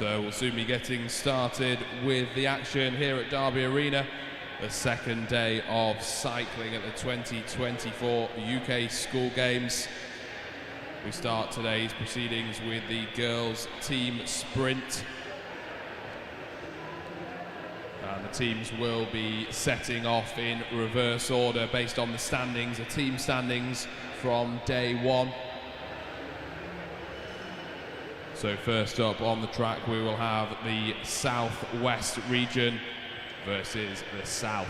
So we'll soon be getting started with the action here at Derby Arena, the second day of cycling at the 2024 UK School Games. We start today's proceedings with the girls' team sprint. And the teams will be setting off in reverse order based on the standings, the team standings from day one. So first up on the track we will have the South-West region versus the South.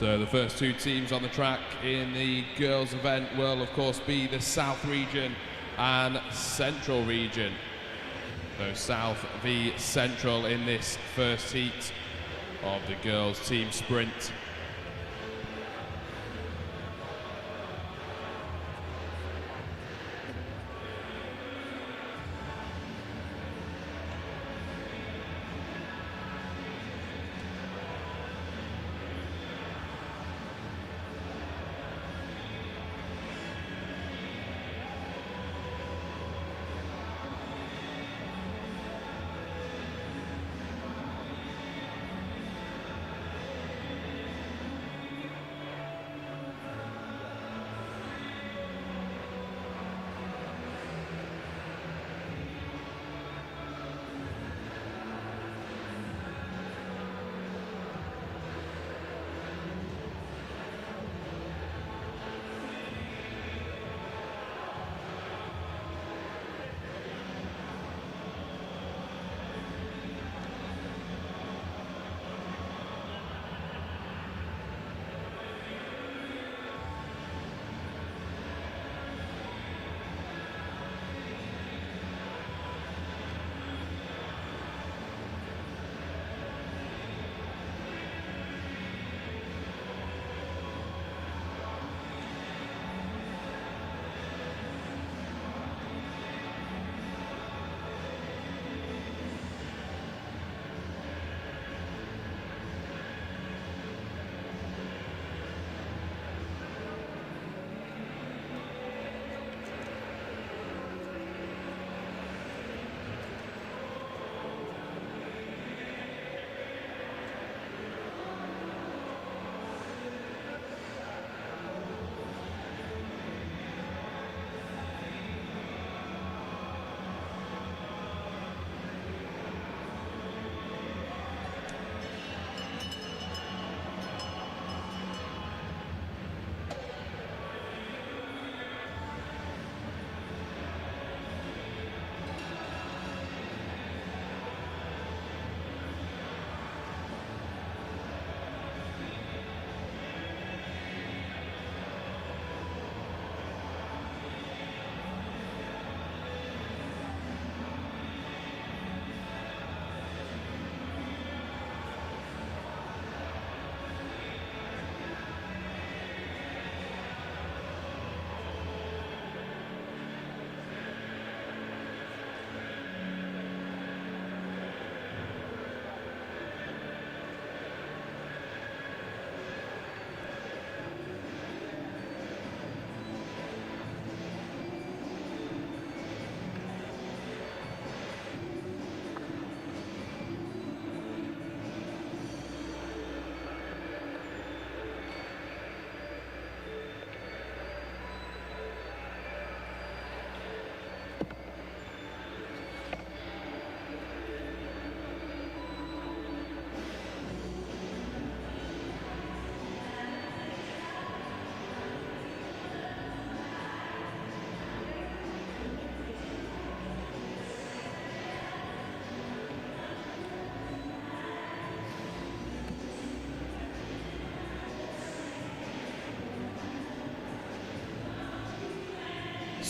So the first two teams on the track in the girls' event will of course be the South region and Central region. So South v Central in this first heat of the girls' team sprint.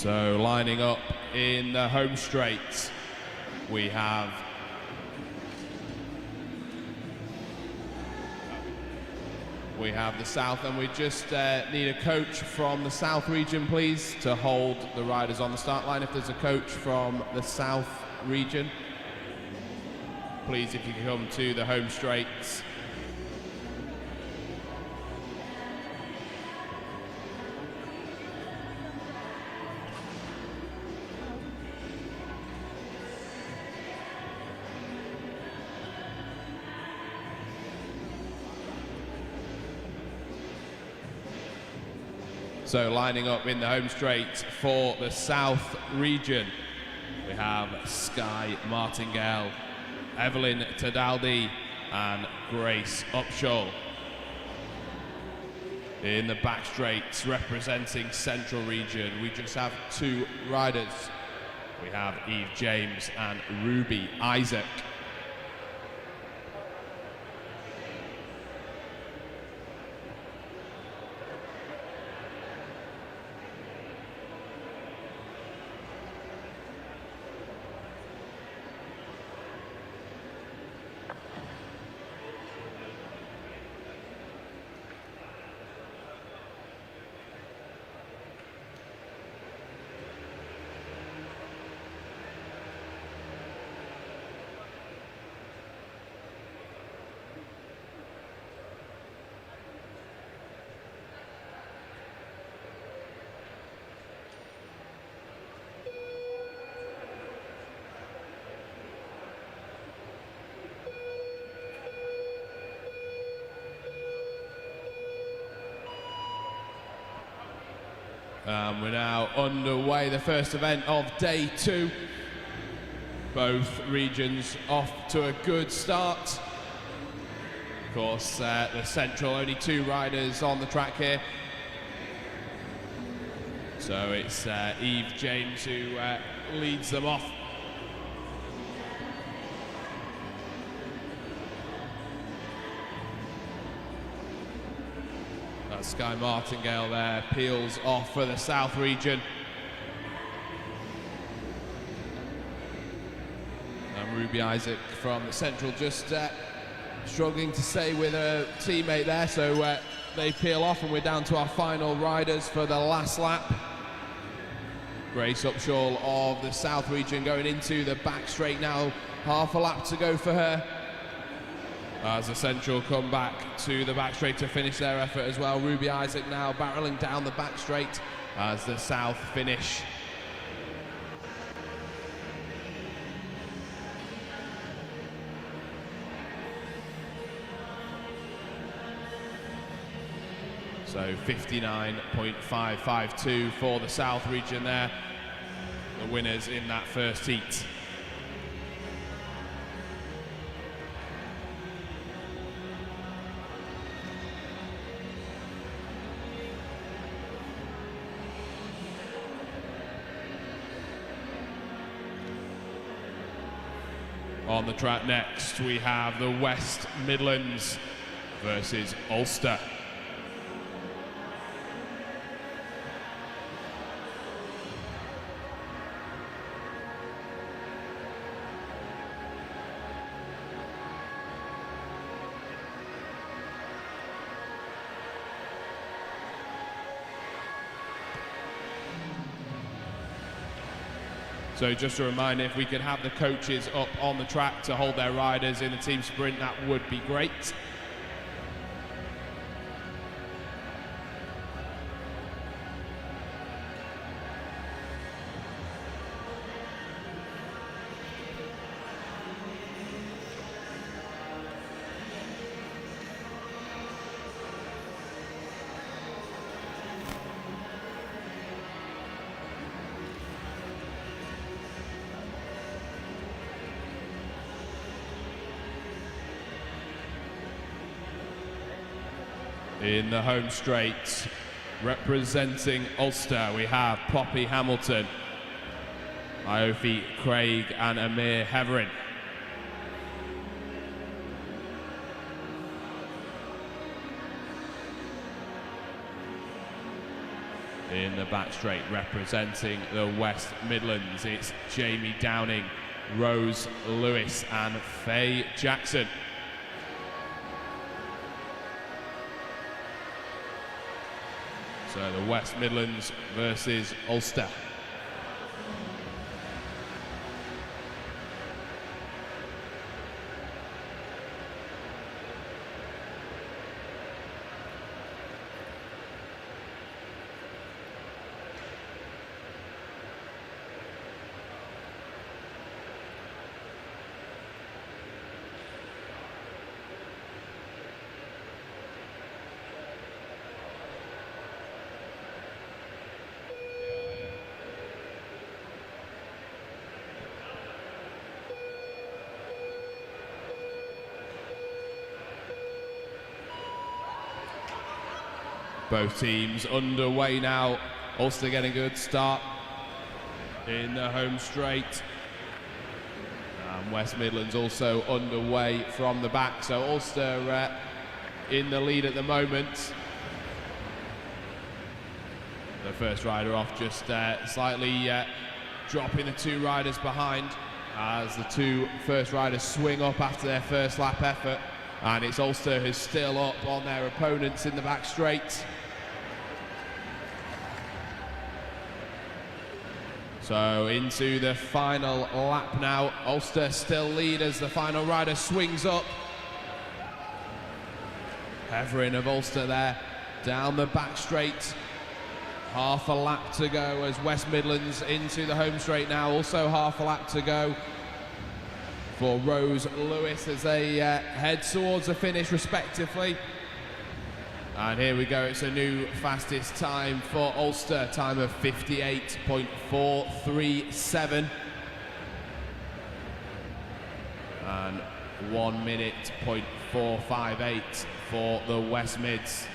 So lining up in the home straight, we have the South, and we just need a coach from the South region, please, to hold the riders on the start line. If there's a coach from the South region, please, if you can come to the home straights. So lining up in the home straight for the South region, we have Skye Martingale, Evelyn Tadaldi and Grace Upshaw. In the back straights representing Central region, we just have 2 riders. We have Eve James and Ruby Isaac. We're now underway, the first event of day 2. Both regions off to a good start. Of course, the Central, only 2 riders on the track here. So it's Eve James who leads them off. Skye Martingale there peels off for the South region. And Ruby Isaac from the Central just struggling to stay with a teammate there, so they peel off and we're down to our final riders for the last lap. Grace Upshaw of the South region going into the back straight now, half a lap to go for her. As the Central come back to the back straight to finish their effort as well. Ruby Isaac now barreling down the back straight as the South finish. So 59.552 for the South region there, the winners in that first heat. On the track next, we have the West Midlands versus Ulster. So just a reminder, if we could have the coaches up on the track to hold their riders in the team sprint, that would be great. In the home straight, representing Ulster, we have Poppy Hamilton, Iofi Craig and Amir Heverin. In the back straight, representing the West Midlands, it's Jamie Downing, Rose Lewis and Faye Jackson. So the West Midlands versus Ulster. Both teams underway now. Ulster getting a good start in the home straight. And West Midlands also underway from the back. So Ulster in the lead at the moment. The first rider off just slightly dropping the two riders behind as the two first riders swing up after their first lap effort. And it's Ulster who's still up on their opponents in the back straight. So into the final lap now. Ulster still lead as the final rider swings up. Heverin of Ulster there down the back straight. Half a lap to go as West Midlands into the home straight now. Also half a lap to go for Rose Lewis as they head towards the finish respectively. And here we go, it's a new fastest time for Ulster, time of 58.437. And 1 minute, 0.458 for the West Mids.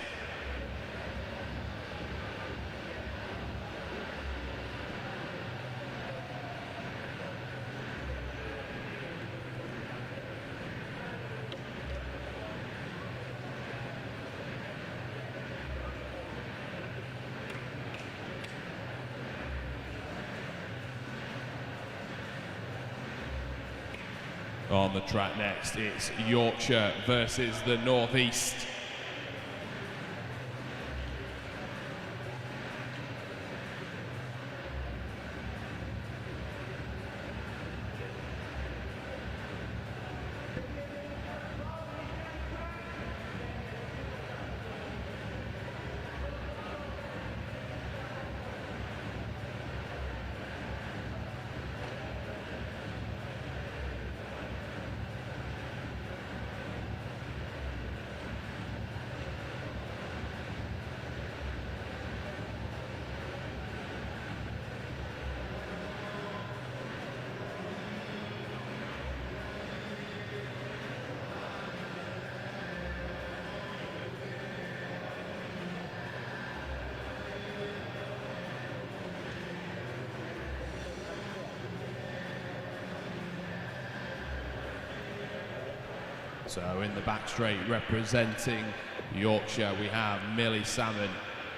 On the track next, it's Yorkshire versus the North East. So in the back straight, representing Yorkshire, we have Millie Salmon,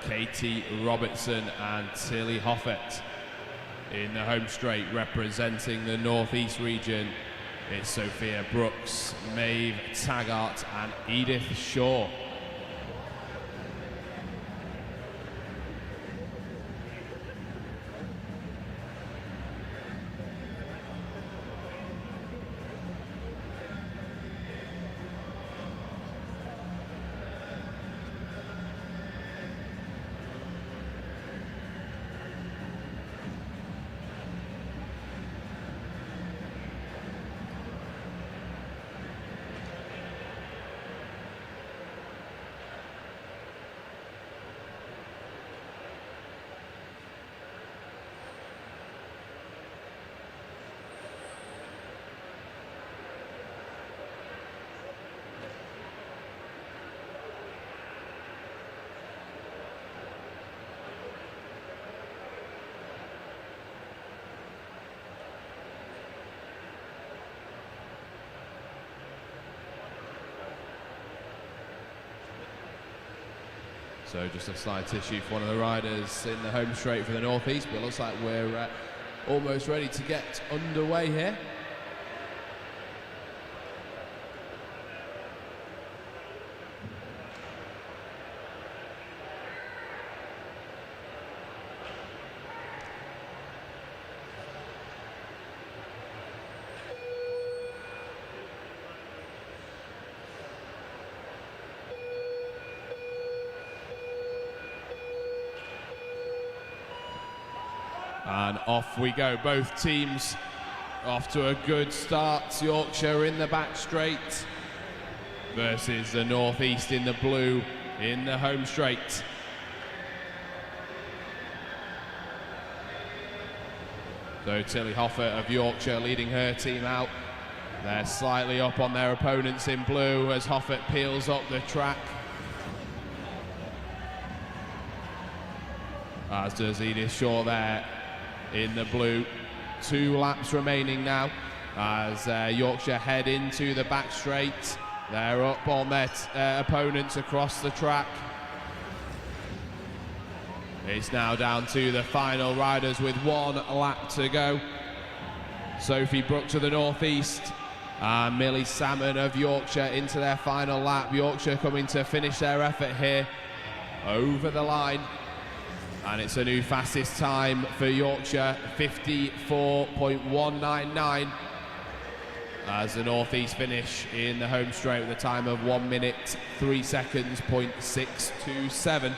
Katie Robertson and Tilly Hoffett. In the home straight, representing the North East region, it's Sophia Brooks, Maeve Taggart and Edith Shaw. So just a slight issue for one of the riders in the home straight for the Northeast, but it looks like we're almost ready to get underway here. And off we go, both teams off to a good start. Yorkshire in the back straight versus the Northeast in the blue in the home straight. So Tilly Hoffert of Yorkshire leading her team out. They're slightly up on their opponents in blue as Hoffert peels up the track. As does Edith Shaw there in the blue. 2 laps remaining now as Yorkshire head into the back straight. They're up on their opponents across the track. It's now down to the final riders with 1 lap to go. Sophie Brook to the Northeast and Millie Salmon of Yorkshire into their final lap. Yorkshire coming to finish their effort here over the line. And it's a new fastest time for Yorkshire, 54.199. As the Northeast finish in the home straight with a time of 1 minute, 3 seconds, .627.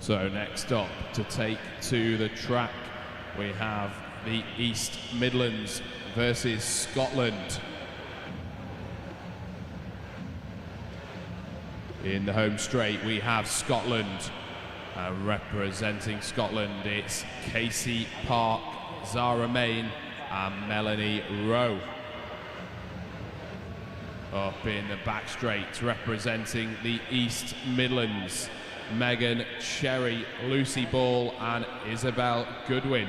So next up to take to the track, we have the East Midlands versus Scotland. In the home straight, we have Scotland. Representing Scotland, it's Casey Park, Zara Main and Melanie Rowe. Up in the back straight, representing the East Midlands, Megan Cherry, Lucy Ball and Isabel Goodwin.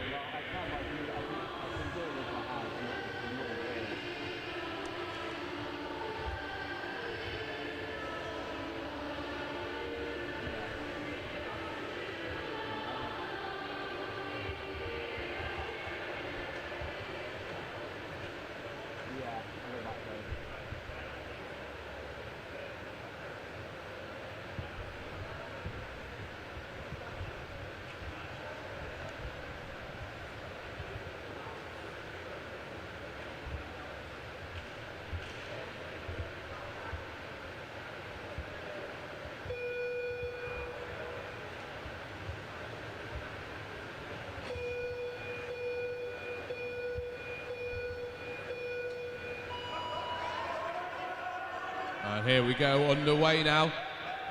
And here we go, underway now.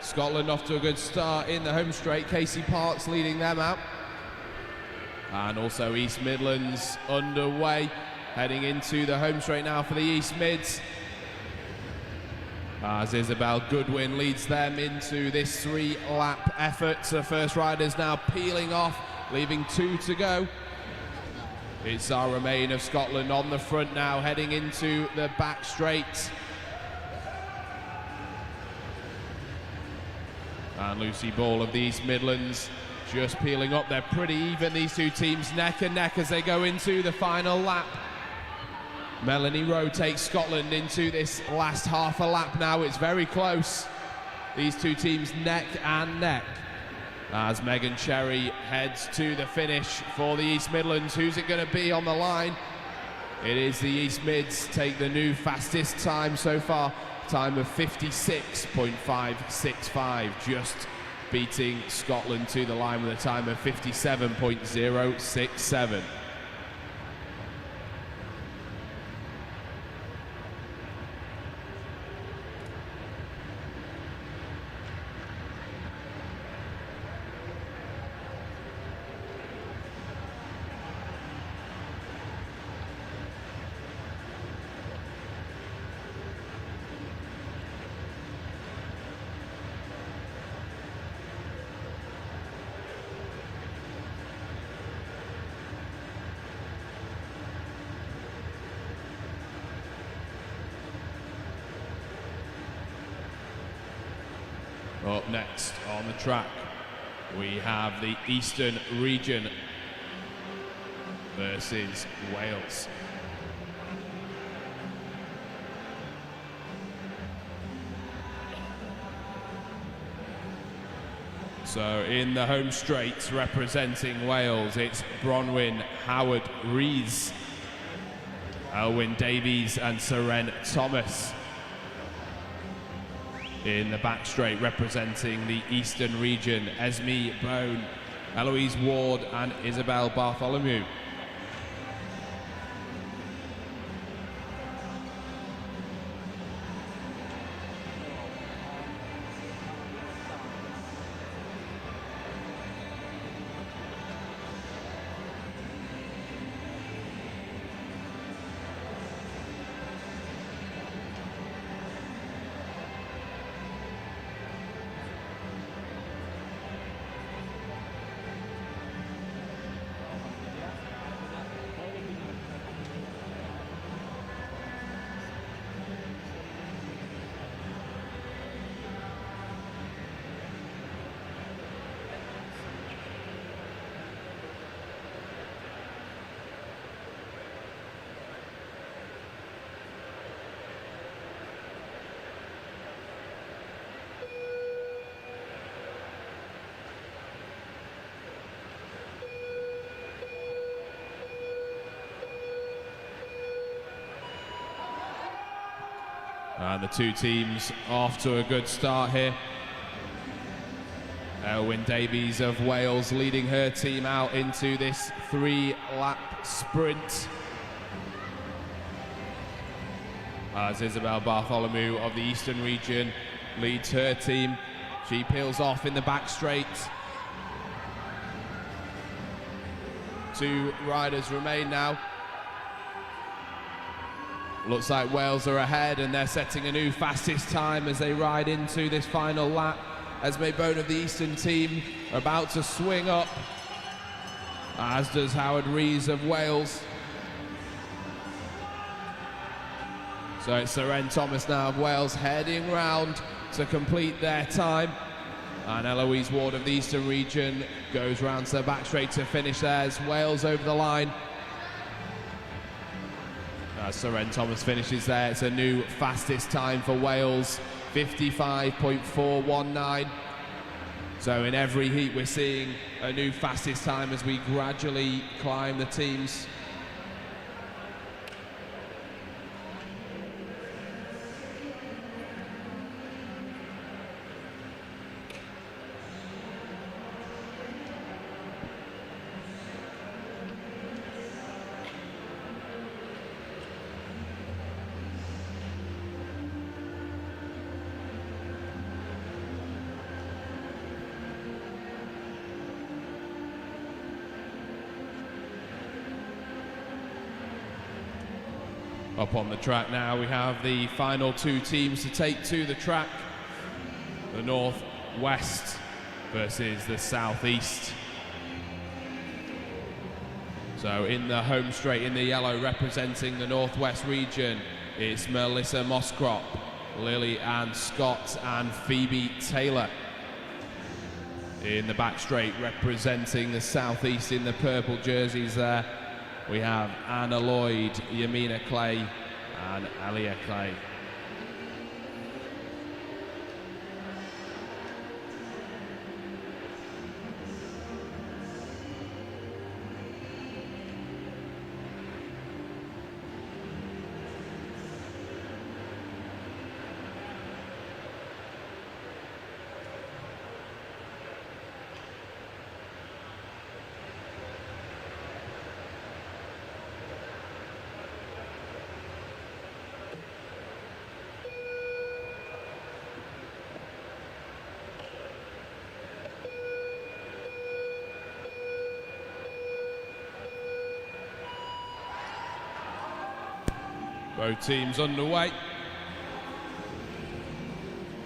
Scotland off to a good start in the home straight. Casey Parks leading them out. And also East Midlands underway, heading into the home straight now for the East Mids. As Isabel Goodwin leads them into this 3-lap effort. The first riders now peeling off, leaving 2 to go. It's Zara Main of Scotland on the front now, heading into the back straight. And Lucy Ball of the East Midlands just peeling up. They're pretty even, these 2 teams, neck and neck as they go into the final lap. Melanie Rowe takes Scotland into this last half a lap now. It's very close. These 2 teams neck and neck. As Megan Cherry heads to the finish for the East Midlands. Who's it going to be on the line? It is the East Mids take the new fastest time so far. Time of 56.565, just beating Scotland to the line with a time of 57.067. Up next on the track, we have the Eastern Region versus Wales. So in the home straight, representing Wales, it's Bronwyn Howard-Rees, Elwyn Davies and Seren Thomas. In the back straight, representing the Eastern Region, Esme Bone, Eloise Ward and Isabel Bartholomew. And the two teams off to a good start here. Elwyn Davies of Wales leading her team out into this 3-lap sprint, as Isabel Bartholomew of the Eastern Region leads her team. She peels off in the back straight. Two riders remain now. Looks like Wales are ahead and they're setting a new fastest time as they ride into this final lap. Esme Bone of the Eastern team are about to swing up, as does Howard-Rees of Wales. So it's Seren Thomas now of Wales heading round to complete their time. And Eloise Ward of the Eastern Region goes round to the back straight to finish theirs. Wales over the line. As Seren Thomas finishes there, it's a new fastest time for Wales, 55.419. So in every heat we're seeing a new fastest time as we gradually climb the teams. Up on the track now, we have the final two teams to take to the track. The Northwest versus the Southeast. So in the home straight, in the yellow, representing the Northwest region, it's Melissa Moscrop, Lily Ann Scott and Phoebe Taylor. In the back straight, representing the Southeast in the purple jerseys there, we have Anna Lloyd, Yamina Clay and Alia Clay. Both teams underway.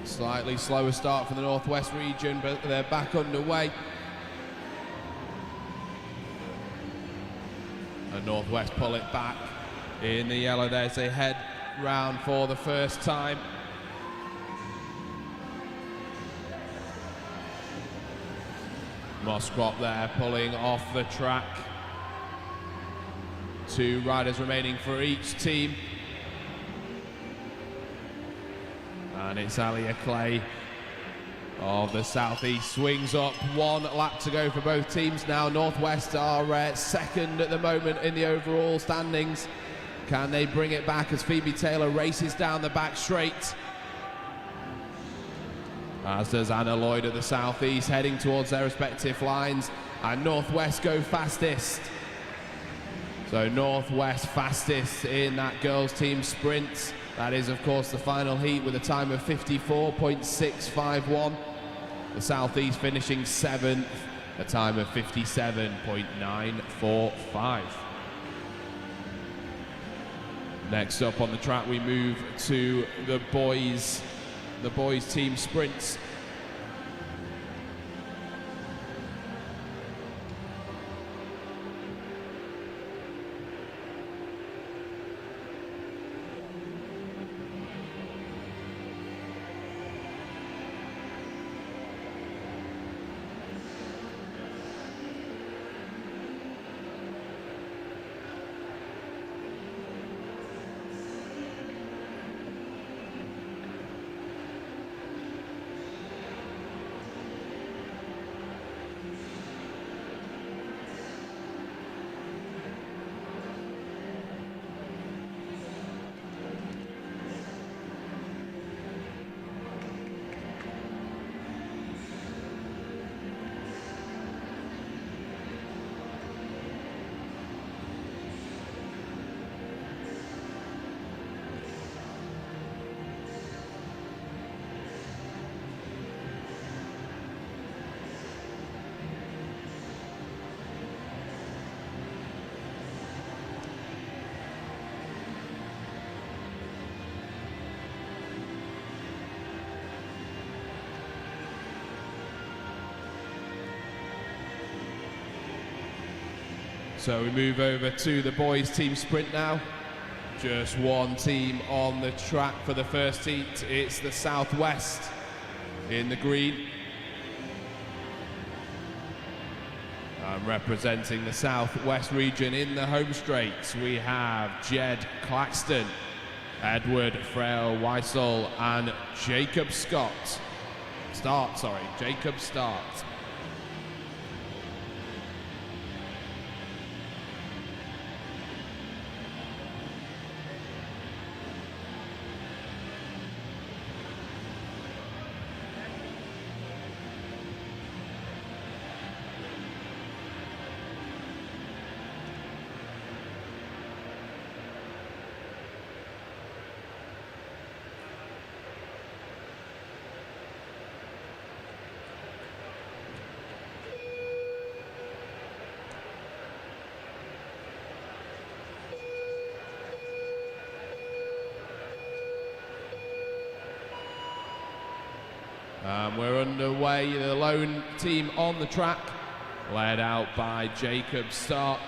Slightly slower start for the Northwest region, but they're back underway. And Northwest pull it back in the yellow there as they head round for the first time. Mosquop there pulling off the track. 2 riders remaining for each team. And it's Alia Clay of the Southeast swings up. 1 lap to go for both teams now. Northwest are second at the moment in the overall standings. Can they bring it back as Phoebe Taylor races down the back straight? As does Anna Lloyd of the Southeast, heading towards their respective lines. And Northwest go fastest. So Northwest fastest in that girls team sprint. That is, of course, the final heat with a time of 54.651. The Southeast finishing 7th, a time of 57.945. Next up on the track, we move to the boys team sprints. So we move over to the boys team sprint now. Just 1 team on the track for the first heat. It's the Southwest in the green. And representing the Southwest region in the home straights, we have Jed Claxton, Edward Frail Weissel, and Jacob Jacob Start. We're underway, the lone team on the track, led out by Jacob Start.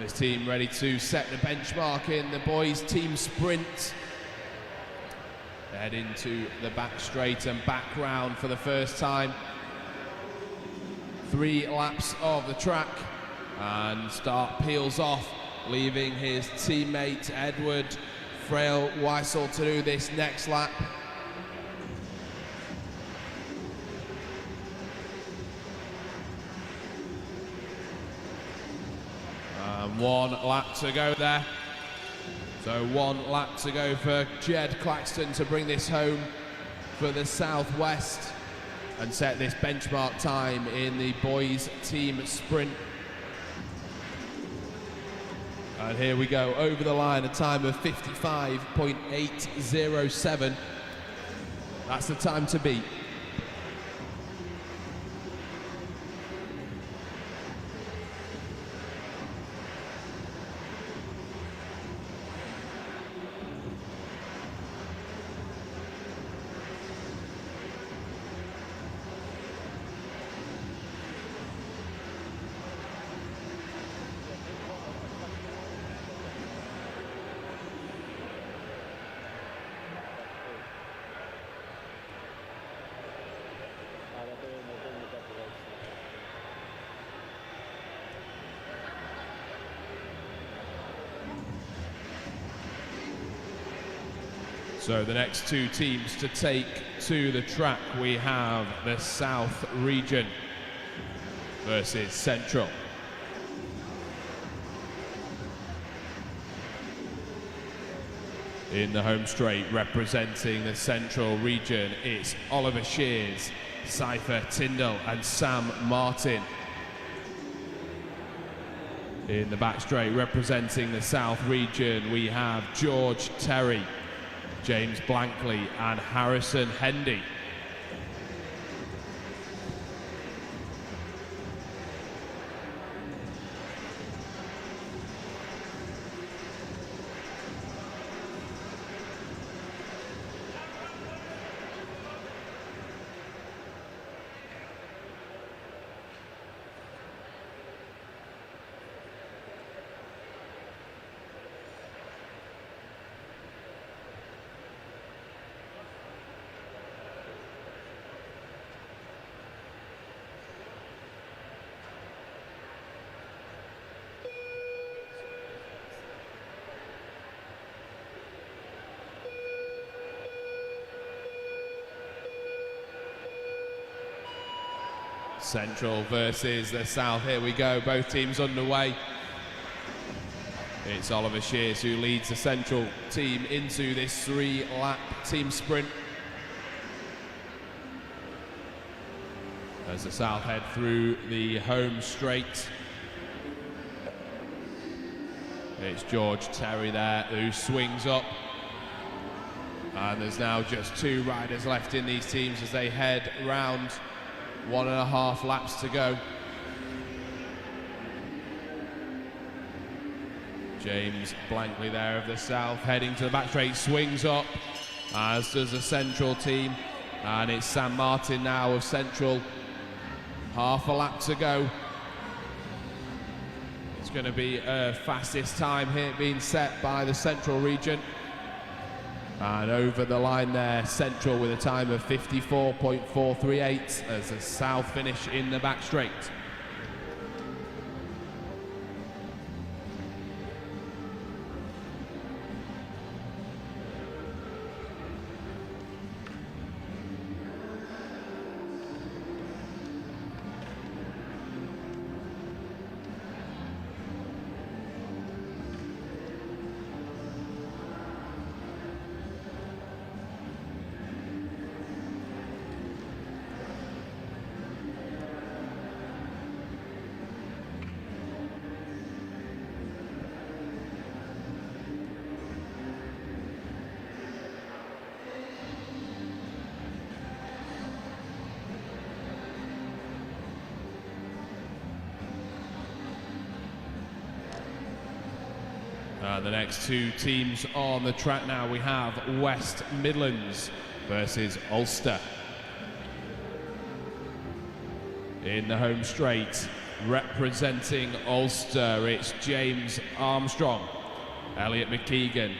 This team ready to set the benchmark in the boys team sprint. Head into the back straight and back round for the first time. 3 laps of the track, and Start peels off, leaving his teammate Edward Frail Weissel to do this next lap. And 1 lap to go there. So 1 lap to go for Jed Claxton to bring this home for the Southwest and set this benchmark time in the boys team sprint. And here we go, over the line, a time of 55.807. That's the time to beat. So the next two teams to take to the track, we have the South Region versus Central. In the home straight, representing the Central Region, it's Oliver Shears, Cypher Tyndall and Sam Martin. In the back straight, representing the South Region, we have George Terry, James Blankley and Harrison Hendy. Central versus the South. Here we go, both teams underway. It's Oliver Shears who leads the Central team into this 3-lap team sprint, as the South head through the home straight. It's George Terry there who swings up, and there's now just 2 riders left in these teams as they head round. 1.5 laps to go. James Blankley there of the South heading to the back straight, swings up, as does the Central team, and it's Sam Martin now of Central. 1/2 lap to go. It's going to be a fastest time here being set by the Central Region. And over the line there, Central with a time of 54.438 as the South finish in the back straight. The next 2 teams on the track now, we have West Midlands versus Ulster. In the home straight, representing Ulster, it's James Armstrong, Elliot McKeegan,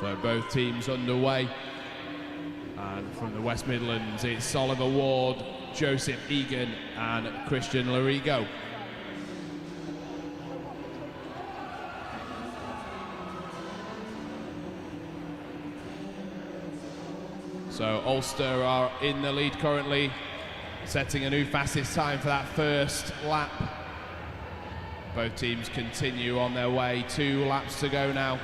So both teams underway. And from the West Midlands, it's Oliver Ward, Joseph Egan and Christian Larigo. So Ulster are in the lead currently, setting a new fastest time for that first lap. Both teams continue on their way, 2 laps to go now.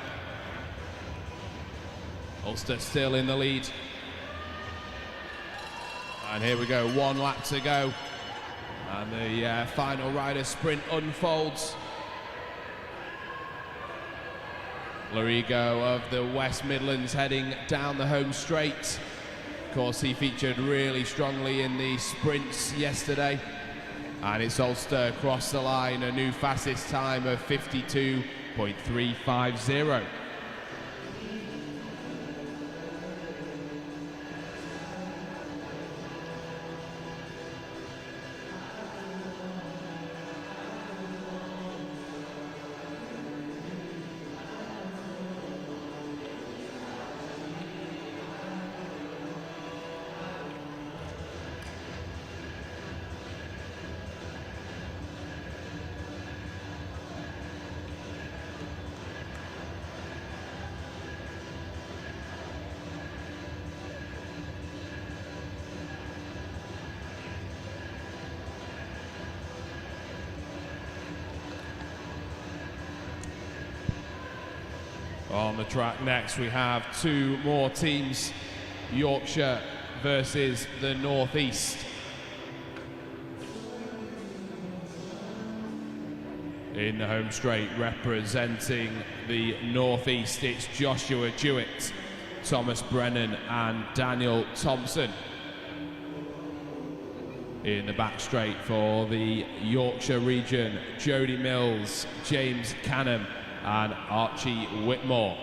Ulster still in the lead. And here we go, 1 lap to go. And the final rider sprint unfolds. Lorigo of the West Midlands heading down the home straight. Of course, he featured really strongly in the sprints yesterday. And it's Ulster across the line, a new fastest time of 52.350. On the track next, we have two more teams, Yorkshire versus the North East. In the home straight, representing the North East, it's Joshua Jewett, Thomas Brennan and Daniel Thompson. In the back straight for the Yorkshire region, Jody Mills, James Canham and Archie Whitmore.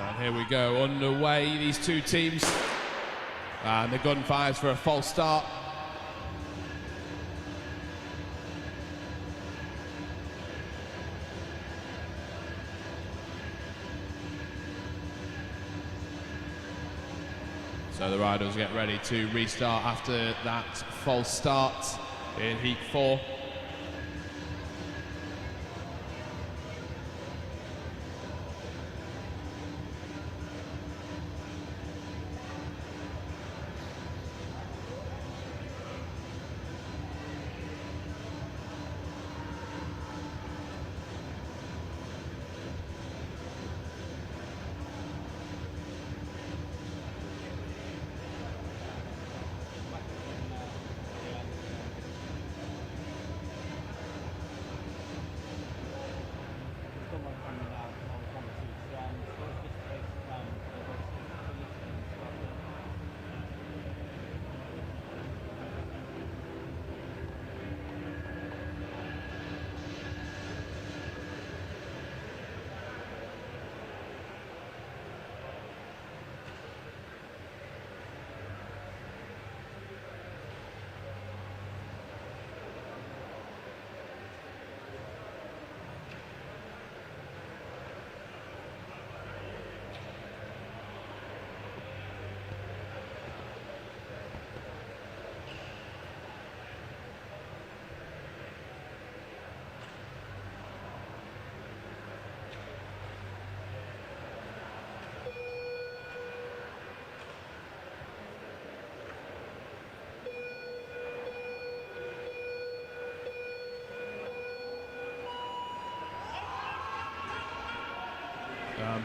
And here we go, underway, these two teams. And the gun fires for a false start. So the riders get ready to restart after that false start in Heat 4.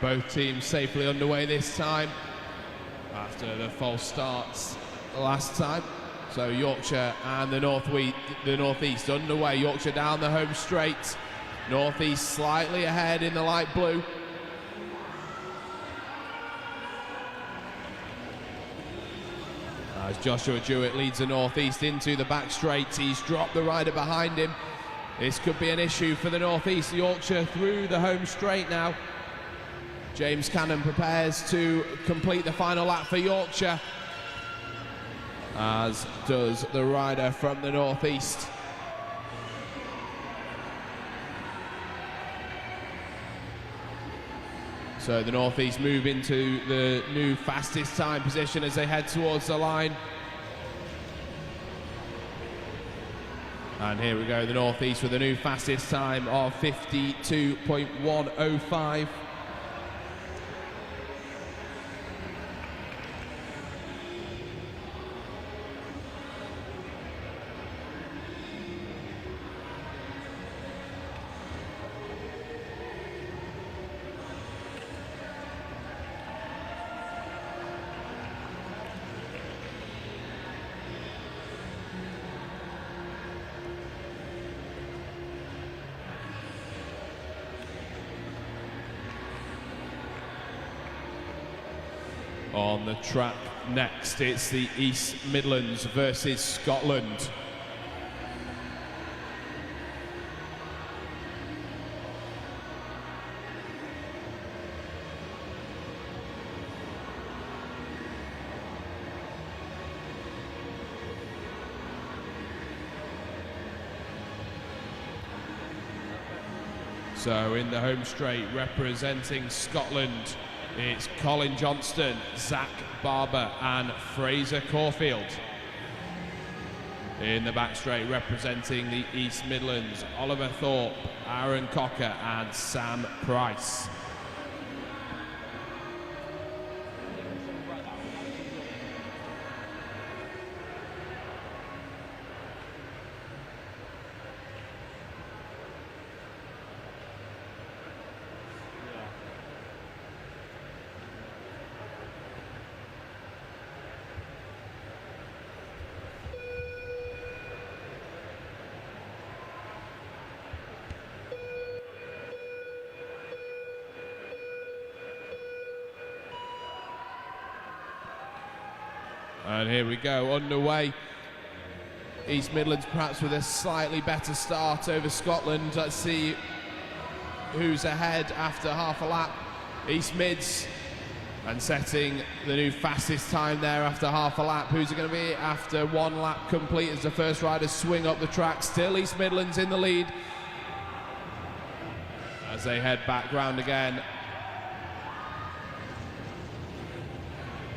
Both teams safely underway this time after the false starts last time. So Yorkshire and the North East underway. Yorkshire down the home straight. North East slightly ahead in the light blue. As Joshua Jewett leads the North East into the back straight, he's dropped the rider behind him. This could be an issue for the North East. Yorkshire through the home straight now. James Canham prepares to complete the final lap for Yorkshire, as does the rider from the North East. So the North East move into the new fastest time position as they head towards the line. And here we go, the North East with a new fastest time of 52.105. On the track next, it's the East Midlands versus Scotland. So in the home straight, representing Scotland, it's Colin Johnston, Zach Barber and Fraser Caulfield. In the back straight, representing the East Midlands, Oliver Thorpe, Aaron Cocker and Sam Price. And here we go, underway. East Midlands perhaps with a slightly better start over Scotland. Let's see who's ahead after half a lap. East Mids, and setting the new fastest time there after half a lap. Who's it going to be after one lap complete as the first riders swing up the track? Still East Midlands in the lead as they head back round again.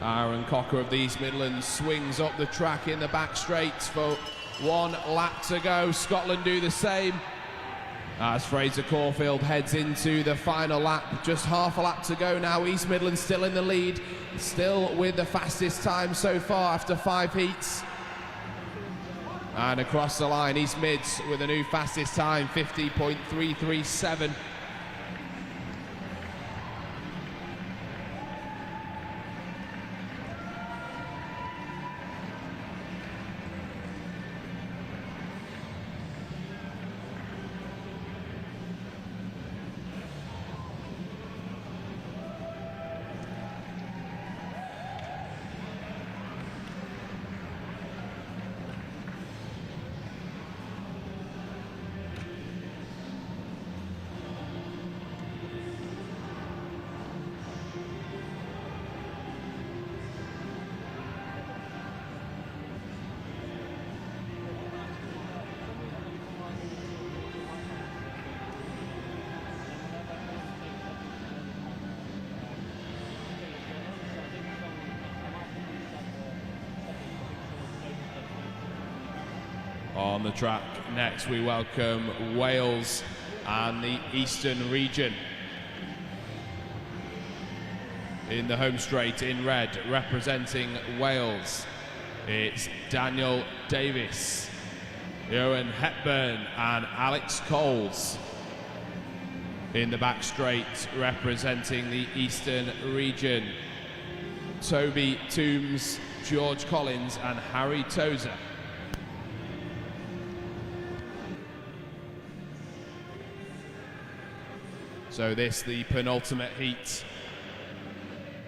Aaron Cocker of the East Midlands swings up the track in the back straights for one lap to go. Scotland do the same as Fraser Caulfield heads into the final lap. Just half a lap to go now. East Midlands still in the lead, still with the fastest time so far after 5 heats. And across the line, East Mids with a new fastest time, 50.337. On the track next, we welcome Wales and the Eastern region. In the home straight in red, representing Wales, it's Daniel Davis, Ewan Hepburn and Alex Coles. In the back straight, representing the Eastern region, Toby Toombs, George Collins and Harry Tozer. So this, the penultimate heat,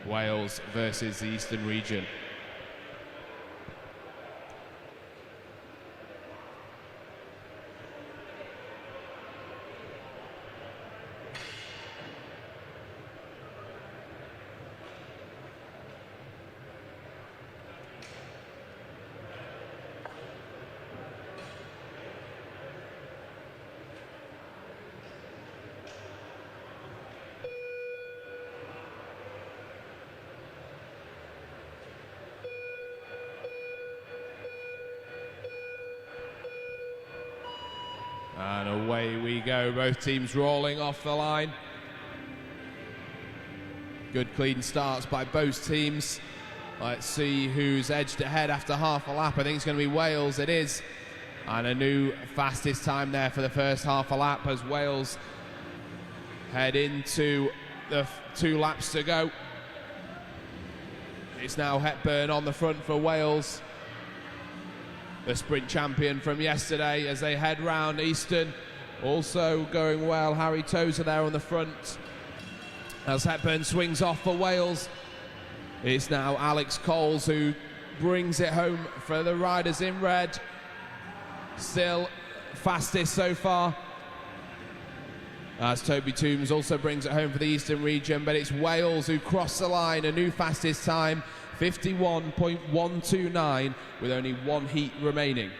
Wales versus the Eastern region. away we go. Both teams rolling off the line. Good clean starts by both teams. Let's see who's edged ahead after half a lap. I think it's going to be Wales. It is. And a new fastest time there for the first half a lap as Wales head into the 2 laps to go. It's now Hepburn on the front for Wales, the sprint champion from yesterday, as they head round Easton. Also going well, Harry Tozer there on the front as Hepburn swings off for Wales. It's now Alex Coles who brings it home for the riders in red. Still fastest so far, as Toby Toombs also brings it home for the Eastern region, but it's Wales who cross the line, a new fastest time, 51.129, with only 1 heat remaining.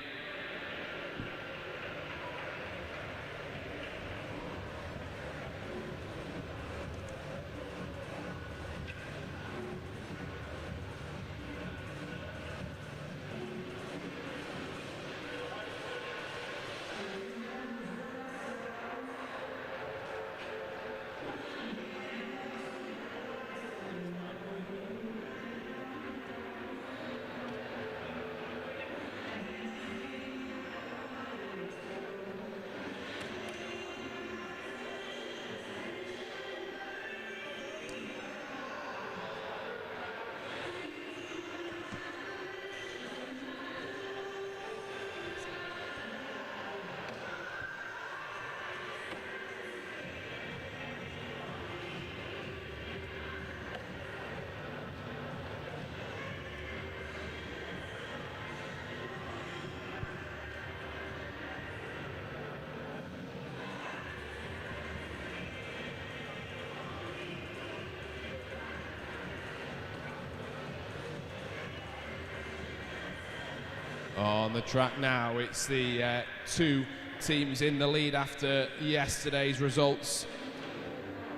On the track now, it's the 2 teams in the lead after yesterday's results.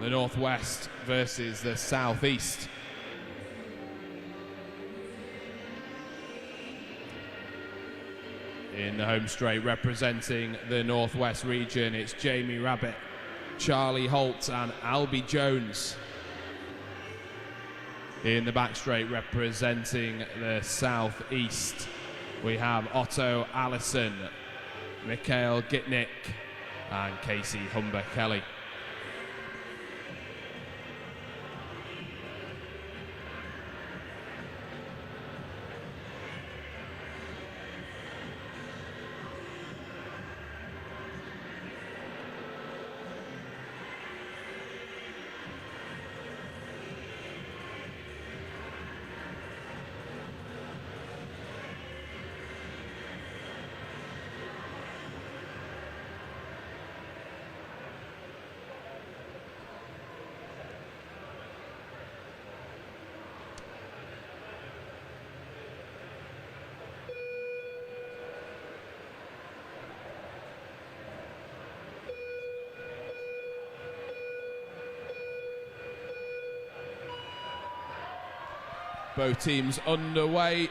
The Northwest versus the Southeast. In the home straight, representing the Northwest region, it's Jamie Rabbit, Charlie Holt and Albie Jones. In the back straight, representing the Southeast, we have Otto Allison, Mikhail Gitnick and Casey Humber-Kelly. Both teams underway.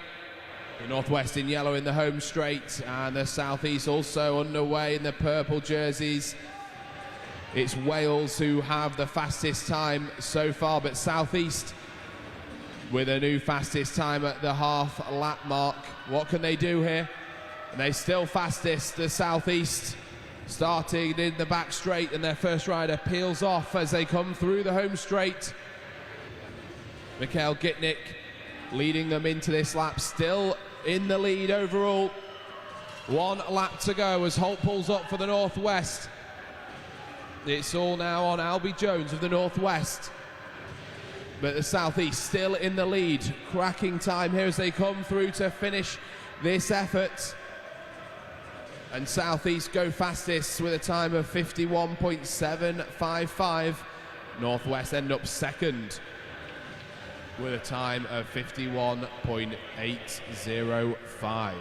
The Northwest in yellow in the home straight, and the Southeast also underway in the purple jerseys. It's Wales who have the fastest time so far, but Southeast with a new fastest time at the half lap mark. What can they do here? And they still fastest, the Southeast, starting in the back straight, and their first rider peels off as they come through the home straight. Mikhail Gitnick leading them into this lap, still in the lead overall. 1 lap to go as Holt pulls up for the Northwest. It's all now on Albie Jones of the Northwest, but the Southeast still in the lead. Cracking time here as they come through to finish this effort. And Southeast go fastest with a time of 51.755. Northwest end up second with a time of 51.805.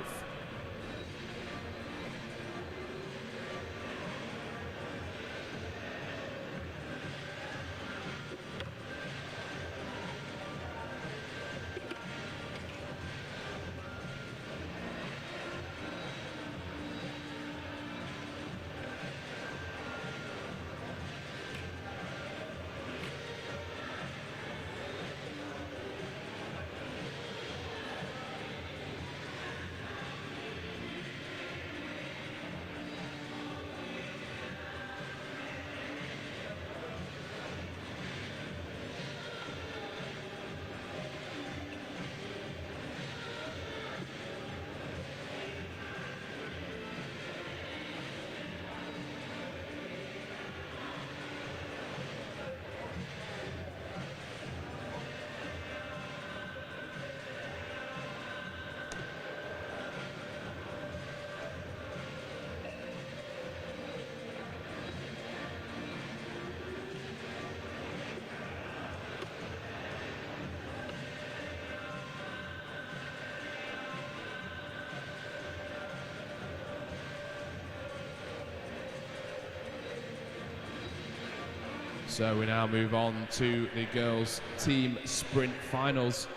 So we now move on to the girls' team sprint finals.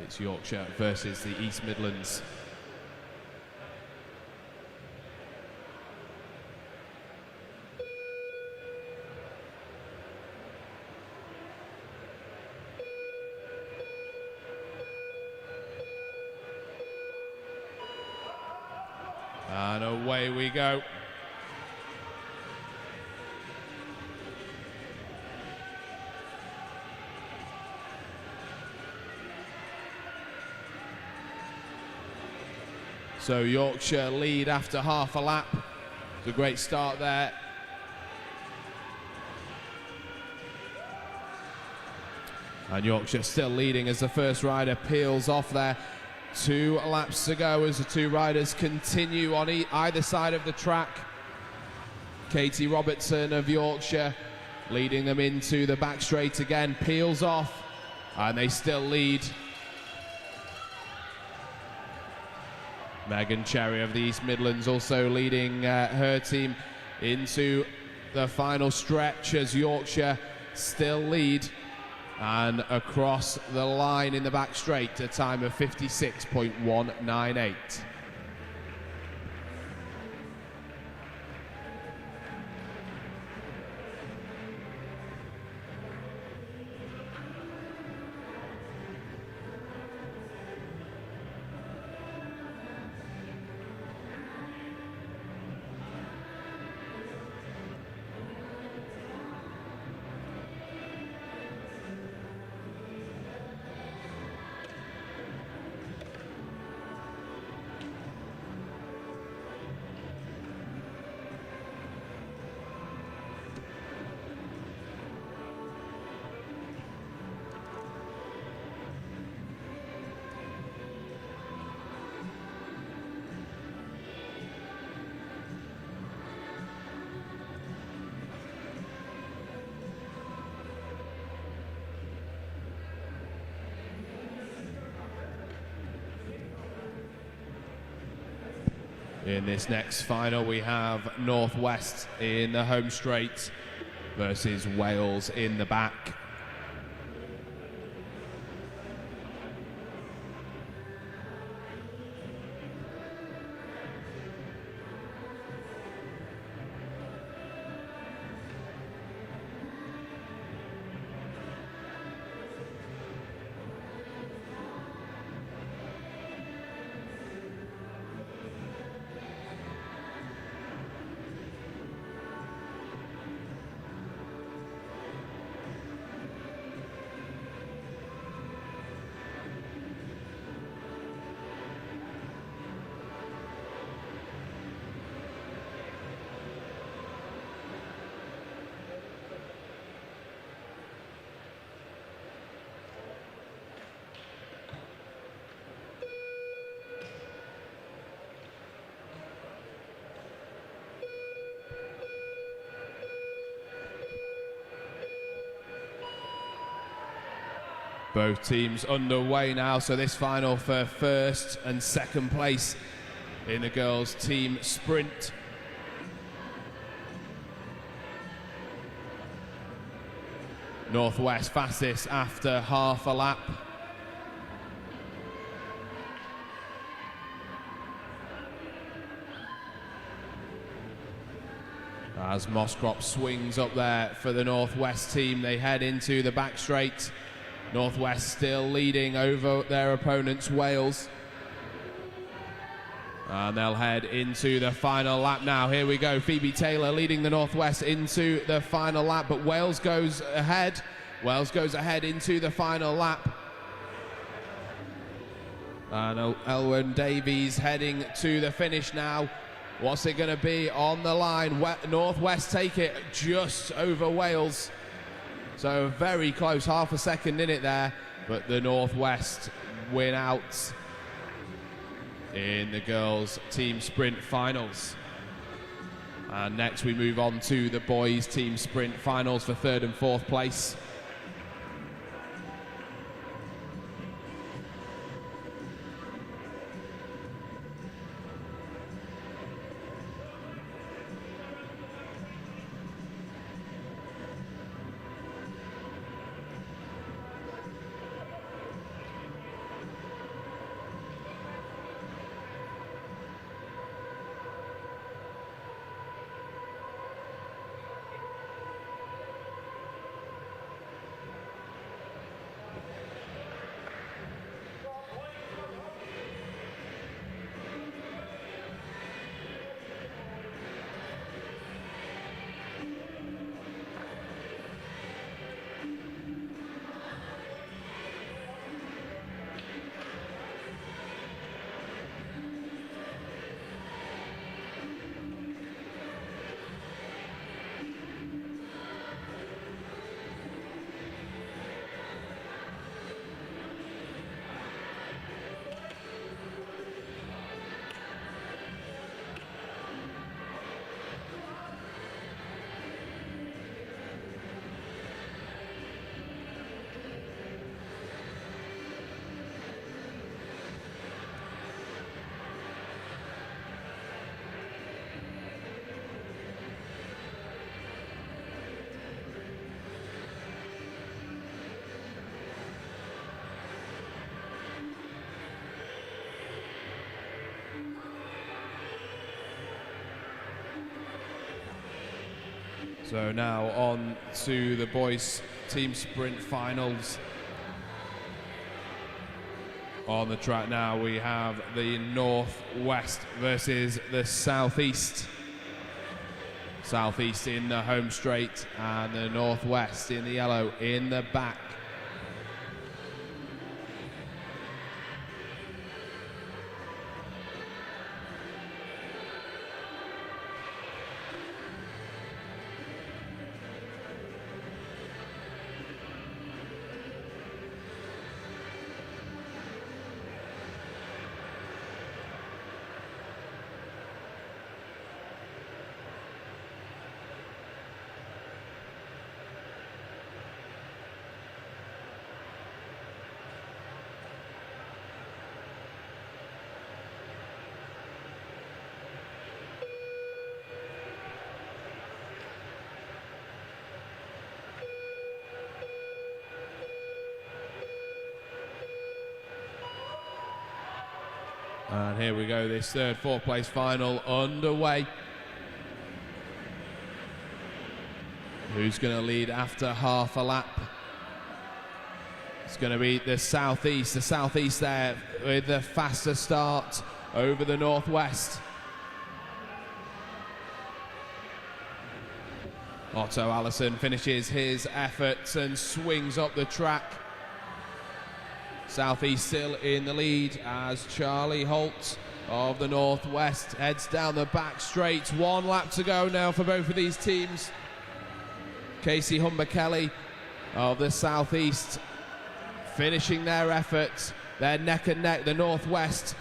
It's Yorkshire versus the East Midlands. And away we go. So Yorkshire lead after half a lap. It's a great start there. And Yorkshire still leading as the first rider peels off there. 2 laps to go as the 2 riders continue on either side of the track. Katie Robertson of Yorkshire leading them into the back straight again, peels off, and they still lead. Megan Cherry of the East Midlands also leading her team into the final stretch as Yorkshire still lead. And across the line in the back straight, a time of 56.198. In this next final, we have North West in the home straight versus Wales in the back. Both teams underway now, so this final for first and second place in the girls' team sprint. Northwest fastest after half a lap. As Mosscrop swings up there for the Northwest team, they head into the back straight. Northwest still leading over their opponents, Wales. And they'll head into the final lap now. Here we go, Phoebe Taylor leading the Northwest into the final lap, but Wales goes ahead. Wales goes ahead into the final lap. And Elwen Davies heading to the finish now. What's it going to be on the line? Northwest take it just over Wales. So very close, half a second in it there, but the Northwest win out in the girls' team sprint finals. And next we move on to the boys' team sprint finals for third and fourth place. So now on to the boys team sprint finals. On the track now we have the Northwest versus the Southeast. Southeast in the home straight and the Northwest in the yellow in the back. And here we go, this third, fourth place final underway. Who's going to lead after half a lap? It's going to be the Southeast. The Southeast there with the faster start over the Northwest. Otto Allison finishes his efforts and swings up the track. Southeast still in the lead as Charlie Holt of the Northwest heads down the back straight. 1 lap to go now for both of these teams. Casey Humber-Kelly of the Southeast finishing their efforts. They're neck and neck. The Northwest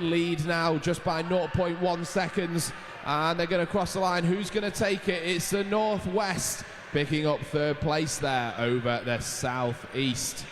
lead now just by 0.1 seconds. And they're going to cross the line. Who's going to take it? It's the Northwest picking up third place there over the Southeast.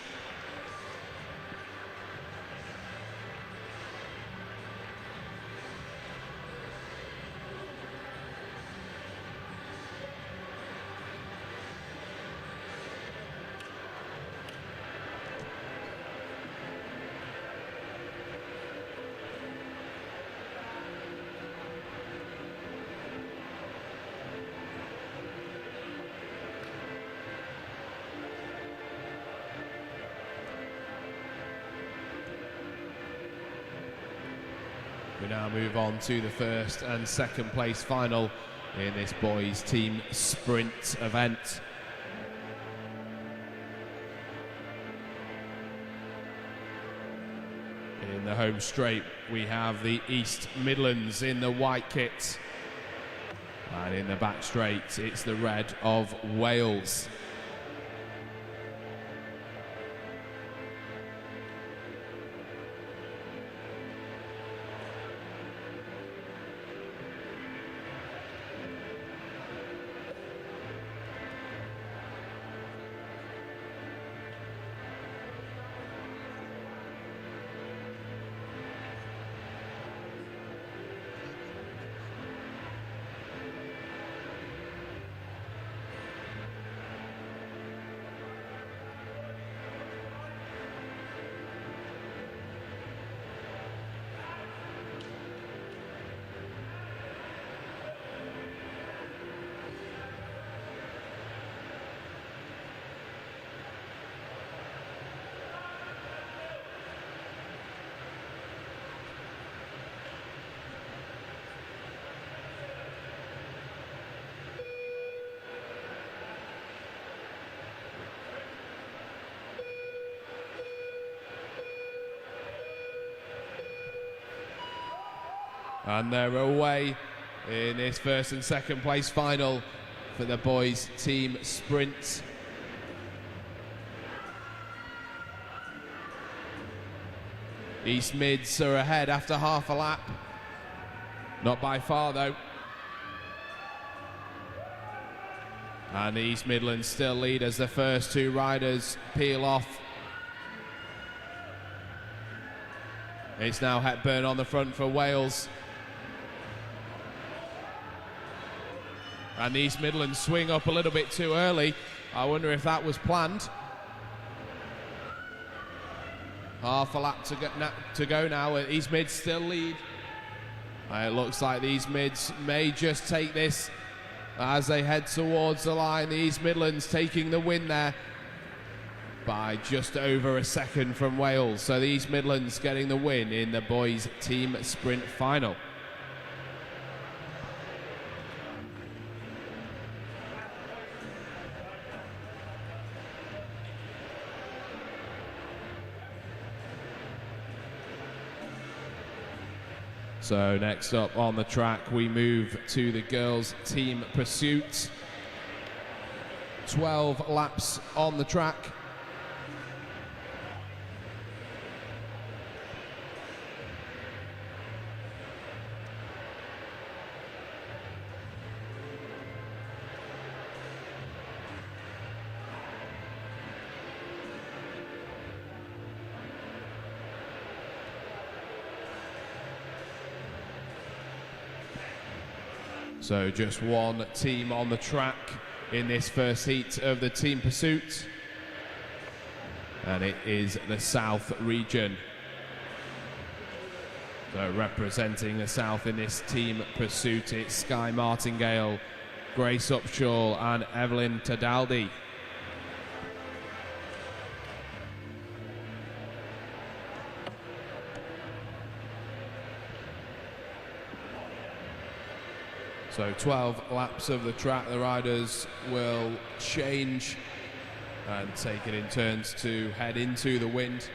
We now move on to the first and second place final in this boys team sprint event. In the home straight we have the East Midlands in the white kit, and in the back straight it's the red of Wales. And they're away in this first and second place final for the boys team sprint. East Mids are ahead after half a lap. Not by far though. And the East Midlands still lead as the first two riders peel off. It's now Hepburn on the front for Wales. And the East Midlands swing up a little bit too early. I wonder if that was planned. Half a lap to go now. East Mids still lead. It looks like the East Mids may just take this as they head towards the line. The East Midlands taking the win there by just over a second from Wales. So the East Midlands getting the win in the boys team sprint final. So next up on the track, we move to the girls' team pursuit. 12 laps on the track. So just one team on the track in this first heat of the team pursuit, and it is the South region. So representing the South in this team pursuit, it's Skye Martingale, Grace Upshaw and Evelyn Tadaldi. So 12 laps of the track, the riders will change and take it in turns to head into the wind.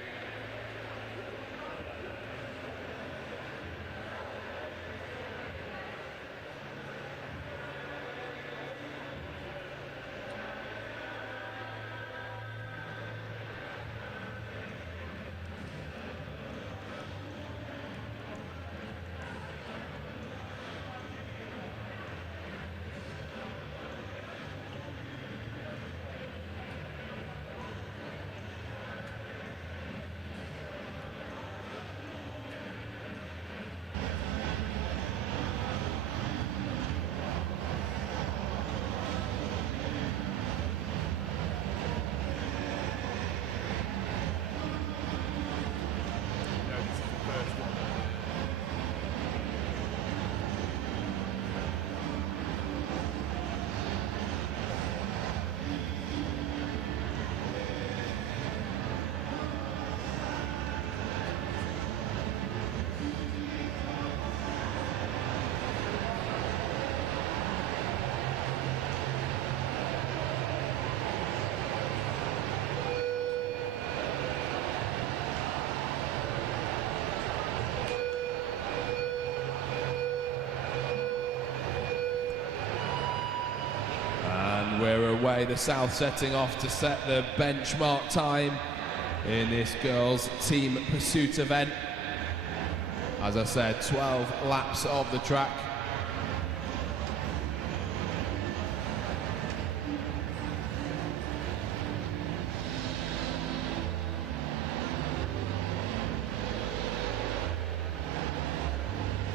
We're away, the South setting off to set the benchmark time in this girls' team pursuit event. As I said, 12 laps of the track.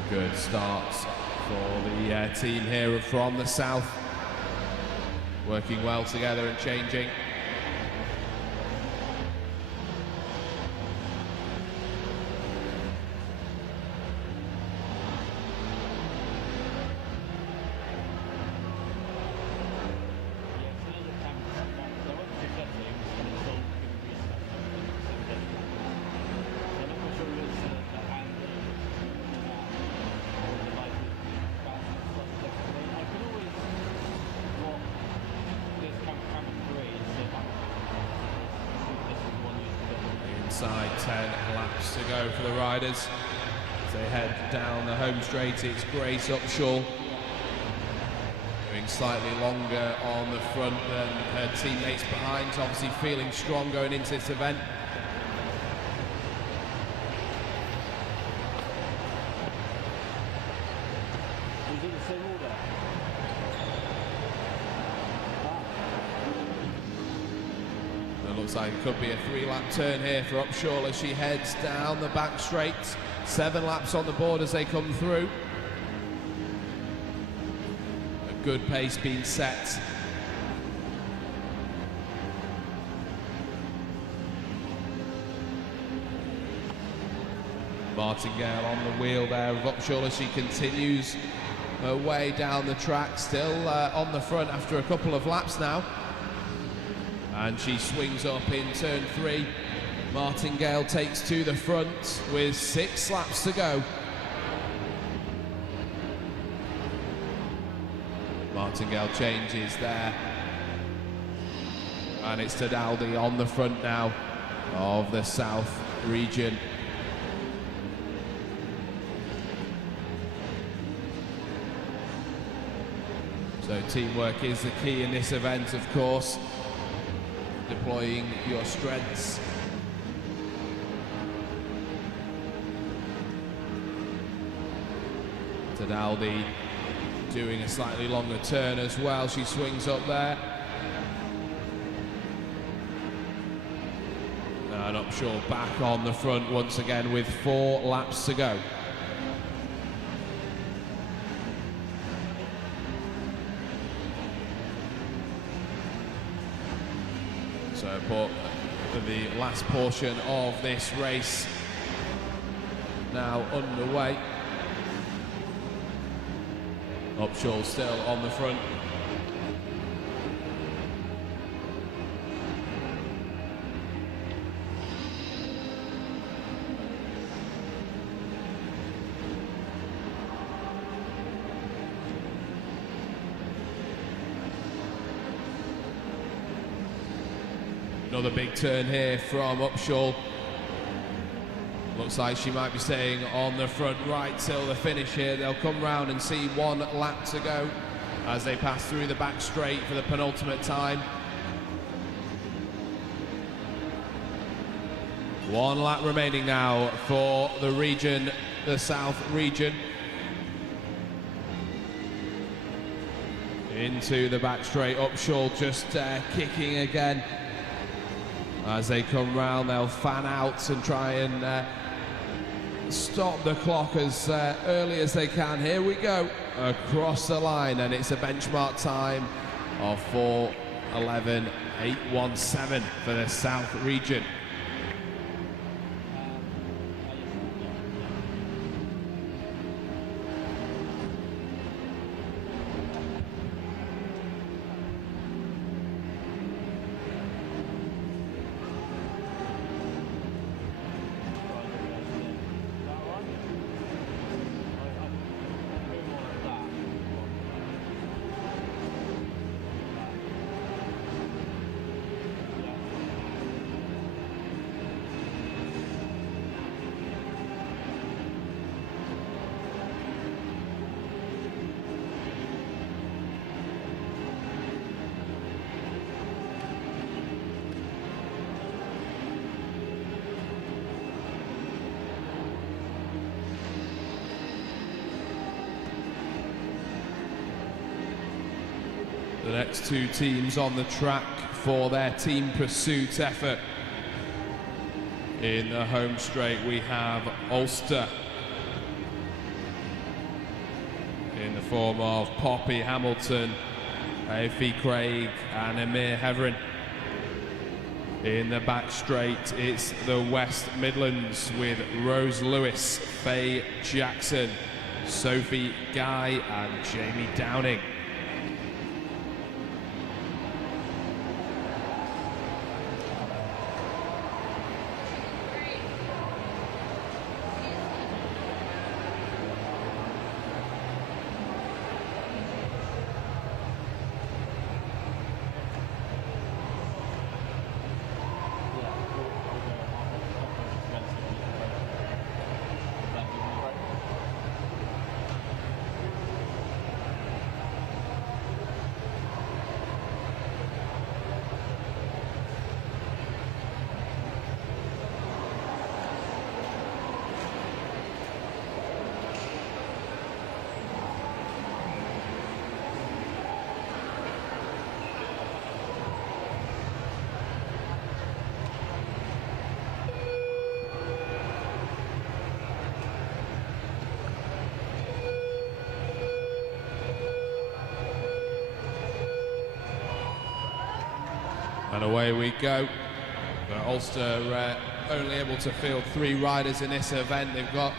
Good starts for the team here from the South. Working well together and changing. Inside 10 laps to go for the riders. As they head down the home straight, it's Grace Upshaw. Doing slightly longer on the front than her teammates behind, obviously feeling strong going into this event. Looks like it could be a 3-lap turn here for Upshaw as she heads down the back straight. 7 laps on the board as they come through. A good pace being set. Martingale on the wheel there of Upshaw as she continues her way down the track, still on the front after a couple of laps now. And she swings up in turn 3. Martingale takes to the front with 6 laps to go. Martingale changes there. And it's Tadaldi on the front now of the South region. So teamwork is the key in this event, of course. Deploying your strengths. Tadaldi doing a slightly longer turn as well. She swings up there. And Upshaw back on the front once again with 4 laps to go. So for the last portion of this race now underway. Upshaw still on the front. Another big turn here from Upshaw. Looks like she might be staying on the front right till the finish here. They'll come round and see 1 lap to go as they pass through the back straight for the penultimate time. 1 lap remaining now for the region, the South region. Into the back straight, Upshaw just kicking again. As they come round, they'll fan out and try and stop the clock as early as they can. Here we go, across the line, and it's a benchmark time of 4:11.817 for the South region. The next 2 teams on the track for their team pursuit effort. In the home straight we have Ulster in the form of Poppy Hamilton, Aoife Craig and Amir Heverin. In the back straight it's the West Midlands with Rose Lewis, Faye Jackson, Sophie Guy and Jamie Downing. And away we go. But Ulster only able to field 3 riders in this event. They've got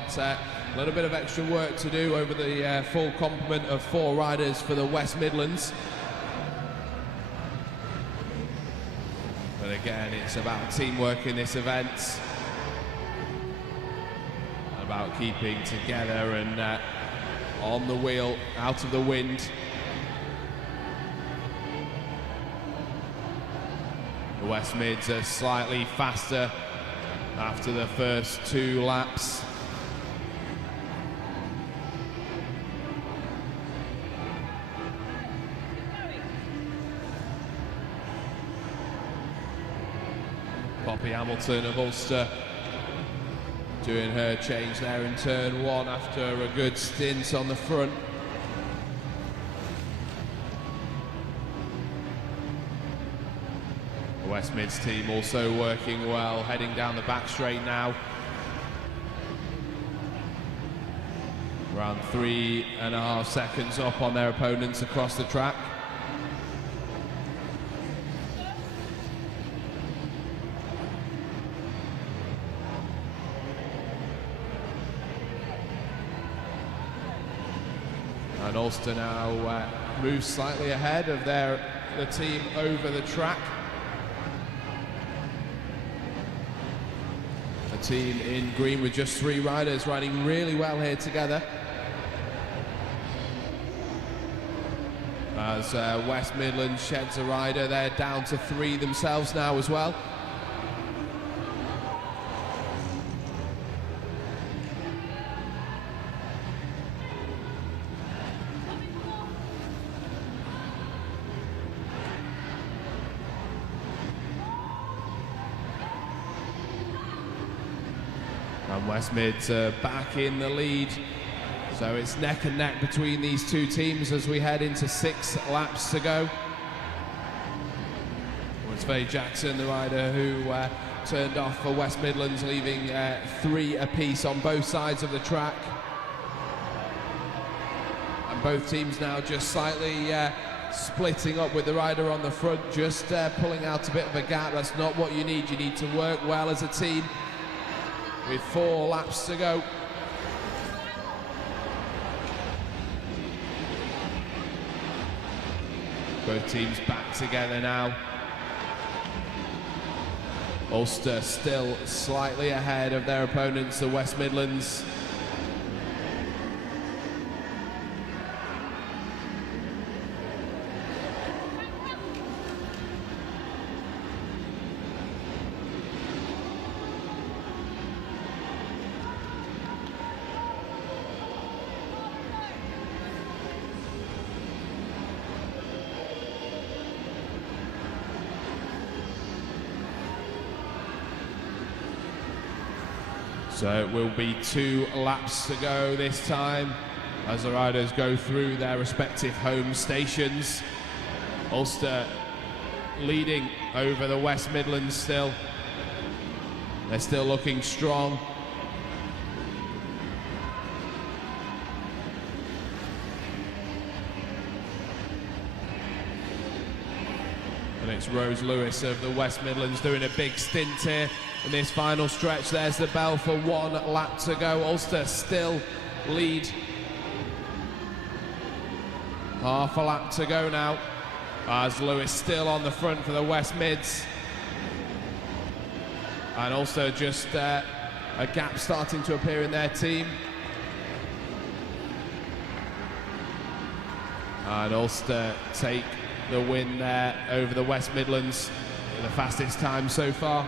A little bit of extra work to do over the full complement of 4 riders for the West Midlands. But again, it's about teamwork in this event. About keeping together and on the wheel, out of the wind. The West Mids are slightly faster after the first 2 laps. Poppy Hamilton of Ulster doing her change there in turn 1 after a good stint on the front. The West Mids team also working well, heading down the back straight now. Around 3.5 seconds up on their opponents across the track. And Ulster now moves slightly ahead of the team over the track. A team in green with just 3 riders riding really well here together. As West Midlands sheds a rider, they're down to 3 themselves now as well. And West Mids are back in the lead. So it's neck and neck between these 2 teams as we head into 6 laps to go. It's Faye Jackson, the rider who turned off for West Midlands, leaving 3 apiece on both sides of the track. And both teams now just slightly splitting up with the rider on the front, just pulling out a bit of a gap. That's not what you need. You need to work well as a team. With 4 laps to go. Both teams back together now. Ulster still slightly ahead of their opponents, the West Midlands. So it will be 2 laps to go this time as the riders go through their respective home stations. Ulster leading over the West Midlands still. They're still looking strong. And it's Rose Lewis of the West Midlands doing a big stint here in this final stretch. There's the bell for 1 lap to go. Ulster still lead. Half a lap to go now, as Lewis still on the front for the West Mids. And also just a gap starting to appear in their team. And Ulster take the win there over the West Midlands, the fastest time so far.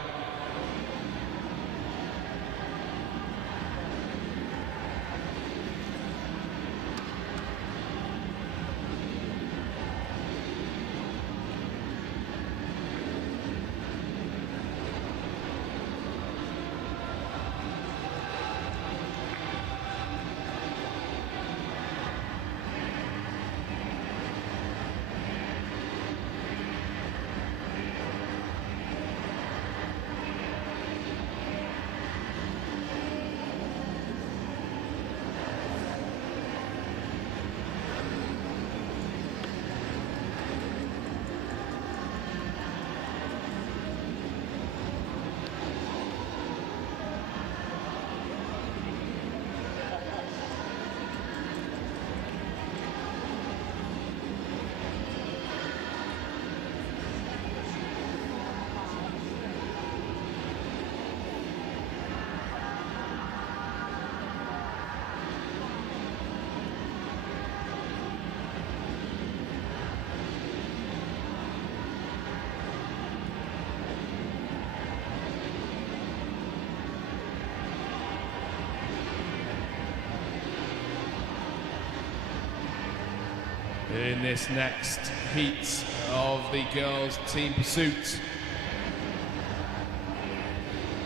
in this next heat of the girls' team pursuit.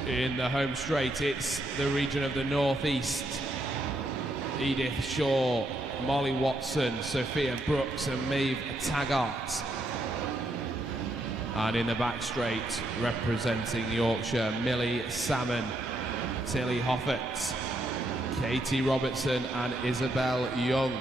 In the home straight, it's the region of the Northeast. Edith Shaw, Molly Watson, Sophia Brooks and Maeve Taggart. And in the back straight, representing Yorkshire, Millie Salmon, Tilly Hoffert, Katie Robertson and Isabel Young.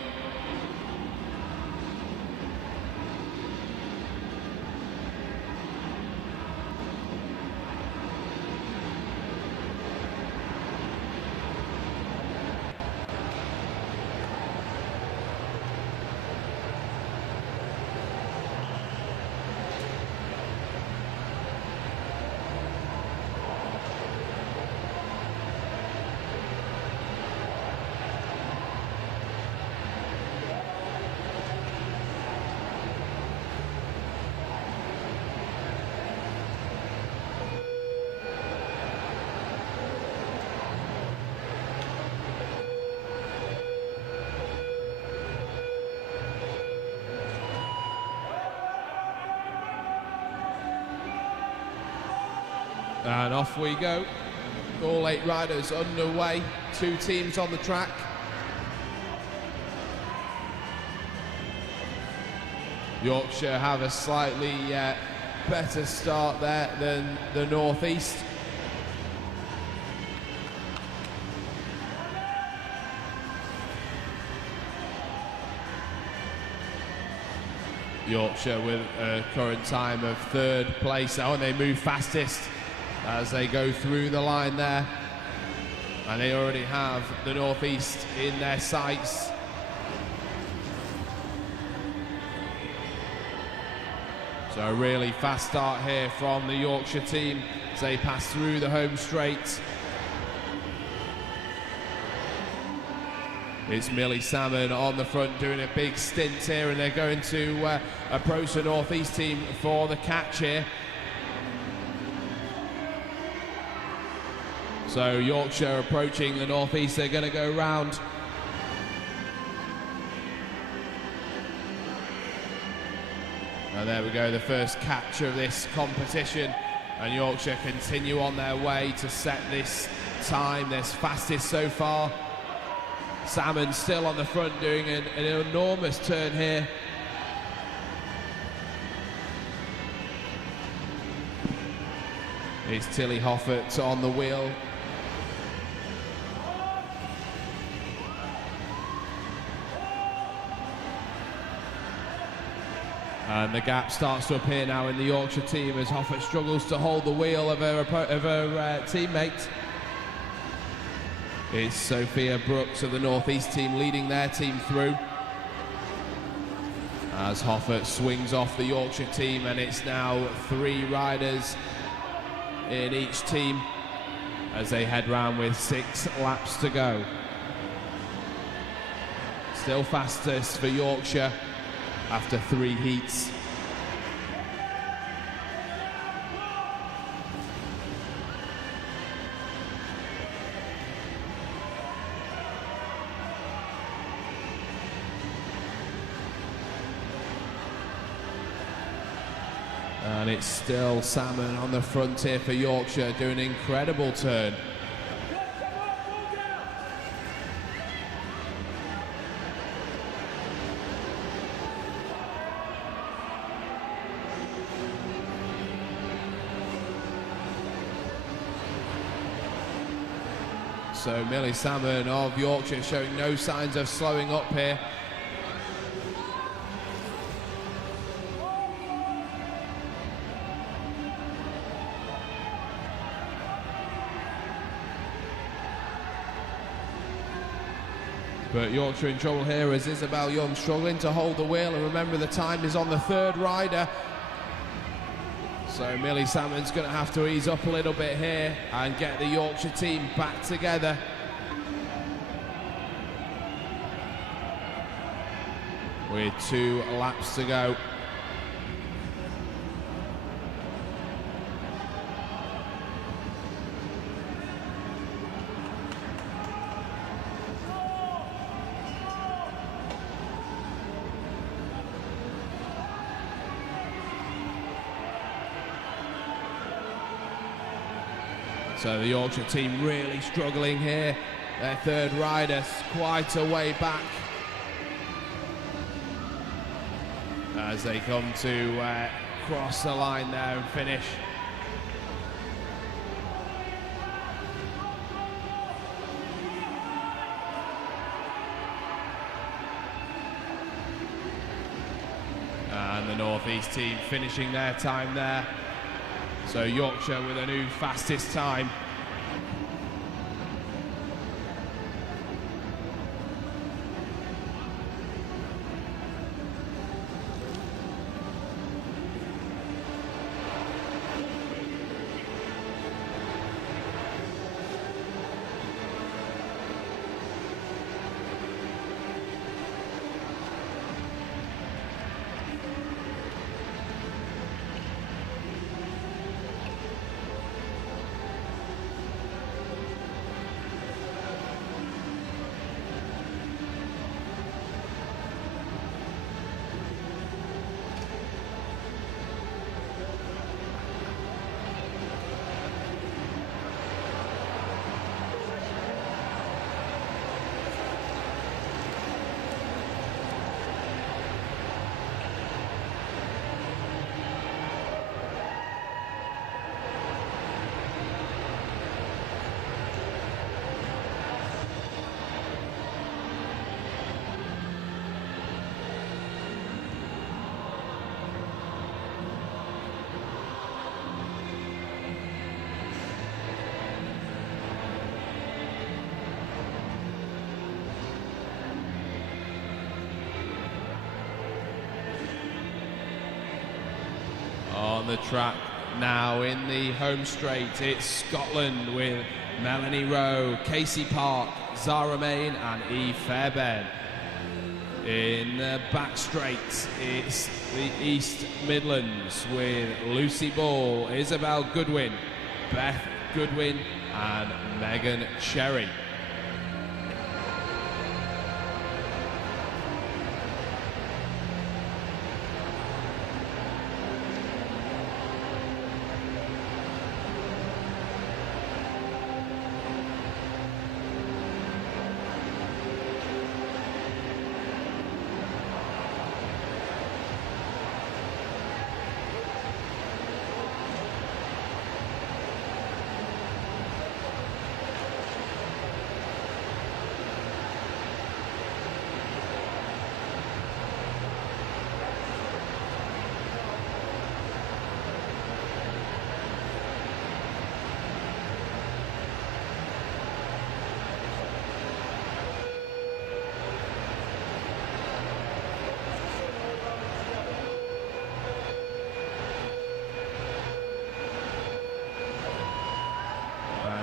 And off we go. All 8 riders underway. 2 teams on the track. Yorkshire have a slightly better start there than the Northeast. Yorkshire with a current time of 3rd place now, and they move fastest as they go through the line there, and they already have the Northeast in their sights. So a really fast start here from the Yorkshire team as they pass through the home straight. It's Millie Salmon on the front doing a big stint here, and they're going to approach the Northeast team for the catch here. So Yorkshire approaching the Northeast, they're going to go round. And there we go, the first catch of this competition. And Yorkshire continue on their way to set this time, their fastest so far. Salmon still on the front doing an enormous turn here. It's Tilly Hoffert on the wheel. And the gap starts to appear now in the Yorkshire team as Hoffert struggles to hold the wheel of her teammate. It's Sophia Brooks of the Northeast team leading their team through. As Hoffert swings off the Yorkshire team, and it's now 3 riders in each team as they head round with 6 laps to go. Still fastest for Yorkshire after 3 heats. And it's still Salmon on the front here for Yorkshire doing an incredible turn. So Millie Salmon of Yorkshire showing no signs of slowing up here. But Yorkshire in trouble here as Isabel Young struggling to hold the wheel, and remember the time is on the 3rd rider. So Millie Salmon's going to have to ease up a little bit here and get the Yorkshire team back together. With 2 laps to go. So the Yorkshire team really struggling here. Their third rider quite a way back as they come to cross the line there and finish. And the North East team finishing their time there. So Yorkshire with a new fastest time. On the track now in the home straight, it's Scotland with Melanie Rowe, Casey Park, Zara Main and Eve Fairbairn. In the back straight, it's the East Midlands with Lucy Ball, Isabel Goodwin, Beth Goodwin and Megan Cherry.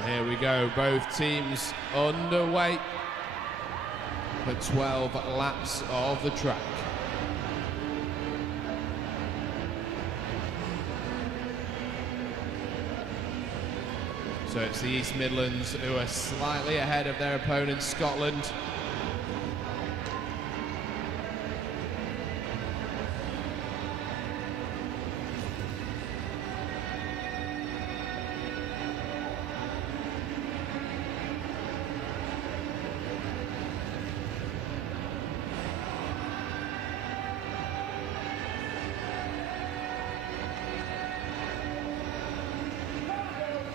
Here we go, both teams underway for 12 laps of the track. So it's the East Midlands who are slightly ahead of their opponents, Scotland.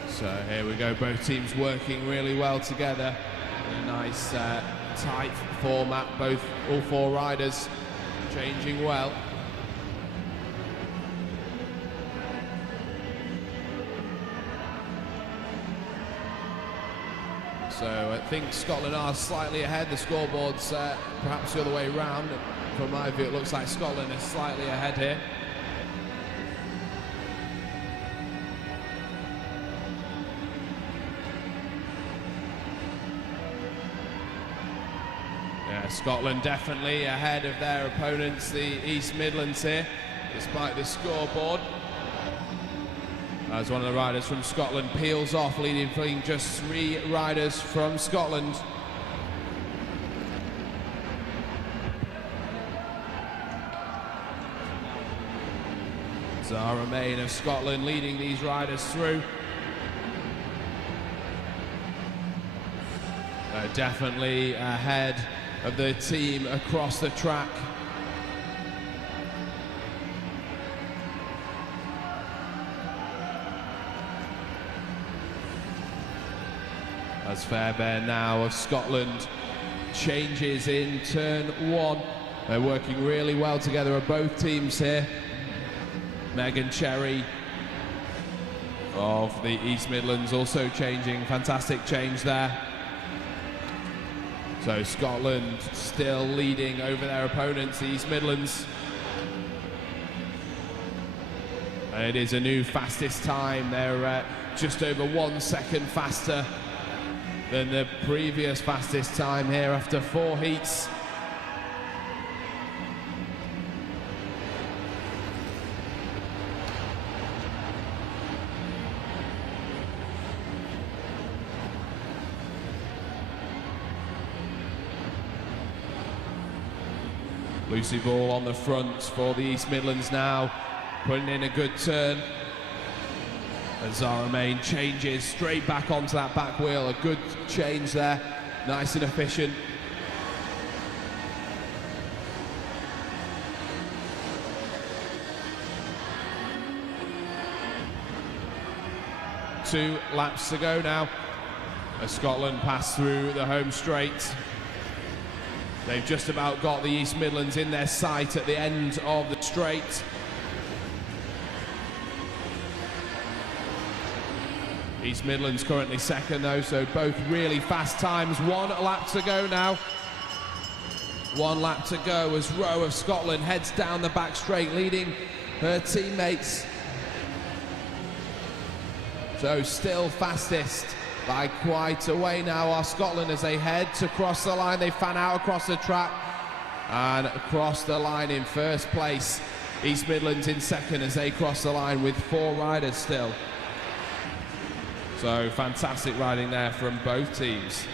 So here we go, both teams working really well together in a nice tight format, all four riders changing well. So I think Scotland are slightly ahead, the scoreboard's perhaps the other way round. From my view it looks like Scotland is slightly ahead here. Scotland definitely ahead of their opponents, the East Midlands here, despite the scoreboard. As one of the riders from Scotland peels off, leading just 3 riders from Scotland. Zara Main of Scotland leading these riders through. but definitely ahead of the team across the track. As Fairbairn now of Scotland changes in turn 1. They're working really well together at both teams here. Megan Cherry of the East Midlands also changing, fantastic change there. So Scotland still leading over their opponents, the East Midlands. And it is a new fastest time. They're just over 1 second faster than the previous fastest time here after 4 heats. Lucy Ball on the front for the East Midlands now, putting in a good turn. And Zara Main changes straight back onto that back wheel. A good change there, nice and efficient. Two laps to go now as Scotland pass through the home straight. They've just about got the East Midlands in their sight at the end of the straight. East Midlands currently second though, so both really fast times. 1 lap to go now. 1 lap to go as Rowe of Scotland heads down the back straight, leading her teammates. So still fastest by quite a way now are Scotland as they head to cross the line. They fan out across the track and across the line in first place. East Midlands in second as they cross the line with 4 riders still. So fantastic riding there from both teams.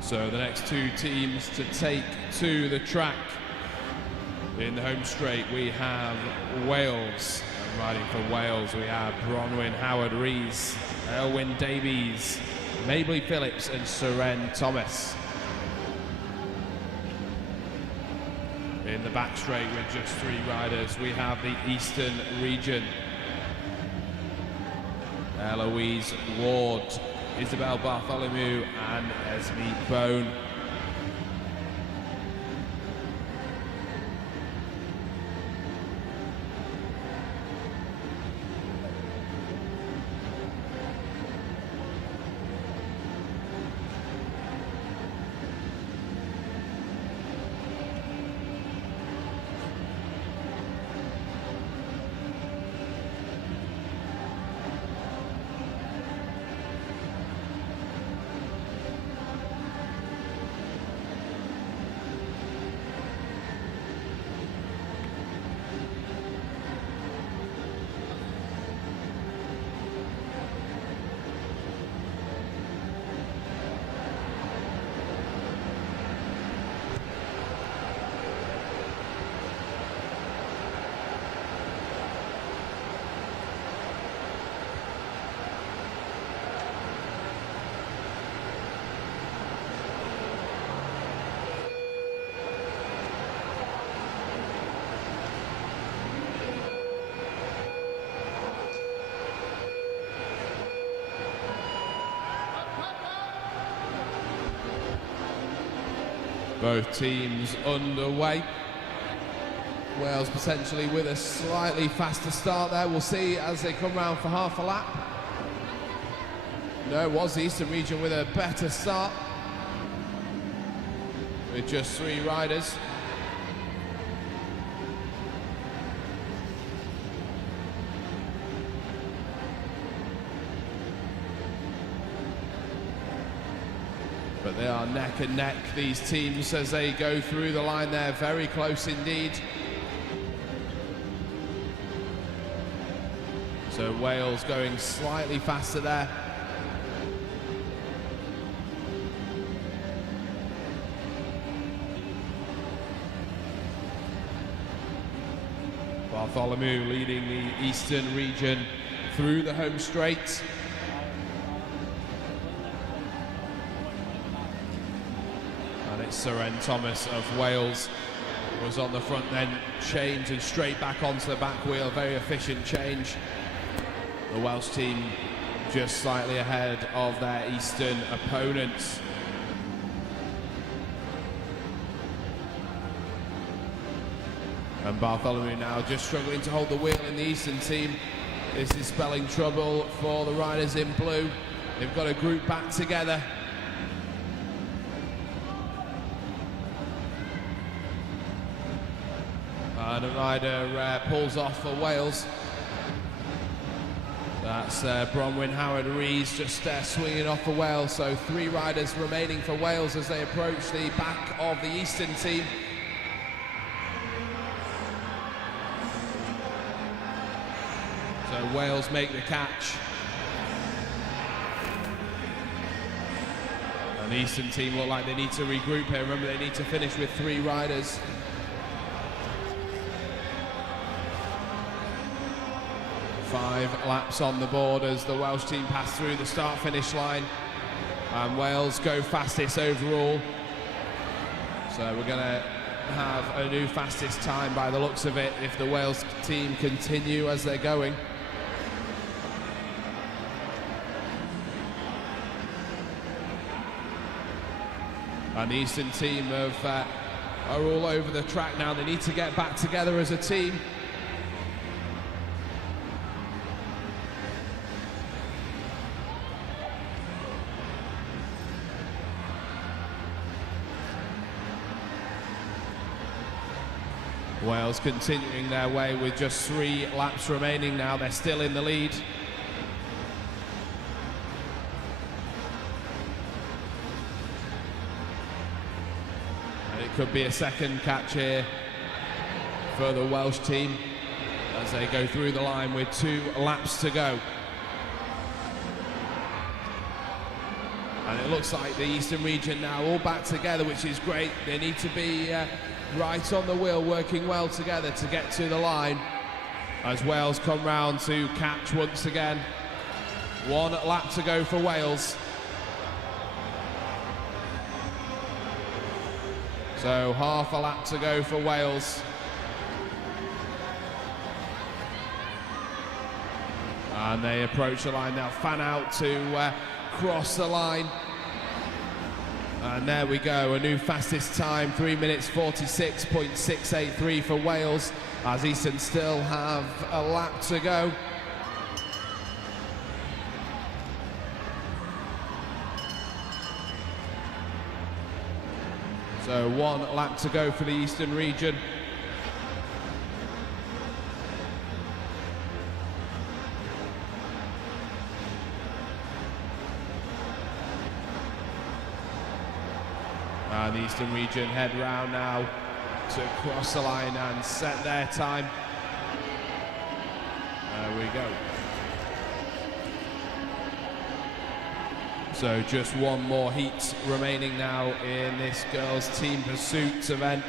So the next 2 teams to take to the track in the home straight, we have Wales. And riding for Wales, we have Bronwyn Howard-Rees, Elwyn Davies, Mabley Phillips and Seren Thomas. In the back straight with just 3 riders, we have the Eastern region. Eloise Ward, Isabel Bartholomew and Esme Bone. Both teams underway. Wales potentially with a slightly faster start there. We'll see as they come round for half a lap. No, it was the Eastern region with a better start, with just 3 riders. But they are neck and neck, these teams, as they go through the line there. Very close indeed. So Wales going slightly faster there. Bartholomew leading the Eastern region through the home straight. And it's Sir Ren Thomas of Wales was on the front, then changed and straight back onto the back wheel. Very efficient change. The Welsh team just slightly ahead of their Eastern opponents. And Bartholomew now just struggling to hold the wheel in the Eastern team. This is spelling trouble for the riders in blue. They've got to group back together. And a rider pulls off for Wales. That's Bronwyn Howard-Rees just swinging off for Wales. So 3 riders remaining for Wales as they approach the back of the Eastern team. So Wales make the catch. And the Eastern team look like they need to regroup here. Remember, they need to finish with 3 riders. Five laps on the board as the Welsh team pass through the start-finish line, and Wales go fastest overall. So we're going to have a new fastest time by the looks of it if the Wales team continue as they're going. And the Eastern team are all over the track now. They need to get back together as a team. Wales continuing their way with just 3 laps remaining now. They're still in the lead. And it could be a second catch here for the Welsh team as they go through the line with 2 laps to go. And it looks like the Eastern region now all back together, which is great. They need to be right on the wheel, working well together to get to the line as Wales come round to catch once again. 1 lap to go for Wales. So half a lap to go for Wales. And they approach the line. They'll fan out to cross the line. And there we go, a new fastest time, 3 minutes 46.683 for Wales, as Eastern still have a lap to go. So 1 lap to go for the Eastern region. And the Eastern region head round now to cross the line and set their time. There we go. So just 1 more heat remaining now in this girls' team pursuit event.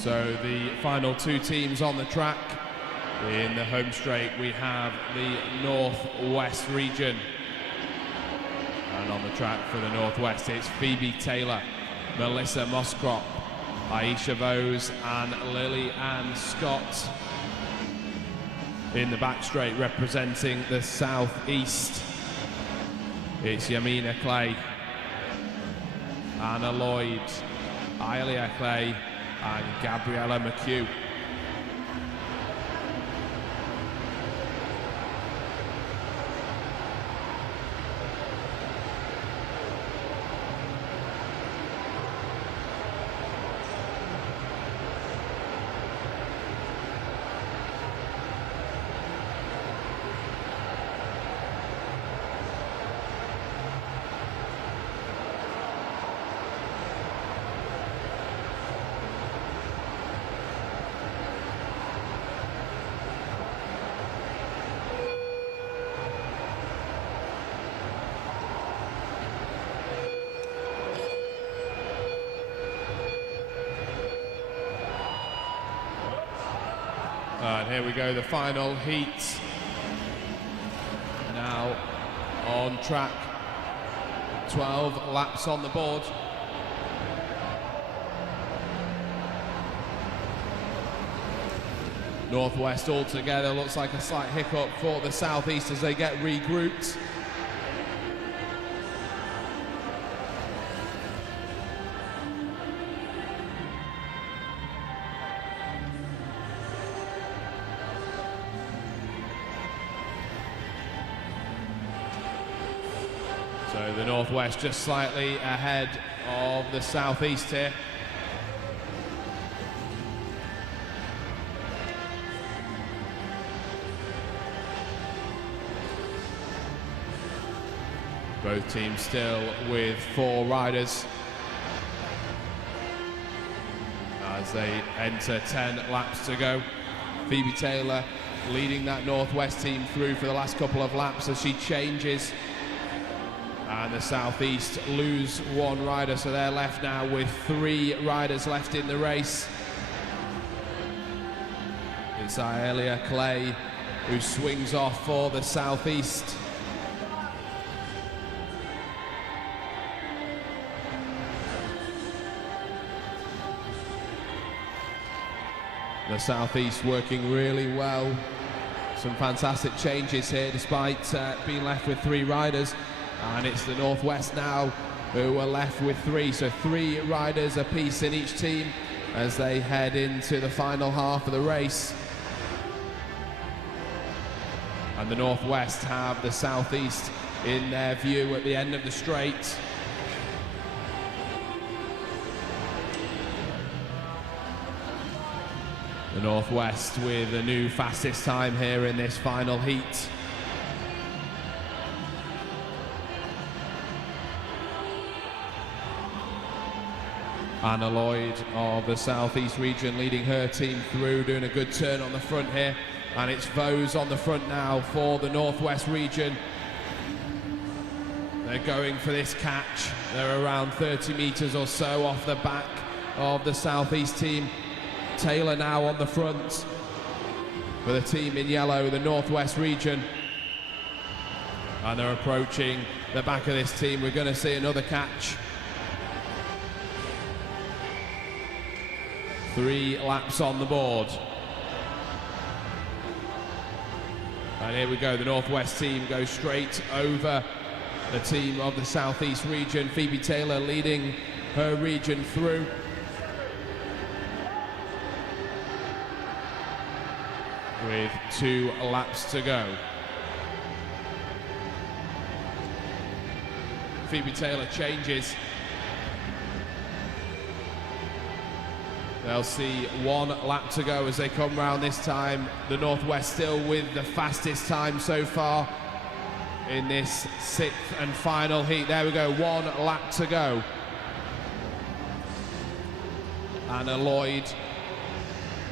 So the final two teams on the track. In the home straight, we have the Northwest region. And on the track for the Northwest, it's Phoebe Taylor, Melissa Moskrop, Aisha Vose and Lily Ann Scott. In the back straight, representing the Southeast, it's Yamina Clay, Anna Lloyd, Ailea Clay and Gabriella McHugh. And here we go, the final heat. Now on track, 12 laps on the board. Northwest all together, looks like a slight hiccup for the Southeast as they get regrouped. So the Northwest just slightly ahead of the Southeast here. Both teams still with 4 riders as they enter 10 laps to go. Phoebe Taylor leading that Northwest team through for the last couple of laps as she changes. And the Southeast lose 1 rider, so they're left now with 3 riders left in the race. It's Ailea Clay who swings off for the Southeast. The Southeast working really well. Some fantastic changes here despite being left with 3 riders. And it's the Northwest now who are left with 3. So 3 riders apiece in each team as they head into the final half of the race. And the Northwest have the Southeast in their view at the end of the straight. The Northwest with a new fastest time here in this final heat. Anna Lloyd of the Southeast region leading her team through, doing a good turn on the front here. And it's Vose on the front now for the Northwest region. They're going for this catch. They're around 30 meters or so off the back of the Southeast team. Taylor now on the front for the team in yellow, the Northwest region. And they're approaching the back of this team. We're going to see another catch. 3 laps on the board. And here we go, the Northwest team goes straight over the team of the Southeast region. Phoebe Taylor leading her region through. With 2 laps to go. Phoebe Taylor changes. They'll see 1 lap to go as they come round this time. The Northwest still with the fastest time so far in this 6th and final heat. There we go, 1 lap to go. Anna Lloyd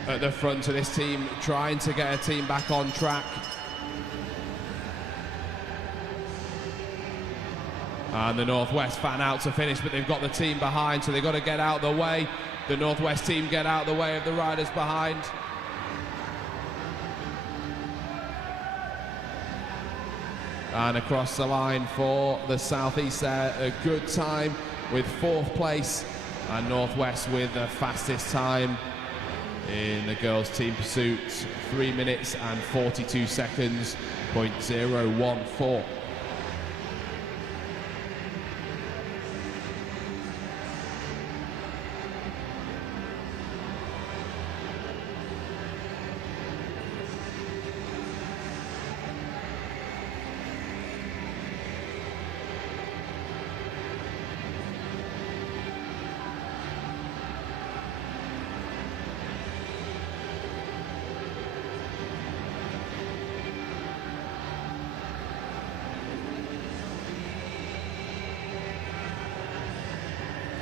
at the front of this team, trying to get her team back on track. And the Northwest fan out to finish, but they've got the team behind, so they've got to get out of the way. the Northwest team get out of the way of the riders behind. And across the line for the Southeast there, a good time with 4th place, and Northwest with the fastest time in the girls team pursuit, 3 minutes and 42 seconds, .014.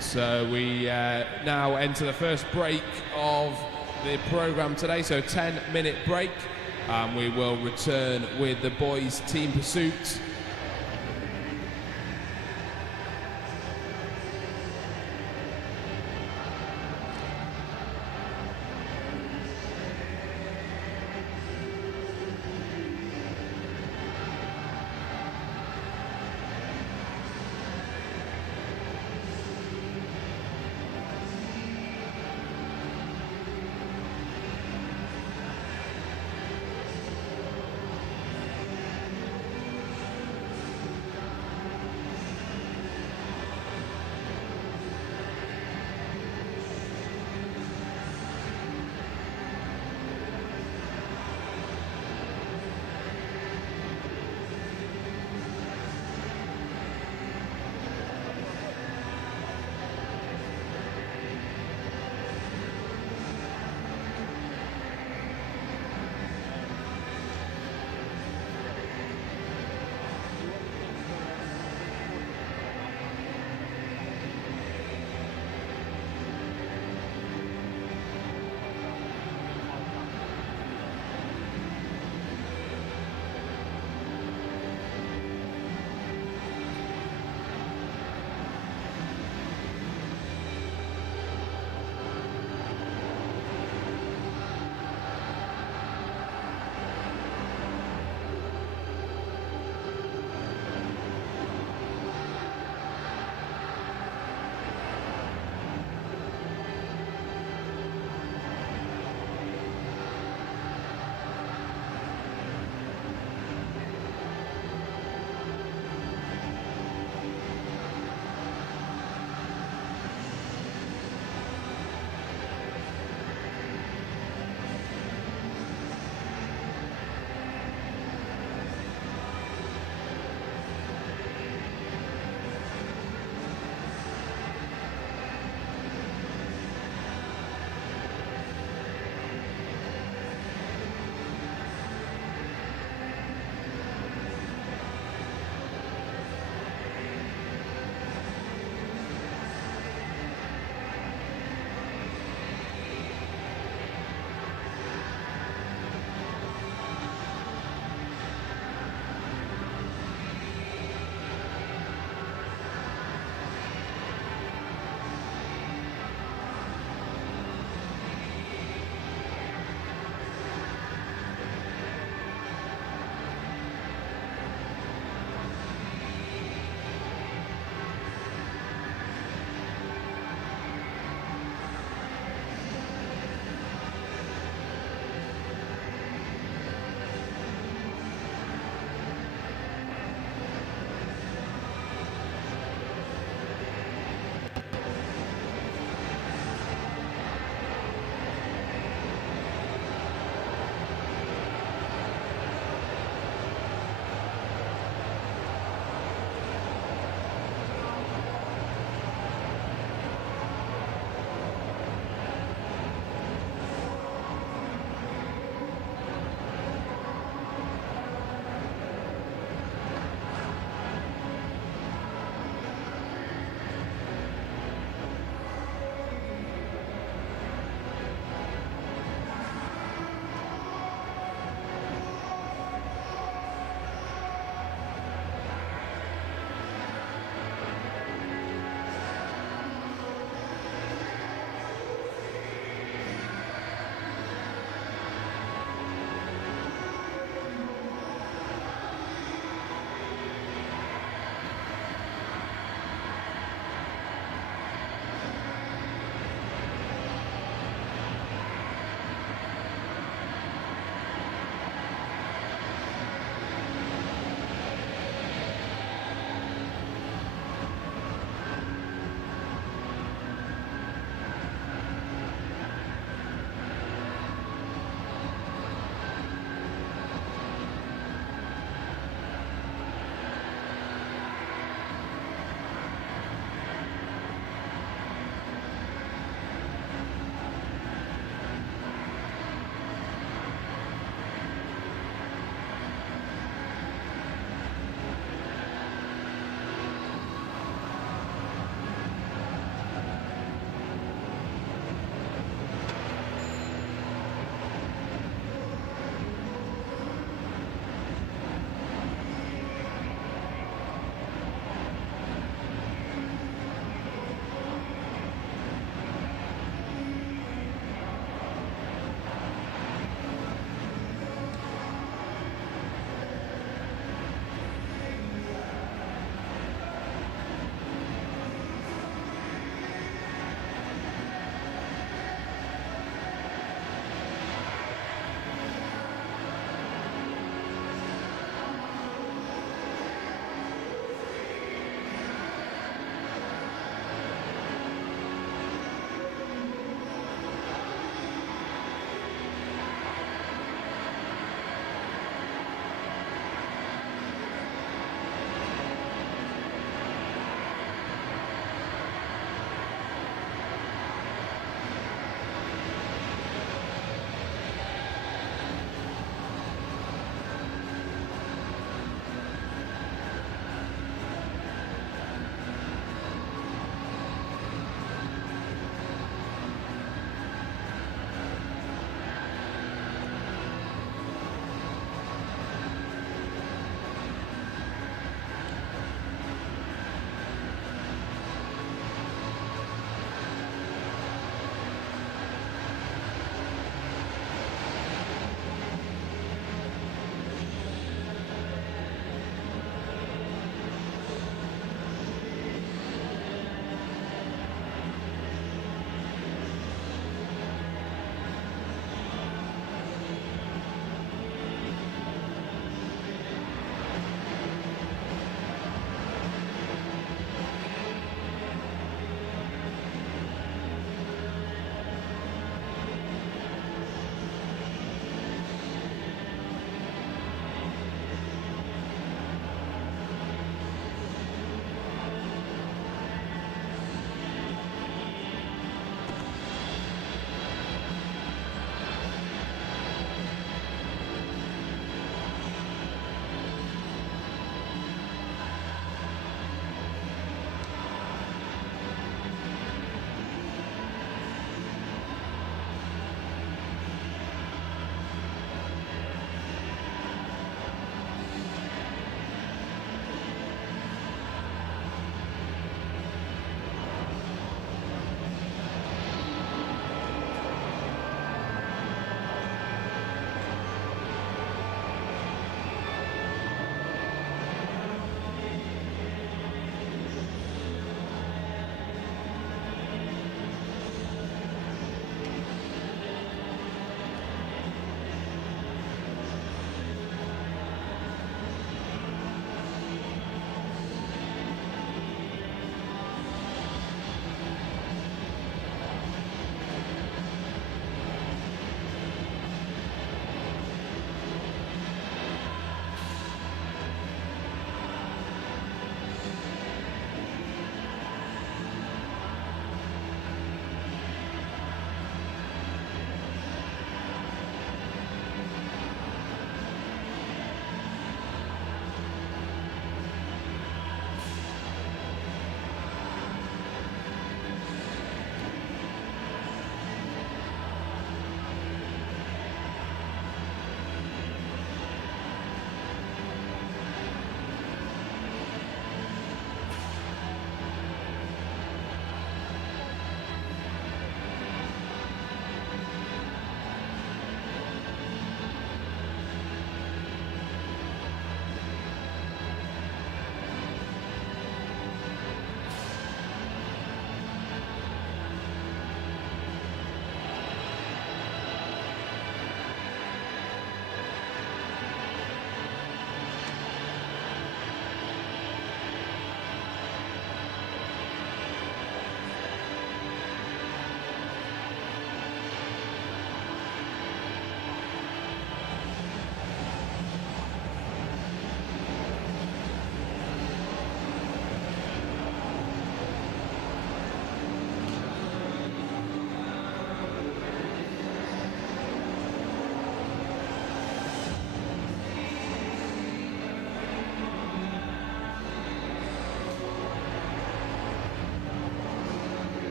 So we now enter the first break of the programme today, so 10-minute break, and we will return with the boys' team pursuit.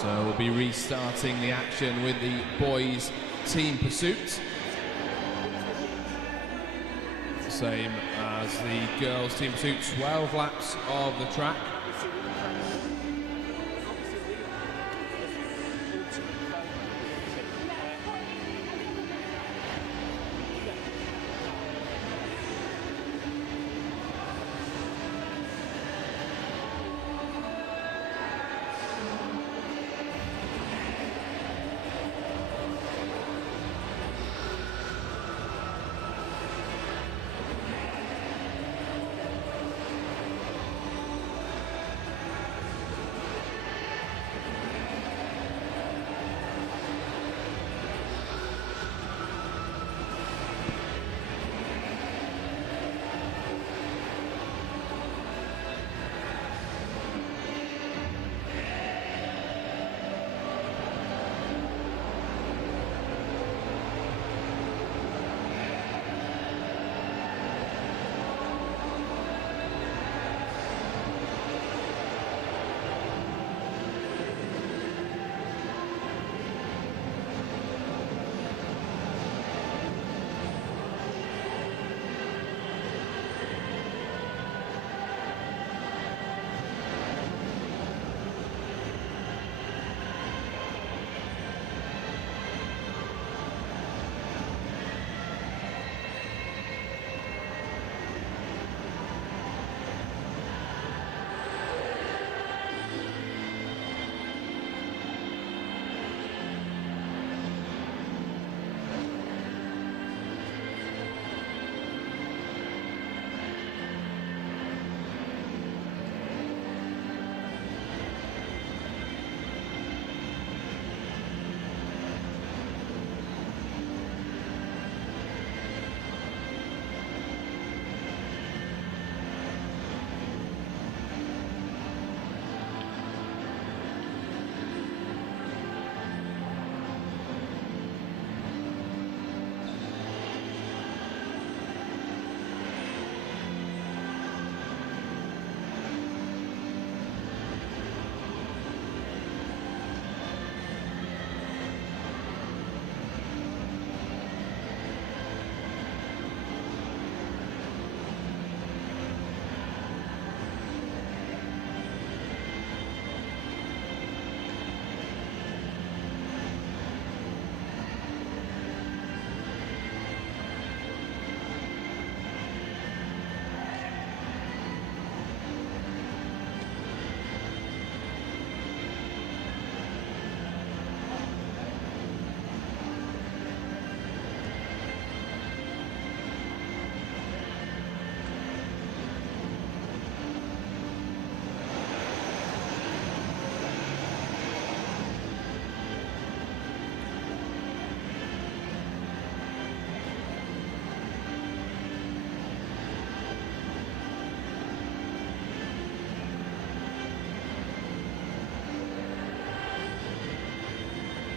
So we'll be restarting the action with the boys' team pursuit. Same as the girls' team pursuit, 12 laps of the track.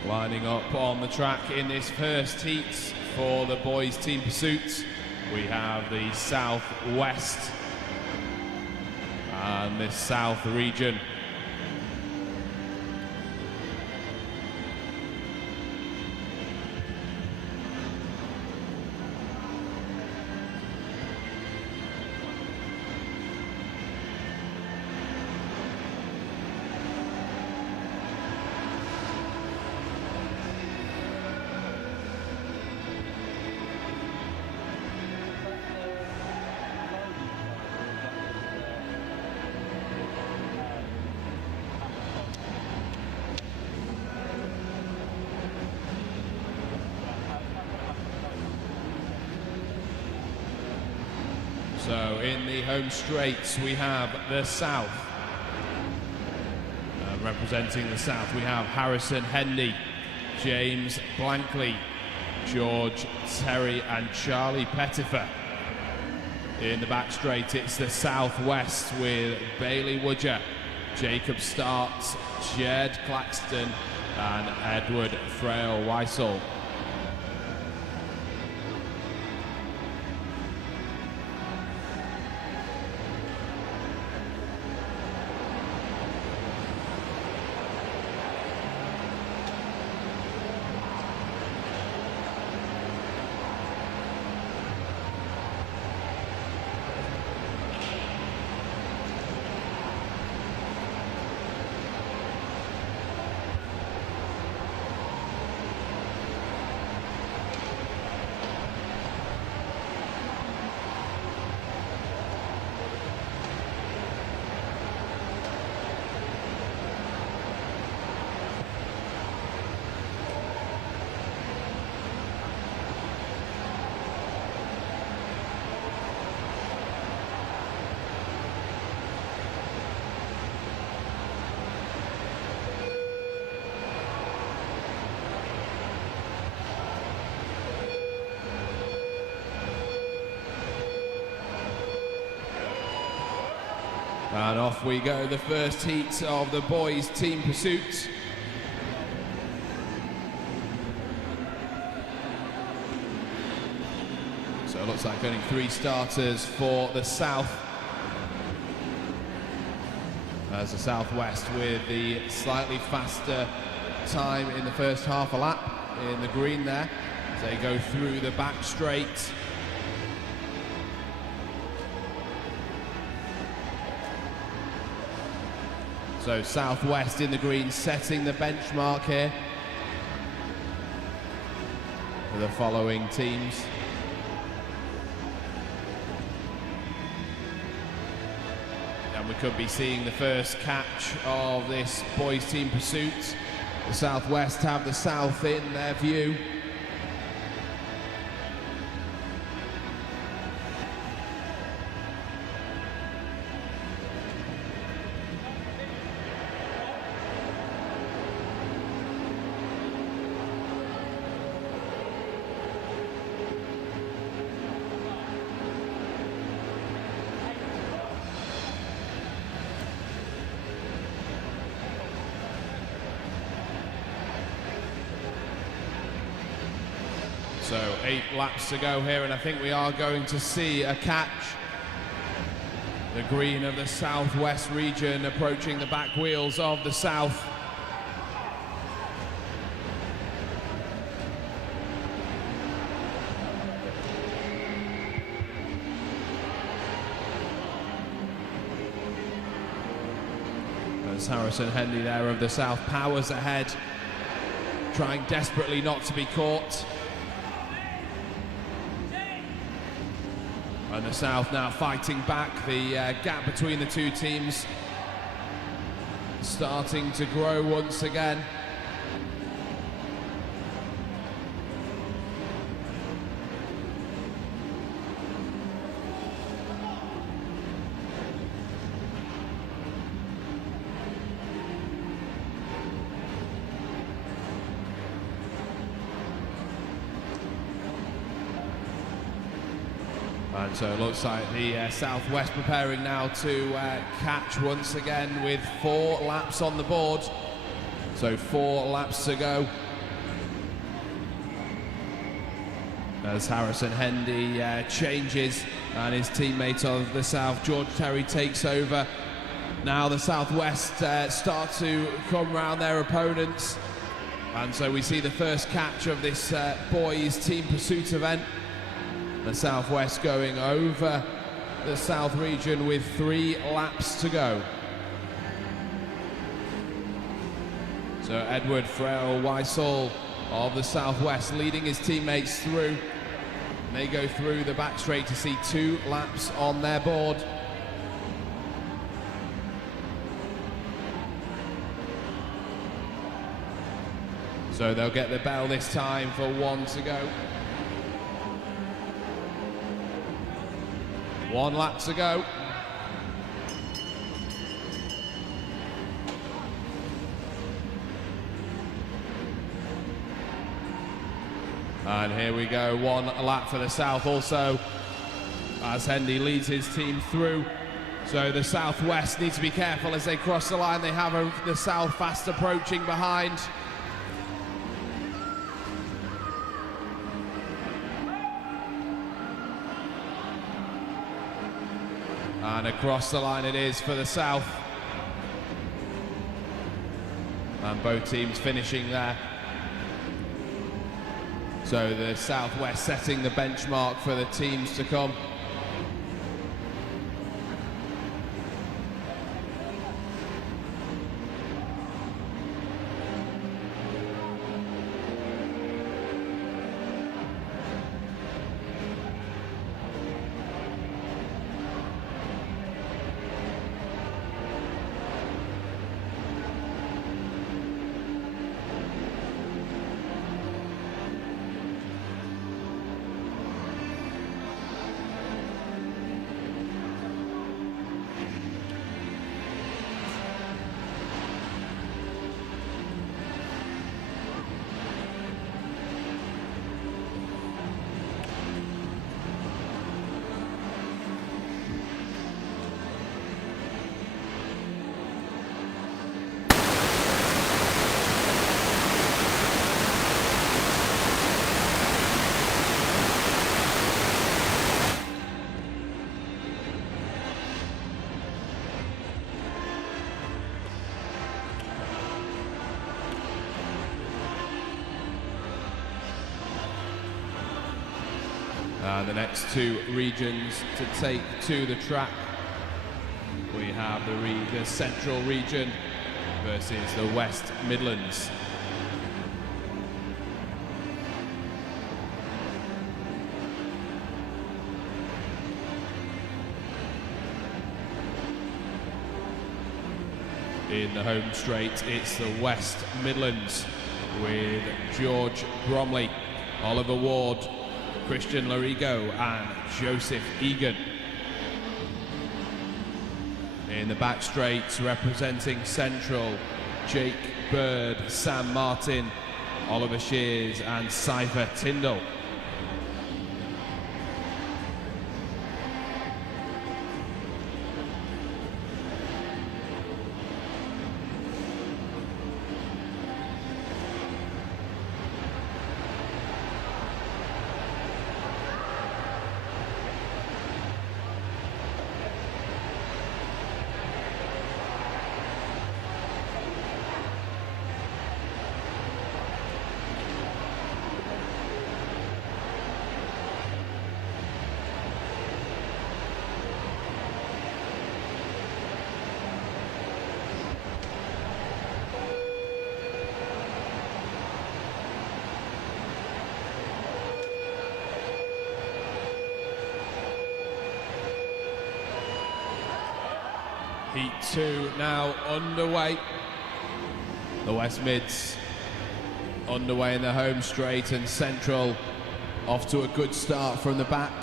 Lining up on the track in this first heat for the boys' team pursuit, we have the Southwest and the South region. So in the home straights we have the South. Representing the South we have Harrison Hendy, James Blankley, George Terry and Charlie Pettifer. In the back straight it's the Southwest with Bailey Woodger, Jacob Starks, Jed Claxton and Edward Frail-Weissel. And off we go, the first heat of the boys' team pursuit. So it looks like only 3 starters for the South. As the Southwest with the slightly faster time in the first half a lap in the green there, as they go through the back straight. So Southwest in the green, setting the benchmark here for the following teams. And we could be seeing the first catch of this boys' team pursuit. The Southwest have the South in their view. So 8 laps to go here, and I think we are going to see a catch. The green of the Southwest region approaching the back wheels of the South. As Harrison Hendy there of the South powers ahead, trying desperately not to be caught. And the South now fighting back, the gap between the two teams starting to grow once again. And so it looks like the Southwest preparing now to catch once again with 4 laps on the board. So 4 laps to go. As Harrison Hendy changes and his teammate of the South, George Terry, takes over. Now the Southwest start to come round their opponents. And so we see the first catch of this boys' team pursuit event. The Southwest going over the South region with 3 laps to go. So Edward Frale-Weissel of the Southwest leading his teammates through. They go through the back straight to see 2 laps on their board. So they'll get the bell this time for 1 to go. 1 lap to go. And here we go, 1 lap for the South also, as Hendy leads his team through. So the Southwest need to be careful as they cross the line. They have the South fast approaching behind. And across the line it is for the South. And both teams finishing there. So the Southwest setting the benchmark for the teams to come. And the next two regions to take to the track, we have the Central region versus the West Midlands. In the home straight, it's the West Midlands with George Bromley, Oliver Ward, Christian Larigo and Joseph Egan. In the back straights, representing Central, Jake Bird, Sam Martin, Oliver Shears and Cypher Tyndall. Heat 2 now underway. The West Mids underway in the home straight, and Central off to a good start from the back.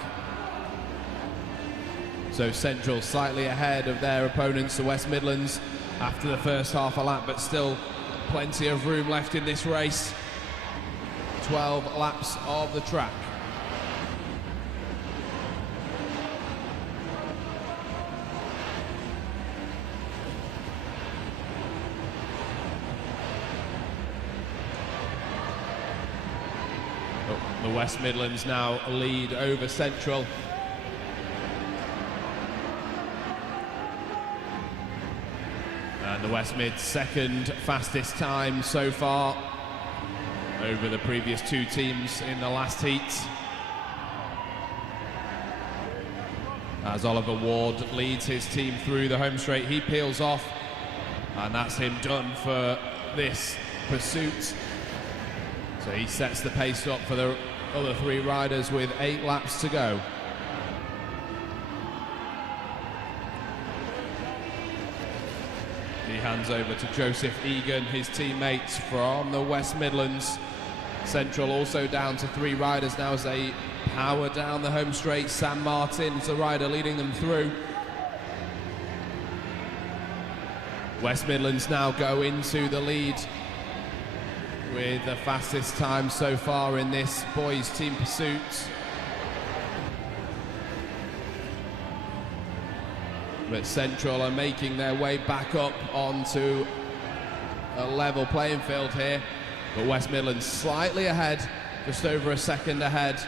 So Central slightly ahead of their opponents, the West Midlands, after the first half a lap, but still plenty of room left in this race. 12 laps of the track. The West Midlands now lead over Central. And the West Mid's second fastest time so far over the previous two teams in the last heat. As Oliver Ward leads his team through the home straight, he peels off, and that's him done for this pursuit. So he sets the pace up for the other three riders with 8 laps to go. He hands over to Joseph Egan, his teammates from the West Midlands. Central also down to 3 riders now as they power down the home straight. Sam Martin is the rider leading them through. West Midlands now go into the lead with the fastest time so far in this boys team pursuit. But Central are making their way back up onto a level playing field here. But West Midlands slightly ahead, just over a second ahead.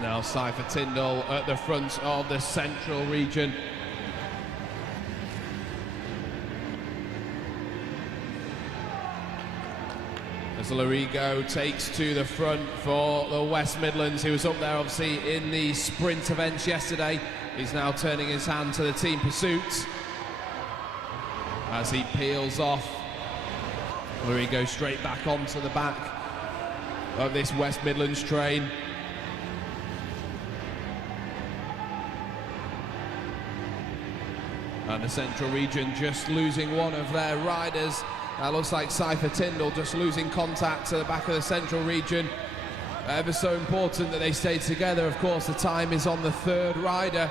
Now Cypher Tyndall at the front of the Central region. As Larigo takes to the front for the West Midlands. He was up there obviously in the sprint events yesterday. He's now turning his hand to the team pursuit as he peels off. Larigo straight back onto the back of this West Midlands train. And the Central region just losing one of their riders. That looks like Cypher Tyndall just losing contact to the back of the Central region. Ever so important that they stay together. Of course, the time is on the 3rd rider.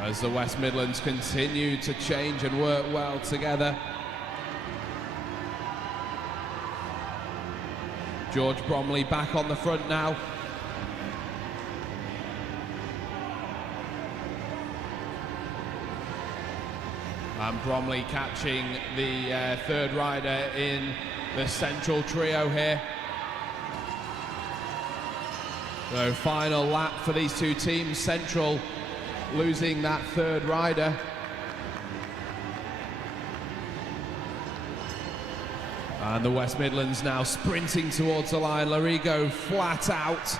As the West Midlands continue to change and work well together. George Bromley back on the front now. And Bromley catching the 3rd rider in the Central trio here. So final lap for these two teams. Central losing that third rider. And the West Midlands now sprinting towards the line. Larigo flat out.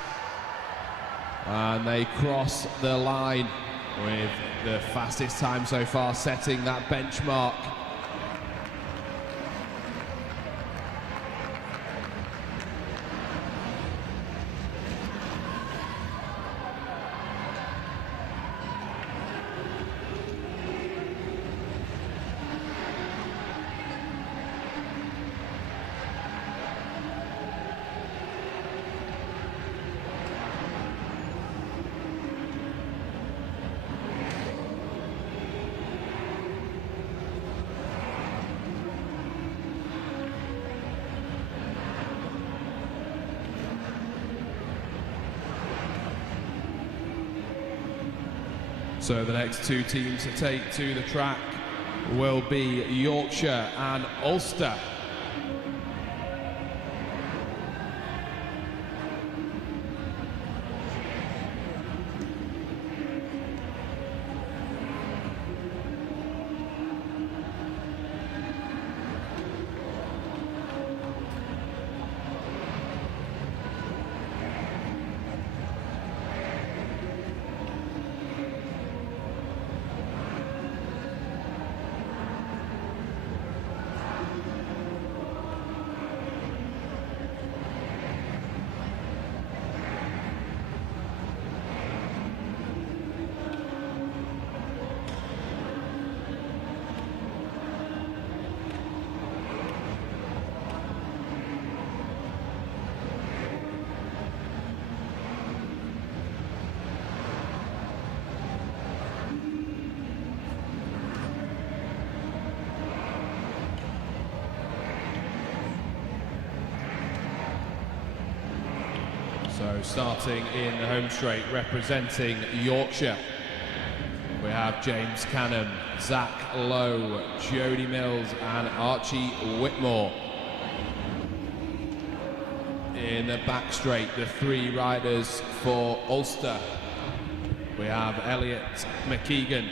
And they cross the line with the fastest time so far, setting that benchmark. So the next two teams to take to the track will be Yorkshire and Ulster. So starting in the home straight, representing Yorkshire, we have James Canham, Zach Lowe, Jody Mills and Archie Whitmore. In the back straight, the three riders for Ulster. We have Elliot McKeegan,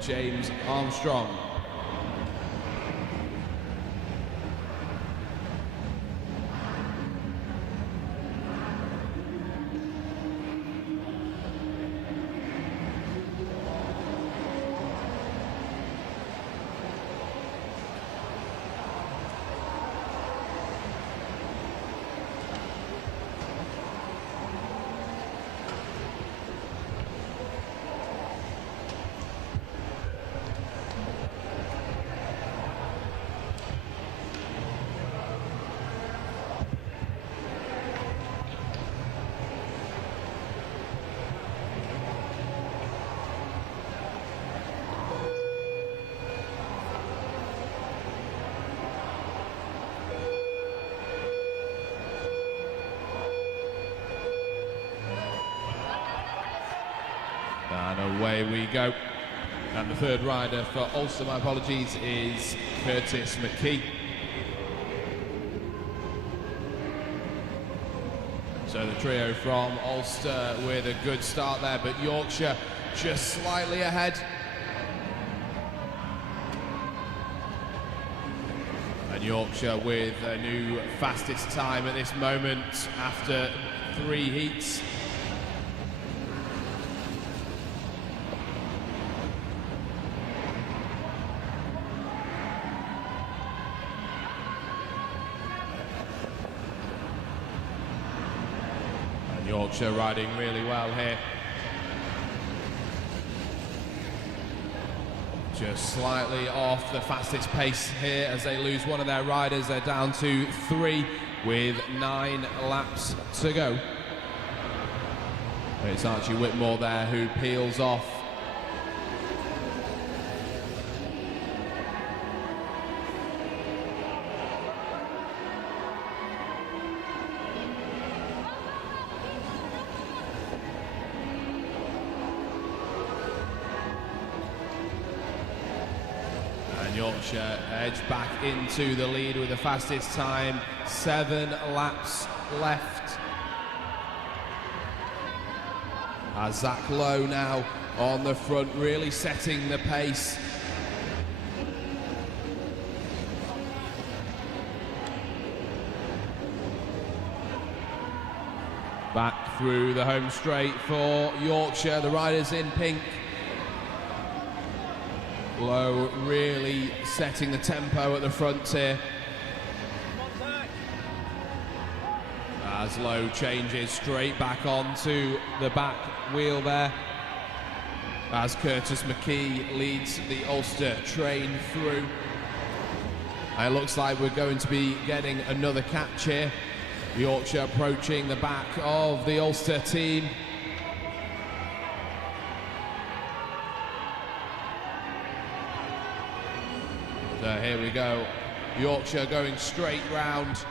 James Armstrong, and away we go. And the third rider for Ulster, my apologies, is Curtis McKee. So the trio from Ulster with a good start there, but Yorkshire just slightly ahead. And Yorkshire with a new fastest time at this moment after 3 heats. Yorkshire riding really well here. Just slightly off the fastest pace here as they lose one of their riders. They're down to 3 with 9 laps to go. It's Archie Whitmore there who peels off. Yorkshire edge back into the lead with the fastest time, 7 laps left. As Zach Lowe now on the front, really setting the pace. Back through the home straight for Yorkshire, the riders in pink. Lowe really setting the tempo at the front here. As Lowe changes straight back onto the back wheel there. As Curtis McKee leads the Ulster train through. It looks like we're going to be getting another catch here. Yorkshire approaching the back of the Ulster team. So here we go. Yorkshire going straight round.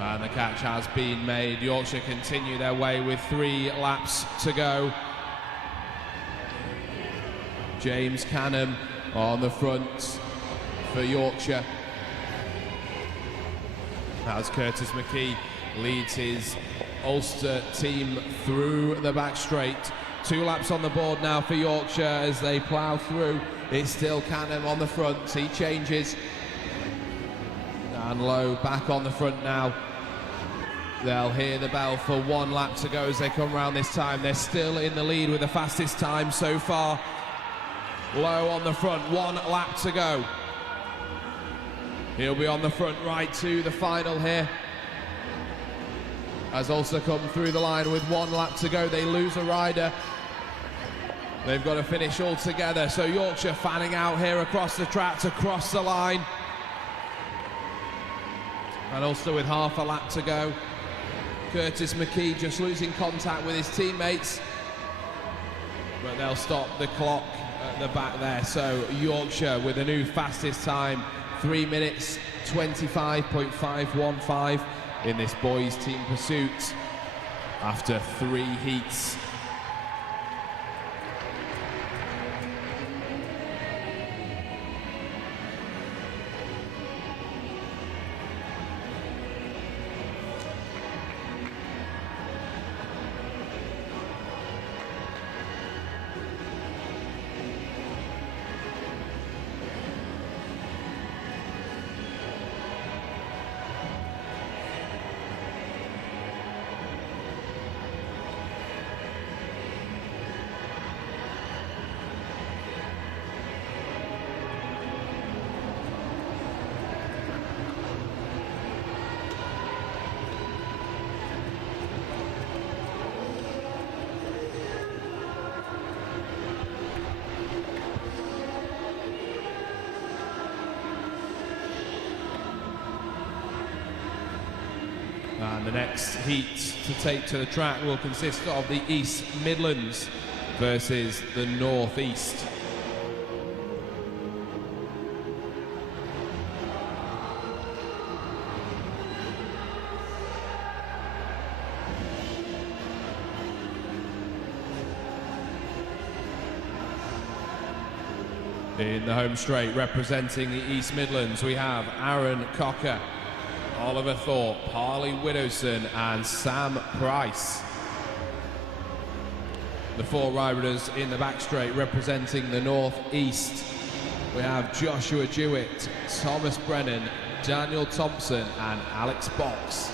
And the catch has been made. Yorkshire continue their way with 3 laps to go. James Canham on the front for Yorkshire. As Curtis McKee leads his Ulster team through the back straight. 2 laps on the board now for Yorkshire as they plough through. It's still Canham on the front. He changes. And Lowe back on the front now. They'll hear the bell for 1 lap to go as they come round this time. They're still in the lead with the fastest time so far. Lowe on the front, 1 lap to go. He'll be on the front right to the final here. Has also come through the line with 1 lap to go. They lose a rider. They've got to finish all together. So Yorkshire fanning out here across the track to cross the line. And also with half a lap to go. Curtis McKee just losing contact with his teammates. But they'll stop the clock at the back there. So Yorkshire with a new fastest time. 3 minutes 25.515 in this boys team pursuit after 3 heats. And the next heat to take to the track will consist of the East Midlands versus the North East. In the home straight, representing the East Midlands, we have Aaron Cocker, Oliver Thorpe, Harley Widowson and Sam Price. The 4 riders in the back straight representing the North East. We have Joshua Jewett, Thomas Brennan, Daniel Thompson and Alex Box.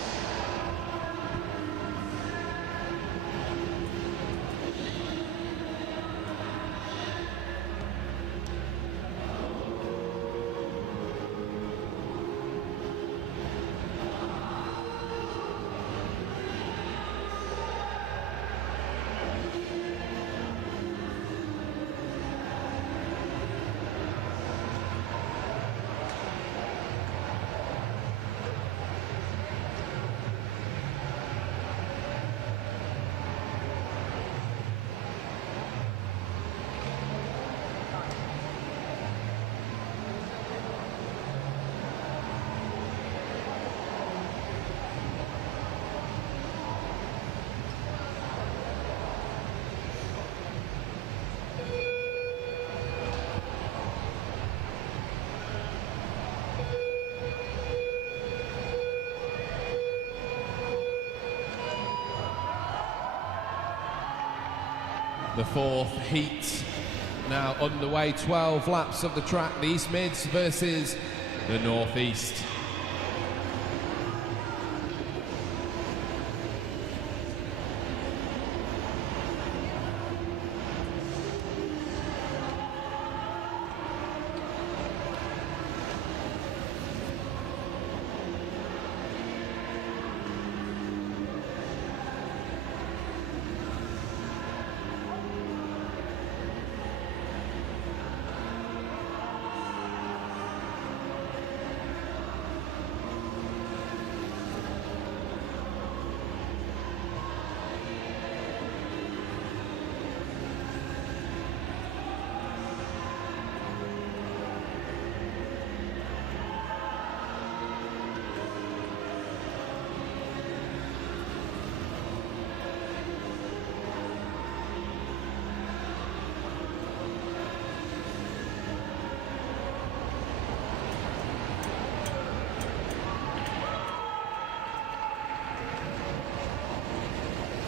The fourth heat now underway, 12 laps of the track, the East Mids versus the North East.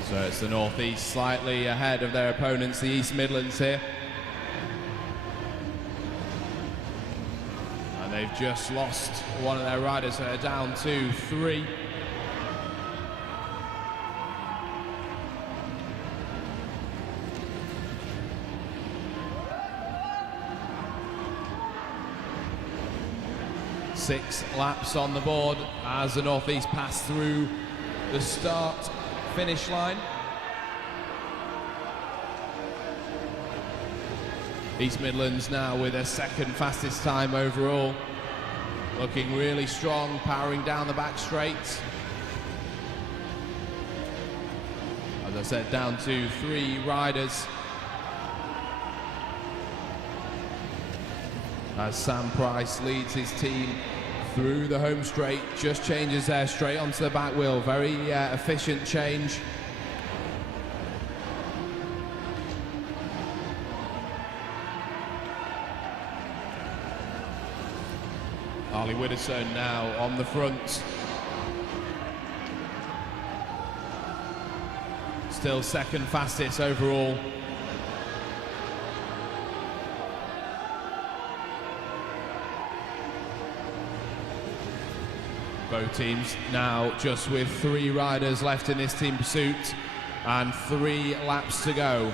So it's the North East slightly ahead of their opponents, the East Midlands here. And they've just lost one of their riders, they're down to 3. Six laps on the board as the North East pass through the start-finish line. East Midlands now with their second fastest time overall. Looking really strong, powering down the back straight. As I said, down to 3 riders. As Sam Price leads his team through the home straight, just changes there straight onto the back wheel. Very efficient change. Harley Widdowson now on the front. Still second fastest overall. Both teams now just with 3 riders left in this team pursuit and 3 laps to go.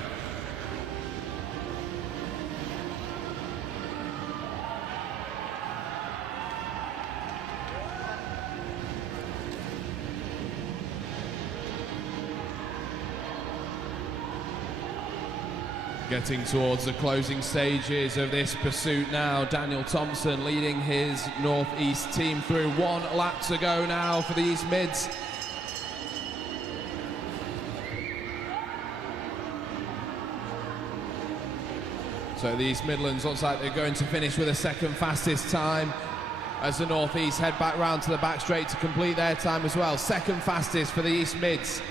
Getting towards the closing stages of this pursuit now. Daniel Thompson leading his North East team through. 1 lap to go now for the East Mids. So the East Midlands looks like they're going to finish with a second fastest time as the North East head back round to the back straight to complete their time as well. Second fastest for the East Mids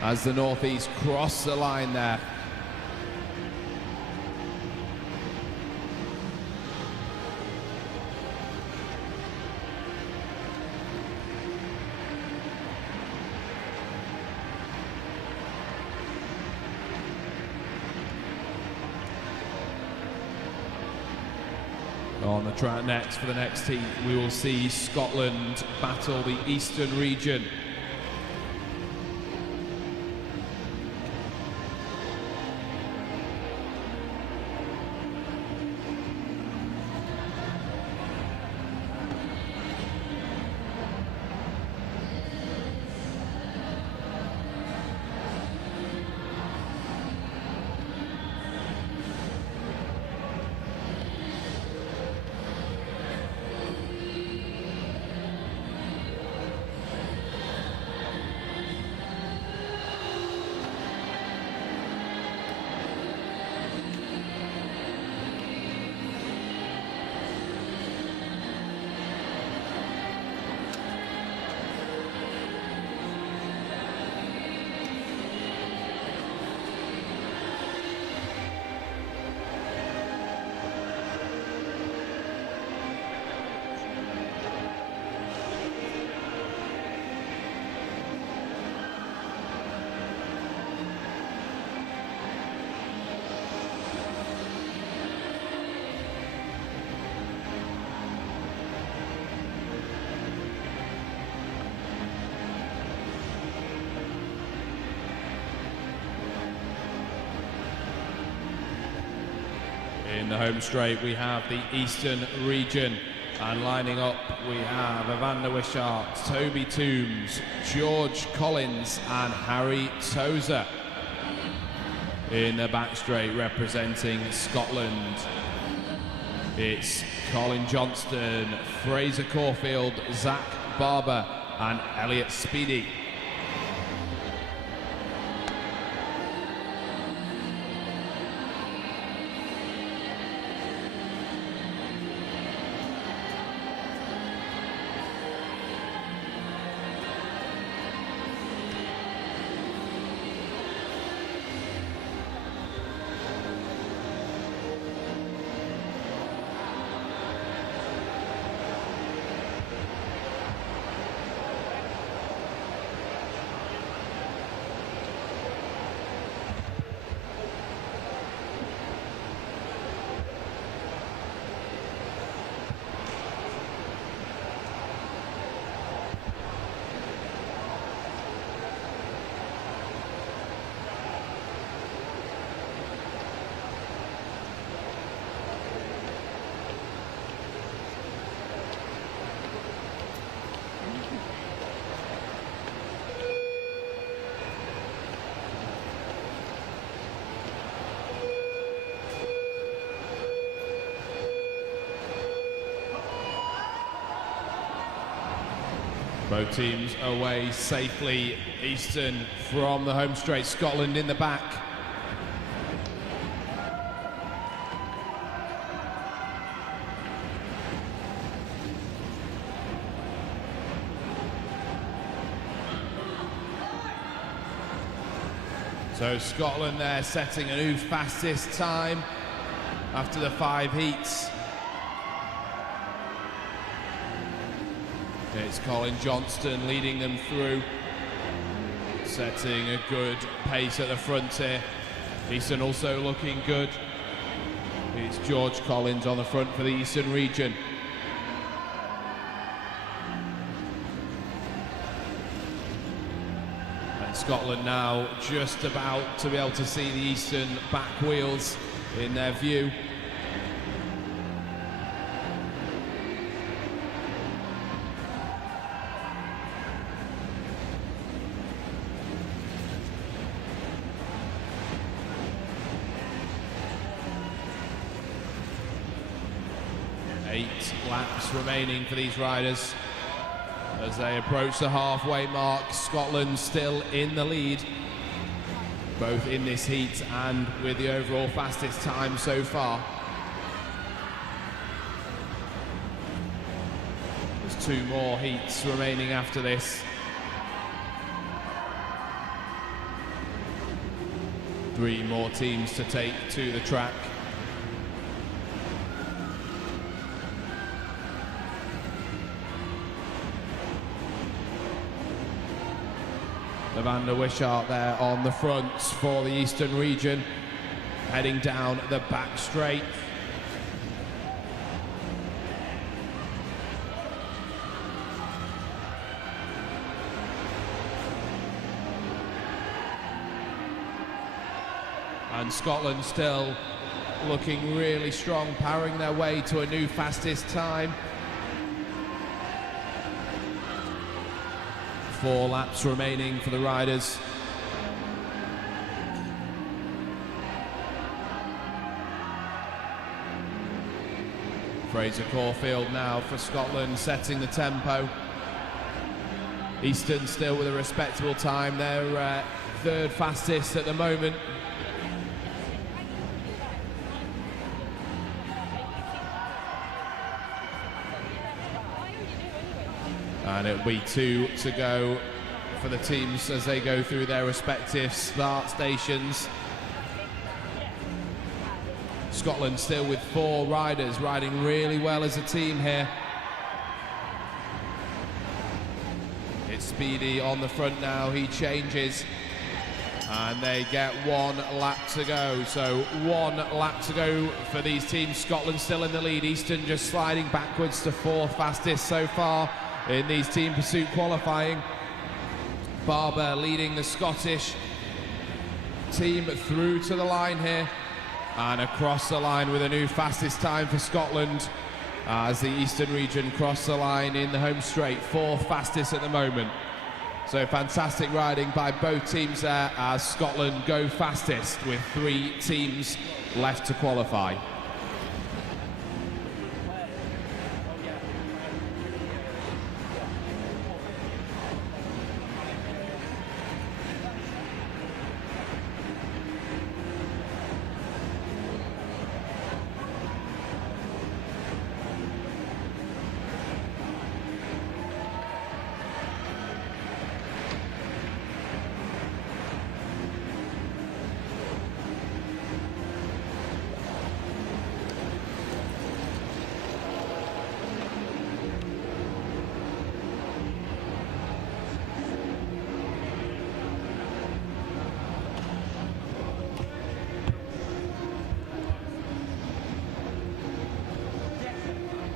as the North East cross the line there. On the track next for the next team, we will see Scotland battle the Eastern region. In the home straight, we have the Eastern region, and lining up, we have Evander Wishart, Toby Toombs, George Collins, and Harry Tozer. In the back straight, representing Scotland, it's Colin Johnston, Fraser Caulfield, Zach Barber, and Elliot Speedy. Both teams away safely. Eastern from the home straight, Scotland in the back. So Scotland there setting a new fastest time after the 5 heats. It's Colin Johnston leading them through, setting a good pace at the front here. Eastern also looking good. It's George Collins on the front for the Eastern region. And Scotland now just about to be able to see the Eastern back wheels in their view. Laps remaining for these riders as they approach the halfway mark. Scotland still in the lead, both in this heat and with the overall fastest time so far. There's 2 more heats remaining after this. 3 more teams to take to the track. Evander Wishart there on the front for the Eastern region, heading down the back straight. And Scotland still looking really strong, powering their way to a new fastest time. 4 laps remaining for the riders. Fraser Caulfield now for Scotland, setting the tempo. Eastern still with a respectable time. They're 3rd fastest at the moment. And it'll be 2 to go for the teams as they go through their respective start stations. Scotland still with 4 riders, riding really well as a team here. It's Speedy on the front now, he changes. And they get 1 lap to go. So 1 lap to go for these teams. Scotland still in the lead, Eastern just sliding backwards to 4th fastest so far in these team pursuit qualifying. Barber leading the Scottish team through to the line here. And across the line with a new fastest time for Scotland as the Eastern region cross the line in the home straight. 4th fastest at the moment. So fantastic riding by both teams there as Scotland go fastest with 3 teams left to qualify.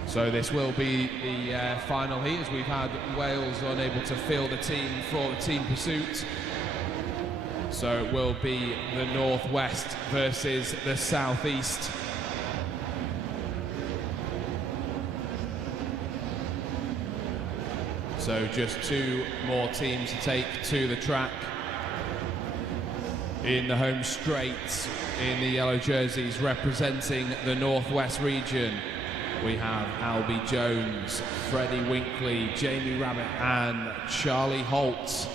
So this will be the final heat, as we've had Wales unable to field a team for the team pursuit. So it will be the Northwest versus the Southeast. So just 2 more teams to take to the track. In the home straight, in the yellow jerseys representing the Northwest region, we have Albie Jones, Freddie Winkley, Jamie Rabbit and Charlie Holt.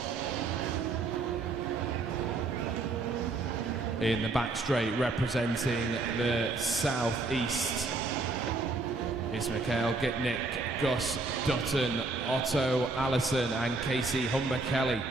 In the back straight representing the Southeast is Mikhail Gitnick, Gus Dutton, Otto Allison and Casey Humber-Kelly.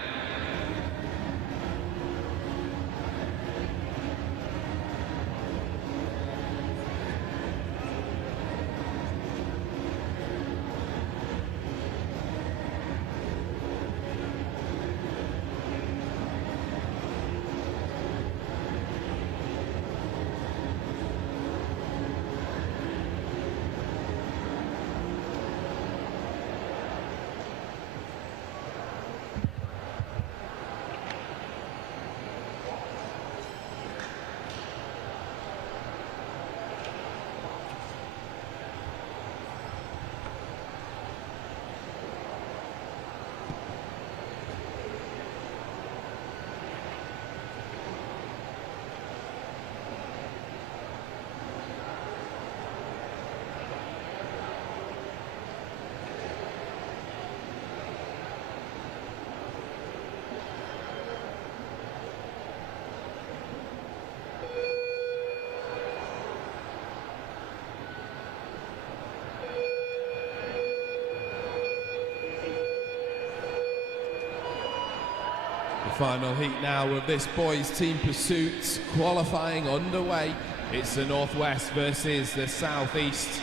Final heat now of this boys team pursuit, qualifying underway. It's the Northwest versus the Southeast.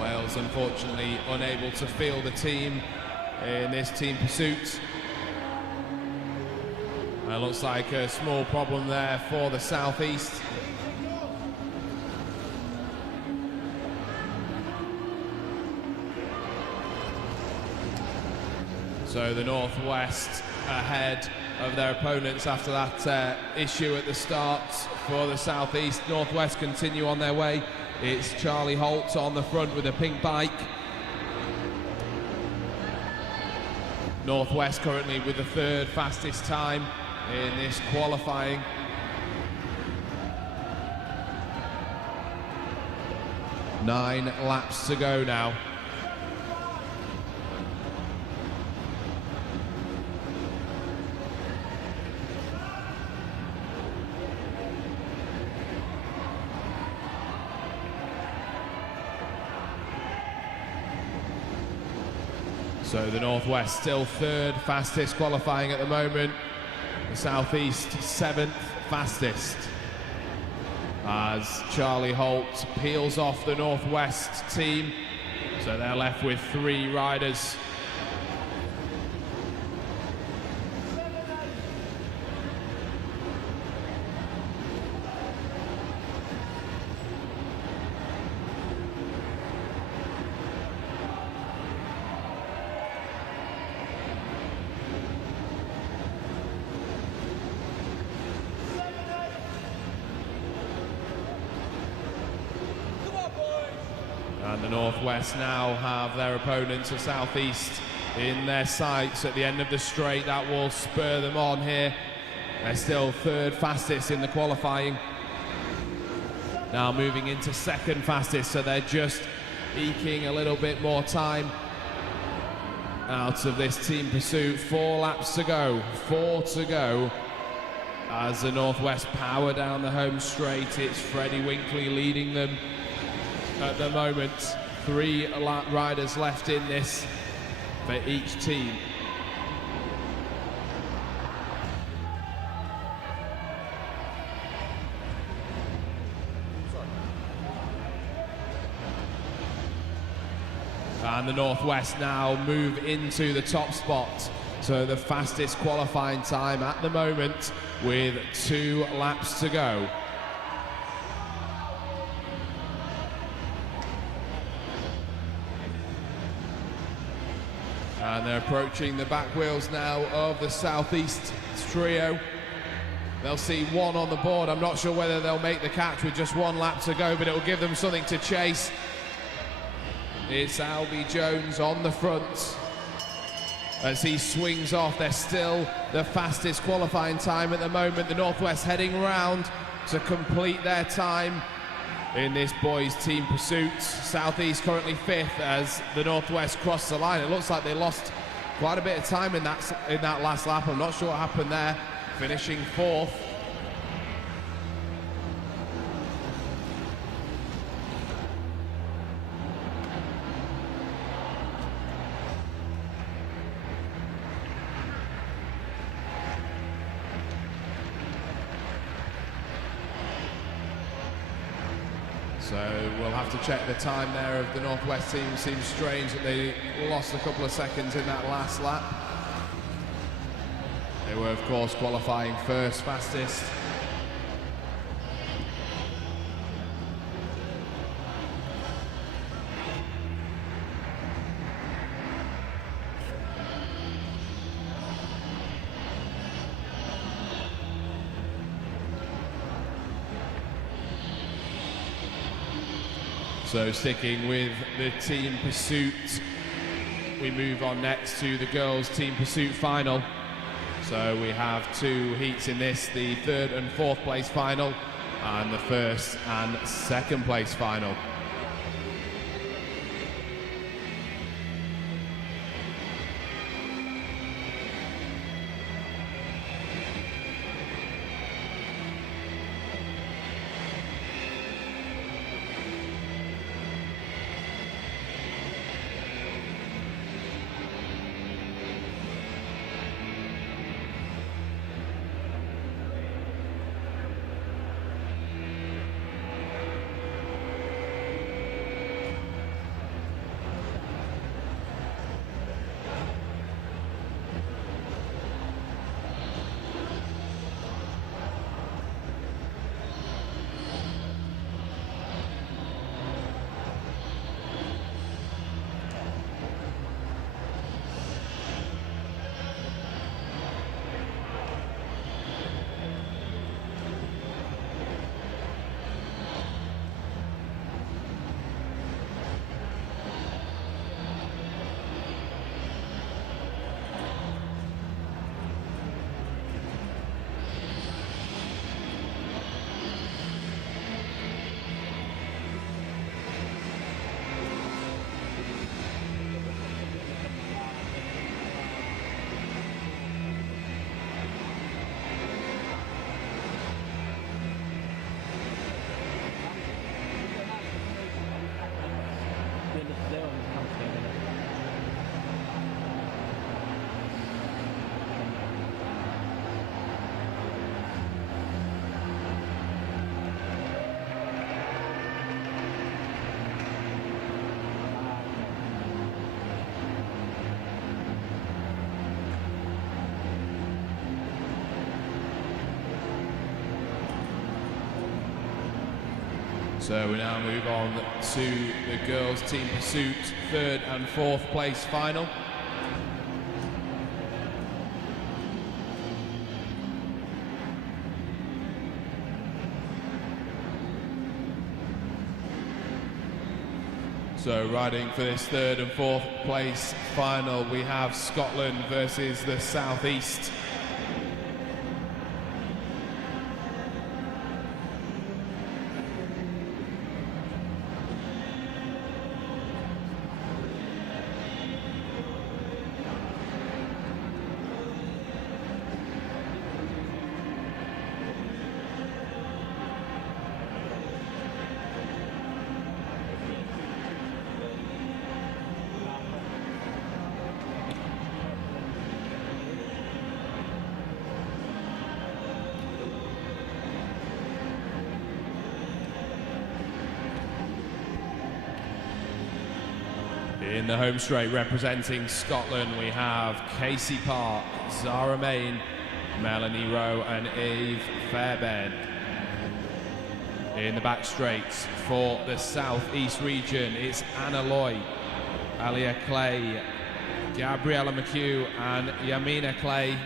Wales unfortunately unable to field a team in this team pursuit. It looks like a small problem there for the Southeast. So the Northwest ahead of their opponents after that issue at the start for the Southeast. Northwest continue on their way. It's Charlie Holt on the front with a pink bike. Northwest currently with the 3rd fastest time in this qualifying. Nine laps to go now. So the Northwest still 3rd fastest qualifying at the moment. The Southeast 7th fastest. As Charlie Holt peels off the Northwest team. So they're left with 3 riders. And the Northwest now have their opponents at Southeast in their sights at the end of the straight. That will spur them on here. They're still third fastest in the qualifying. Now moving into second fastest, so they're just eking a little bit more time out of this team pursuit. 4 laps to go, 4 to go. As the Northwest power down the home straight, it's Freddie Winkley leading them at the moment. 3 riders left in this for each team. And the Northwest now move into the top spot. So the fastest qualifying time at the moment with 2 laps to go. And they're approaching the back wheels now of the Southeast trio. They'll see 1 on the board. I'm not sure whether they'll make the catch with just 1 lap to go, but it will give them something to chase. It's Albie Jones on the front as he swings off. They're still the fastest qualifying time at the moment. The Northwest heading round to complete their time in this boys team pursuit. Southeast currently 5th as the Northwest cross the line. It looks like they lost quite a bit of time in that last lap. I'm not sure what happened there. Finishing 4th. So we'll have to check the time there of the Northwest team. Seems strange that they lost a couple of seconds in that last lap. They were, of course, qualifying first fastest. So sticking with the team pursuit, we move on next to the girls' team pursuit final. So we have 2 heats in this, the 3rd and 4th place final and the 1st and 2nd place final. So we now move on to the girls' team pursuit 3rd and 4th place final. So riding for this third and fourth place final, we have Scotland versus the South East. In the home straight representing Scotland, we have Casey Park, Zara Main, Melanie Rowe and Eve Fairbairn. In the back straights for the South East region, it's Anna Lloyd, Alia Clay, Gabriella McHugh and Yamina Clay.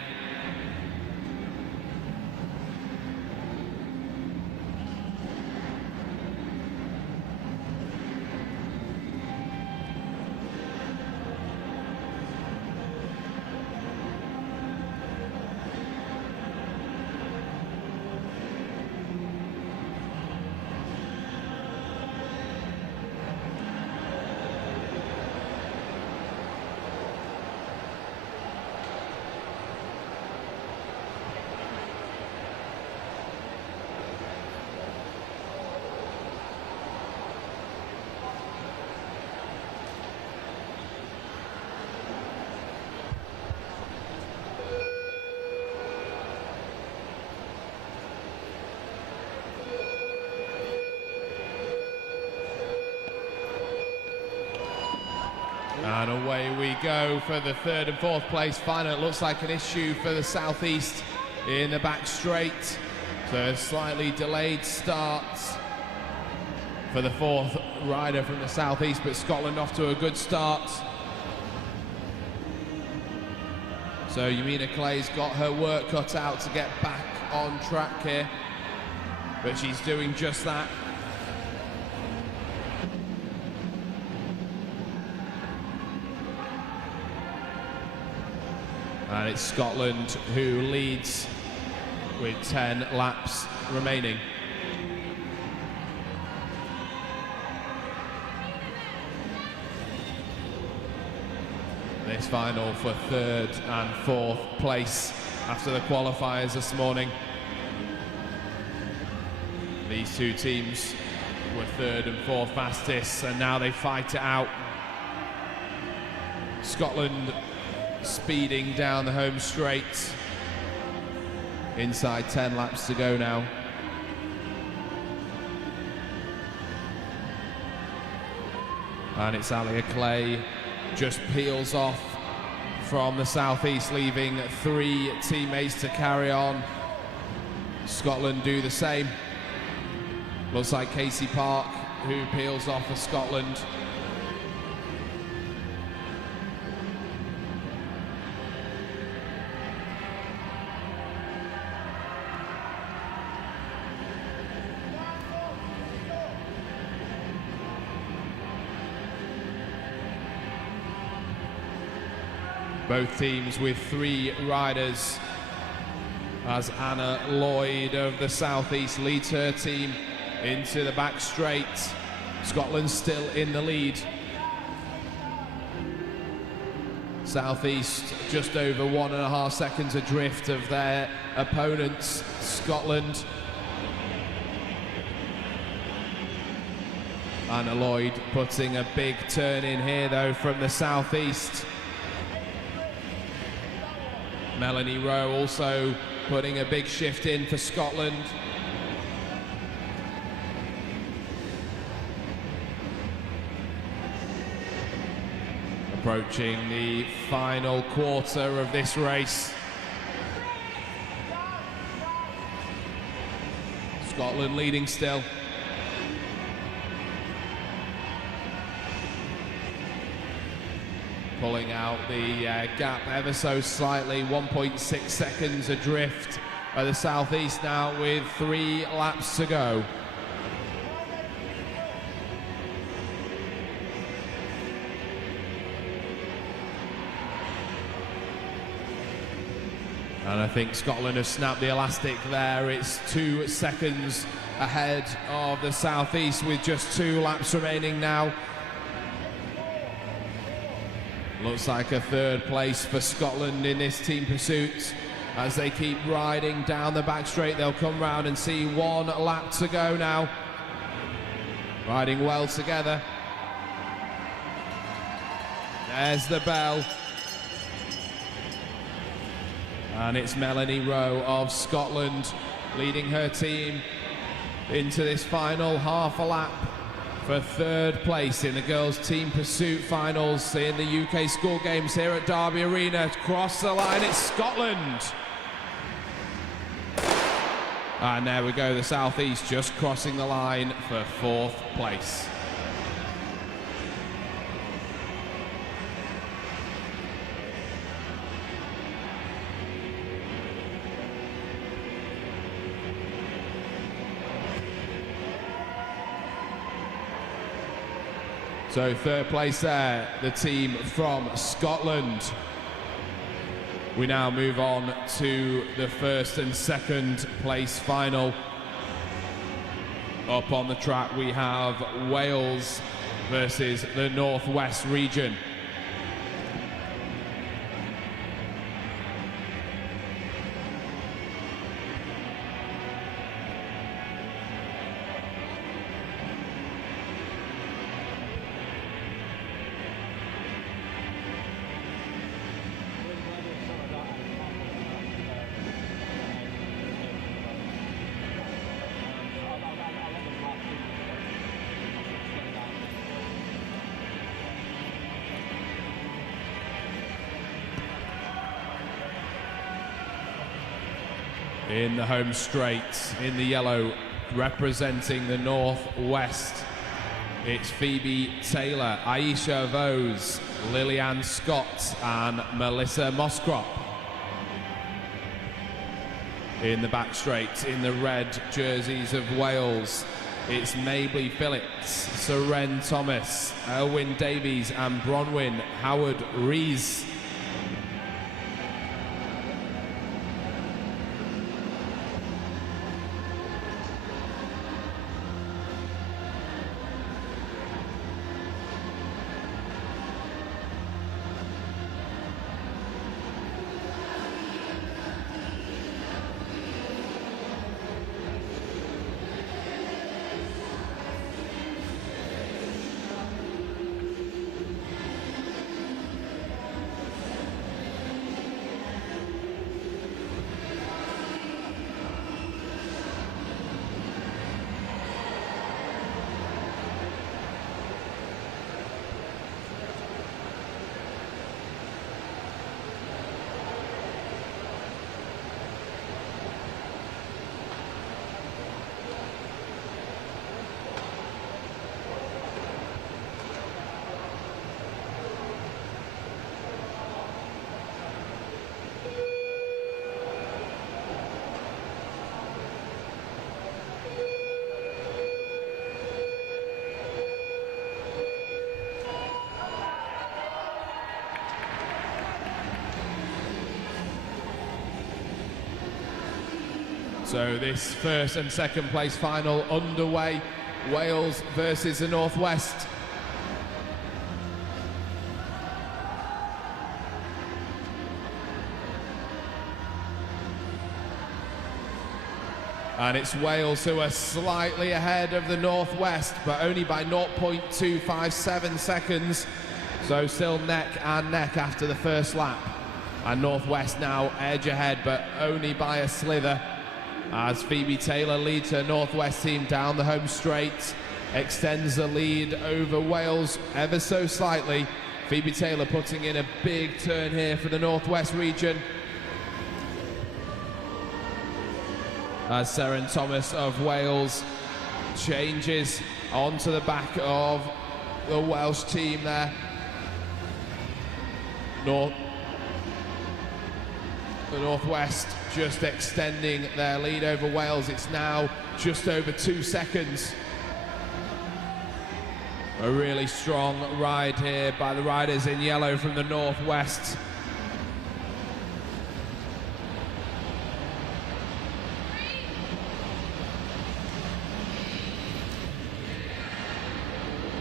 And away we go for the third and fourth place final. It looks like an issue for the South East in the back straight. So a slightly delayed start for the fourth rider from the South East, but Scotland off to a good start. So Yamina Clay's got her work cut out to get back on track here, but she's doing just that. And it's Scotland who leads with 10 laps remaining. This final for third and fourth place after the qualifiers this morning. These two teams were third and fourth fastest, and now they fight it out. Scotland speeding down the home straight. Inside 10 laps to go now. And it's Alia Clay just peels off from the South East, leaving 3 teammates to carry on. Scotland do the same. Looks like Casey Park who peels off for Scotland. Both teams with 3 riders, as Anna Lloyd of the South East leads her team into the back straight. Scotland still in the lead. South East just over 1.5 seconds adrift of their opponents, Scotland. Anna Lloyd putting a big turn in here though from the South East. Melanie Rowe also putting a big shift in for Scotland. Approaching the final quarter of this race. Scotland leading still. Pulling out the gap ever so slightly, 1.6 seconds adrift of the South East now with 3 laps to go. And I think Scotland have snapped the elastic there. It's 2 seconds ahead of the Southeast with just 2 laps remaining now. Looks like a 3rd place for Scotland in this team pursuit. As they keep riding down the back straight, they'll come round and see 1 lap to go now. Riding well together. There's the bell. And it's Melanie Rowe of Scotland leading her team into this final half a lap for 3rd place in the girls' team pursuit finals in the UK School Games here at Derby Arena. Across the line, it's Scotland. And there we go, the Southeast just crossing the line for 4th place. So 3rd place there, the team from Scotland. We now move on to the 1st and 2nd place final. Up on the track we have Wales versus the North West region. In the home straight, in the yellow, representing the Northwest, it's Phoebe Taylor, Aisha Vose, Lillian Scott and Melissa Moscrop. In the back straight, in the red jerseys of Wales, it's Mabley Phillips, Seren Thomas, Elwyn Davies and Bronwyn Howard-Rees. So this 1st and 2nd place final underway. Wales versus the Northwest. And it's Wales who are slightly ahead of the Northwest, but only by 0.257 seconds. So still neck and neck after the 1st lap. And Northwest now edge ahead, but only by a slither, as Phoebe Taylor leads her Northwest team down the home straight, extends the lead over Wales ever so slightly. Phoebe Taylor putting in a big turn here for the Northwest region. As Seren Thomas of Wales changes onto the back of the Welsh team there. The Northwest just extending their lead over Wales. It's now just over 2 seconds. A really strong ride here by the riders in yellow from the Northwest.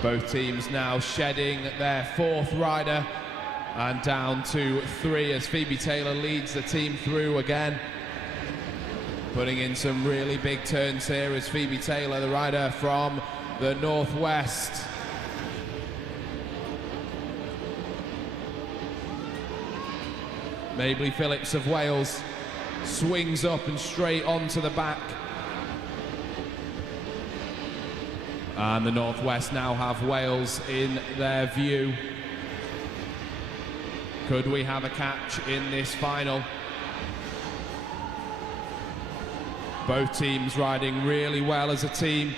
Both teams now shedding their fourth rider and down to 3 as Phoebe Taylor leads the team through again. Putting in some really big turns here as Phoebe Taylor, the rider from the Northwest. Mabley Phillips of Wales swings up and straight onto the back. And the Northwest now have Wales in their view. Could we have a catch in this final? Both teams riding really well as a team.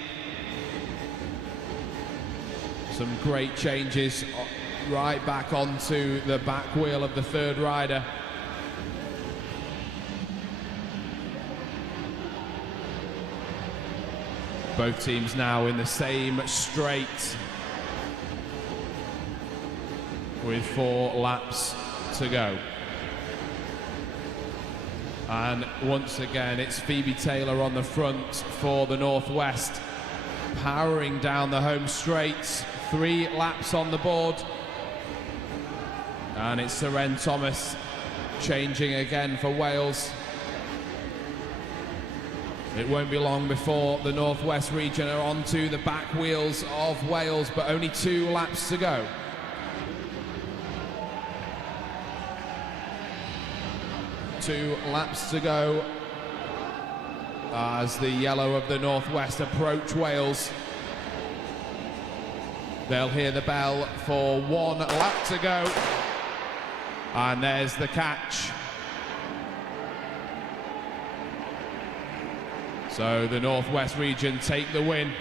Some great changes right back onto the back wheel of the third rider. Both teams now in the same straight with 4 laps to go. And once again, it's Phoebe Taylor on the front for the Northwest, powering down the home straight. 3 laps on the board. And it's Seren Thomas changing again for Wales. It won't be long before the Northwest region are onto the back wheels of Wales, but only 2 laps to go. Two laps to go as the yellow of the Northwest approach Wales. They'll hear the bell for 1 lap to go. And there's the catch. So the Northwest region take the win.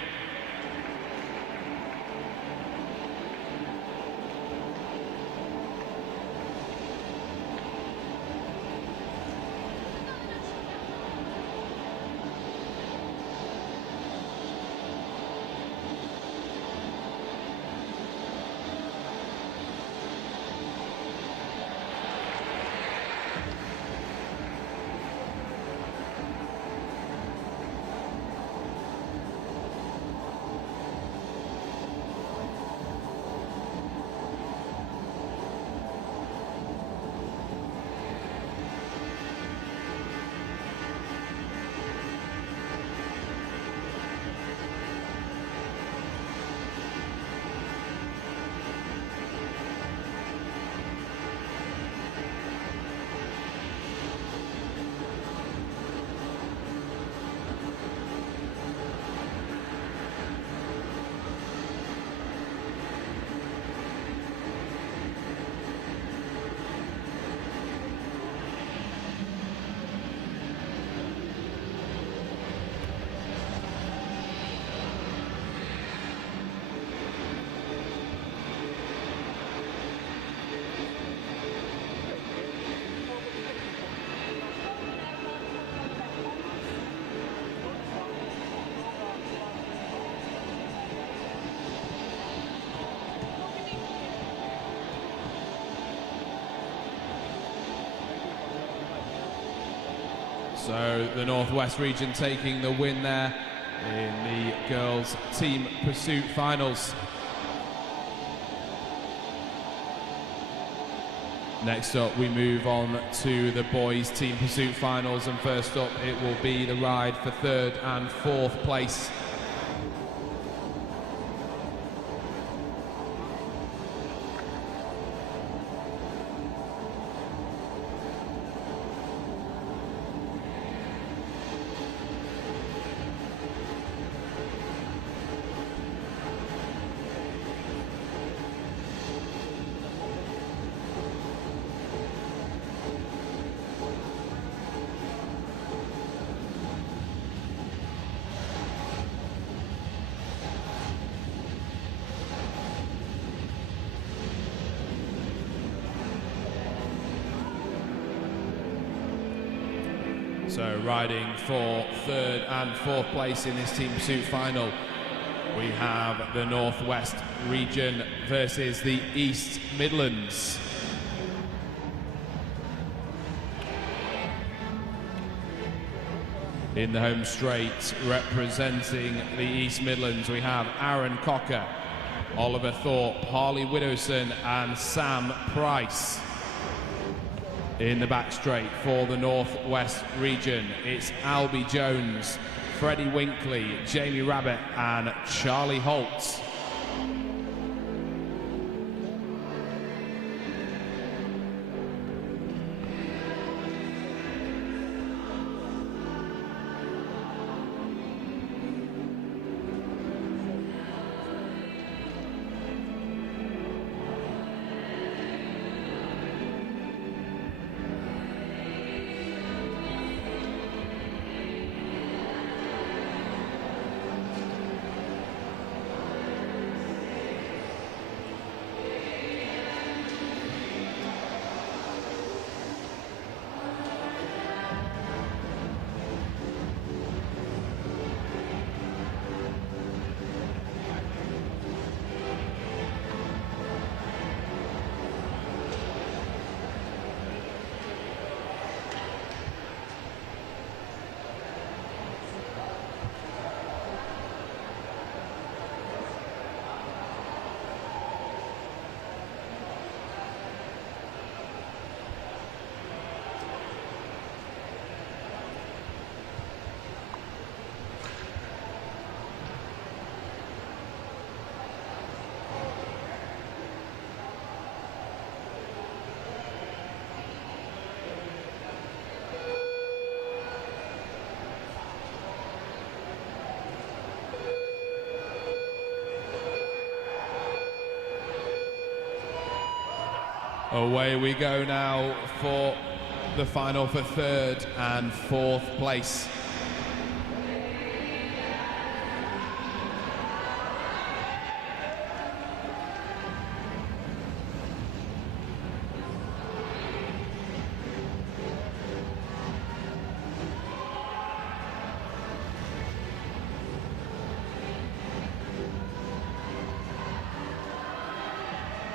So the Northwest region taking the win there in the girls' team pursuit finals. Next up, we move on to the boys' team pursuit finals, and first up it will be the ride for 3rd and 4th place. So riding for 3rd and 4th place in this team pursuit final, we have the Northwest region versus the East Midlands. In the home straight, representing the East Midlands, we have Aaron Cocker. Oliver Thorpe, Harley Widdowson and Sam Price. In the back straight for the Northwest region, it's Albie Jones, Freddie Winkley, Jamie Rabbit and Charlie Holtz. Away we go now for the final for third and fourth place.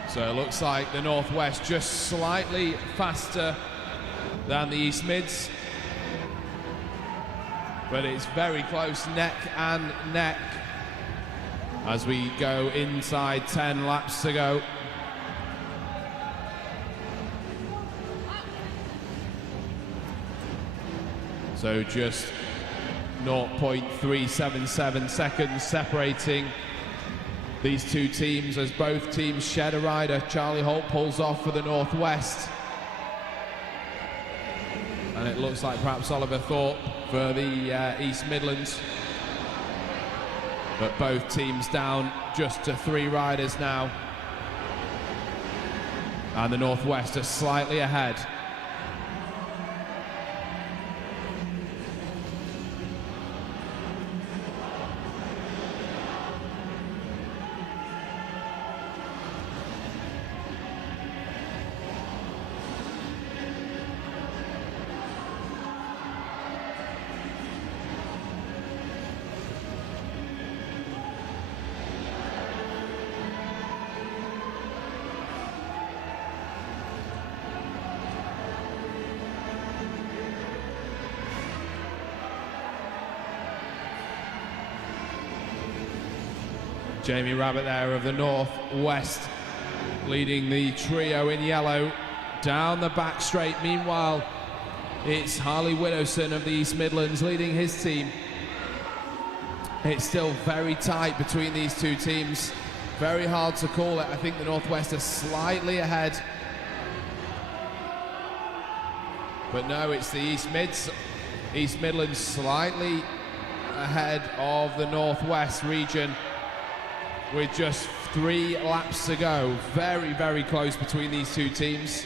So it looks like the Northwest just slightly faster than the East Mids, but it's very close, neck and neck, as we go inside 10 laps to go. So just 0.377 seconds separating these two teams, as both teams shed a rider. Charlie Holt pulls off for the Northwest, and it looks like perhaps Oliver Thorpe for the East Midlands, but both teams down just to 3 riders now, and the Northwest are slightly ahead. Jamie Rabbit there of the Northwest leading the trio in yellow down the back straight. Meanwhile, it's Harley Widdowson of the East Midlands leading his team. It's still very tight between these two teams. Very hard to call it. I think the Northwest are slightly ahead. But no, it's the East Midlands slightly ahead of the Northwest region, with just 3 laps to go. Very, very close between these two teams.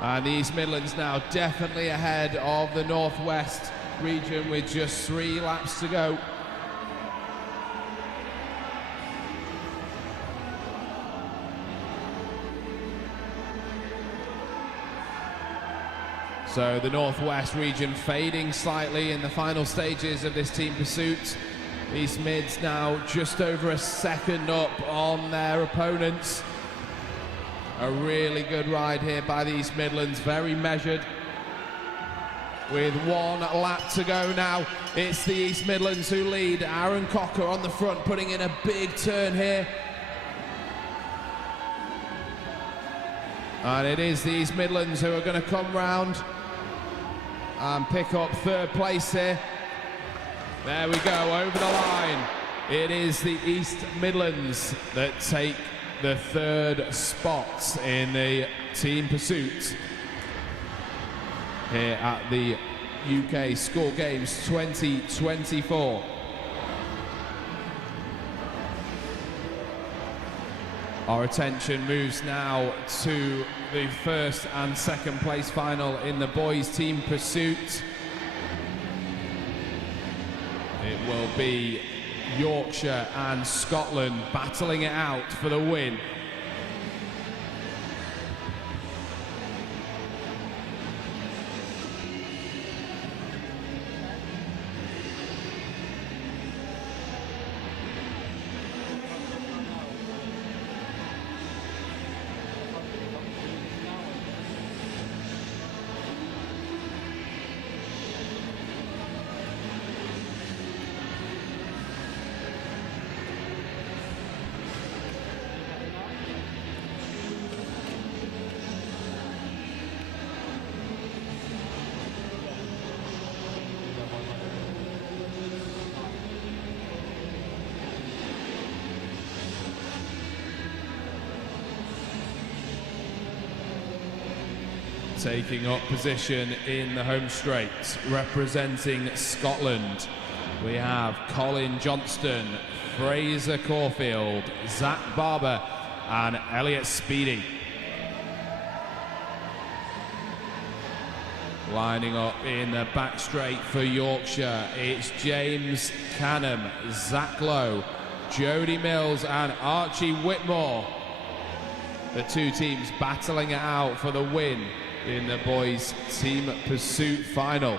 And the East Midlands now definitely ahead of the Northwest region with just 3 laps to go. So the Northwest region fading slightly in the final stages of this team pursuit. East Mids now just over a second up on their opponents. A really good ride here by the East Midlands, very measured. with 1 lap to go now. It's the East Midlands who lead. Aaron Cocker on the front, putting in a big turn here. And it is the East Midlands who are going to come round and pick up 3rd place here. There we go, over the line. It is the East Midlands that take the 3rd spot in the team pursuit here at the UK School Games 2024. Our attention moves now to the 1st and 2nd place final in the boys team pursuit. It will be Yorkshire and Scotland battling it out for the win. Taking up position in the home straight, representing Scotland, we have Colin Johnston, Fraser Caulfield, Zach Barber and Elliot Speedy. Lining up in the back straight for Yorkshire, it's James Canham, Zach Lowe, Jody Mills and Archie Whitmore. The 2 teams battling it out for the win in the boys team pursuit final.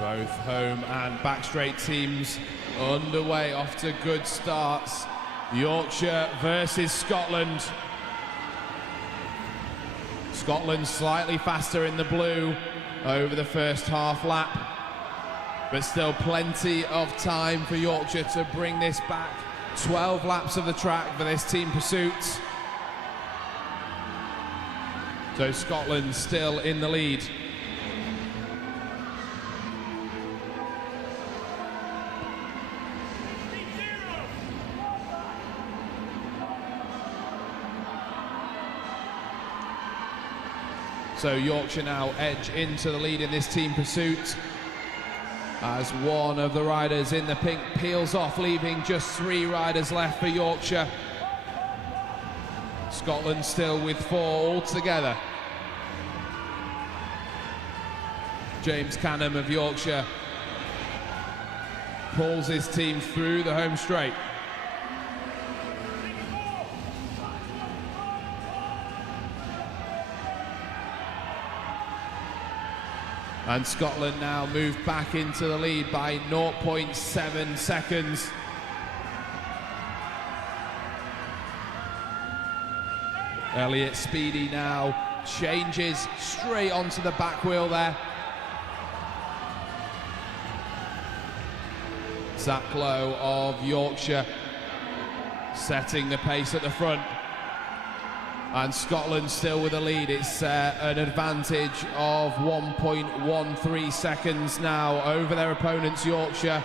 Both home and back straight teams underway, off to good starts. Yorkshire versus Scotland. Scotland slightly faster in the blue over the first half lap, but still plenty of time for Yorkshire to bring this back. 12 laps of the track for this team pursuit. So Scotland still in the lead. So Yorkshire now edge into the lead in this team pursuit as one of the riders in the pink peels off, leaving just 3 riders left for Yorkshire. Scotland still with 4 altogether. James Canham of Yorkshire pulls his team through the home straight. And Scotland now move back into the lead by 0.7 seconds. Elliot Speedy now changes straight onto the back wheel there. Zach Lowe of Yorkshire setting the pace at the front. And Scotland still with a lead. It's an advantage of 1.13 seconds now over their opponents, Yorkshire.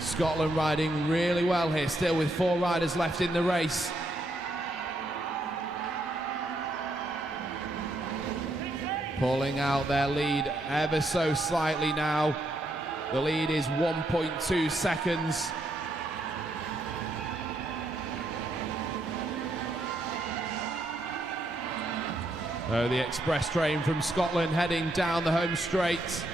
Scotland riding really well here, still with 4 riders left in the race. Pulling out their lead ever so slightly now. The lead is 1.2 seconds. The express train from Scotland heading down the home straight.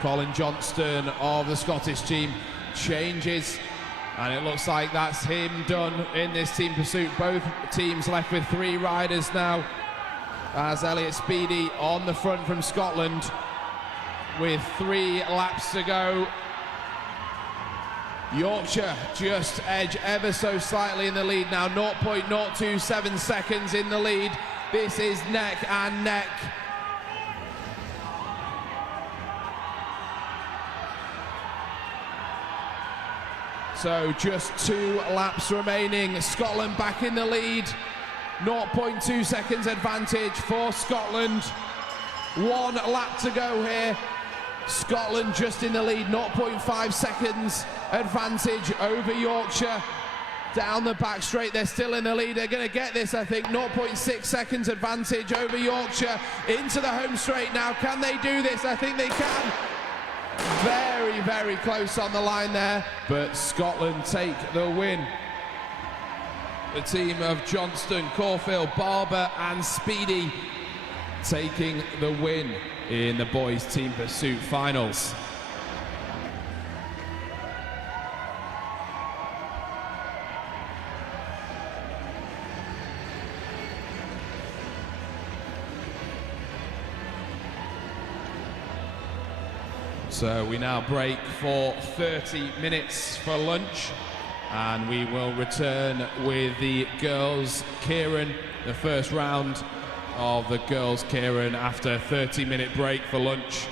Colin Johnston of the Scottish team changes, and it looks like that's him done in this team pursuit. Both teams left with 3 riders now, as Elliot Speedy on the front from Scotland with 3 laps to go. Yorkshire just edge ever so slightly in the lead now, 0.027 seconds in the lead. This is neck and neck. So just 2 laps remaining. Scotland back in the lead. 0.2 seconds advantage for Scotland. 1 lap to go here. Scotland just in the lead, 0.5 seconds advantage over Yorkshire. Down the back straight, they're still in the lead. They're going to get this, I think. 0.6 seconds advantage over Yorkshire. Into the home straight now. Can they do this? I think they can. Very, very close on the line there, but Scotland take the win. The team of Johnston, Caulfield, Barber and Speedy taking the win in the boys team pursuit finals. So we now break for 30 minutes for lunch, and we will return with the girls' Keirin, the first round of the girls' Keirin after a 30-minute break for lunch.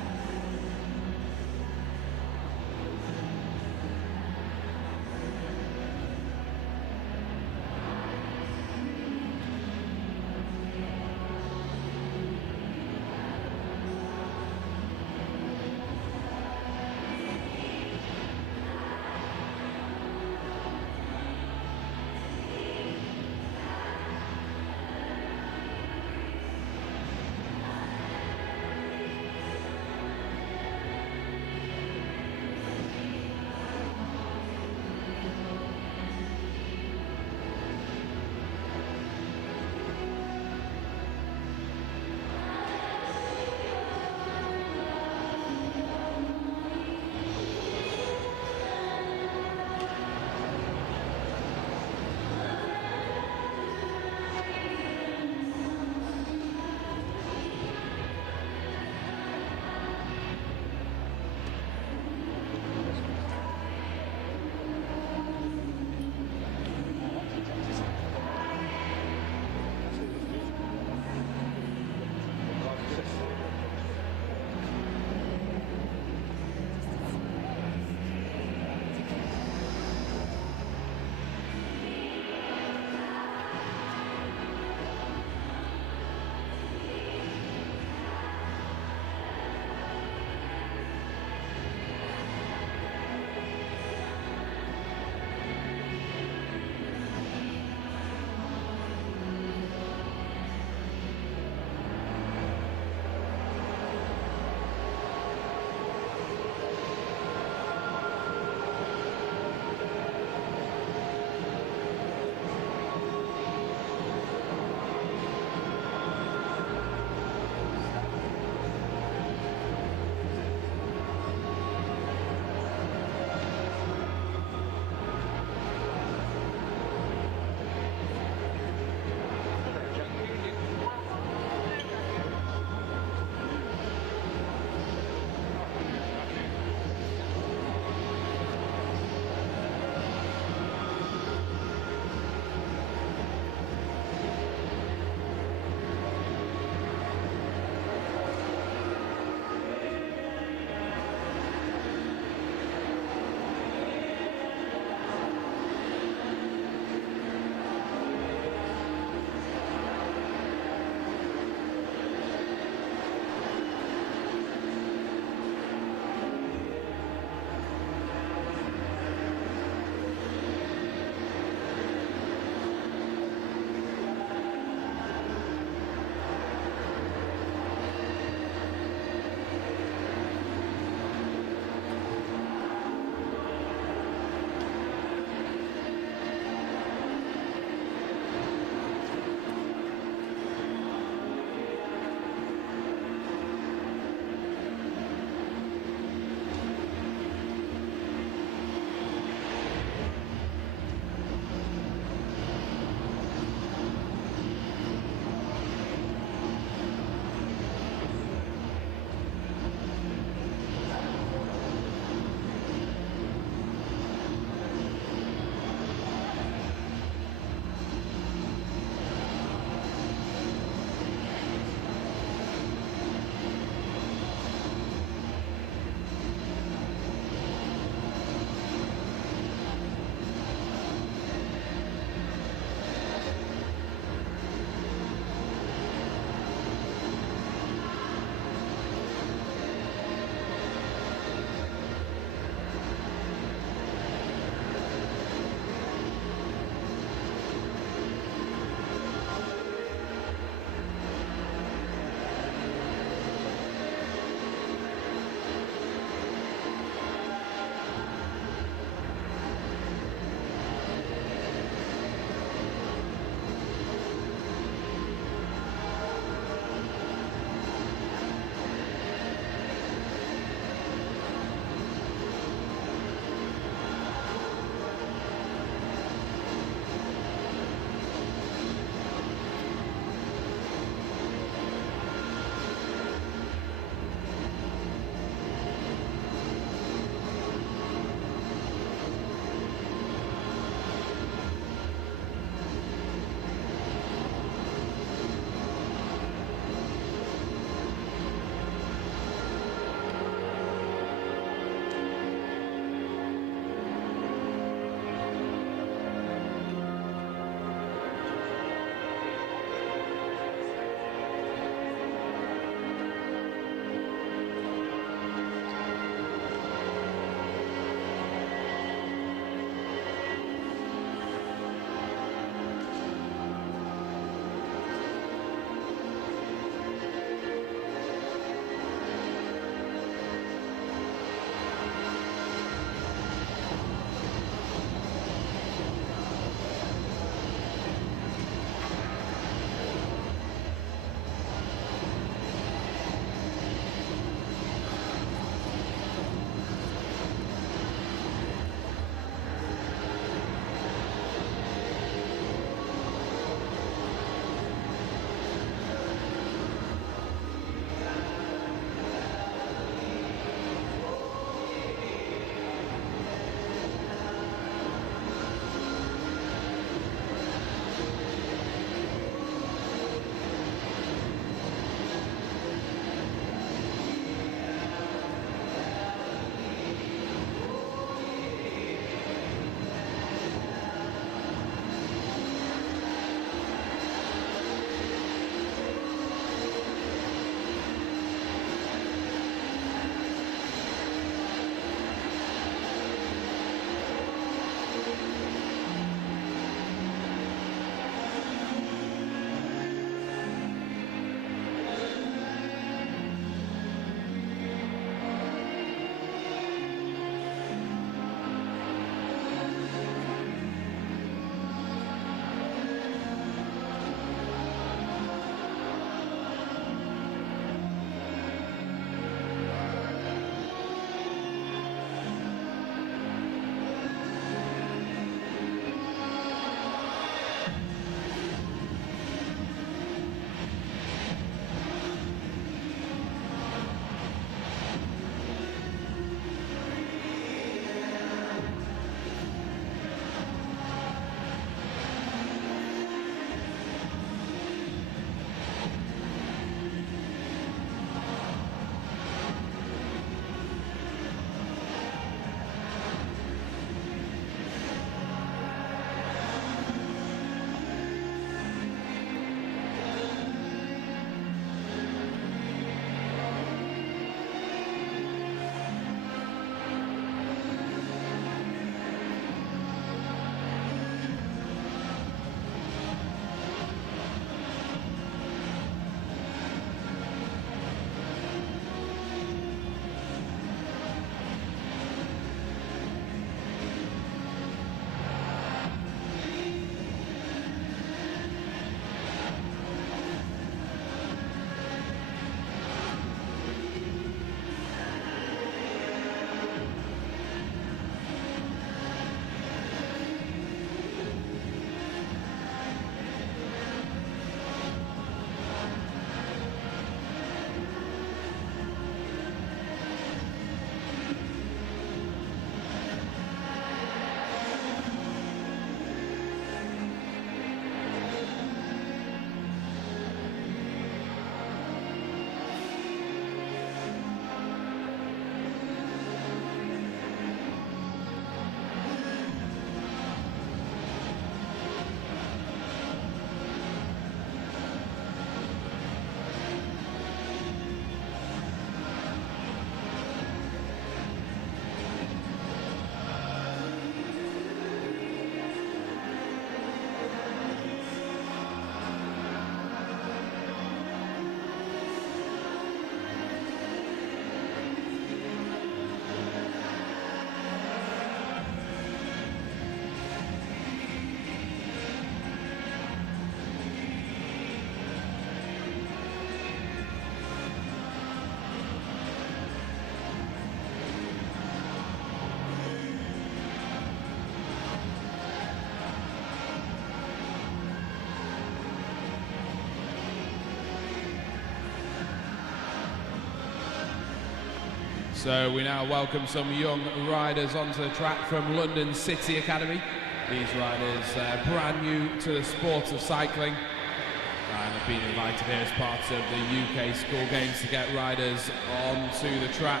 So we now welcome some young riders onto the track from London City Academy. These riders brand new to the sport of cycling and have been invited here as part of the UK School Games to get riders onto the track.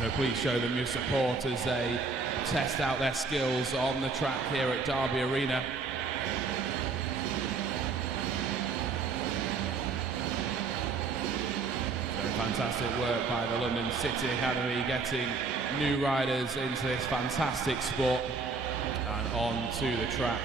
So please show them your support as they test out their skills on the track here at Derby Arena. Fantastic work by the London City Academy, getting new riders into this fantastic sport and onto the track.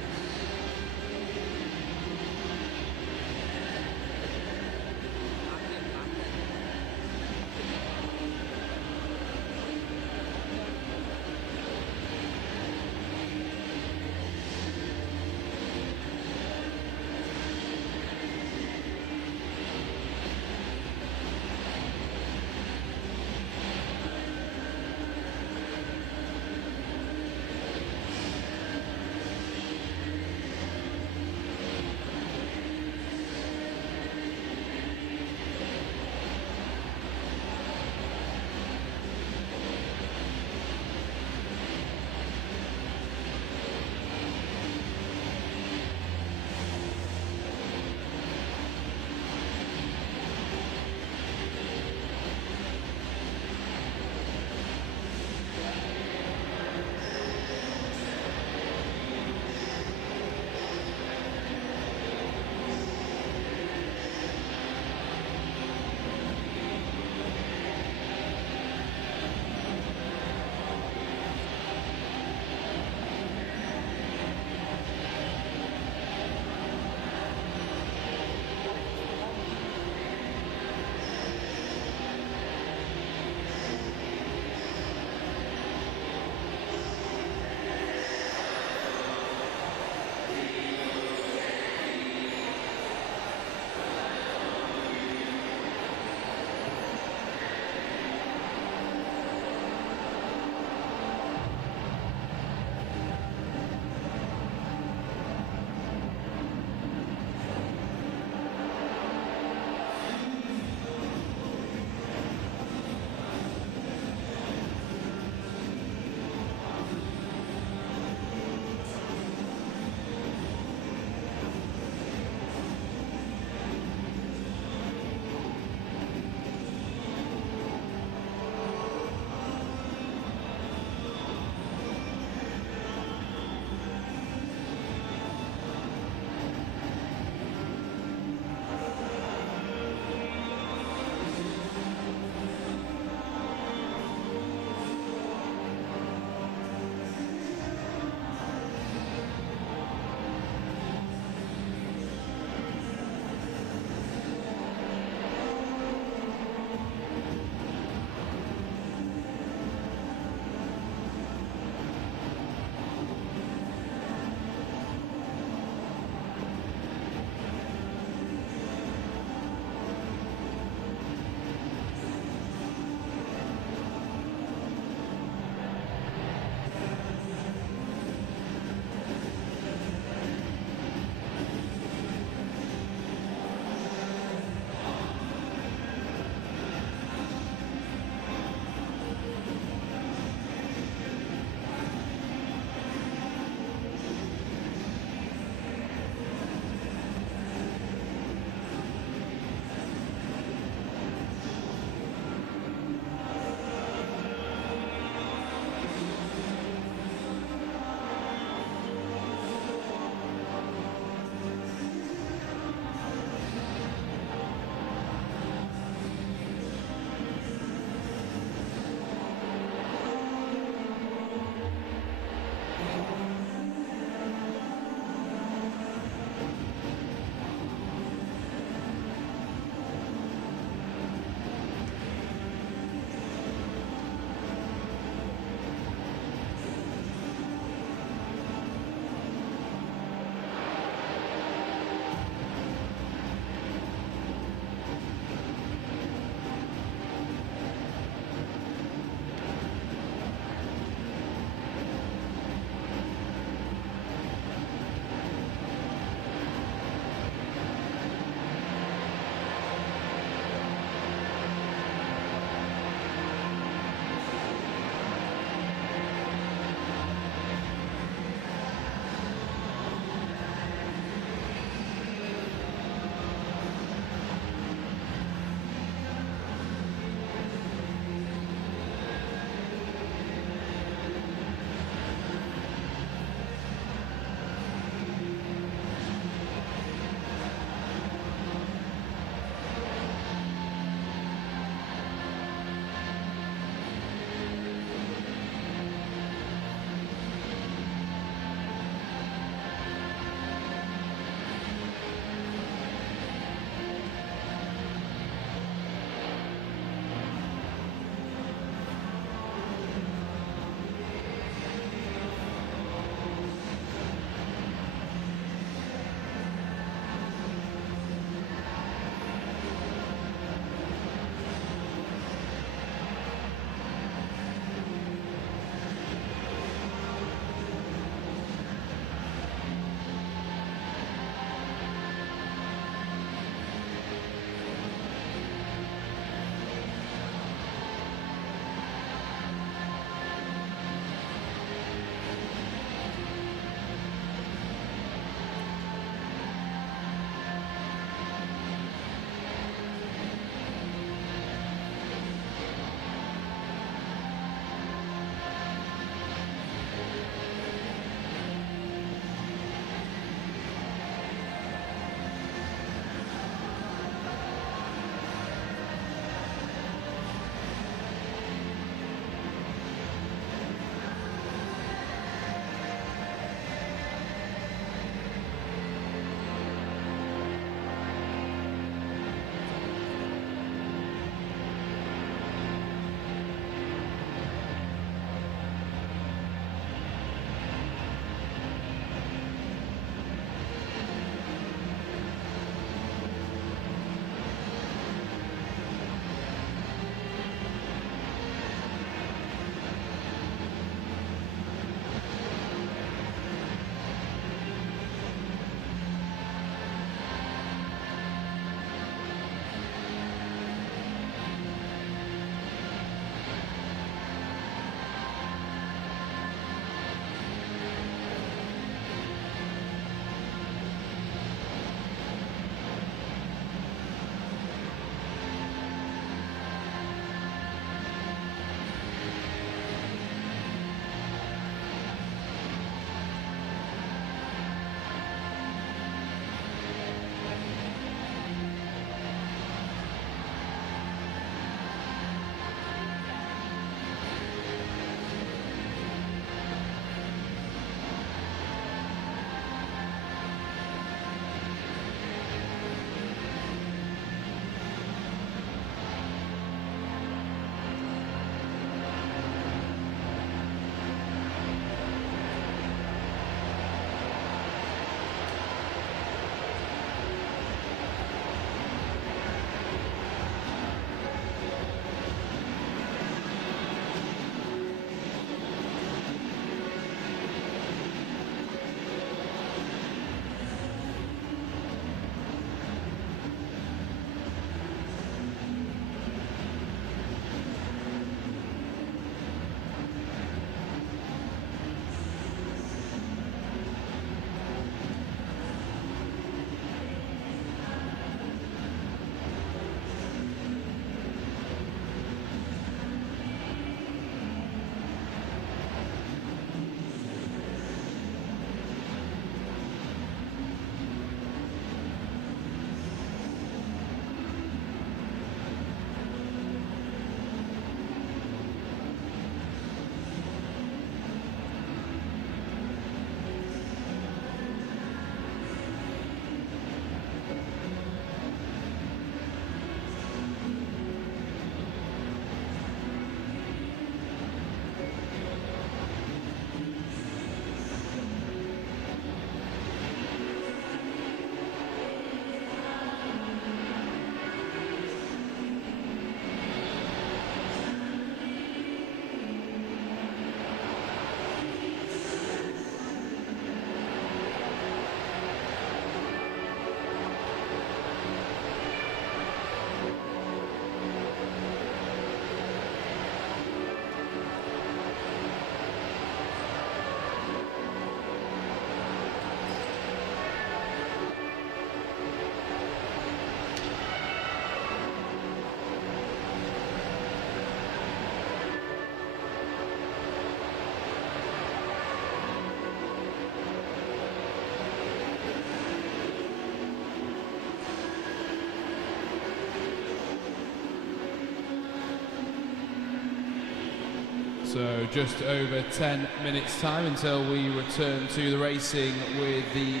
So just over 10 minutes time until we return to the racing with the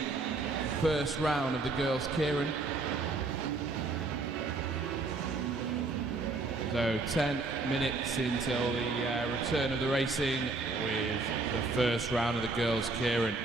first round of the girls' keirin. So 10 minutes until the return of the racing with the first round of the girls' keirin.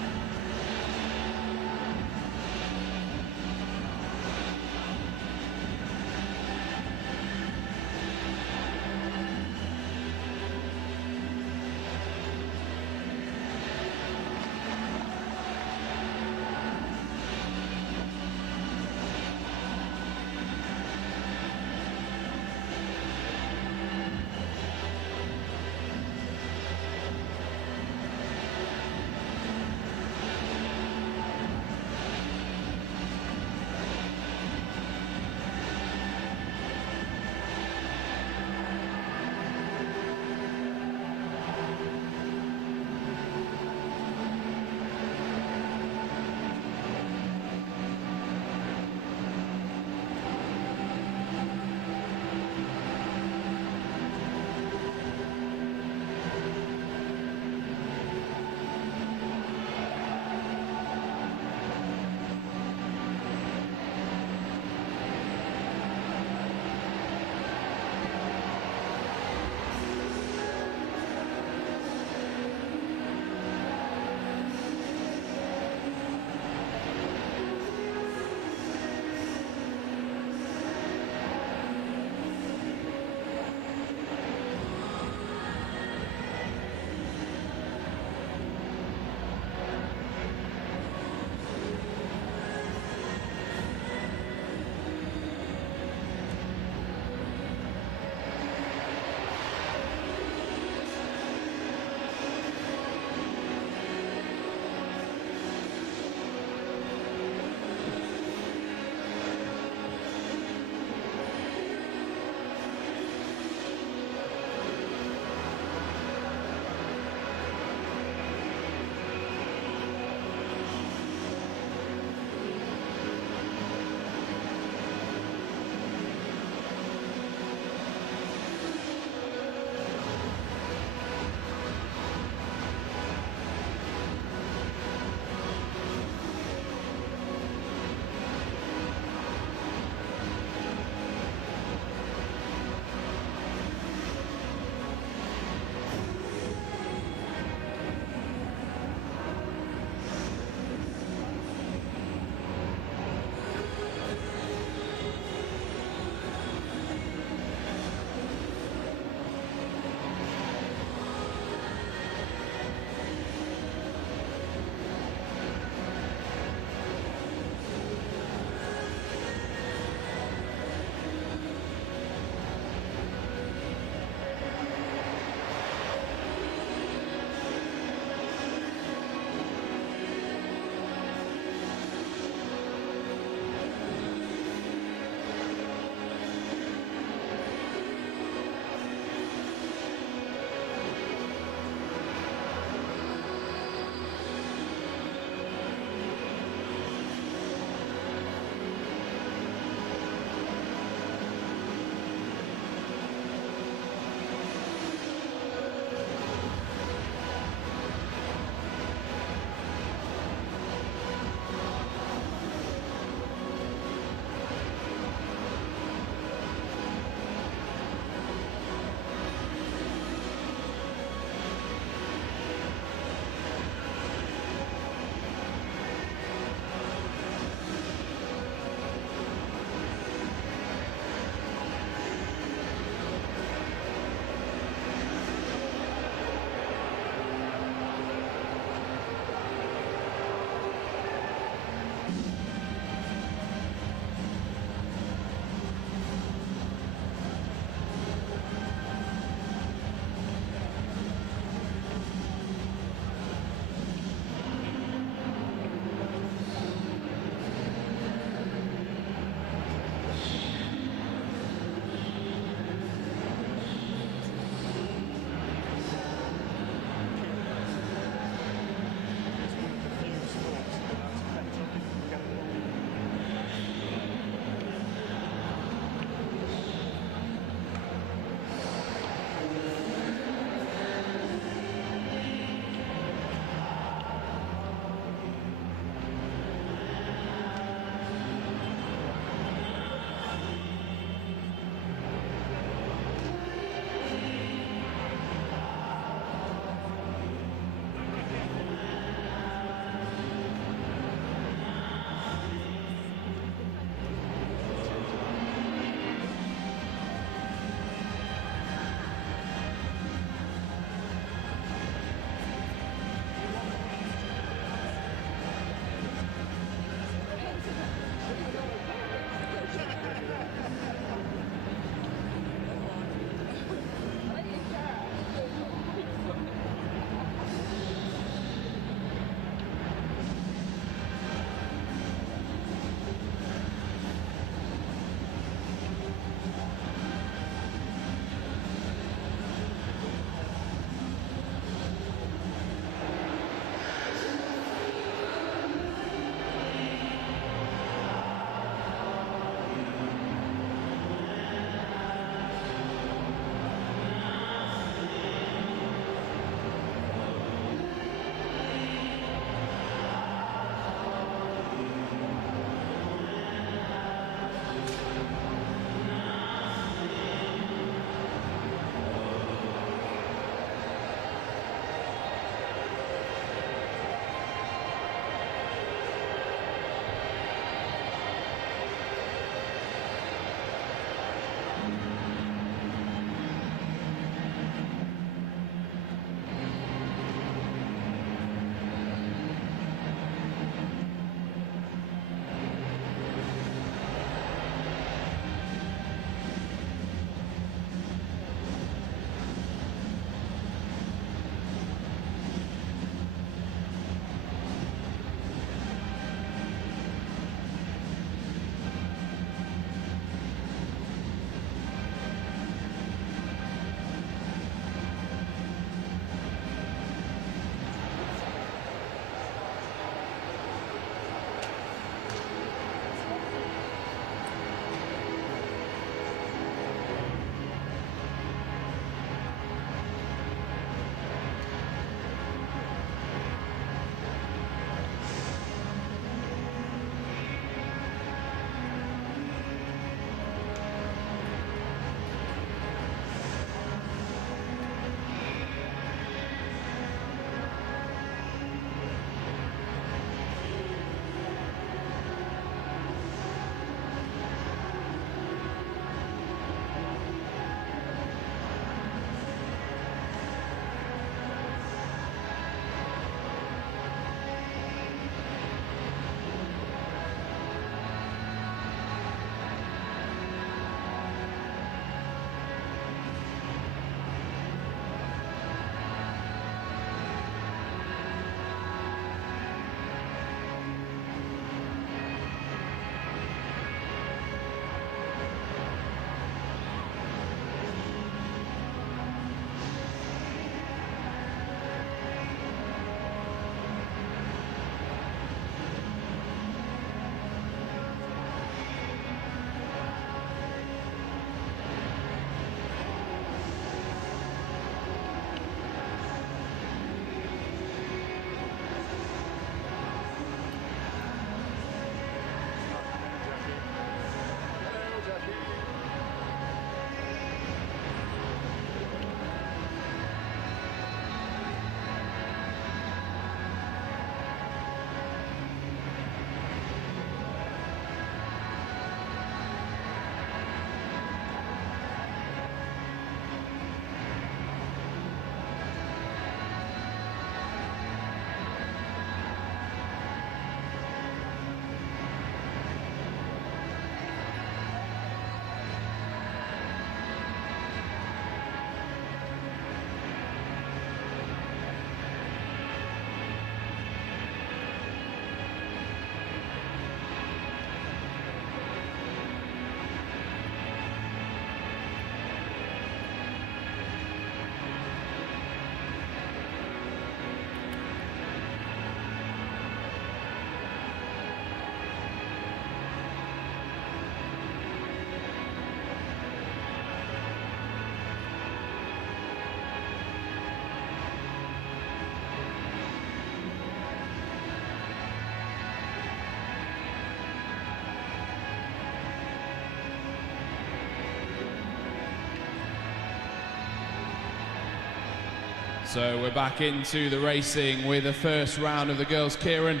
So we're back into the racing with the first round of the girls' Keirin.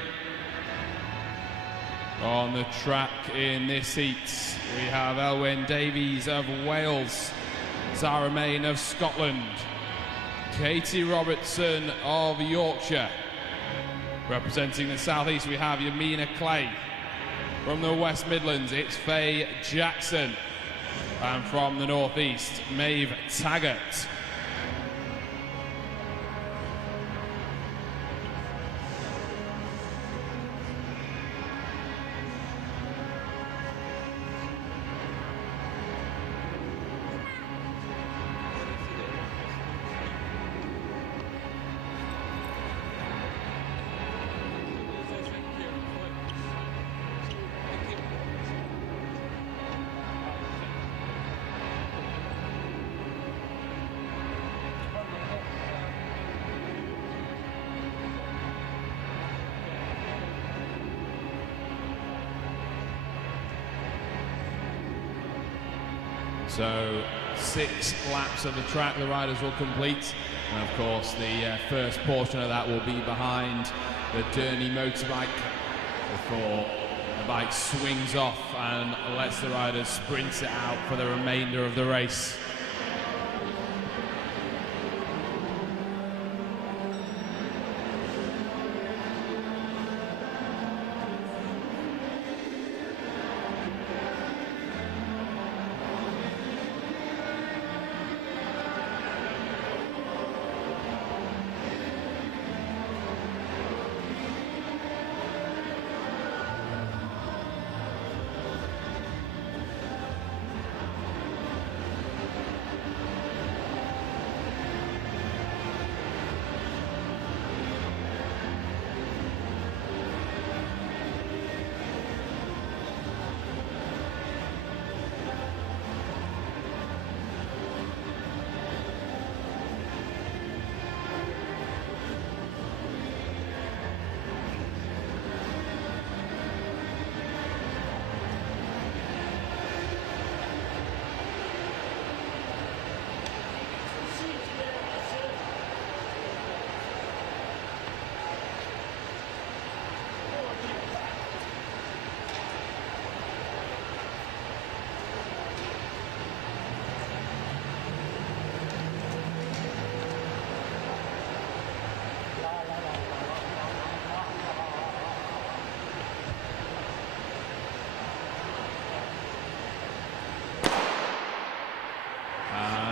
On the track in this heat, we have Elwyn Davies of Wales, Zara Main of Scotland, Katie Robertson of Yorkshire. Representing the southeast, we have Yamina Clay. From the West Midlands, it's Faye Jackson. And from the northeast, Maeve Taggart. So 6 laps of the track the riders will complete, and of course the first portion of that will be behind the Derny motorbike before the bike swings off and lets the riders sprint it out for the remainder of the race.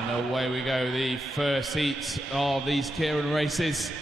Away we go, the first heat of these Keirin races.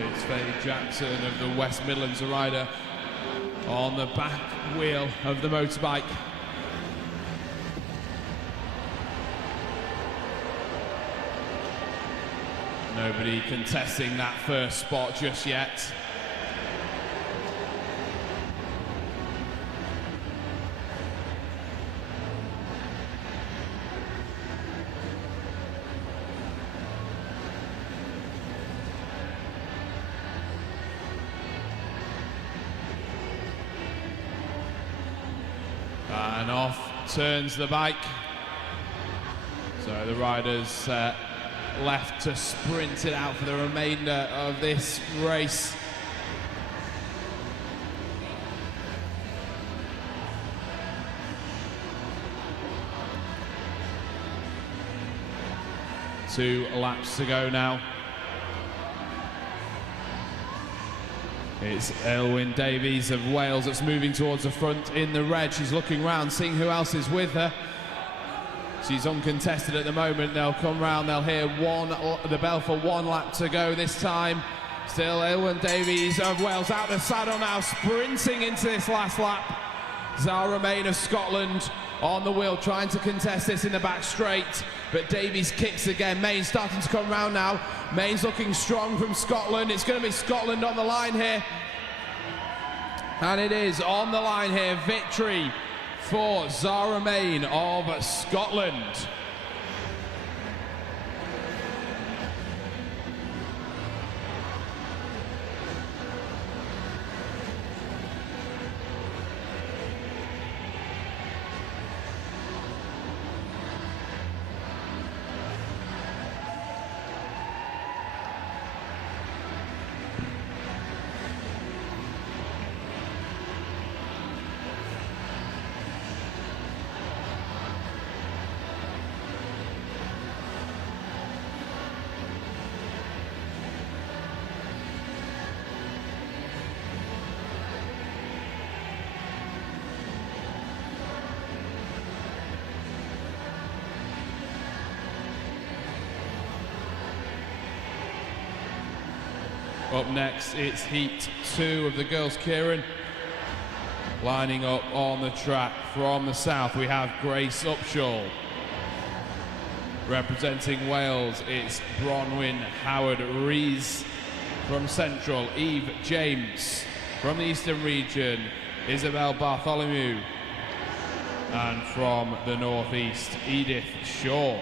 It's Faye Jackson of the West Midlands, a rider on the back wheel of the motorbike. Nobody contesting that first spot just yet. And off turns the bike. So the riders left to sprint it out for the remainder of this race. Two laps to go now. It's Elwyn Davies of Wales that's moving towards the front in the red. She's looking round, seeing who else is with her. She's uncontested at the moment. They'll come round, they'll hear the bell for 1 lap to go this time. Still Elwyn Davies of Wales out the saddle now, sprinting into this last lap. Zara Main of Scotland on the wheel, trying to contest this in the back straight, but Davies kicks again. Mains starting to come round now. Mains looking strong from Scotland. It's going to be Scotland on the line here. And it is on the line here. Victory for Zara Main of Scotland. Up next, it's Heat 2 of the girls' keirin. Lining up on the track from the south, we have Grace Upshaw. Representing Wales, it's Bronwyn Howard-Rees. From Central, Eve James. From the Eastern region, Isabel Bartholomew. And from the Northeast, Edith Shaw.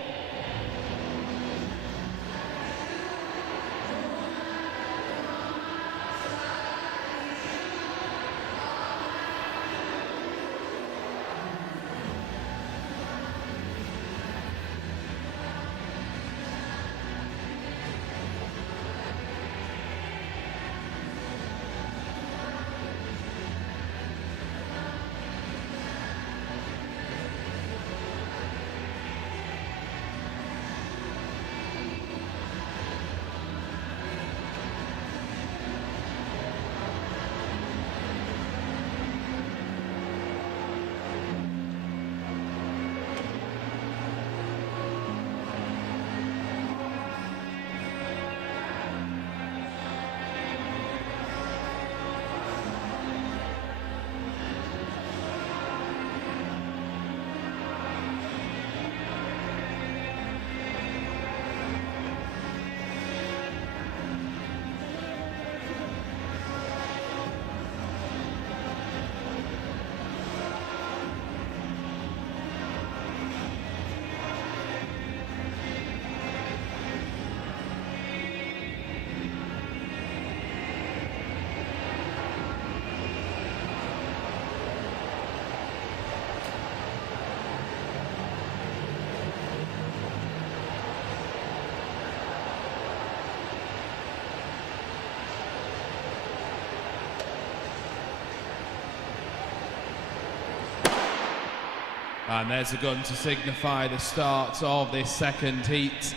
And there's a gun to signify the start of this second heat.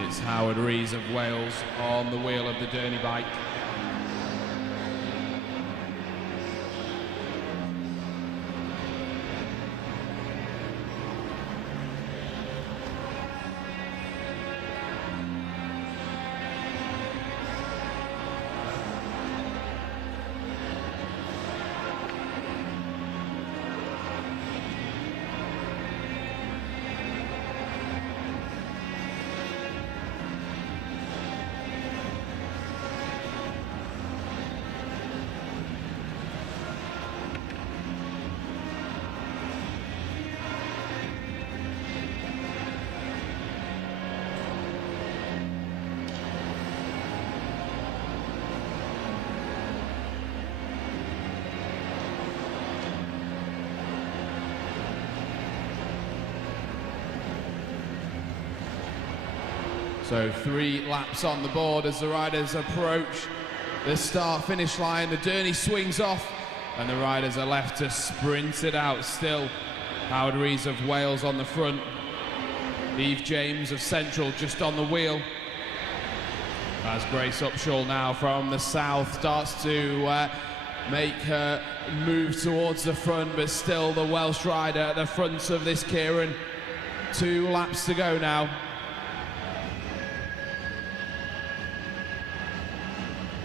It's Howard-Rees of Wales on the wheel of the Derny bike. So 3 laps on the board as the riders approach the start-finish line. The Derny swings off and the riders are left to sprint it out still. Howard-Rees of Wales on the front. Eve James of Central just on the wheel. As Grace Upshaw now from the south starts to make her move towards the front, but still the Welsh rider at the front of this keirin. 2 laps to go now.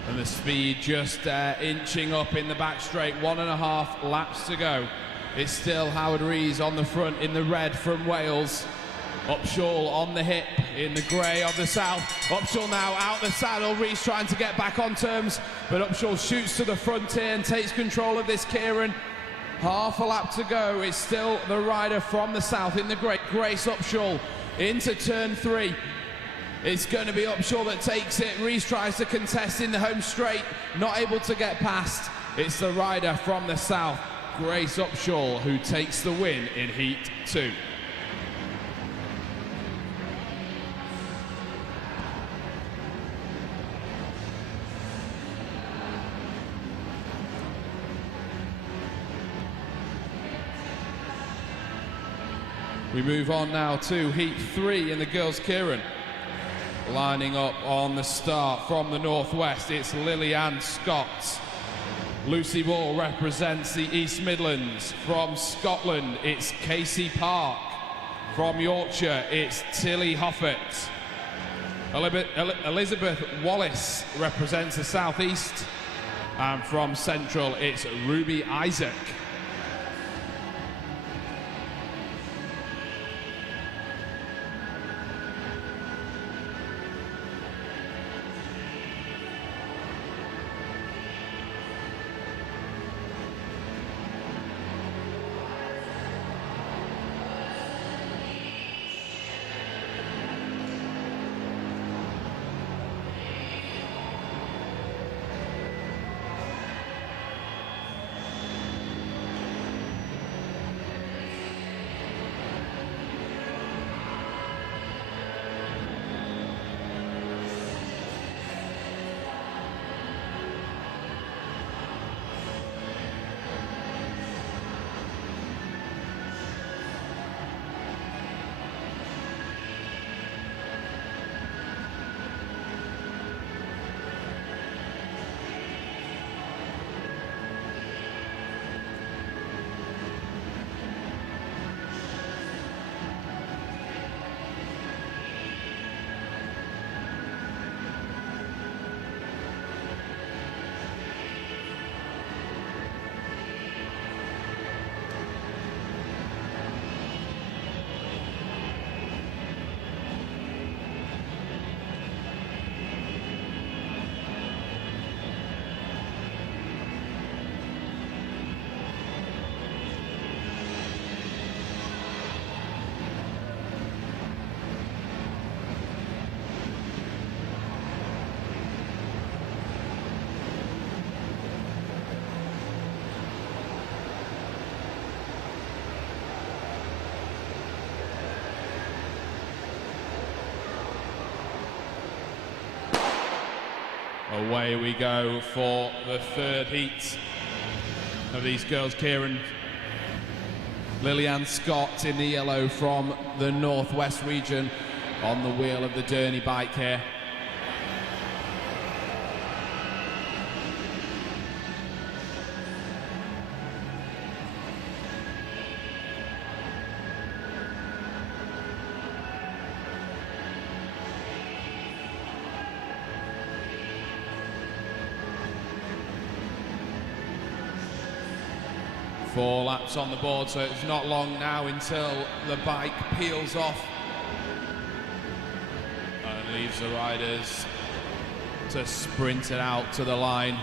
And the speed just inching up in the back straight. 1.5 laps to go. It's still Howard Rees on the front in the red from Wales. Upshaw on the hip in the grey of the south. Upshaw now out the saddle. Rees trying to get back on terms, but Upshaw shoots to the front here and takes control of this Keirin. Half a lap to go. It's still the rider from the south in the grey, Grace Upshaw, into turn 3. It's going to be Upshaw that takes it. Rees tries to contest in the home straight, not able to get past. It's the rider from the south, Grace Upshaw, who takes the win in Heat 2. We move on now to Heat 3 in the girls' Keirin. Lining up on the start from the northwest, it's Lillian Scott. Lucy Ball represents the East Midlands. From Scotland, it's Casey Park. From Yorkshire, it's Tilly Hoffert. Elizabeth Wallace represents the southeast. And from Central, it's Ruby Isaac. Away we go for the third heat of these girls' Keirin. Lillian Scott in the yellow from the northwest region on the wheel of the Derny bike here. Four laps on the board, so it's not long now until the bike peels off and leaves the riders to sprint it out to the line.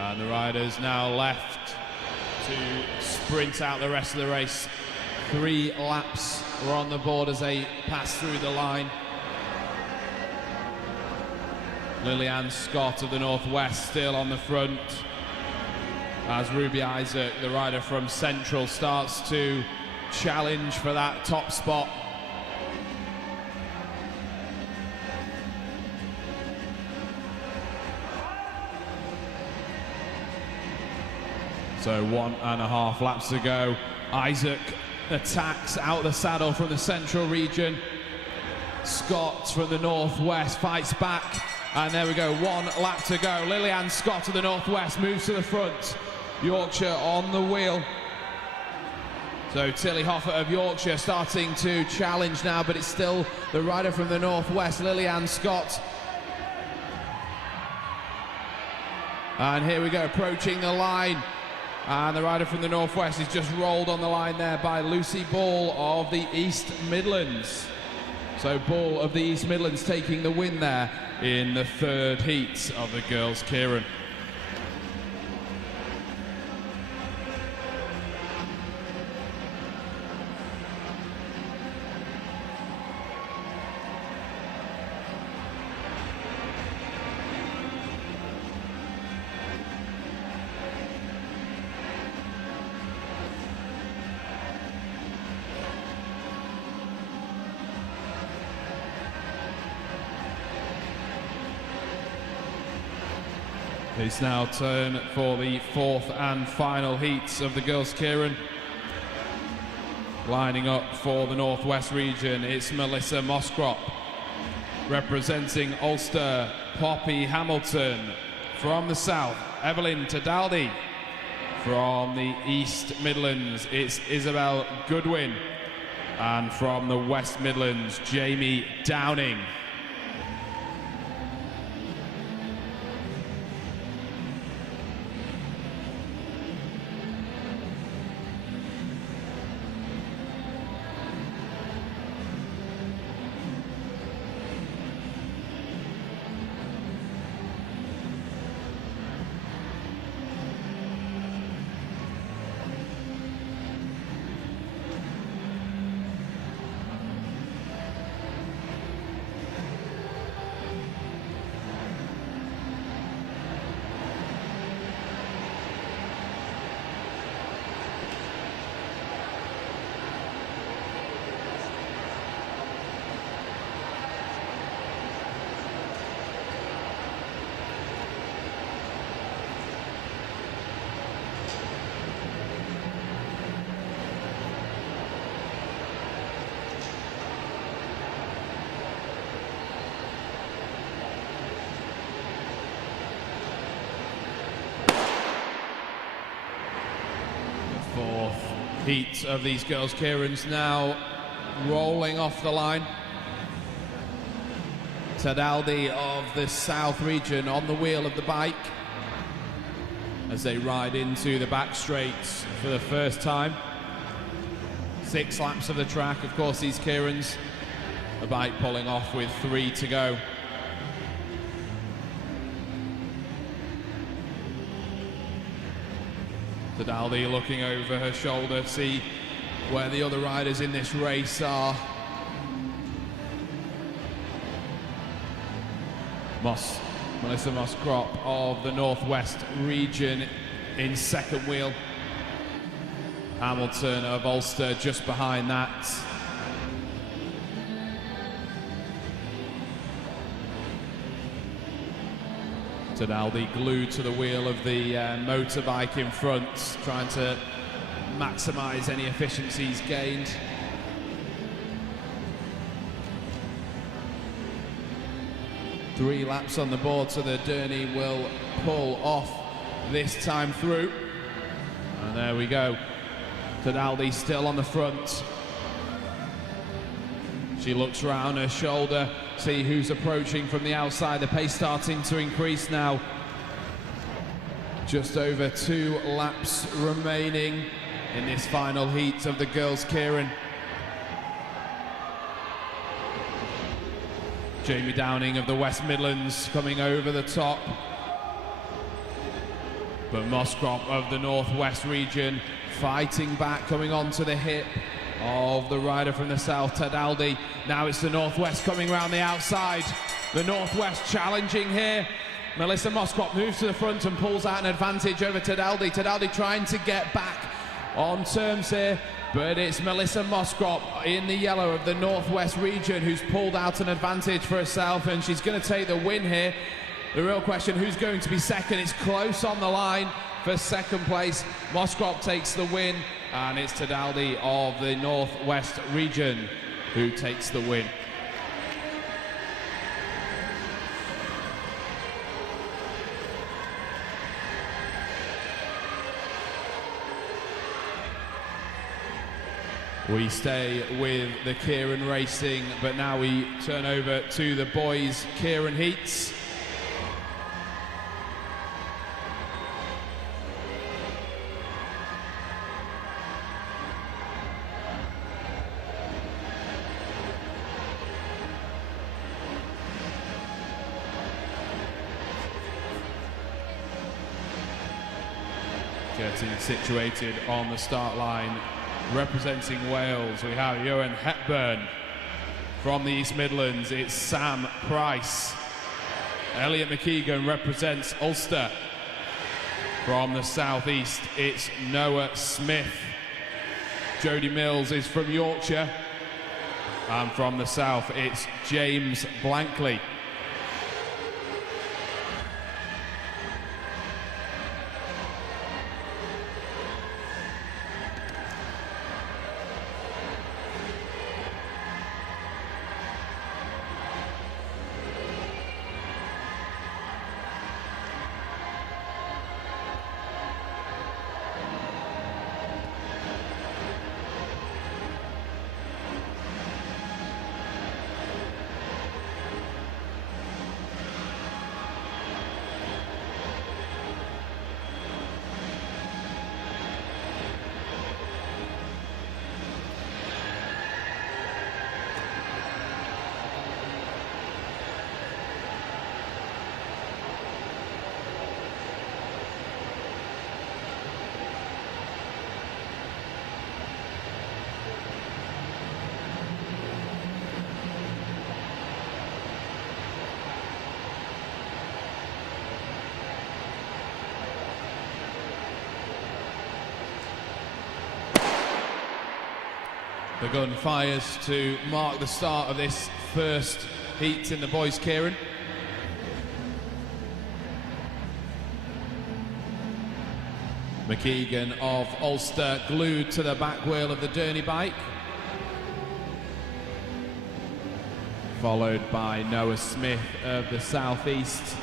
And the riders now left to sprint out the rest of the race. 3 laps were on the board as they pass through the line. Lillian Scott of the northwest still on the front, as Ruby Isaac, the rider from Central, starts to challenge for that top spot. So 1.5 laps to go. Isaac attacks out the saddle from the central region. Scott from the northwest fights back. And there we go, 1 lap to go. Lillian Scott of the northwest moves to the front. Yorkshire on the wheel. So Tilly Hoffer of Yorkshire starting to challenge now, but it's still the rider from the northwest, Lillian Scott. And here we go, approaching the line. And the rider from the northwest is just rolled on the line there by Lucy Ball of the East Midlands. So Ball of the East Midlands taking the win there in the 3rd heat of the girls' keirin. It's now turn for the 4th and final heats of the girls' keirin. Lining up for the northwest region, it's Melissa Moskrop. Representing Ulster, Poppy Hamilton. From the south, Evelyn Tadaldi. From the East Midlands, it's Isabel Goodwin. And from the West Midlands, Jamie Downing. Heat of these girls' keirins now rolling off the line. Tadaldi of the south region on the wheel of the bike as they ride into the back straights for the first time. 6 laps of the track, of course, these keirins. The bike pulling off with 3 to go. Tadaldi looking over her shoulder to see where the other riders in this race are. Melissa Moskrop of the northwest region in second wheel. Hamilton of Ulster just behind that. Tadaldi glued to the wheel of the motorbike in front, trying to maximise any efficiencies gained. Three laps on the board, so the Derny will pull off this time through. And there we go. Tadaldi still on the front. She looks round her shoulder, see who's approaching from the outside. The pace starting to increase now. Just over 2 laps remaining in this final heat of the girls' keirin. Jamie Downing of the West Midlands coming over the top. But Moskrop of the Northwest region fighting back, coming onto the hip of the rider from the south, Tadaldi. Now it's the Northwest coming around the outside. The Northwest challenging here. Melissa Moskrop moves to the front and pulls out an advantage over Tadaldi. Tadaldi trying to get back on terms here, but it's Melissa Moskrop in the yellow of the Northwest region who's pulled out an advantage for herself, and she's going to take the win here. The real question, who's going to be second? It's close on the line for second place. Moskop takes the win, and it's Tadaldi of the Northwest region who takes the win. We stay with the Keirin Racing, but now we turn over to the boys' Keirin heats. Getting situated on the start line. Representing Wales, we have Ewan Hepburn. From the East Midlands, it's Sam Price. Elliot McKeegan represents Ulster. From the southeast, it's Noah Smith. Jody Mills is from Yorkshire. And from the south, it's James Blankley. The gun fires to mark the start of this first heat in the boys' Keirin. McKeegan of Ulster glued to the back wheel of the Derny bike. Followed by Noah Smith of the southeast.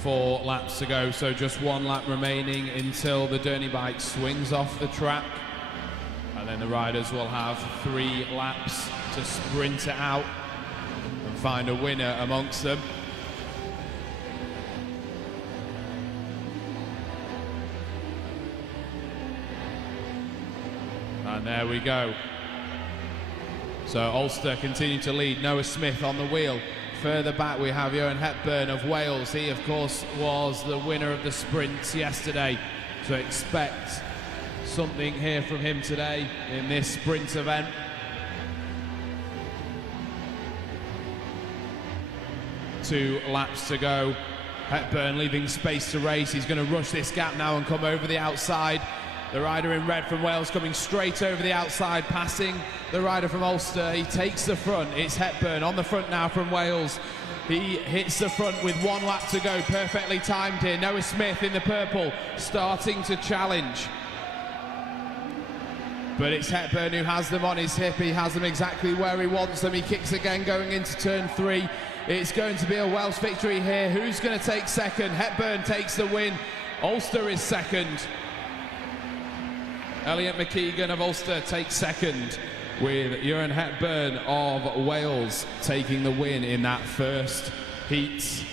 Four laps to go, so just one lap remaining until the Derny bike swings off the track. And then the riders will have 3 laps to sprint it out and find a winner amongst them. And there we go. So Ulster continue to lead, Noah Smith on the wheel. Further back we have Ewan Hepburn of Wales. He of course was the winner of the sprints yesterday, so expect something here from him today in this sprint event. Two laps to go. Hepburn leaving space to race. He's going to rush this gap now and come over the outside. The rider in red from Wales coming straight over the outside, passing the rider from Ulster. He takes the front. It's Hepburn on the front now from Wales. He hits the front with 1 lap to go, perfectly timed here. Noah Smith in the purple starting to challenge. But it's Hepburn who has them on his hip. He has them exactly where he wants them. He kicks again going into turn 3. It's going to be a Welsh victory here. Who's going to take second? Hepburn takes the win. Ulster is second. Elliot McKeegan of Ulster takes second, with Ewan Hepburn of Wales taking the win in that first heat.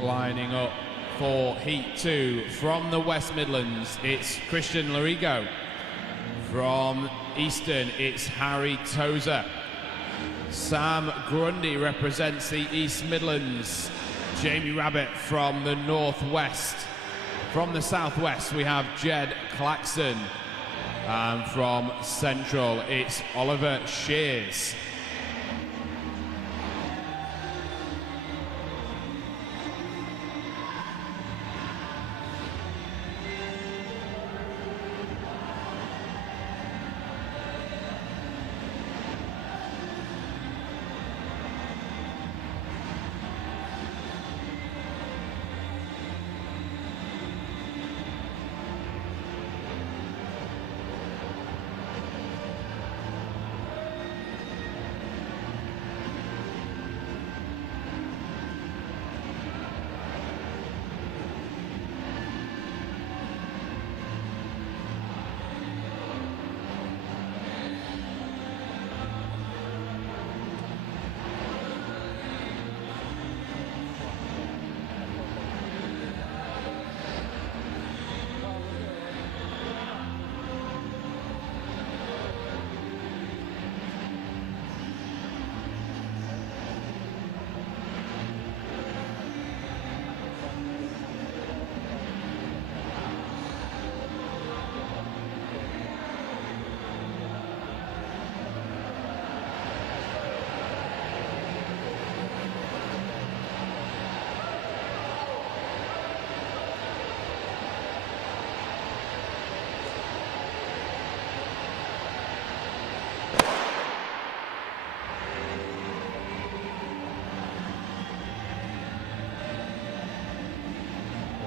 Lining up for Heat 2 from the West Midlands, it's Christian Lorigo. From Eastern, it's Harry Tozer. Sam Grundy represents the East Midlands. Jamie Rabbit from the Northwest. From the Southwest, we have Jed Claxton. And from Central, it's Oliver Shears.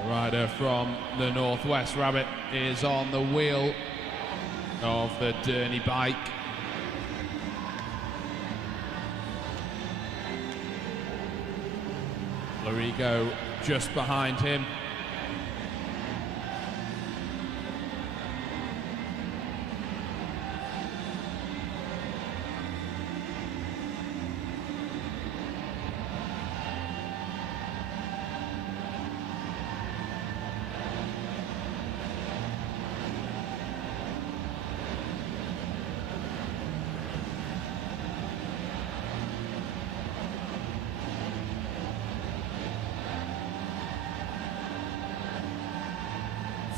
Rider from the Northwest, Rabbit, is on the wheel of the Derny bike. Lorigo just behind him.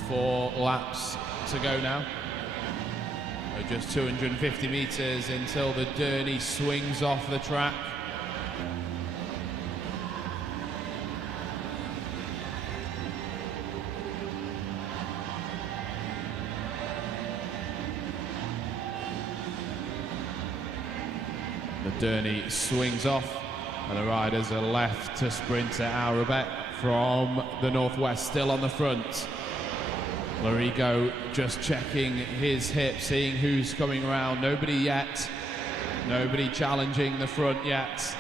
Four laps to go now. Just 250 metres until the Derny swings off the track. The Derny swings off and the riders are left to Sprinter Arabet from the Northwest, still on the front. Lorigo just checking his hip, seeing who's coming around. Nobody yet. Nobody challenging the front yet.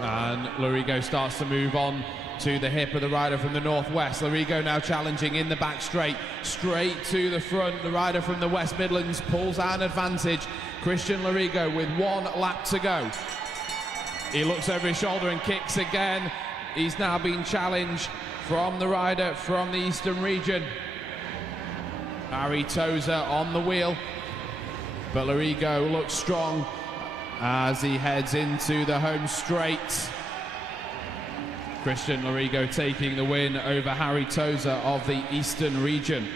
And Lorigo starts to move on to the hip of the rider from the Northwest. Lorigo now challenging in the back straight to the front. The rider from the West Midlands pulls out an advantage. Christian Lorigo with 1 lap to go. He looks over his shoulder and kicks again. He's now been challenged from the rider from the Eastern region. Harry Tozer on the wheel, but Lorigo looks strong as he heads into the home straight. Christian Lorigo taking the win over Harry Tozer of the Eastern region.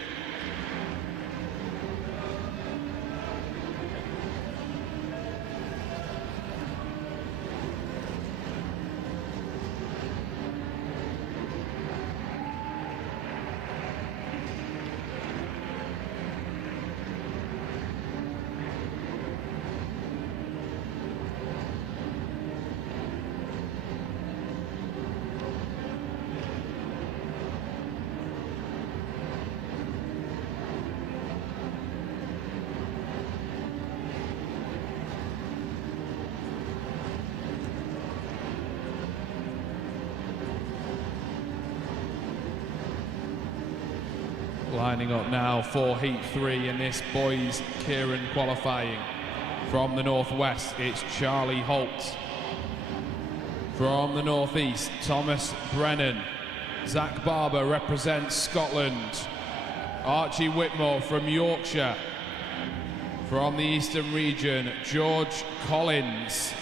Lining up now for Heat 3 in this boys Keirin qualifying. From the Northwest, it's Charlie Holt. From the northeast, Thomas Brennan. Zach Barber represents Scotland. Archie Whitmore from Yorkshire. From the eastern region, George Collins.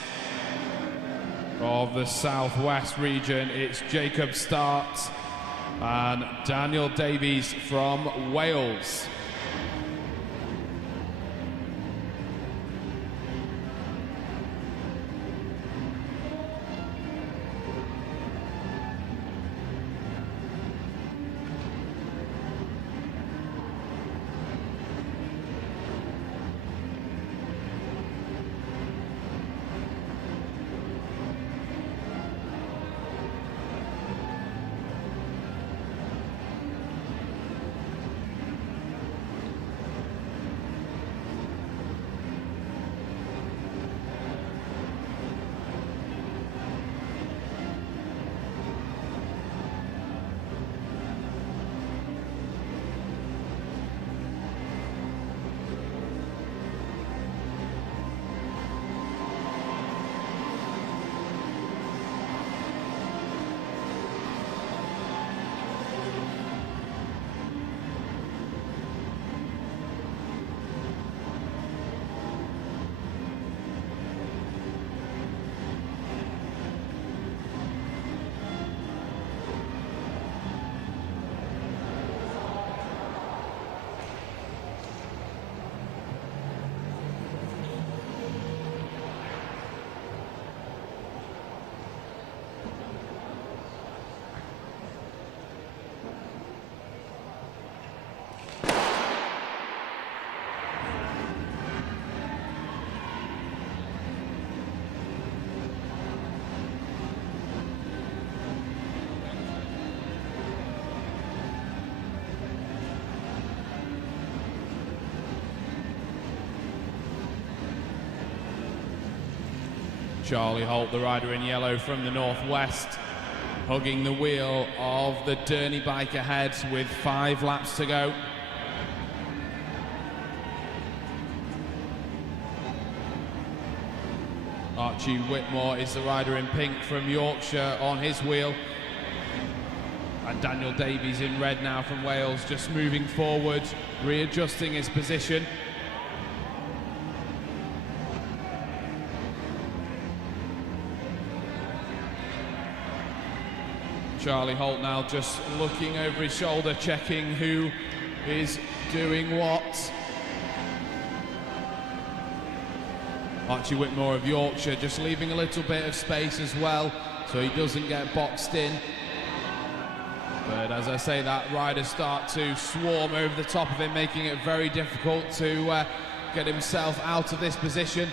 Of the southwest region, it's Jacob Start and Daniel Davies from Wales. Charlie Holt, the rider in yellow from the northwest, hugging the wheel of the Derny bike ahead with 5 laps to go. Archie Whitmore is the rider in pink from Yorkshire on his wheel. And Daniel Davies in red now from Wales, just moving forward, readjusting his position. Charlie Holt now just looking over his shoulder, checking who is doing what. Archie Whitmore of Yorkshire just leaving a little bit of space as well, so he doesn't get boxed in. But as I say, that riders start to swarm over the top of him, making it very difficult to get himself out of this position.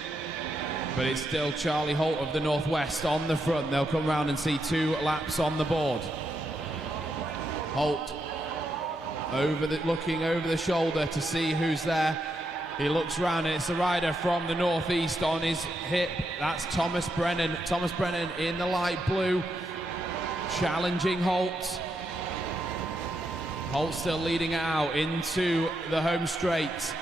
But it's still Charlie Holt of the northwest on the front. They'll come round and see 2 laps on the board. Holt looking over the shoulder to see who's there. He looks round and it's the rider from the northeast on his hip. That's Thomas Brennan. Thomas Brennan in the light blue, challenging Holt. Holt still leading it out into the home straight.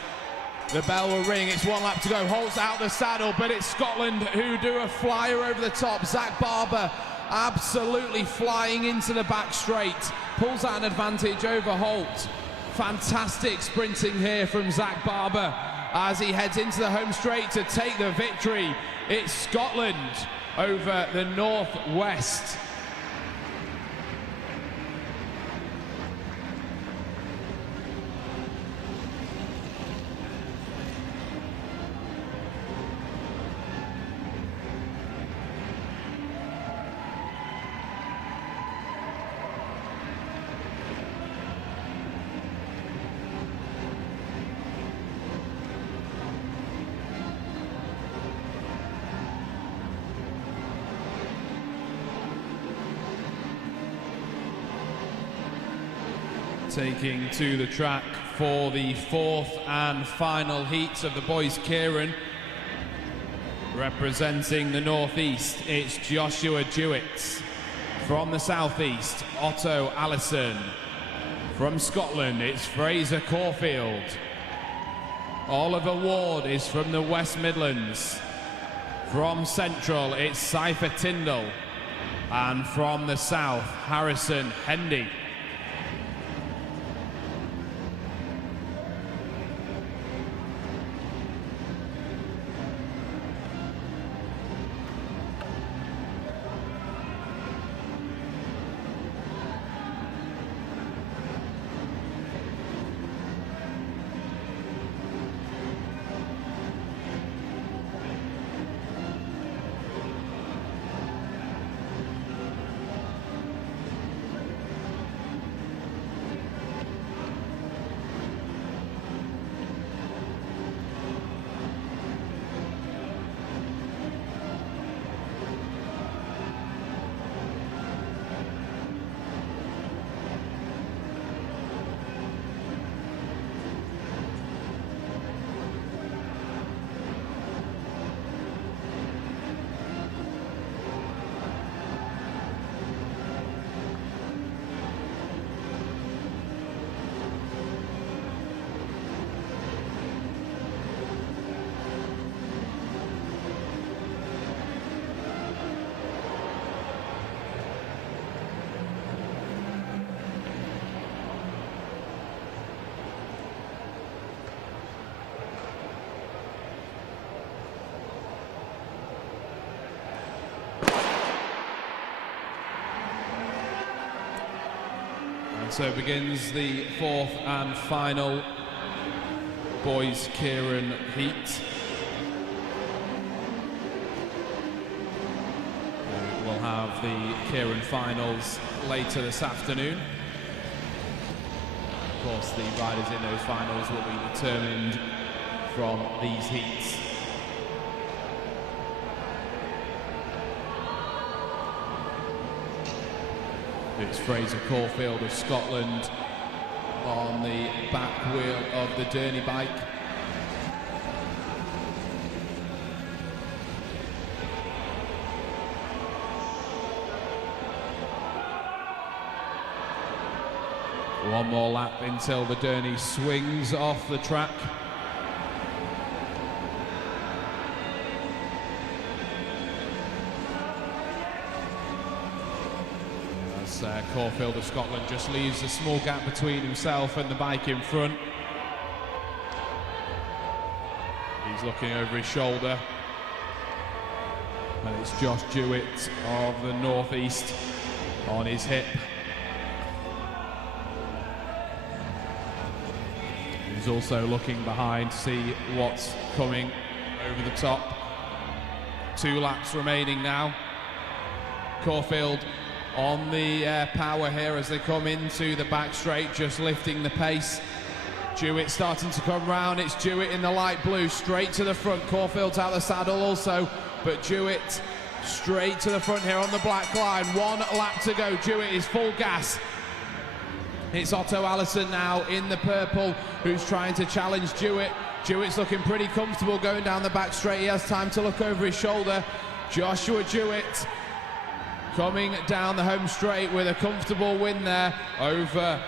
The bell will ring, it's 1 lap to go. Holt's out the saddle, but it's Scotland who do a flyer over the top. Zach Barber absolutely flying into the back straight. Pulls out an advantage over Holt. Fantastic sprinting here from Zach Barber as he heads into the home straight to take the victory. It's Scotland over the northwest. Taking to the track for the 4th and final heat of the boys' Keirin. Representing the northeast, it's Joshua Jewett. From the southeast, Otto Allison. From Scotland, it's Fraser Caulfield. Oliver Ward is from the West Midlands. From Central, it's Cypher Tyndall. And from the south, Harrison Hendy. So begins the fourth and final boys Keirin heat. We'll have the Keirin finals later this afternoon. Of course, the riders in those finals will be determined from these heats. It's Fraser Caulfield of Scotland on the back wheel of the Derny bike. One more lap until the Derny swings off the track. Caulfield of Scotland just leaves a small gap between himself and the bike in front. He's looking over his shoulder. And it's Josh Jewett of the Northeast on his hip. He's also looking behind to see what's coming over the top. 2 laps remaining now. Caulfield on the power here as they come into the back straight, just lifting the pace. Jewett starting to come round. It's Jewett in the light blue, straight to the front. Caulfield's out the saddle also, but Jewett straight to the front here on the black line. 1 lap to go. Jewett is full gas. It's Otto Allison now in the purple who's trying to challenge Jewett. Jewett's looking pretty comfortable going down the back straight. He has time to look over his shoulder. Joshua Jewett coming down the home straight with a comfortable win there over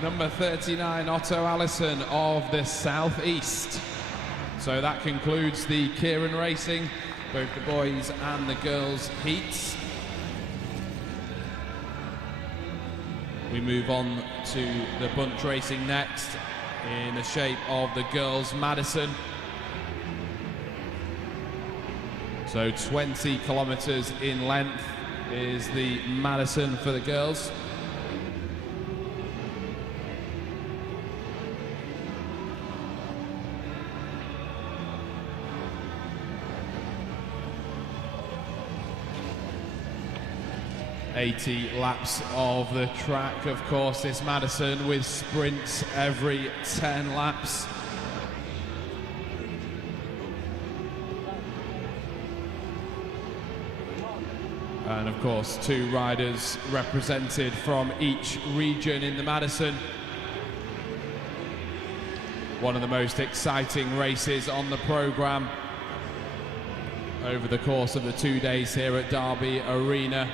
number 39, Otto Allison of the Southeast. So that concludes the Keirin Racing, both the boys and the girls heats. We move on to the bunch racing next in the shape of the girls Madison. So 20 kilometers in length is the Madison for the girls. ...80 laps of the track, of course, this Madison, with sprints every 10 laps. And of course, 2 riders represented from each region in the Madison. One of the most exciting races on the programme over the course of the 2 days here at Derby Arena.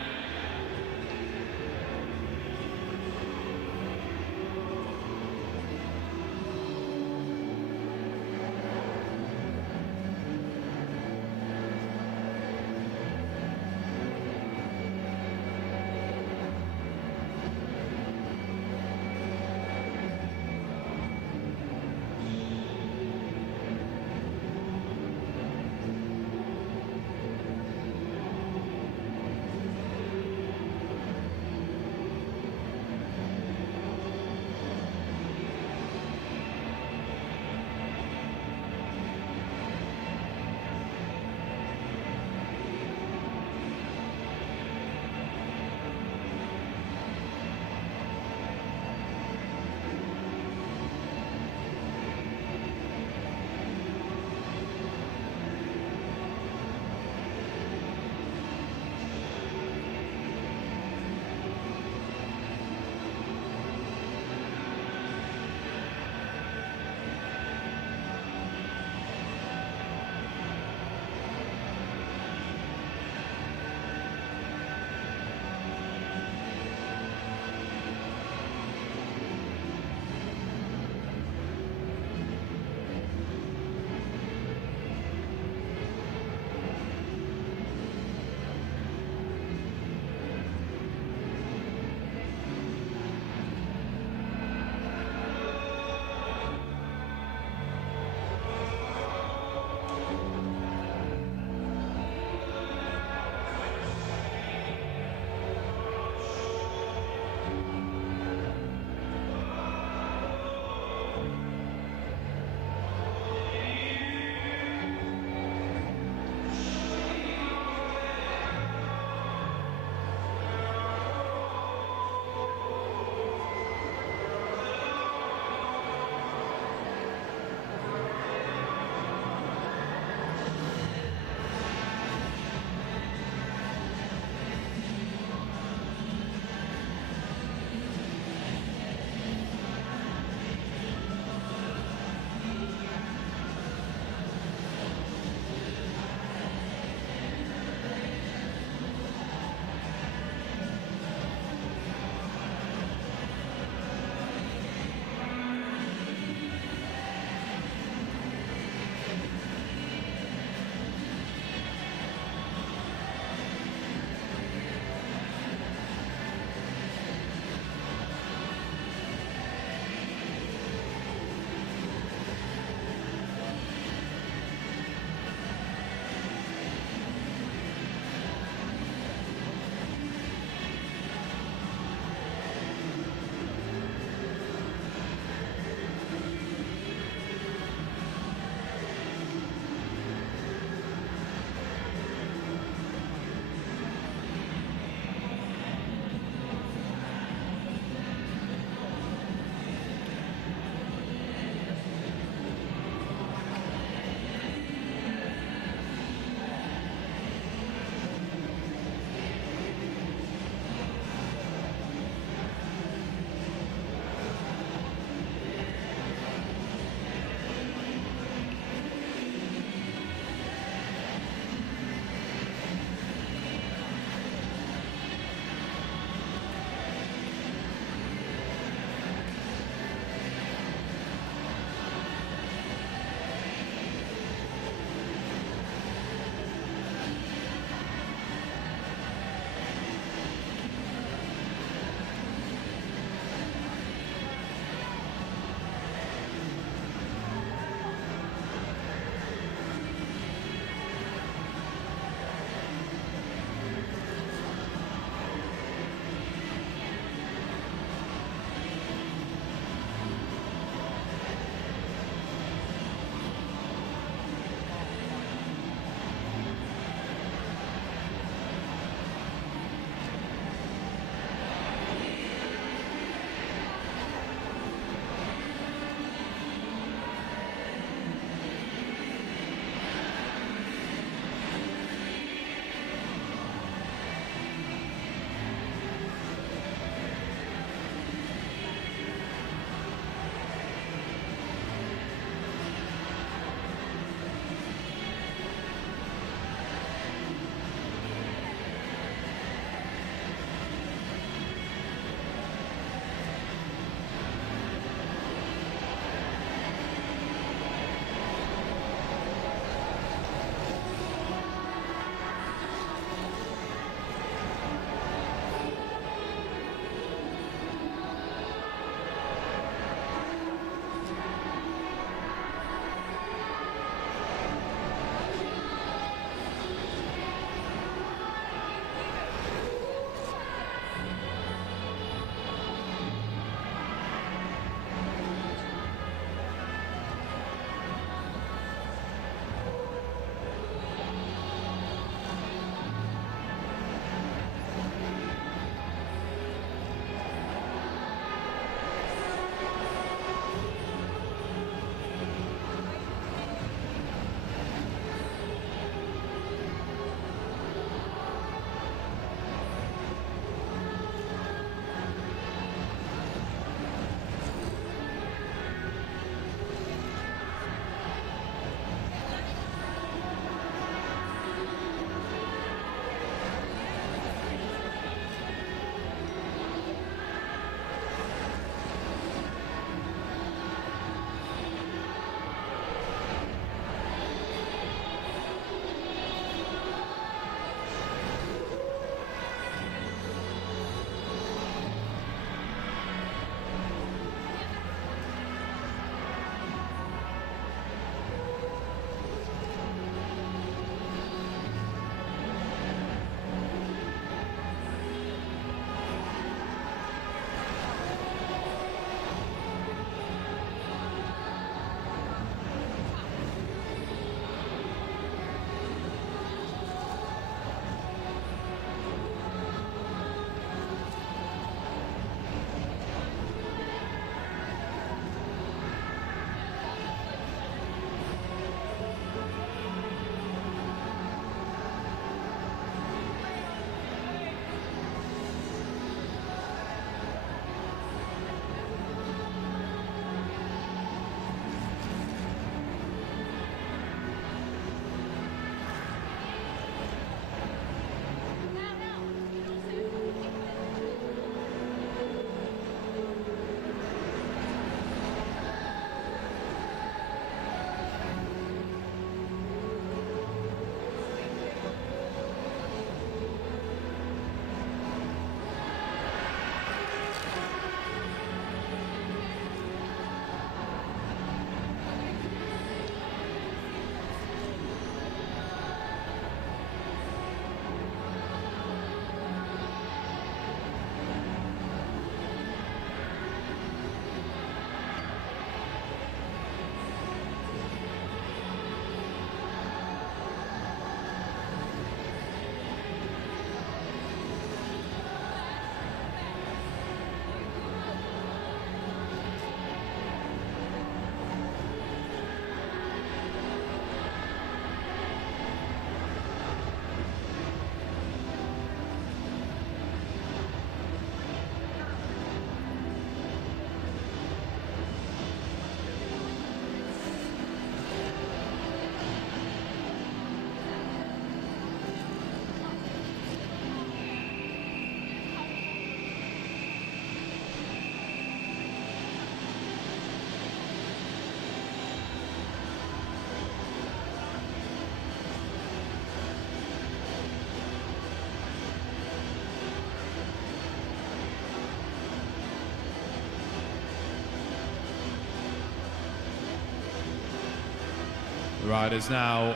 The riders now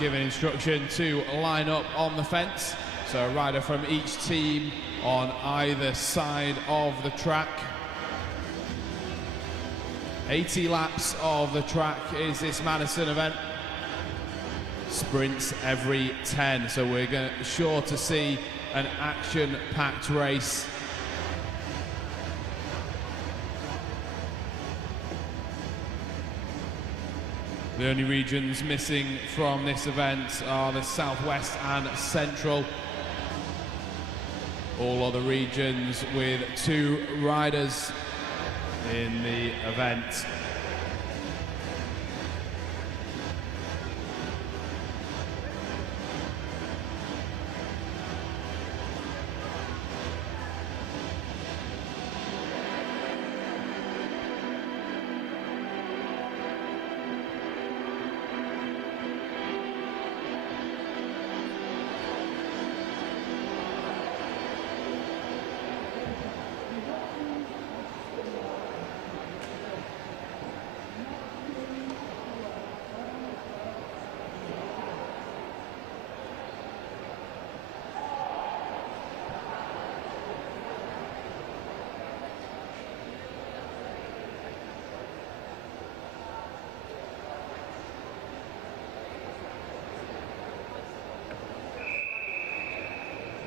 given instruction to line up on the fence. So a rider from each team on either side of the track. 80 laps of the track is this Madison event. Sprints every 10, so we're sure to see an action-packed race. The only regions missing from this event are the Southwest and Central. All other regions with 2 riders in the event.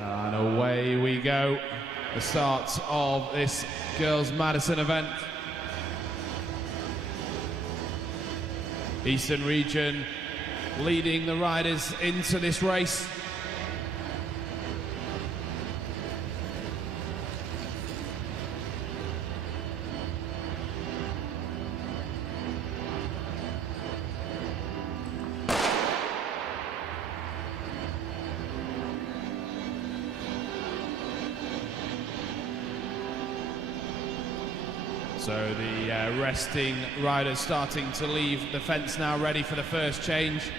And away we go. The start of this Girls Madison event. Eastern region leading the riders into this race. So the resting riders starting to leave the fence now, ready for the first change.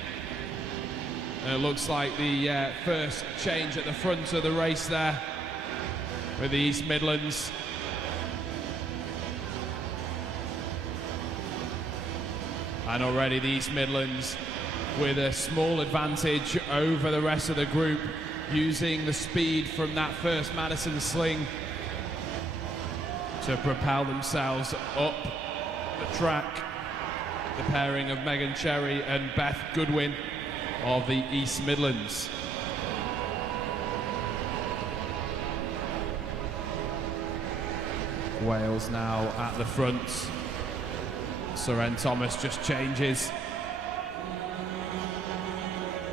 And it looks like the first change at the front of the race there with the East Midlands. And already the East Midlands with a small advantage over the rest of the group, using the speed from that first Madison sling to propel themselves up the track. The pairing of Megan Cherry and Beth Goodwin of the East Midlands. Wales now at the front. Soren Thomas just changes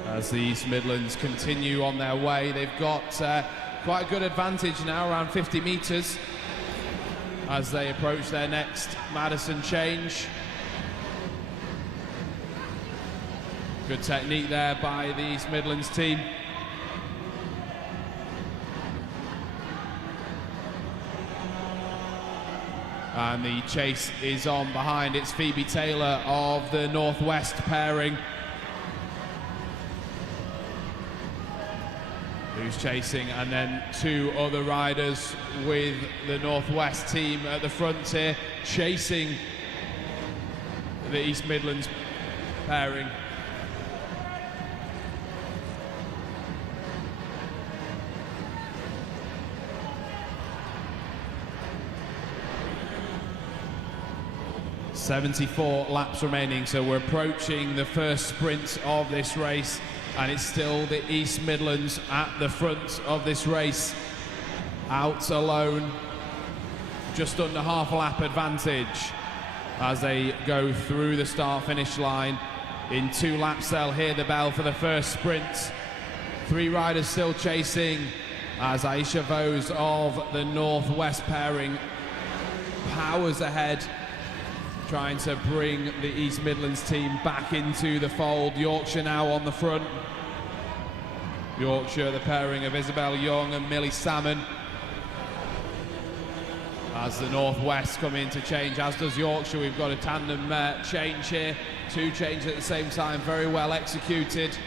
as the East Midlands continue on their way. They've got quite a good advantage now, around 50 metres, as they approach their next Madison change. Good technique there by the East Midlands team. And the chase is on behind. It's Phoebe Taylor of the Northwest pairing who's chasing, and then 2 other riders with the Northwest team at the front here, chasing the East Midlands pairing. "74 laps remaining, so we're approaching the first sprint of this race, and it's still the East Midlands at the front of this race, out alone, just under half a lap advantage as they go through the start-finish line. In 2 laps they'll hear the bell for the first sprint. 3 riders still chasing as Aisha Vose of the Northwest pairing powers ahead, trying to bring the East Midlands team back into the fold. Yorkshire now on the front. Yorkshire, the pairing of Isabel Young and Millie Salmon. As the Northwest come in to change, as does Yorkshire. We've got a tandem change here. 2 changes at the same time, very well executed.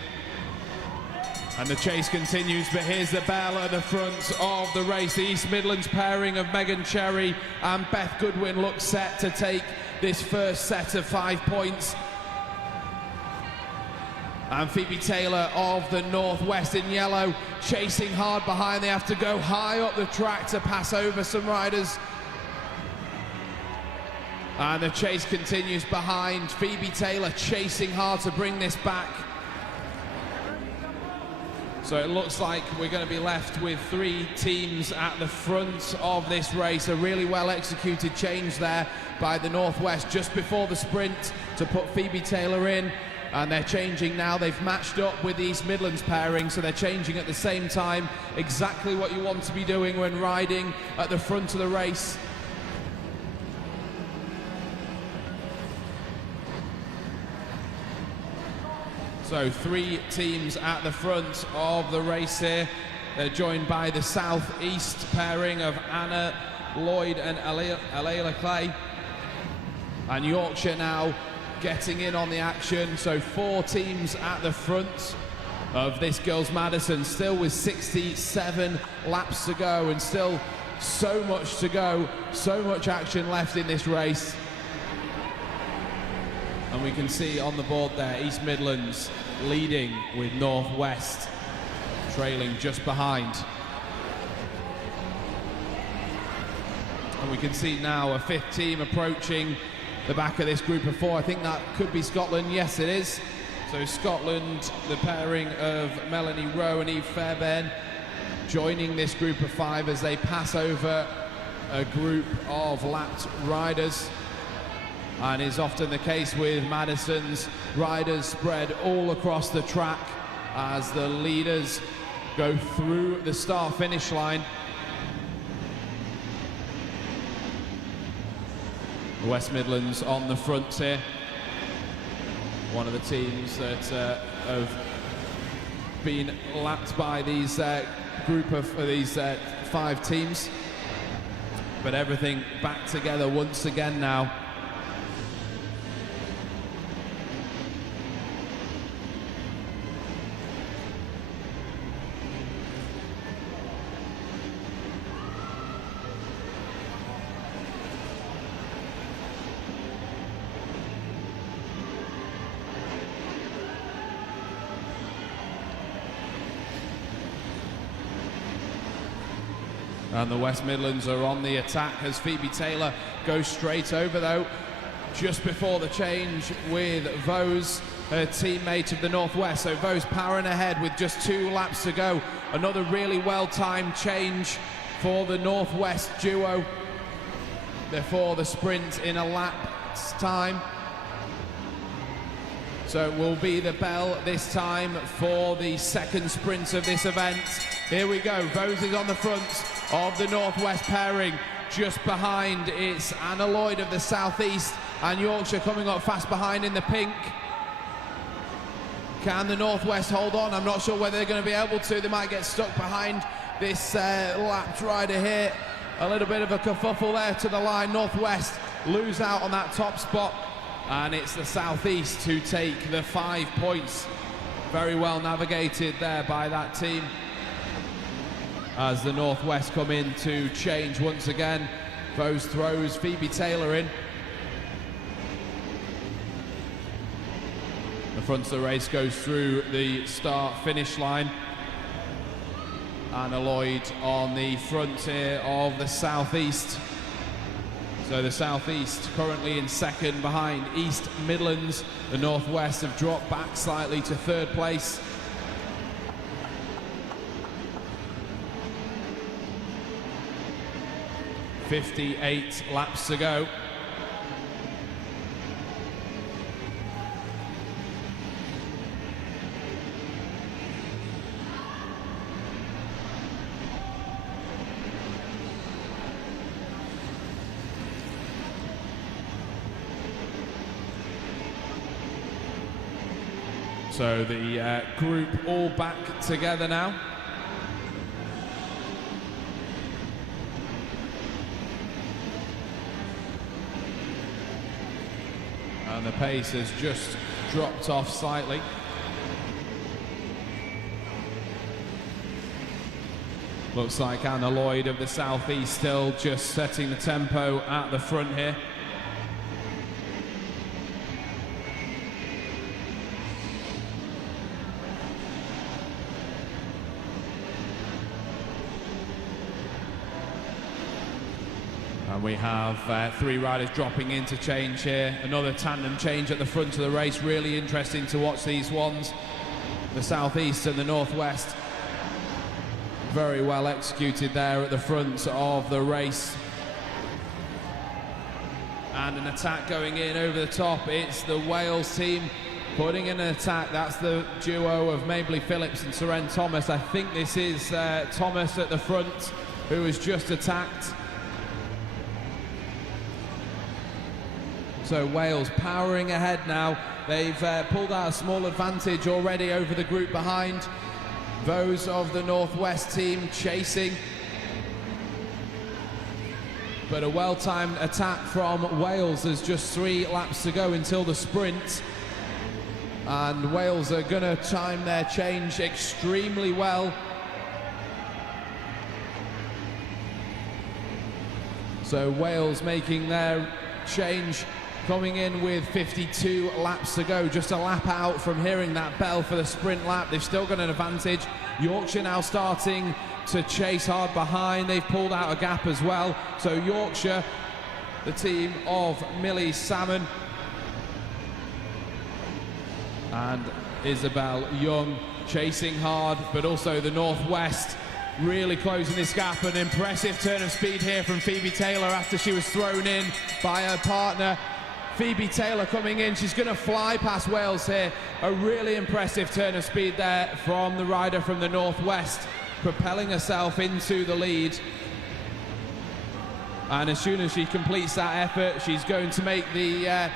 And the chase continues, but here's the bell at the front of the race. The East Midlands pairing of Megan Cherry and Beth Goodwin looks set to take this first set of 5 points. And Phoebe Taylor of the Northwest in yellow, chasing hard behind. They have to go high up the track to pass over some riders. And the chase continues behind. Phoebe Taylor chasing hard to bring this back. So it looks like we're going to be left with 3 teams at the front of this race. A really well executed change there by the Northwest just before the sprint to put Phoebe Taylor in. And they're changing now. They've matched up with the East Midlands pairing, so they're changing at the same time. Exactly what you want to be doing when riding at the front of the race. So 3 teams at the front of the race here. They're joined by the South-East pairing of Anna Lloyd and Alayla Clay. And Yorkshire now getting in on the action. So 4 teams at the front of this Girls Madison, still with 67 laps to go and still so much to go, so much action left in this race. And we can see on the board there, East Midlands leading with Northwest trailing just behind. And we can see now a 5th team approaching the back of this group of 4. I think that could be Scotland. Yes, it is. So Scotland, the pairing of Melanie Rowe and Eve Fairbairn, joining this group of 5 as they pass over a group of lapped riders. And is often the case with Madison's riders spread all across the track as the leaders go through the start-finish line. West Midlands on the front here. One of the teams that have been lapped by these group of these 5 teams. But everything back together once again now. And the West Midlands are on the attack as Phoebe Taylor goes straight over, though, just before the change with Vose, her teammate of the Northwest. So Vose powering ahead with just 2 laps to go. Another really well-timed change for the Northwest duo before the sprint in a lap's time. So it will be the bell this time for the 2nd sprint of this event. Here we go. Vose is on the front of the Northwest pairing. Just behind, it's Anna Lloyd of the South-East, and Yorkshire coming up fast behind in the pink. Can the Northwest hold on? I'm not sure whether they're going to be able to. They might get stuck behind this lapped rider here. A little bit of a kerfuffle there to the line. Northwest lose out on that top spot, and it's the South-East who take the 5 points. Very well navigated there by that team. As the Northwest come in to change once again. Vose throws Phoebe Taylor in. The front of the race goes through the start-finish line. Anna Lloyd on the front here of the South-East. So the South-East currently in 2nd behind East Midlands. The Northwest have dropped back slightly to 3rd place. .58 laps to go. So the group all back together now. And the pace has just dropped off slightly. Looks like Anna Lloyd of the South-East still just setting the tempo at the front here. And we have 3 riders dropping into change here. Another tandem change at the front of the race. Really interesting to watch these ones. The southeast and the northwest. Very well executed there at the front of the race. And an attack going in over the top. It's the Wales team putting in an attack. That's the duo of Mabley Phillips and Seren Thomas. I think this is Thomas at the front, who has just attacked. So Wales powering ahead now. They've pulled out a small advantage already over the group behind. Those of the Northwest team chasing. But a well-timed attack from Wales. There's just 3 laps to go until the sprint. And Wales are going to time their change extremely well. So Wales making their change, coming in with 52 laps to go, just a lap out from hearing that bell for the sprint lap. They've still got an advantage. Yorkshire now starting to chase hard behind. They've pulled out a gap as well. So Yorkshire, the team of Millie Salmon and Isabel Young, chasing hard, but also the Northwest really closing this gap. An impressive turn of speed here from Phoebe Taylor after she was thrown in by her partner. Phoebe Taylor coming in, she's going to fly past Wales here. A really impressive turn of speed there from the rider from the Northwest, propelling herself into the lead. And as soon as she completes that effort, she's going to make the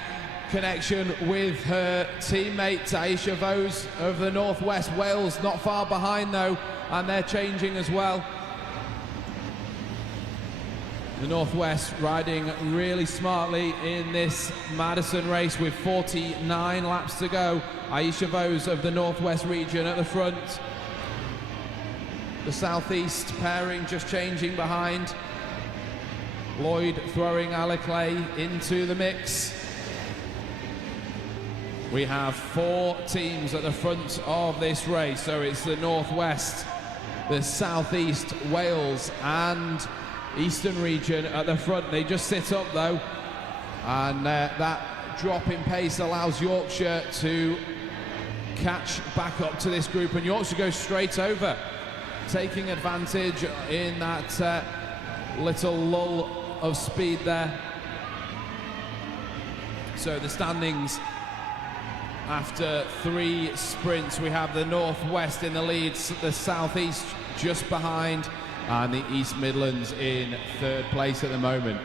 connection with her teammate Aisha Vose of the Northwest. Wales not far behind though, and they're changing as well. The Northwest riding really smartly in this Madison race with 49 laps to go. Aisha Vose of the Northwest region at the front. The Southeast pairing just changing behind. Lloyd throwing Aleclay into the mix. We have 4 teams at the front of this race. So it's the Northwest, the Southeast, Wales and Eastern region at the front. They just sit up though, and that drop in pace allows Yorkshire to catch back up to this group, and Yorkshire goes straight over, taking advantage in that little lull of speed there. So the standings after 3 sprints, we have the Northwest in the lead, the Southeast just behind, and the East Midlands in 3rd place at the moment.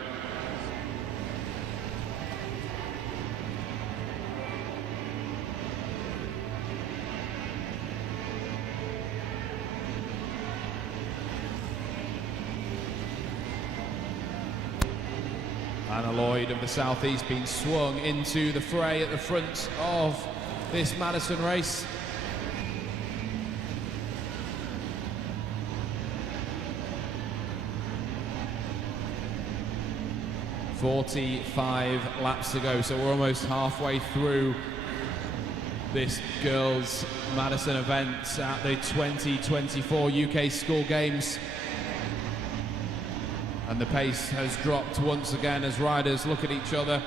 Anna Lloyd of the Southeast being swung into the fray at the front of this Madison race. "45 laps to go," so we're almost halfway through this girls' Madison event at the 2024 UK School Games. And the pace has dropped once again as riders look at each other,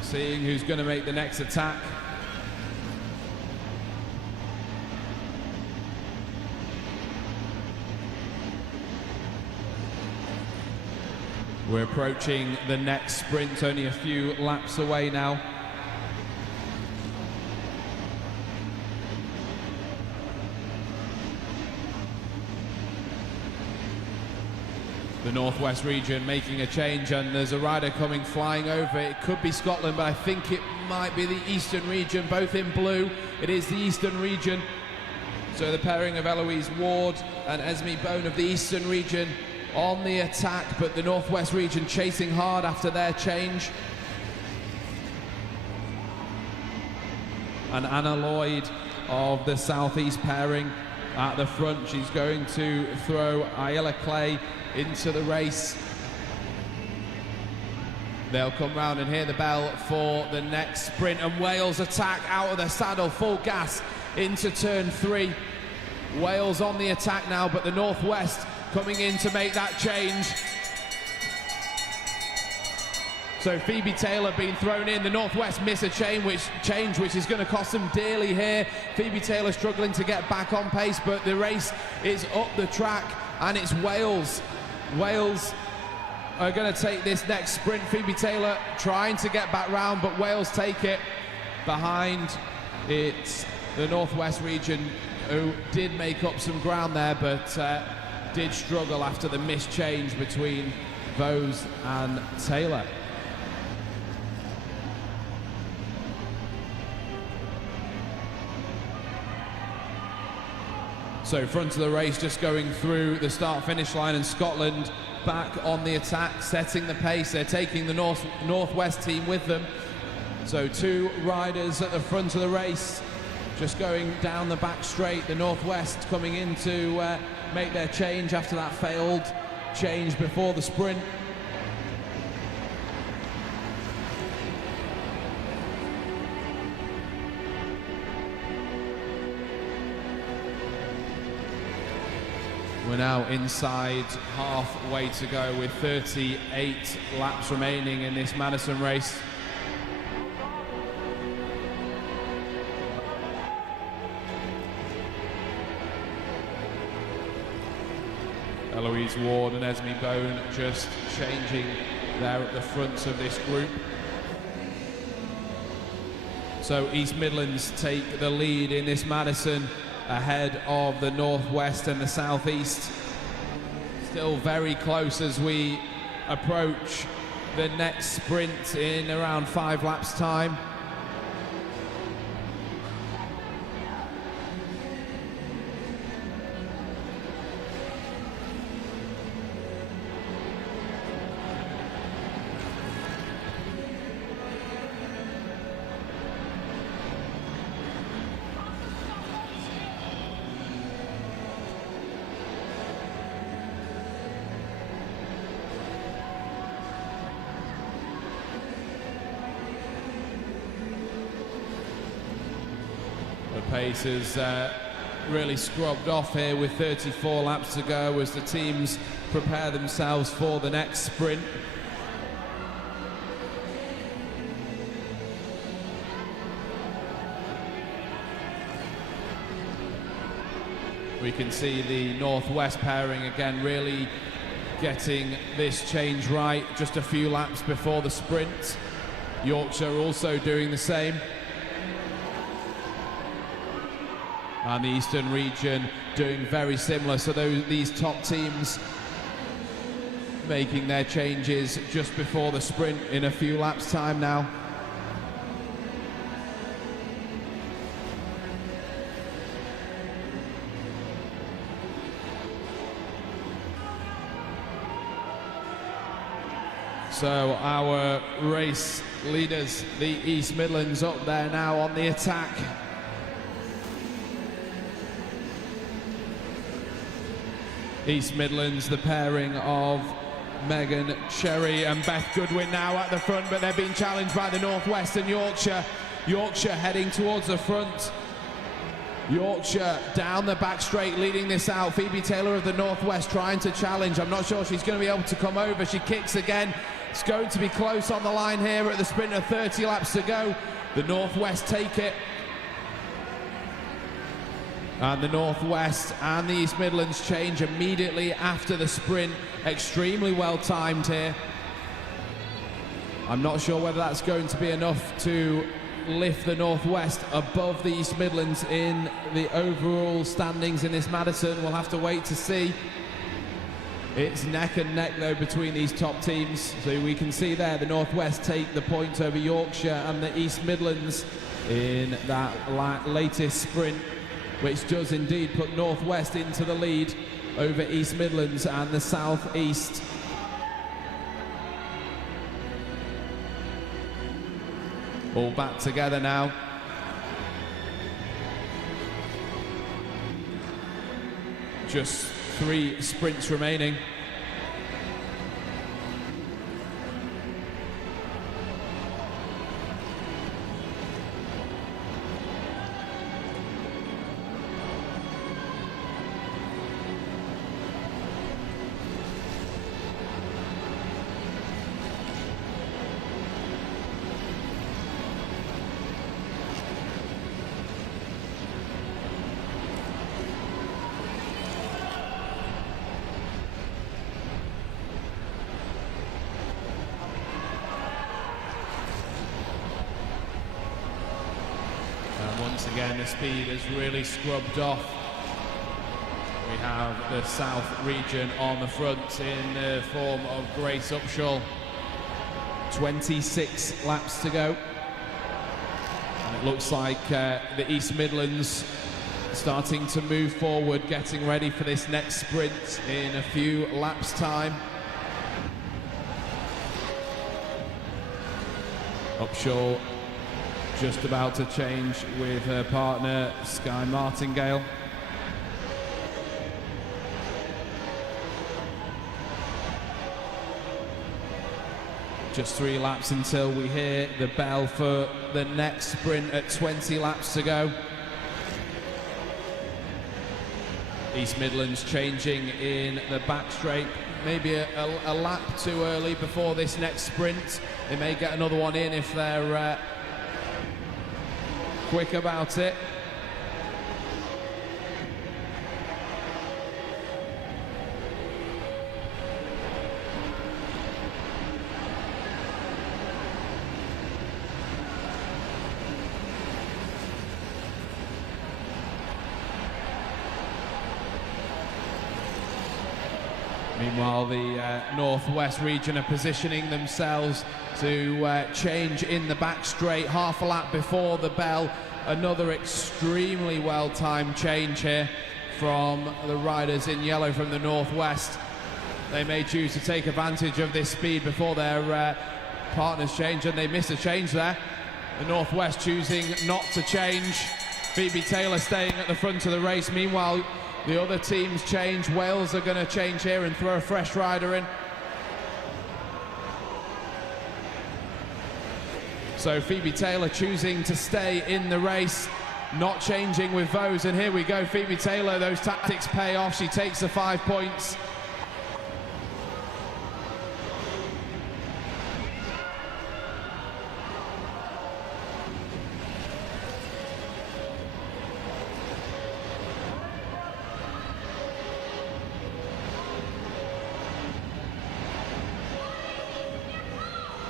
seeing who's going to make the next attack. We're approaching the next sprint, only a few laps away now. The Northwest region making a change, and there's a rider coming flying over. It could be Scotland, but I think it might be the Eastern region, both in blue. It is the Eastern region. So the pairing of Eloise Ward and Esme Bone of the Eastern region on the attack, but the Northwest region chasing hard after their change. And Anna Lloyd of the Southeast pairing at the front. She's going to throw Ayala Clay into the race. They'll come round and hear the bell for the next sprint, and Wales attack out of the saddle, full gas into turn 3. Wales on the attack now, but the Northwest coming in to make that change. So Phoebe Taylor being thrown in. The Northwest miss a change which is going to cost them dearly here. Phoebe Taylor struggling to get back on pace, but the race is up the track, and it's Wales. Wales are going to take this next sprint. Phoebe Taylor trying to get back round, but Wales take it. Behind it's the Northwest region, who did make up some ground there, but did struggle after the missed change between Vose and Taylor. So front of the race just going through the start-finish line, and Scotland back on the attack, setting the pace. They're taking the Northwest team with them. So two riders at the front of the race, just going down the back straight. The Northwest coming in to make their change after that failed change before the sprint. We're now inside halfway to go with 38 laps remaining in this Madison race. Eloise Ward and Esme Bone just changing there at the front of this group. So East Midlands take the lead in this Madison, ahead of the Northwest and the Southeast. Still very close as we approach the next sprint in around 5 laps time. The pace is really scrubbed off here with 34 laps to go as the teams prepare themselves for the next sprint. We can see the Northwest pairing again really getting this change right just a few laps before the sprint. Yorkshire also doing the same. And the Eastern region doing very similar. So these top teams making their changes just before the sprint in a few laps time now. So our race leaders, the East Midlands, up there now on the attack. East Midlands, the pairing of Megan Cherry and Beth Goodwin now at the front, but they're being challenged by the Northwest and Yorkshire. Yorkshire heading towards the front. Yorkshire down the back straight, leading this out. Phoebe Taylor of the Northwest trying to challenge. I'm not sure she's going to be able to come over. She kicks again. It's going to be close on the line here at the sprint of 30 laps to go. The Northwest take it. And the Northwest and the East Midlands change immediately after the sprint. Extremely well timed here. I'm not sure whether that's going to be enough to lift the Northwest above the East Midlands in the overall standings in this Madison. We'll have to wait to see. It's neck and neck though between these top teams. So we can see there the Northwest take the point over Yorkshire and the East Midlands in that latest sprint, which does indeed put Northwest into the lead over East Midlands and the South East. All back together now. Just 3 sprints remaining. Again, the speed has really scrubbed off. We have the South region on the front in the form of Grace Upshaw. 26 laps to go. And it looks like the East Midlands starting to move forward, getting ready for this next sprint in a few laps' time. Upshaw just about to change with her partner Skye Martingale. Just 3 laps until we hear the bell for the next sprint at 20 laps to go. East Midlands changing in the back straight. Maybe a lap too early before this next sprint. They may get another one in if they're quick about it. Meanwhile, the Northwest region are positioning themselves to change in the back straight half a lap before the bell. Another extremely well-timed change here from the riders in yellow from the Northwest. They may choose to take advantage of this speed before their partners change, and they miss a change there. The Northwest choosing not to change. Phoebe Taylor staying at the front of the race. Meanwhile, the other teams change. Wales are going to change here and throw a fresh rider in. So Phoebe Taylor choosing to stay in the race, not changing with Vose. And here we go, Phoebe Taylor, those tactics pay off. She takes the 5 points.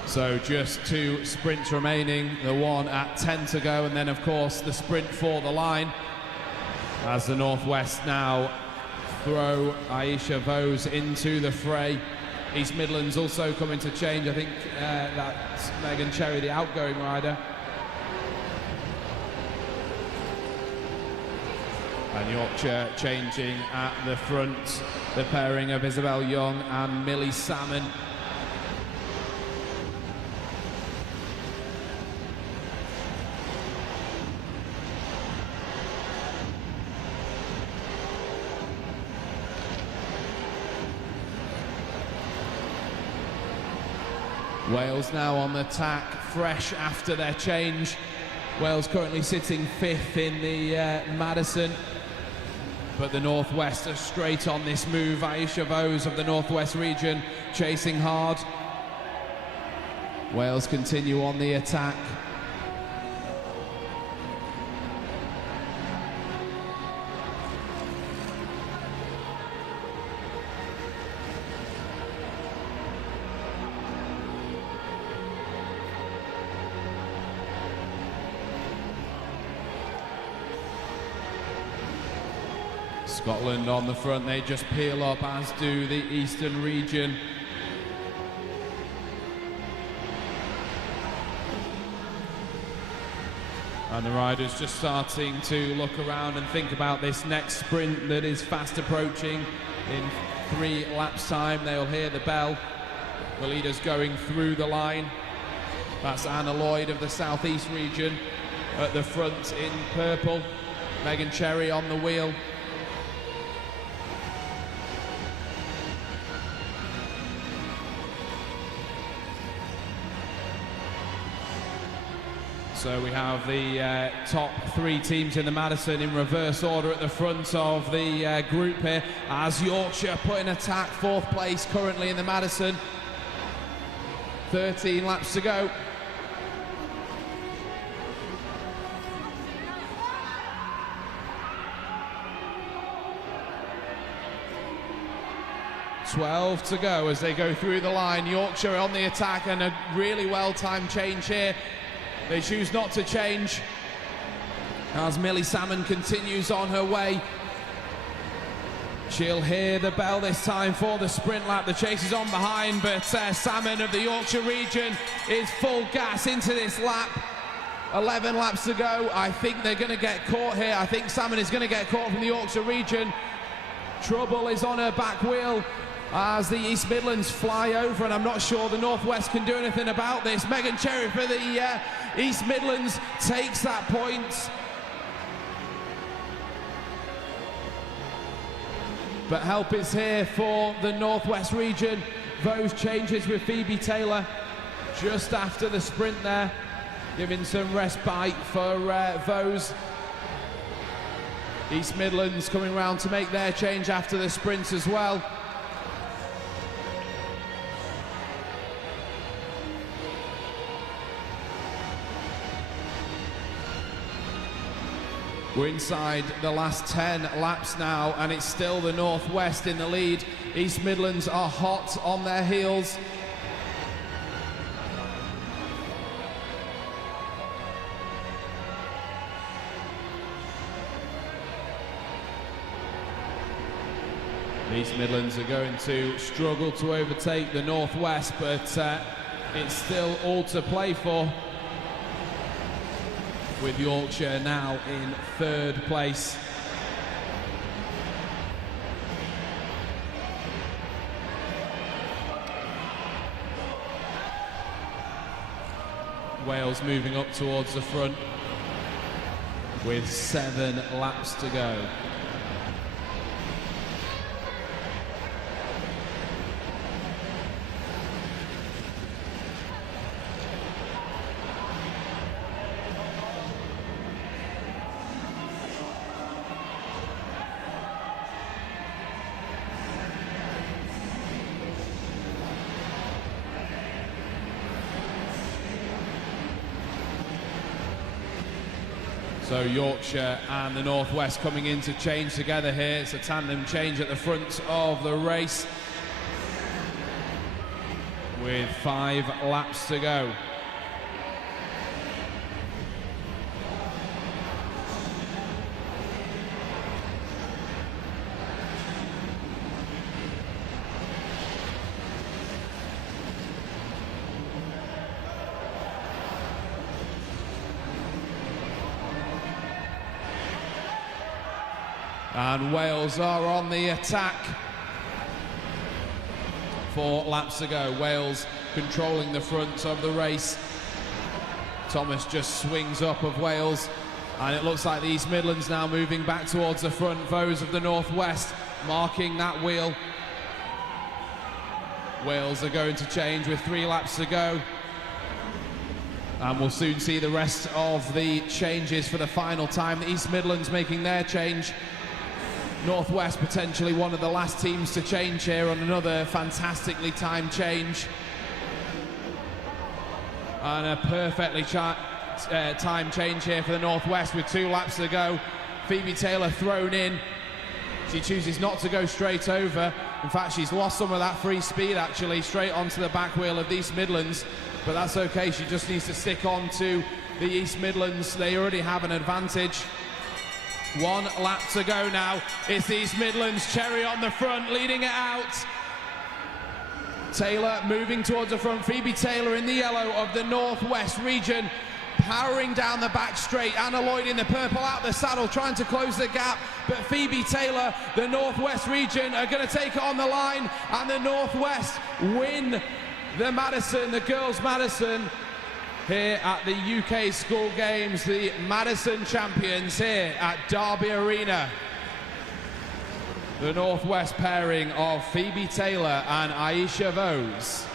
So just 2 sprints remaining, the one at 10 to go, and then of course the sprint for the line. As the Northwest now throw Aisha Vose into the fray. East Midlands also coming to change. I think that's Megan Cherry, the outgoing rider. And Yorkshire changing at the front. The pairing of Isabel Young and Millie Salmon. Wales now on the attack, fresh after their change. Wales currently sitting 5th in the Madison, but the Northwest are straight on this move. Aisha Vose of the Northwest region chasing hard. Wales continue on the attack. Scotland on the front, they just peel up, as do the Eastern region. And the riders just starting to look around and think about this next sprint that is fast approaching. In 3 laps' time, they'll hear the bell. The leaders going through the line. That's Anna Lloyd of the Southeast region at the front in purple. Megan Cherry on the wheel. So we have the top 3 teams in the Madison in reverse order at the front of the group here, as Yorkshire put in attack, 4th place currently in the Madison. 13 laps to go. .12 to go as they go through the line. Yorkshire on the attack, and a really well-timed change here. They choose not to change. as Millie Salmon continues on her way. She'll hear the bell this time for the sprint lap. The chase is on behind, but Salmon of the Yorkshire region is full gas into this lap. 11 laps to go. I think they're going to get caught here. I think Salmon is going to get caught from the Yorkshire region. Trouble is on her back wheel as the East Midlands fly over, and I'm not sure the Northwest can do anything about this. Megan Cherry for the East Midlands takes that point. But help is here for the Northwest region. Vose changes with Phoebe Taylor just after the sprint there, giving some respite for Vose. East Midlands coming round to make their change after the sprint as well. We're inside the last 10 laps now, and it's still the Northwest in the lead. East Midlands are hot on their heels. East Midlands are going to struggle to overtake the Northwest, but it's still all to play for, with Yorkshire now in third place. Wales moving up towards the front with 7 laps to go. So Yorkshire and the Northwest coming in to change together here. It's a tandem change at the front of the race with 5 laps to go. And Wales are on the attack. 4 laps to go. Wales controlling the front of the race. Thomas just swings up of Wales, and it looks like the East Midlands now moving back towards the front. Vose of the Northwest marking that wheel. Wales are going to change with 3 laps to go, and we'll soon see the rest of the changes for the final time. The East Midlands making their change. Northwest potentially one of the last teams to change here on another fantastically timed change. And a perfectly timed change here for the Northwest with 2 laps to go. Phoebe Taylor thrown in. She chooses not to go straight over. In fact, she's lost some of that free speed actually, straight onto the back wheel of the East Midlands. But that's okay, she just needs to stick on to the East Midlands. They already have an advantage. 1 lap to go now. It's the East Midlands, Cherry on the front, leading it out. Taylor moving towards the front. Phoebe Taylor in the yellow of the Northwest region, powering down the back straight. Anna Lloyd in the purple out the saddle, trying to close the gap. But Phoebe Taylor, the Northwest region, are going to take it on the line. And the Northwest win the Madison, the girls' Madison, here at the UK School Games, the Madison champions here at Derby Arena. The Northwest pairing of Phoebe Taylor and Aisha Vose.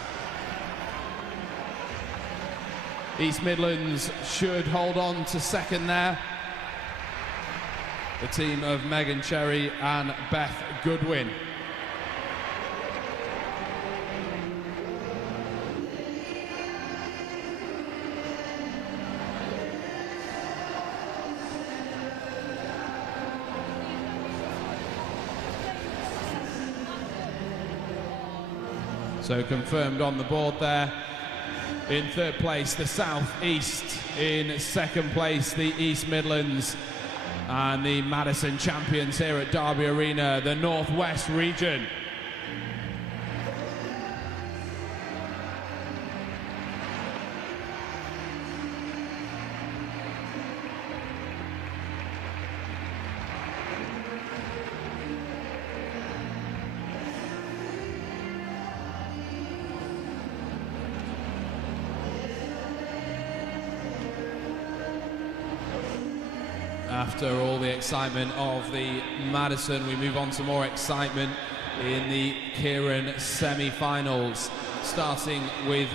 East Midlands should hold on to second there. The team of Megan Cherry and Beth Goodwin. So confirmed on the board there. In third place, the South East. In second place, the East Midlands. And the Madison champions here at Derby Arena, the Northwest region. After all the excitement of the Madison, we move on to more excitement in the Keirin semi-finals, starting with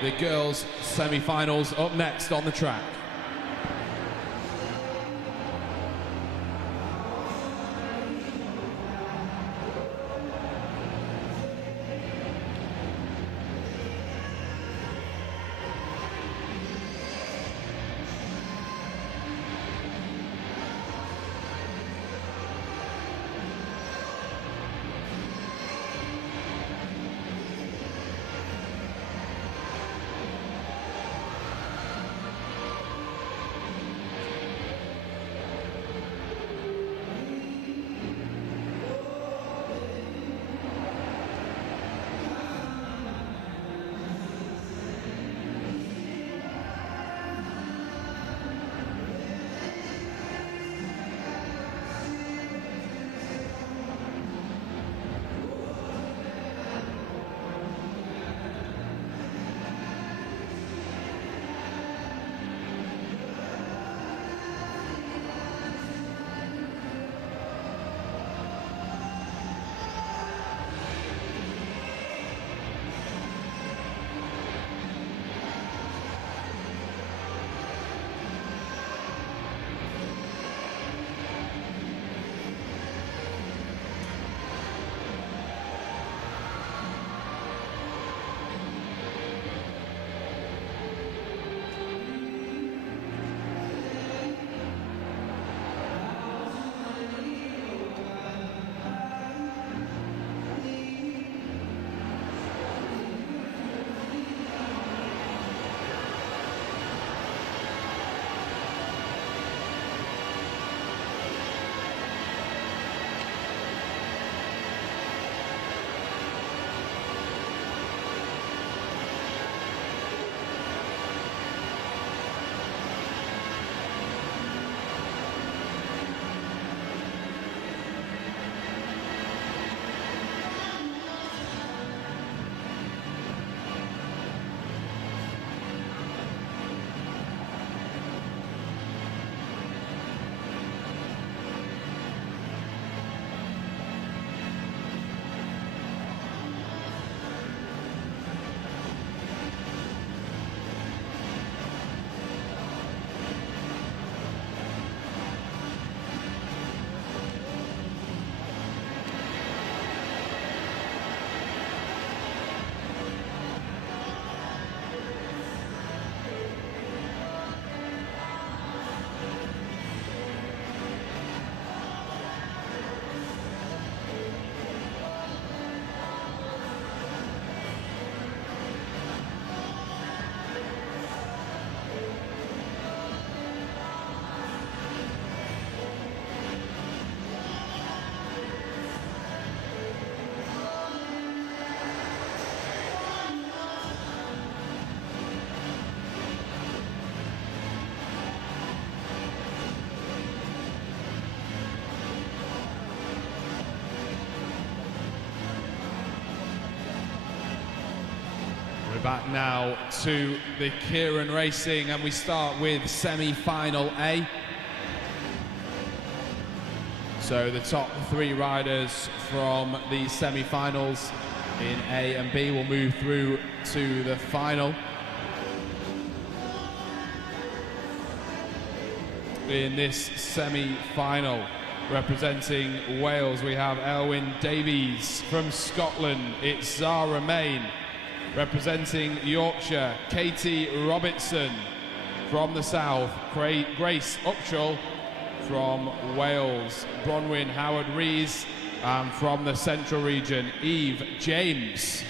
the girls' semi-finals up next on the track. We're back now to the Keirin Racing, and we start with semi-final A. So the top three riders from the semi-finals in A and B will move through to the final. In this semi-final, representing Wales, we have Elwyn Davies. From Scotland, it's Zara Main. Representing Yorkshire, Katie Robertson. From the south, Grace Upshall. From Wales, Bronwyn Howard-Rees. And from the central region, Eve James.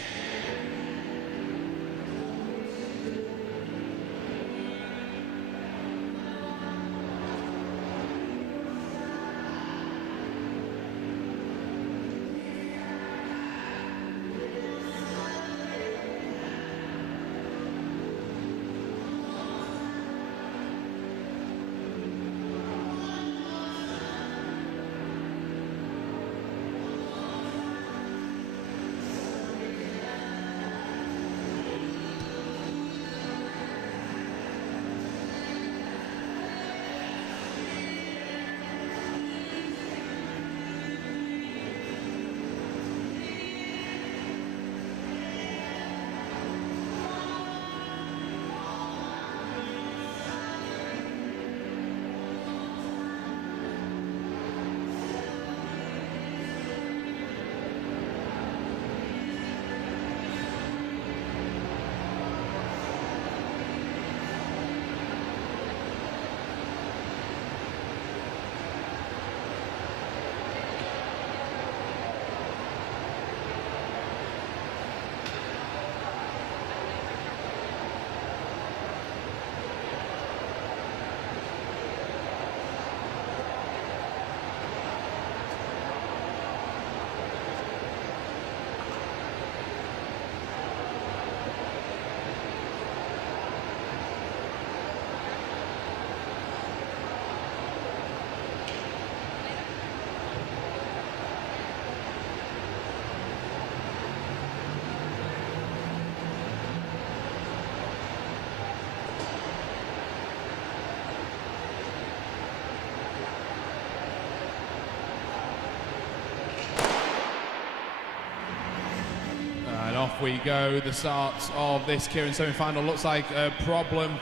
off we go. The start of this Keirin semi-final looks like a problem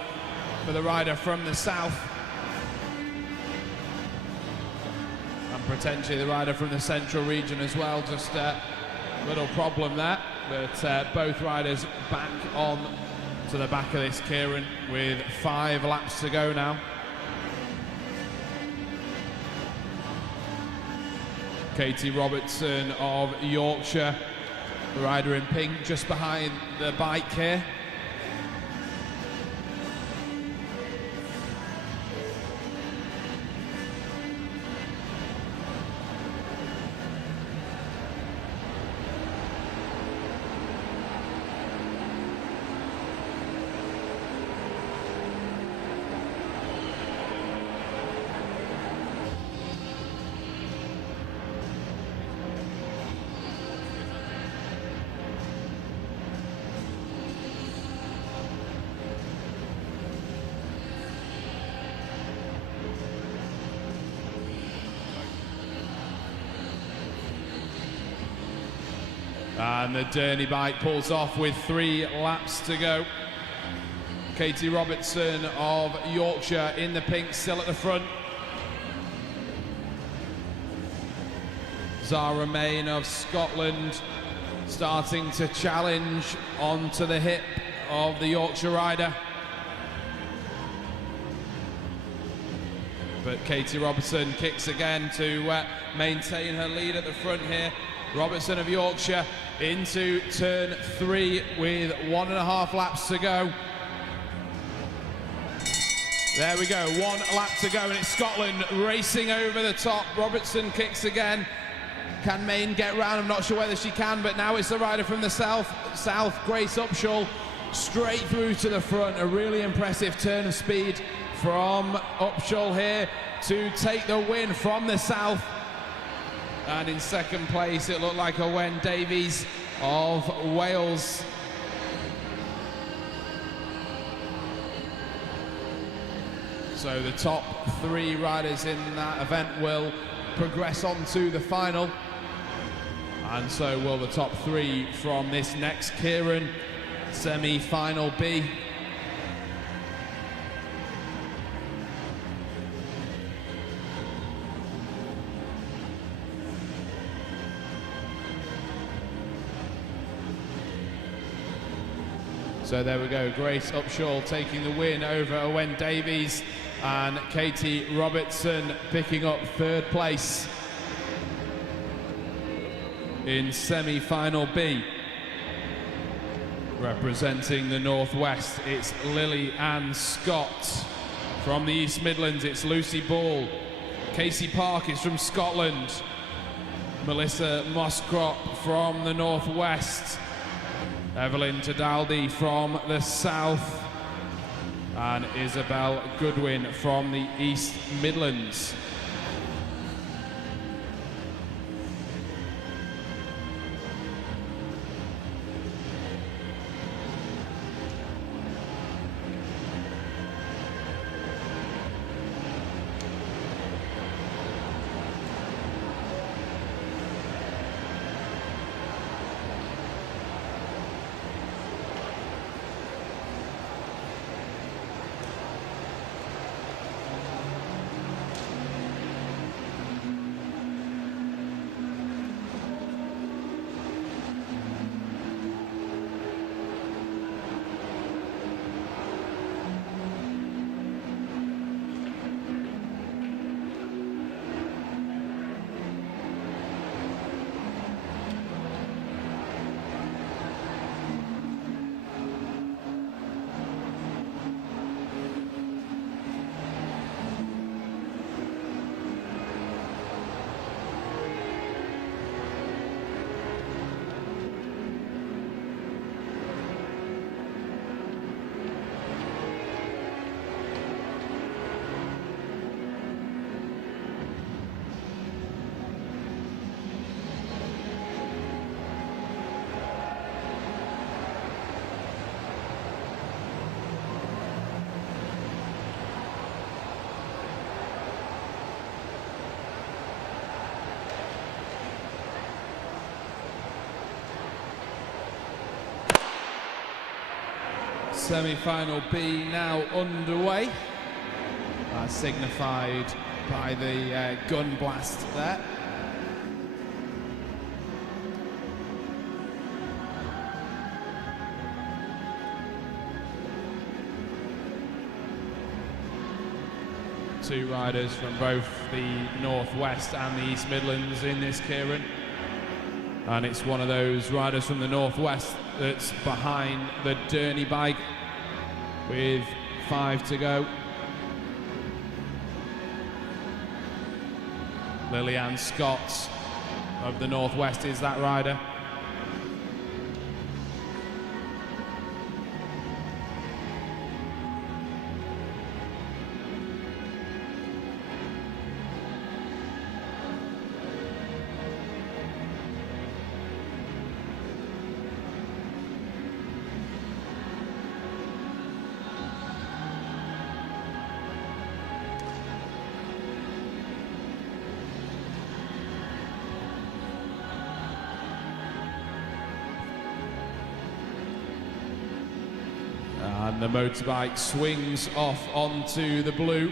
for the rider from the south. And potentially the rider from the central region as well. Just a little problem there. But both riders back on to the back of this Keirin with 5 laps to go now. Katie Robertson of Yorkshire, the rider in pink, just behind the bike here. And the Derny bike pulls off with 3 laps to go. Katie Robertson of Yorkshire in the pink, still at the front. Zara Main of Scotland starting to challenge onto the hip of the Yorkshire rider. But Katie Robertson kicks again to maintain her lead at the front here. Robertson of Yorkshire into turn 3 with 1.5 laps to go. There we go, 1 lap to go, and it's Scotland racing over the top. Robertson kicks again. Can Main get round? I'm not sure whether she can, but now it's the rider from the south, Grace Upshaw, straight through to the front. A really impressive turn of speed from Upshaw here to take the win from the south. And in second place, it looked like Owen Davies of Wales. So the top 3 riders in that event will progress on to the final. And so will the top 3 from this next Keirin semi-final B. So there we go, Grace Upshaw taking the win over Owen Davies, and Katie Robertson picking up 3rd place in semi-final B. Representing the Northwest, it's Lily Ann Scott. From the East Midlands, it's Lucy Ball. Casey Park is from Scotland. Melissa Moscrop from the Northwest. Evelyn Tadaldi from the south, and Isabel Goodwin from the East Midlands. Semi-final B now underway, as signified by the gun blast there. Two riders from both the Northwest and the East Midlands in this, Kieran. And it's one of those riders from the Northwest that's behind the Derny bike with 5 to go. Lillian Scott of the Northwest is that rider. And the motorbike swings off onto the blue.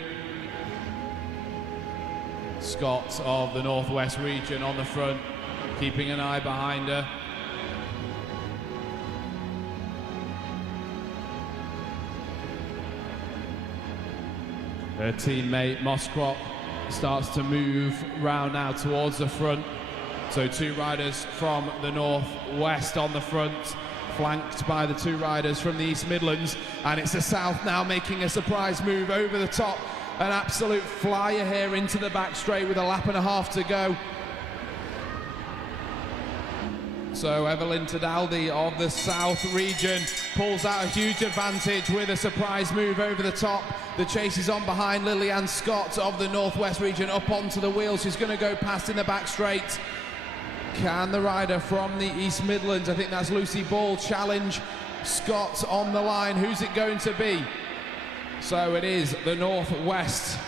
Scott of the Northwest region on the front, keeping an eye behind her. Her teammate Moscrop starts to move round now towards the front. So two riders from the Northwest on the front, flanked by the two riders from the East Midlands, and it's the South now making a surprise move over the top. An absolute flyer here into the back straight with a lap and a half to go. So Evelyn Tadaldi of the South region pulls out a huge advantage with a surprise move over the top. The chase is on behind Lillian Scott of the Northwest region up onto the wheel. She's going to go past in the back straight. Can the rider from the East Midlands, I think that's Lucy Ball, challenge Scott on the line? Who's it going to be? So it is the Northwest.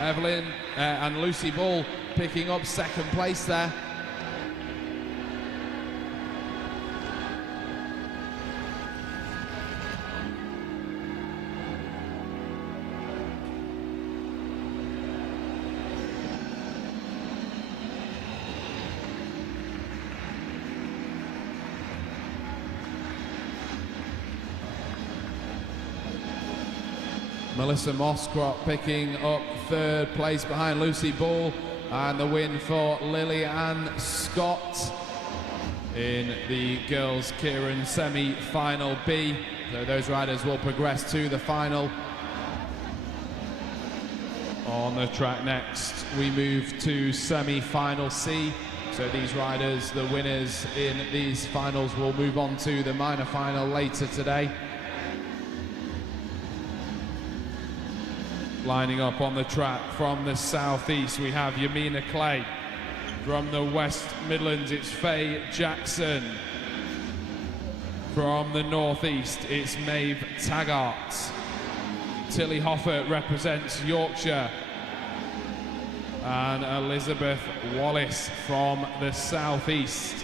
Evelyn and Lucy Ball picking up second place there. Melissa Moscrop picking up third place behind Lucy Ball, and the win for Lillian Scott in the girls' Kieran semi-final B. So those riders will progress to the final. On the track next, we move to semi-final C. So these riders, the winners in these finals, will move on to the minor final later today. Lining up on the track from the southeast, we have Yamina Clay. From the West Midlands, it's Faye Jackson. From the northeast, it's Maeve Taggart. Tilly Hoffer represents Yorkshire. And Elizabeth Wallace from the southeast.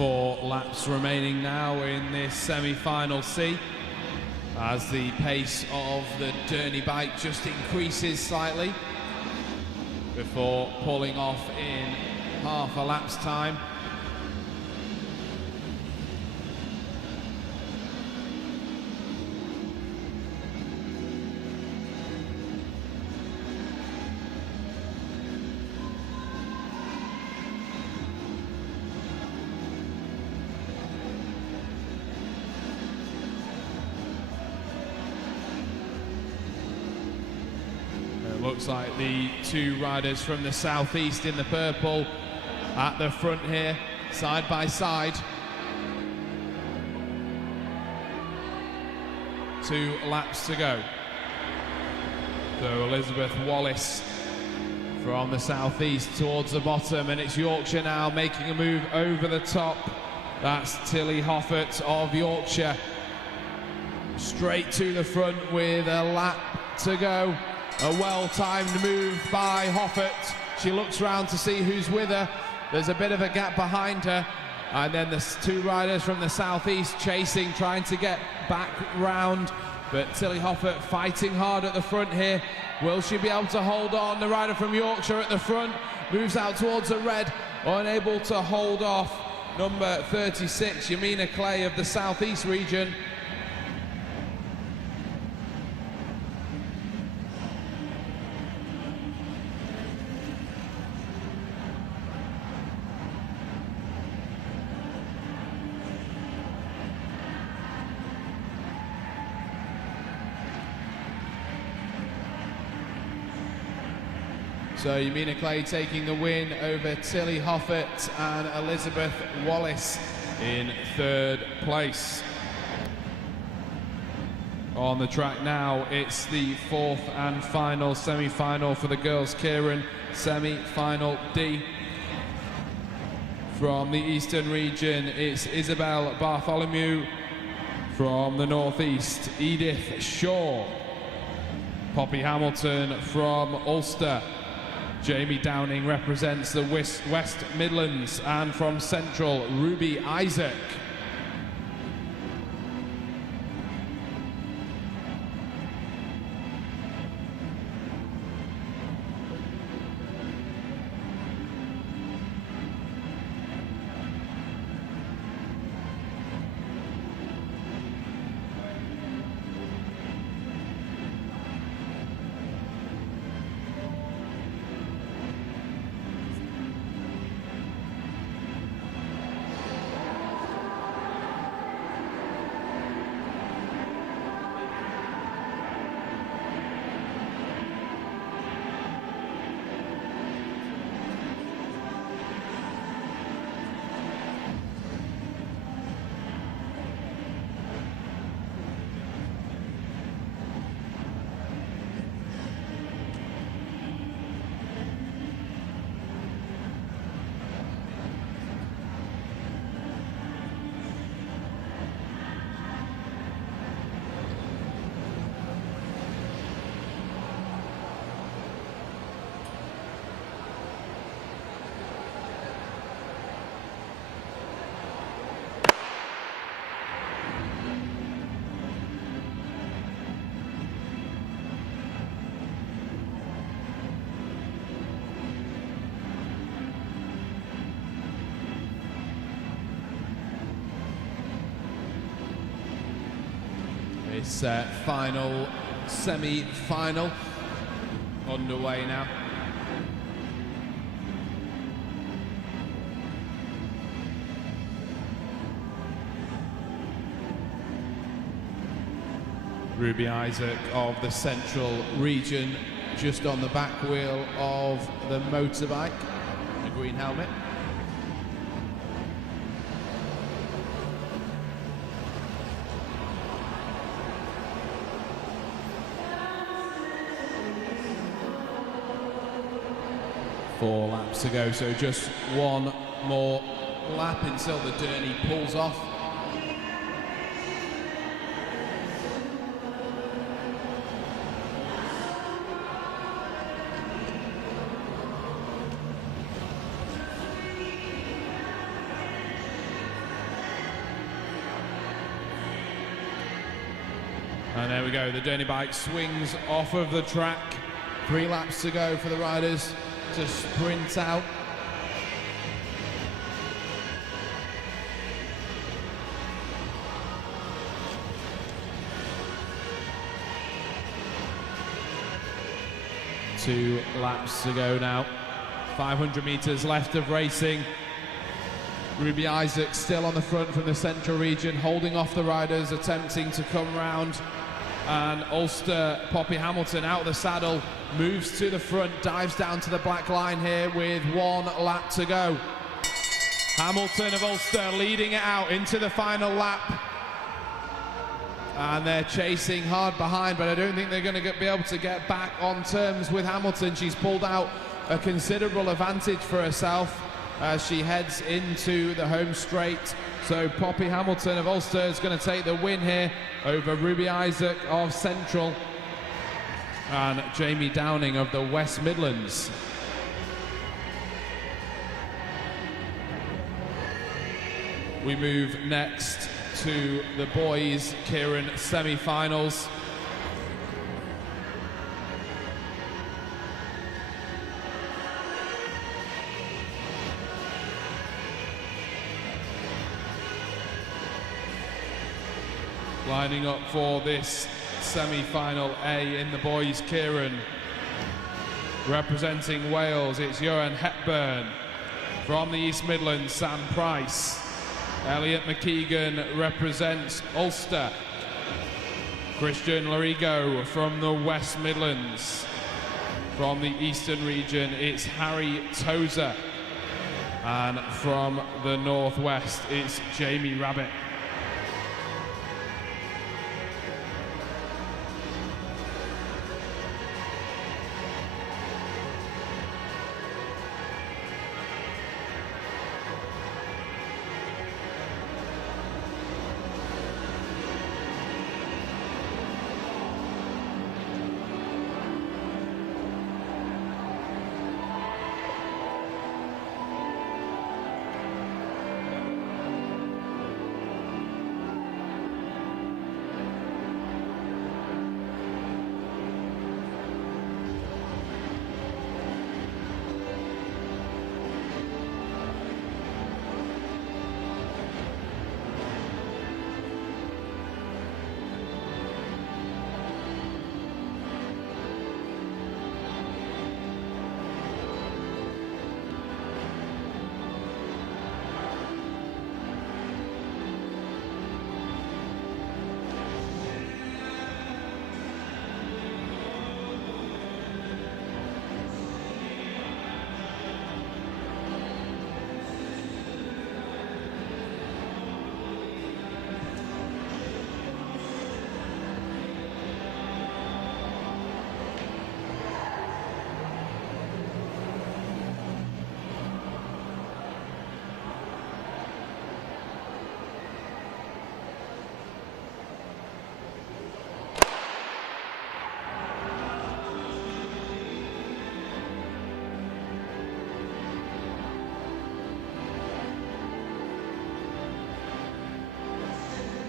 4 laps remaining now in this semi-final C, as the pace of the Derny bike just increases slightly before pulling off in half a lap's time. Looks like the 2 riders from the southeast in the purple at the front here, side by side. 2 laps to go. So Elizabeth Wallace from the southeast towards the bottom, and it's Yorkshire now making a move over the top. That's Tilly Hoffert of Yorkshire, straight to the front with a lap to go. A well-timed move by Hoffert. She looks round to see who's with her. There's a bit of a gap behind her. And then the 2 riders from the southeast chasing, trying to get back round. But Tilly Hoffert fighting hard at the front here. Will she be able to hold on? The rider from Yorkshire at the front moves out towards the red, unable to hold off number 36, Yamina Clay of the southeast region. So Yamina Clay taking the win over Tilly Hoffert, and Elizabeth Wallace in 3rd place. On the track now, it's the 4th and final semi-final for the girls. Keirin, semi-final D. From the eastern region, it's Isabel Bartholomew. From the northeast, Edith Shaw. Poppy Hamilton from Ulster. Jamie Downing represents the West Midlands, and from Central, Ruby Isaac. This final semi-final underway now. Ruby Isaac of the Central region, just on the back wheel of the motorbike, the green helmet. Four laps to go, so just one more lap until the Derny pulls off. And there we go, the Derny bike swings off of the track. 3 laps to go for the riders to sprint out. Two laps to go now. 500 meters left of racing. Ruby Isaac still on the front from the central region, holding off the riders, attempting to come round. And Ulster, Poppy Hamilton out of the saddle, moves to the front, dives down to the black line here with 1 lap to go. Hamilton of Ulster leading it out into the final lap. And they're chasing hard behind, but I don't think they're going to be able to get back on terms with Hamilton. She's pulled out a considerable advantage for herself as she heads into the home straight. So Poppy Hamilton of Ulster is going to take the win here over Ruby Isaac of Central and Jamie Downing of the West Midlands. We move next to the boys' Keirin semi-finals. Lining up for this semi-final A in the boys' Keirin. Representing Wales, it's Johan Hepburn. From the East Midlands, Sam Price. Elliot McKeegan represents Ulster. Christian Larigo from the West Midlands. From the Eastern region, it's Harry Tozer. And from the Northwest, it's Jamie Rabbit.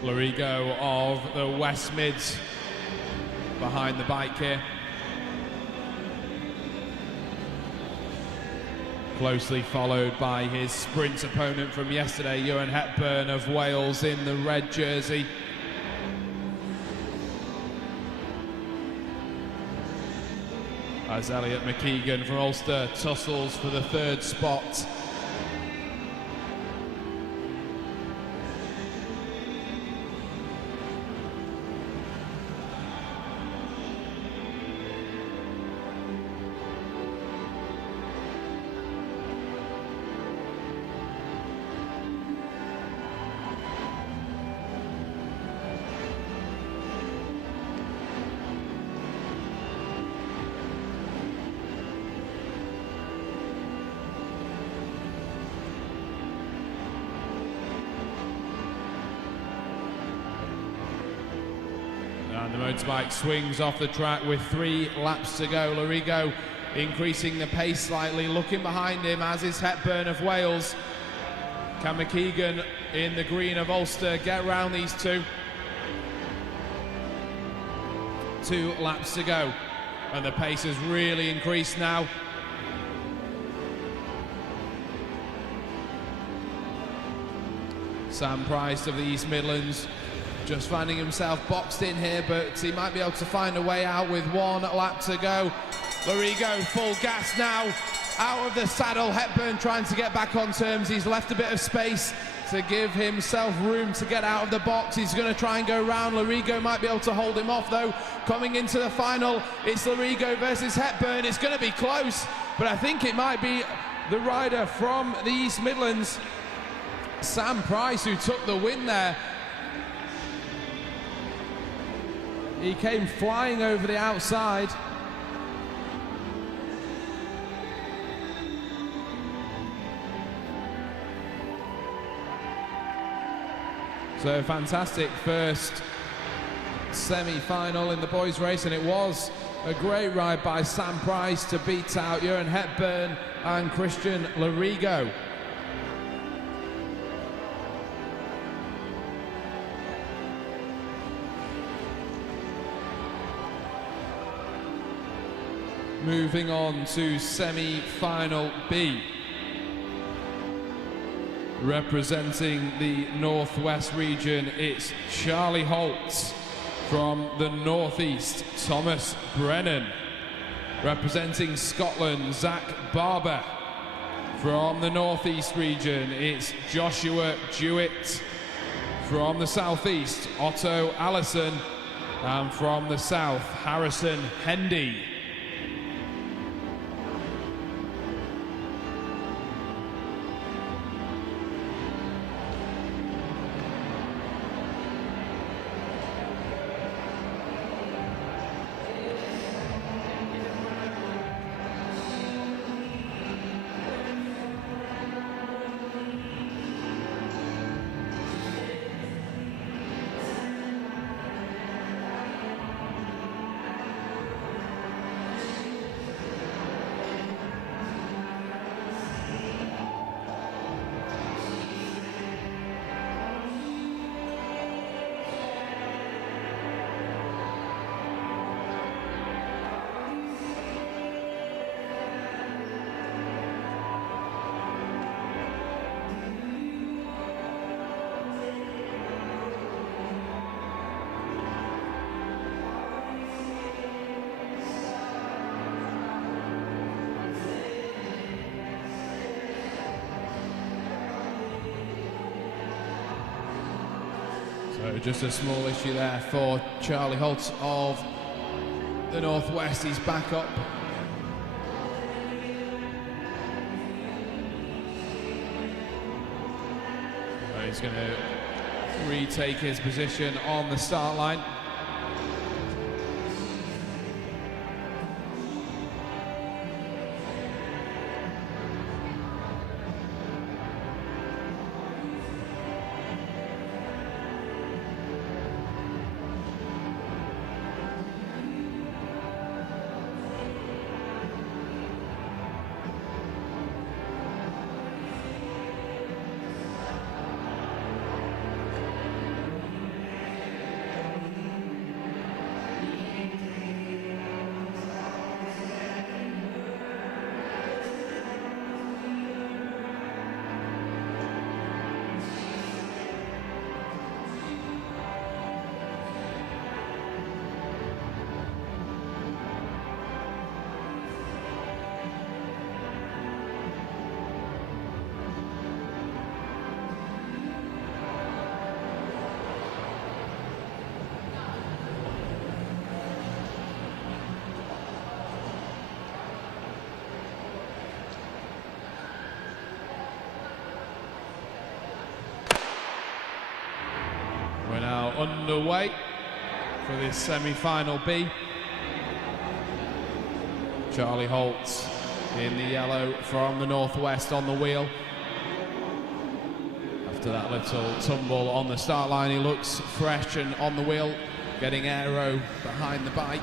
Larigo of the West Mids behind the bike here. Closely followed by his sprint opponent from yesterday, Johan Hepburn of Wales in the red jersey. As Elliot McKeegan from Ulster tussles for the 3rd spot. And the motorbike swings off the track with 3 laps to go. Larigo increasing the pace slightly, looking behind him, as is Hepburn of Wales. Can McKeegan in the green of Ulster get round these two? 2 laps to go, and the pace has really increased now. Sam Price of the East Midlands just finding himself boxed in here, but he might be able to find a way out with 1 lap to go. Lorigo full gas now, out of the saddle. Hepburn trying to get back on terms. He's left a bit of space to give himself room to get out of the box. He's going to try and go round. Lorigo might be able to hold him off though. Coming into the final, it's Lorigo versus Hepburn. It's going to be close, but I think it might be the rider from the East Midlands, Sam Price, who took the win there. He came flying over the outside. So fantastic first semi-final in the boys' race, and it was a great ride by Sam Price to beat out Johan Hepburn and Christian Lorigo. Moving on to semi-final B. Representing the Northwest region, it's Charlie Holtz. From the Northeast, Thomas Brennan. Representing Scotland, Zach Barber. From the Northeast region, it's Joshua Jewett. From the Southeast, Otto Allison. And from the South, Harrison Hendy. So just a small issue there for Charlie Holtz of the Northwest. He's back up. He's going to retake his position on the start line. We're now underway for this semi-final B. Charlie Holtz in the yellow from the Northwest on the wheel. After that little tumble on the start line, he looks fresh and on the wheel, getting aero behind the bike.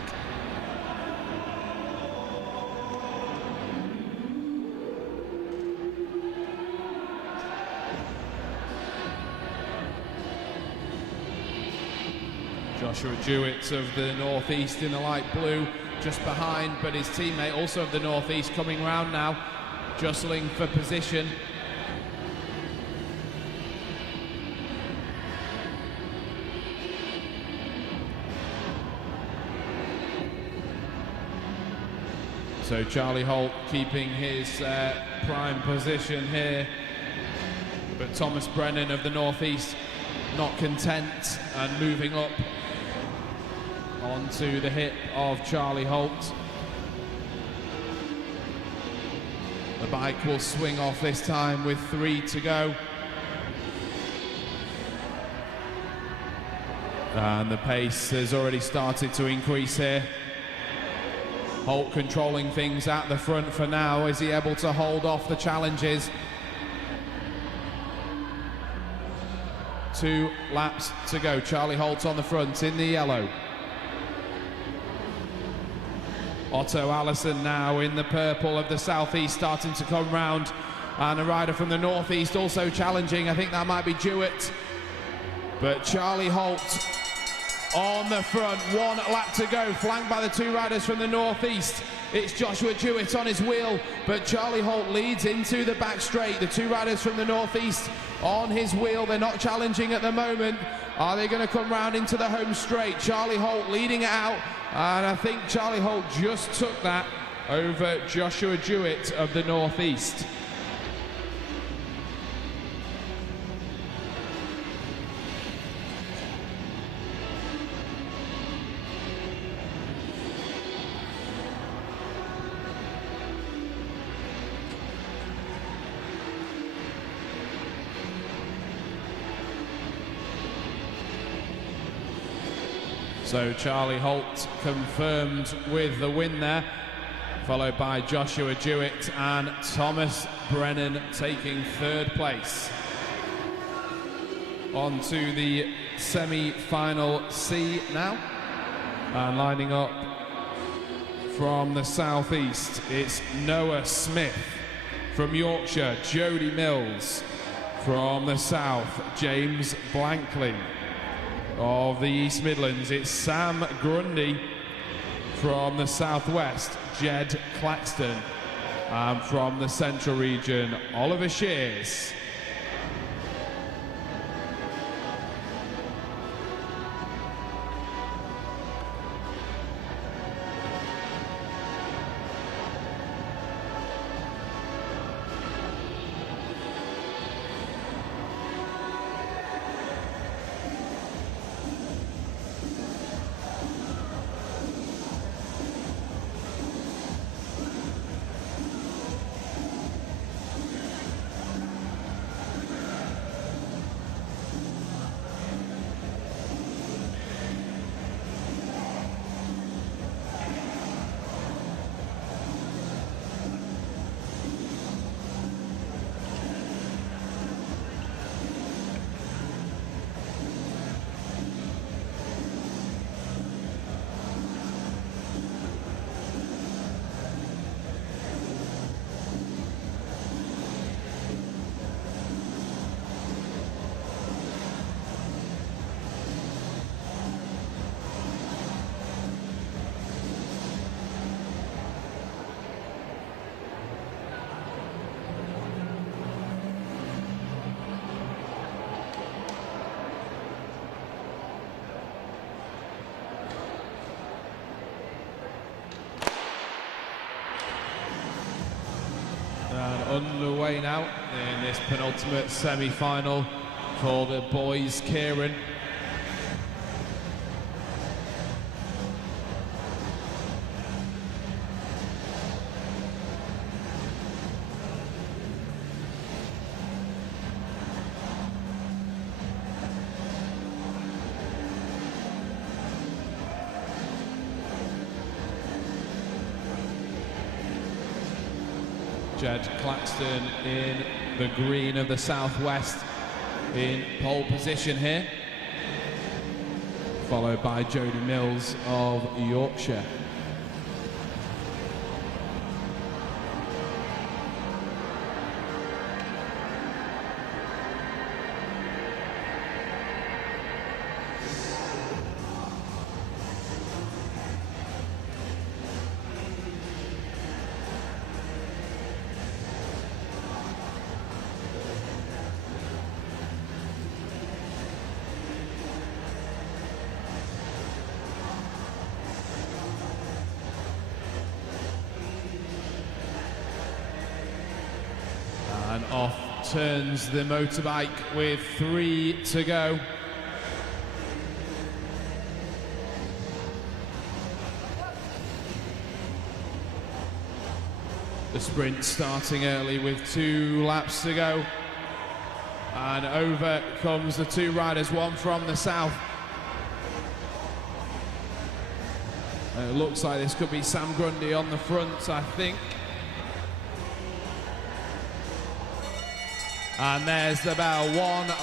Joshua Jewett of the Northeast in the light blue just behind, but his teammate also of the Northeast coming round now, jostling for position. So Charlie Holt keeping his prime position here, but Thomas Brennan of the Northeast not content and moving up onto the hip of Charlie Holt. The bike will swing off this time with 3 to go. And the pace has already started to increase here. Holt controlling things at the front for now. Is he able to hold off the challenges? 2 laps to go. Charlie Holt on the front in the yellow. Otto Allison now in the purple of the Southeast, starting to come round. And a rider from the Northeast also challenging. I think that might be Jewett. But Charlie Holt on the front, 1 lap to go, flanked by the 2 riders from the Northeast. It's Joshua Jewett on his wheel, but Charlie Holt leads into the back straight. The 2 riders from the Northeast on his wheel. They're not challenging at the moment. Are they going to come round into the home straight? Charlie Holt leading it out, and I think Charlie Holt just took that over Joshua Jewett of the Northeast. So Charlie Holt confirmed with the win there, followed by Joshua Jewett and Thomas Brennan taking 3rd place. On to the semi-final C now, and lining up from the Southeast, it's Noah Smith. From Yorkshire, Jody Mills. From the South, James Blankley. Of the East Midlands, it's Sam Grundy. From the Southwest, Jed Claxton. And from the Central region, Oliver Shears. Underway now in this penultimate semi-final for the boys' Keirin. Jed Claxton in the green of the Southwest in pole position here, followed by Jody Mills of Yorkshire. turns the motorbike with 3 to go. The sprint starting early with 2 laps to go. And over comes the 2 riders, one from the south. And it looks like this could be Sam Grundy on the front, I think. And there's the bell, 1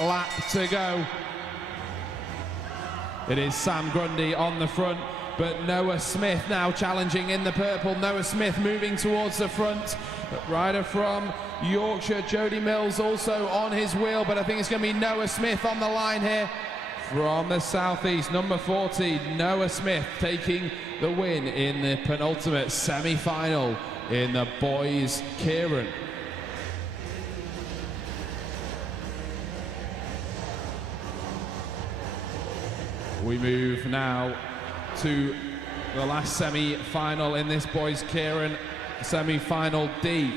lap to go. It is Sam Grundy on the front, but Noah Smith now challenging in the purple. Noah Smith moving towards the front. Rider from Yorkshire, Jody Mills, also on his wheel, but I think it's going to be Noah Smith on the line here. From the southeast, number 40, Noah Smith taking the win in the penultimate semi-final in the boys' Keirin. We move now to the last semi-final in this boys' Keirin, semi-final D.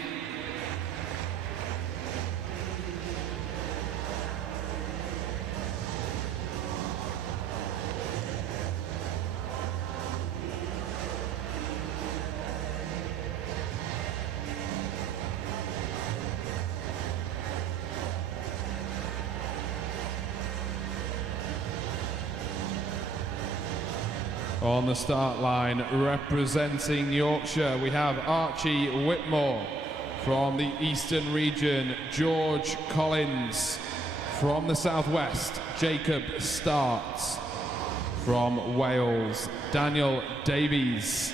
On the start line, representing Yorkshire, we have Archie Whitmore. From the Eastern region, George Collins. From the southwest, Jacob Starts. From Wales, Daniel Davies.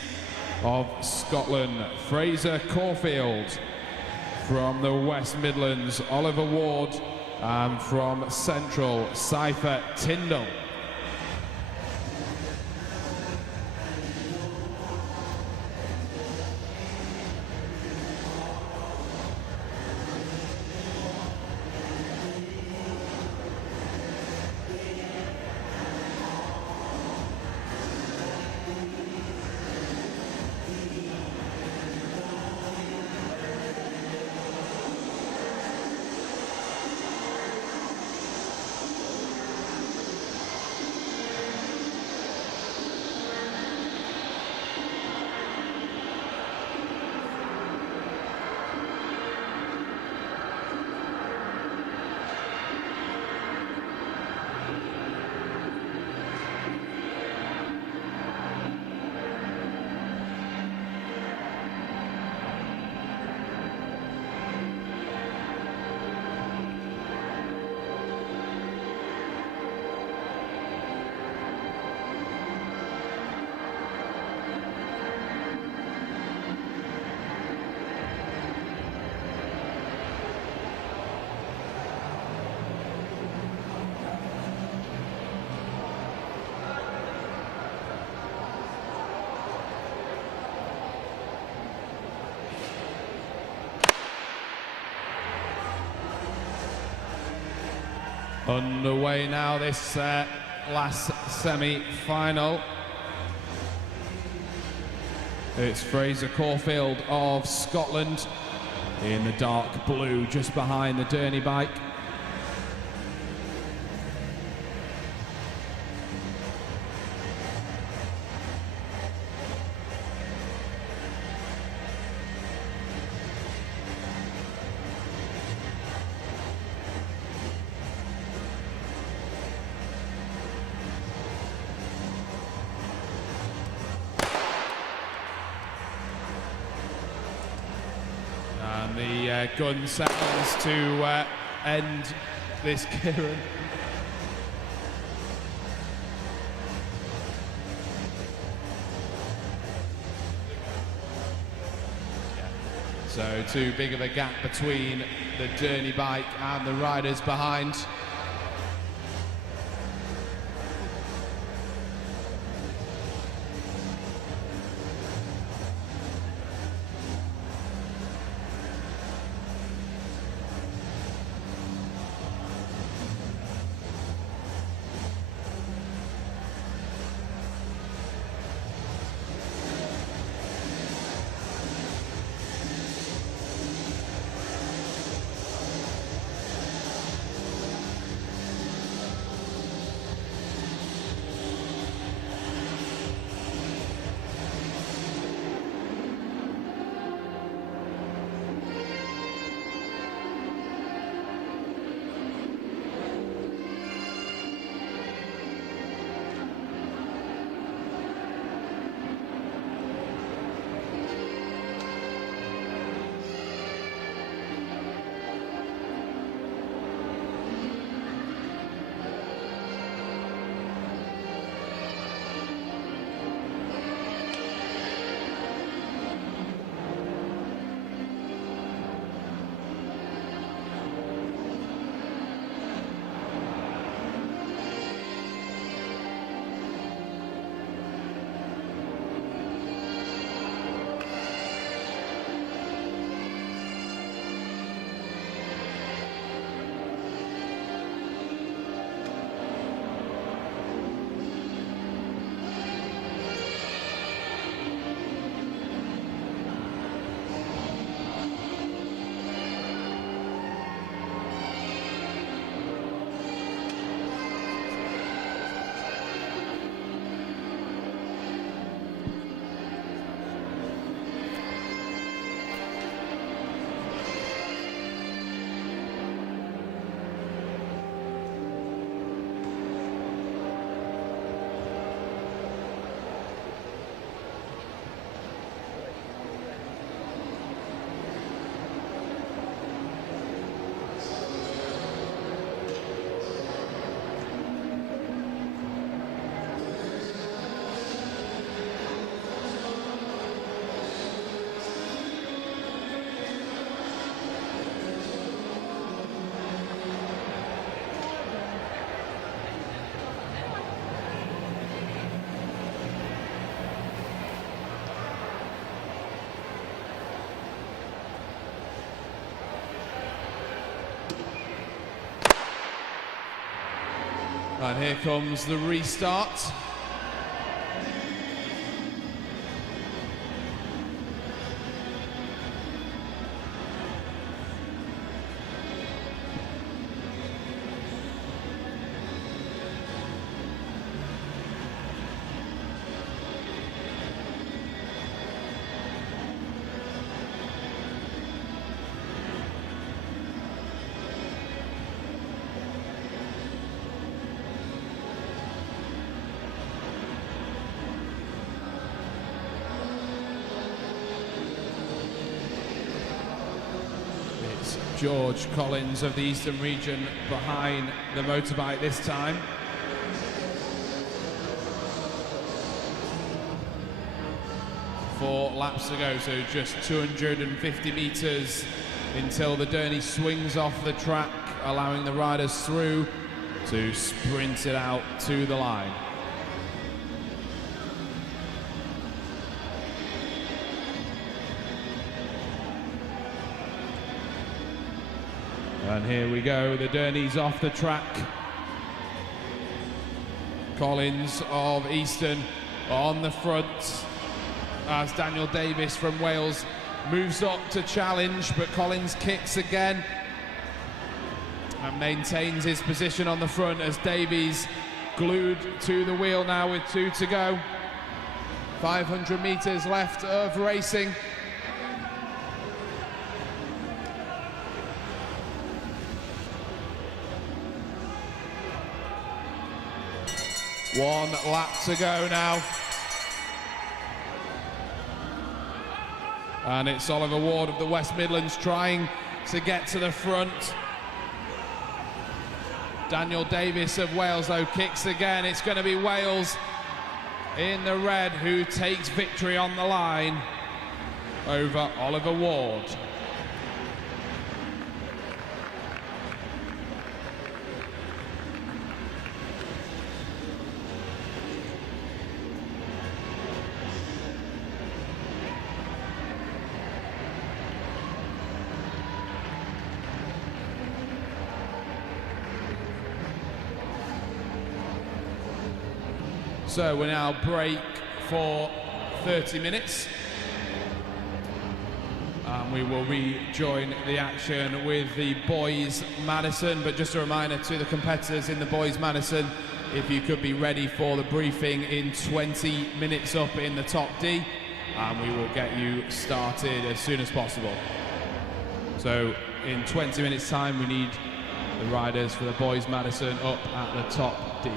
Of Scotland, Fraser Caulfield. From the West Midlands, Oliver Ward. And from Central, Cypher Tyndall. Underway now, this last semi-final. It's Fraser Caulfield of Scotland in the dark blue just behind the Derny bike. And the gun sounds to end this Keirin. So too big of a gap between the Derny bike and the riders behind. And here comes the restart. George Collins of the Eastern region behind the motorbike this time. Four laps to go, so just 250 metres until the Derny swings off the track, allowing the riders through to sprint it out to the line. And here we go, the Derny's off the track. Collins of Eastern on the front as Daniel Davis from Wales moves up to challenge, but Collins kicks again and maintains his position on the front as Davies glued to the wheel now with 2 to go. 500 metres left of racing. One lap to go now. And it's Oliver Ward of the West Midlands trying to get to the front. Daniel Davis of Wales, though, kicks again. It's going to be Wales in the red who takes victory on the line over Oliver Ward. So we now break for 30 minutes. And we will rejoin the action with the boys Madison. But just a reminder to the competitors in the boys Madison, if you could be ready for the briefing in 20 minutes up in the top D, and we will get you started as soon as possible. So in 20 minutes time, we need the riders for the boys Madison up at the top D.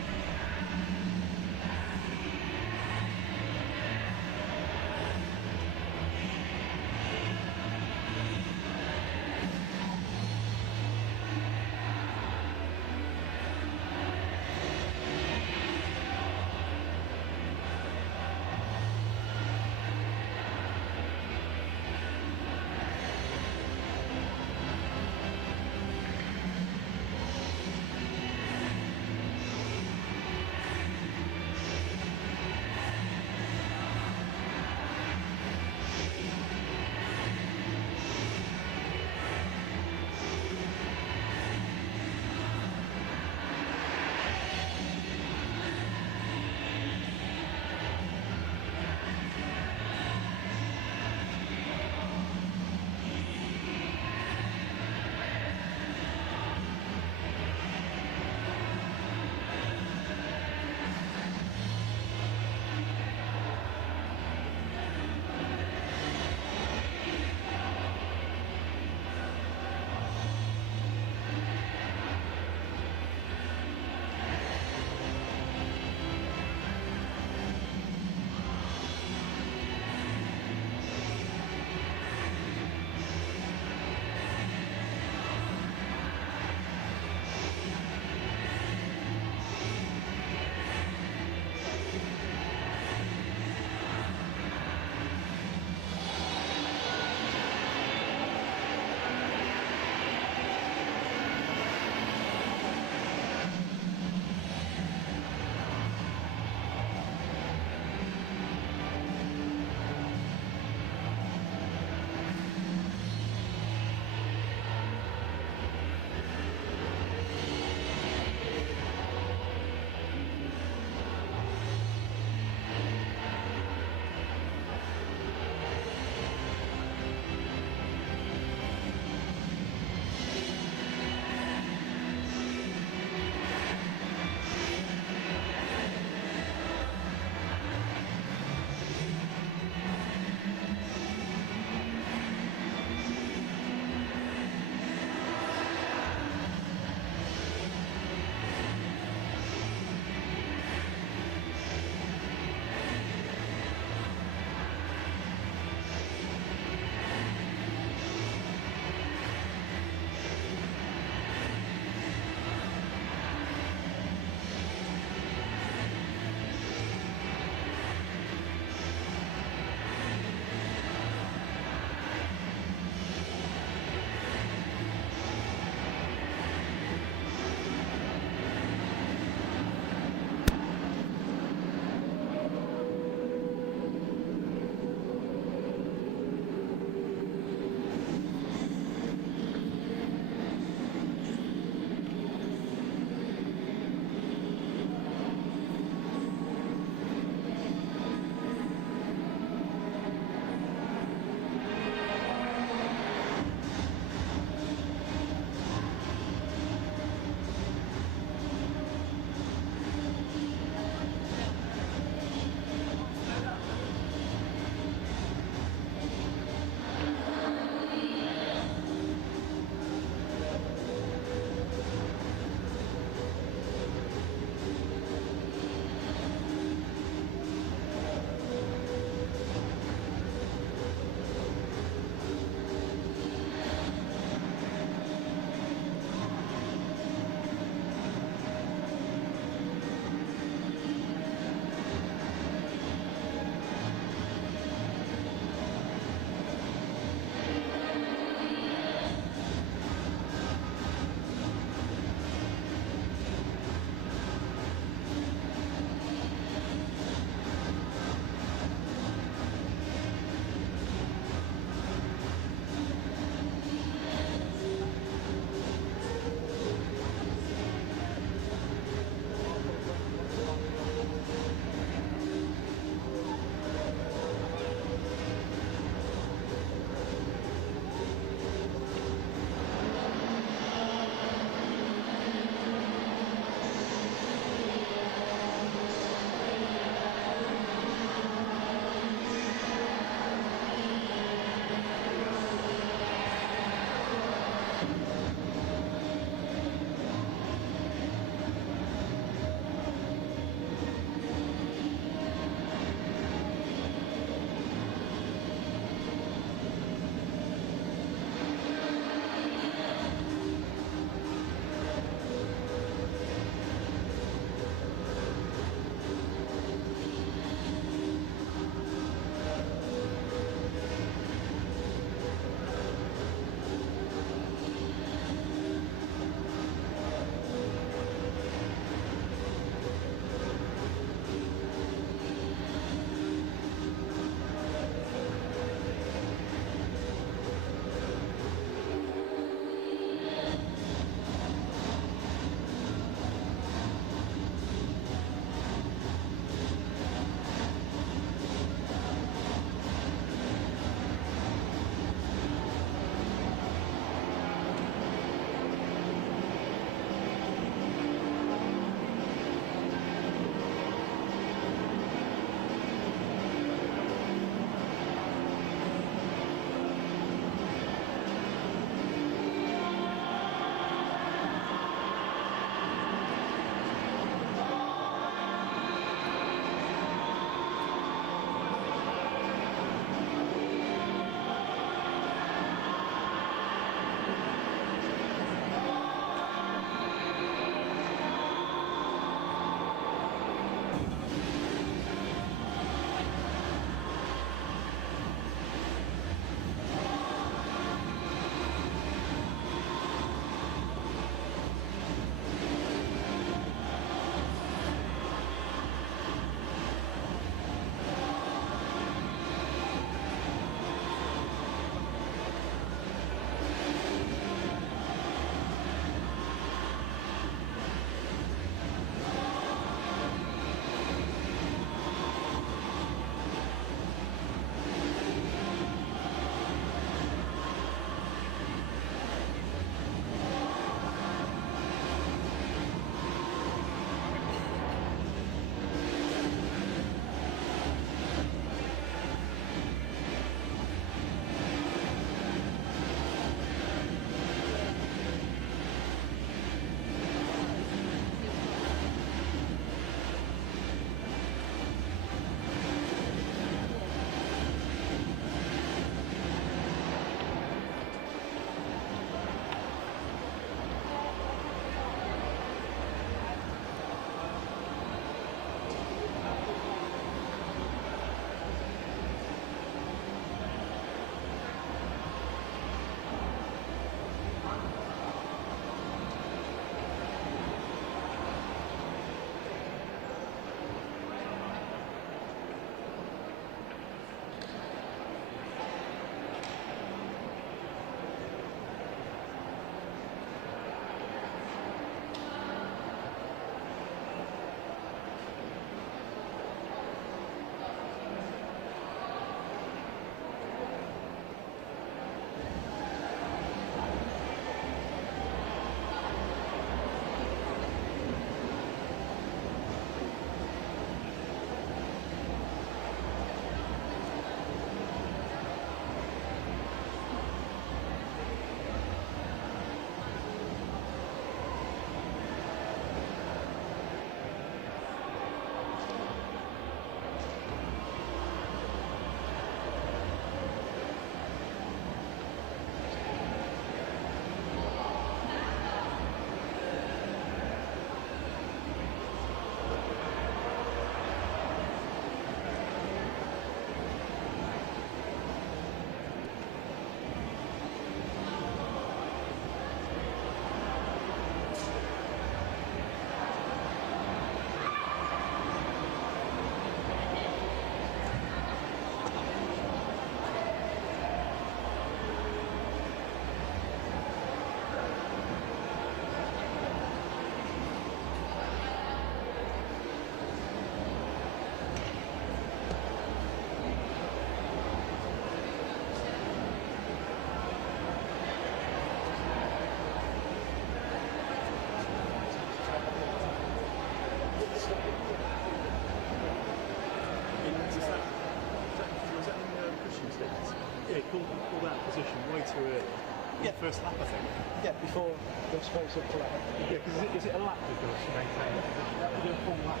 position way too early. Yeah. First lap, I think. Yeah, before the space up play. Yeah, because is it a lap that goes to maintain the position? You do a full lap.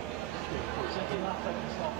So if you lap, they can stop.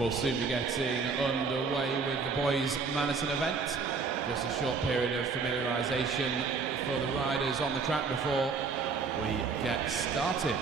We'll soon be getting underway with the boys' marathon event. Just a short period of familiarisation for the riders on the track before we get started.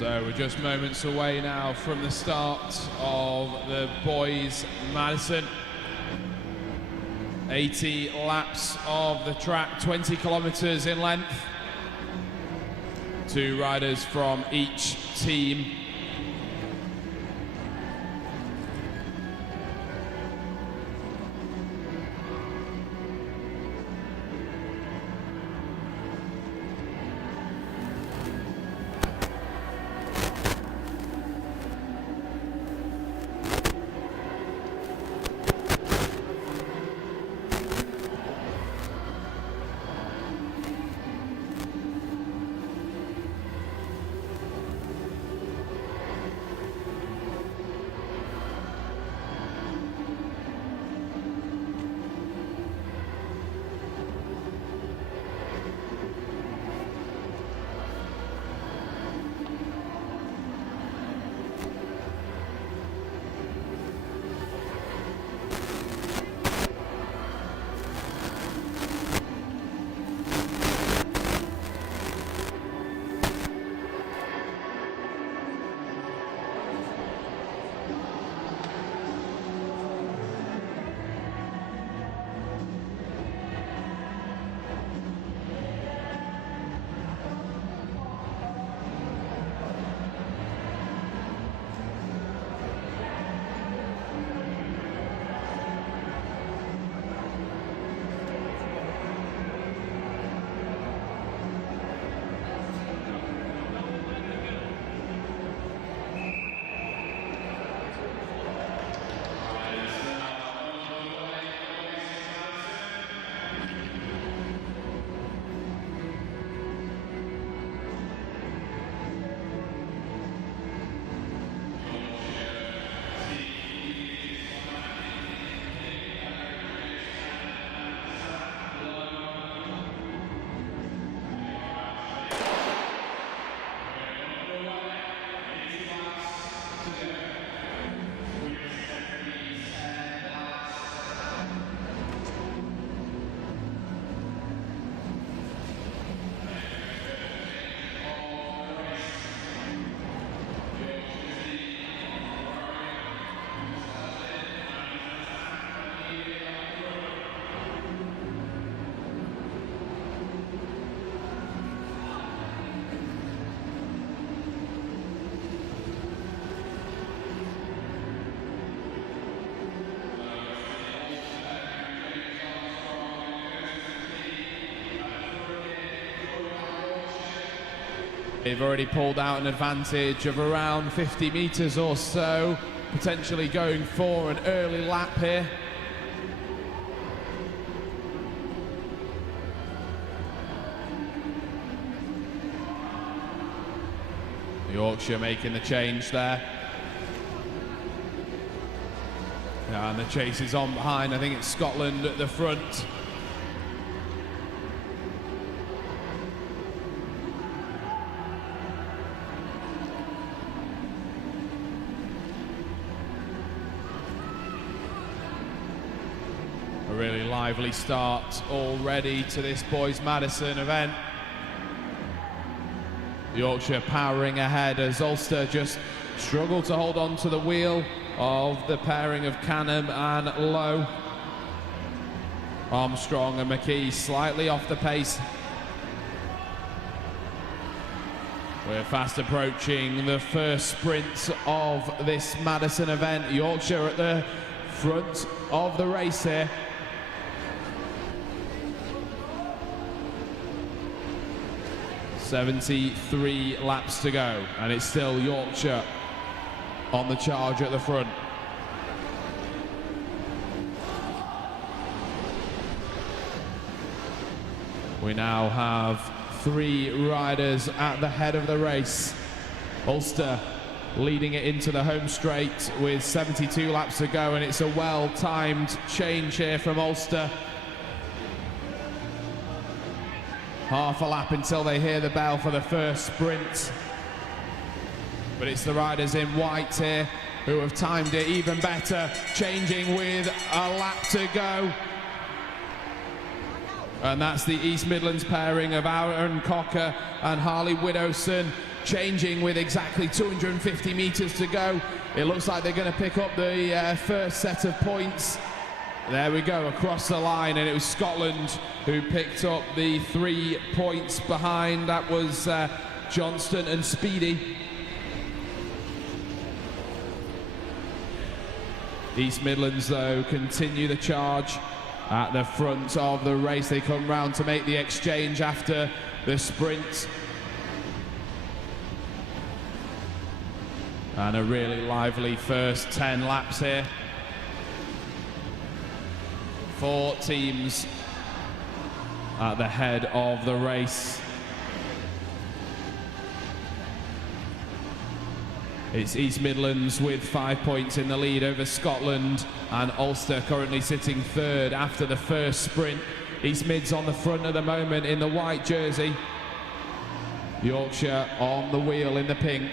So we're just moments away now from the start of the boys' Madison. 80 laps of the track, 20 kilometers in length. 2 riders from each team. They've already pulled out an advantage of around 50 meters or so, potentially going for an early lap here. Yorkshire making the change there. And the chase is on behind. I think it's Scotland at the front. A really lively start already to this boys' Madison event. Yorkshire powering ahead as Ulster just struggled to hold on to the wheel of the pairing of Canham and Lowe. Armstrong and McKee slightly off the pace. We're fast approaching the first sprint of this Madison event. Yorkshire at the front of the race here. "73 laps to go, and it's still Yorkshire on the charge at the front. We now have 3 riders at the head of the race. Ulster leading it into the home straight with 72 laps to go, and it's a well-timed change here from Ulster. Half a lap until they hear the bell for the first sprint. But it's the riders in white here who have timed it even better, changing with a lap to go. And that's the East Midlands pairing of Aaron Cocker and Harley Widowson changing with exactly 250 metres to go. It looks like they're going to pick up the first set of points. There we go, across the line, and it was Scotland who picked up the 3 points behind. That was Johnston and Speedy. East Midlands, though, continue the charge at the front of the race. They come round to make the exchange after the sprint. And a really lively first 10 laps here. 4 teams at the head of the race. It's East Midlands with 5 points in the lead over Scotland, and Ulster currently sitting third after the first sprint. East Mids on the front at the moment in the white jersey. Yorkshire on the wheel in the pink.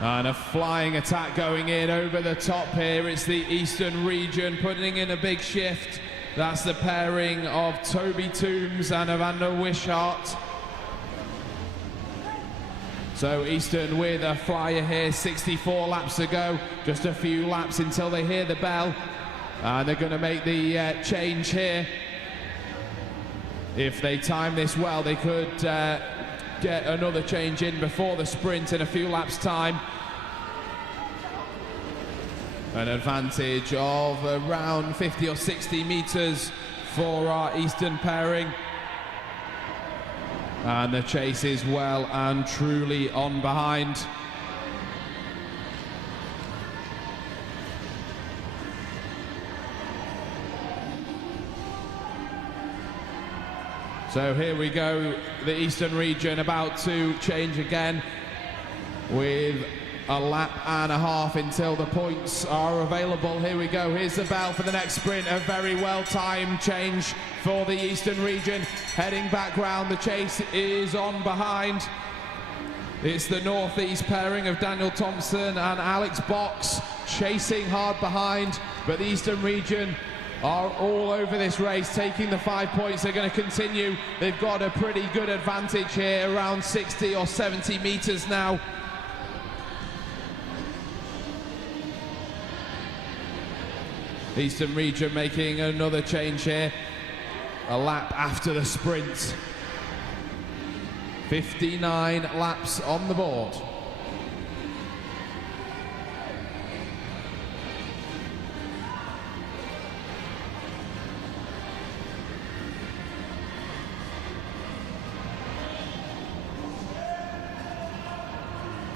And a flying attack going in over the top here. It's the Eastern region putting in a big shift. That's the pairing of Toby Toombs and Evander Wishart. So Eastern with a flyer here, 64 laps to go. Just a few laps until they hear the bell. And they're going to make the change here. If they time this well, they could get another change in before the sprint in a few laps' time. An advantage of around 50 or 60 metres for our Eastern pairing. And the chase is well and truly on behind. So here we go, the Eastern region about to change again with a lap and a half until the points are available. Here we go, here's the bell for the next sprint. A very well-timed change for the Eastern region. Heading back round, the chase is on behind. It's the Northeast pairing of Daniel Thompson and Alex Box chasing hard behind, but the Eastern region are all over this race, taking the 5 points. They're going to continue. They've got a pretty good advantage here, around 60 or 70 metres now. Eastern region making another change here, a lap after the sprint. 59 laps on the board.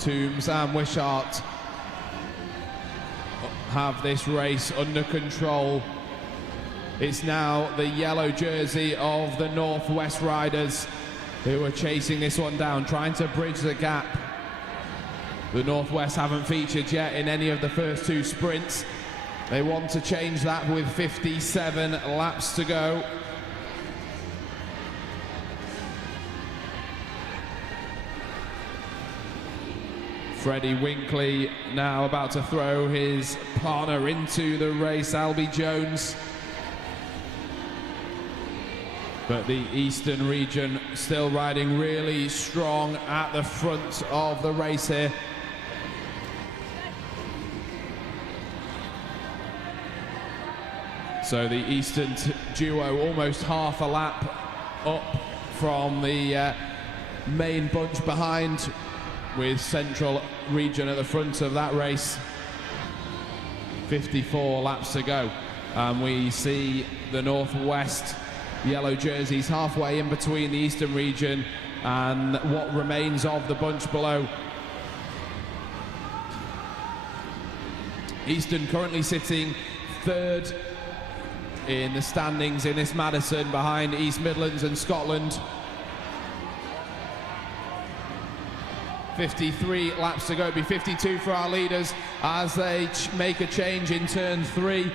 Toombs and Wishart have this race under control. It's now the yellow jersey of the Northwest Riders who are chasing this one down, trying to bridge the gap. The Northwest haven't featured yet in any of the first 2 sprints. They want to change that with 57 laps to go. Freddie Winkley now about to throw his partner into the race, Albie Jones. But the Eastern region still riding really strong at the front of the race here. So the Eastern duo almost half a lap up from the main bunch behind, with Central region at the front of that race. 54 laps to go. And we see the Northwest yellow jerseys halfway in between the Eastern region and what remains of the bunch below. Eastern currently sitting third in the standings in this Madison, behind East Midlands and Scotland. 53 laps to go. It'll be 52 for our leaders as they make a change in turn 3.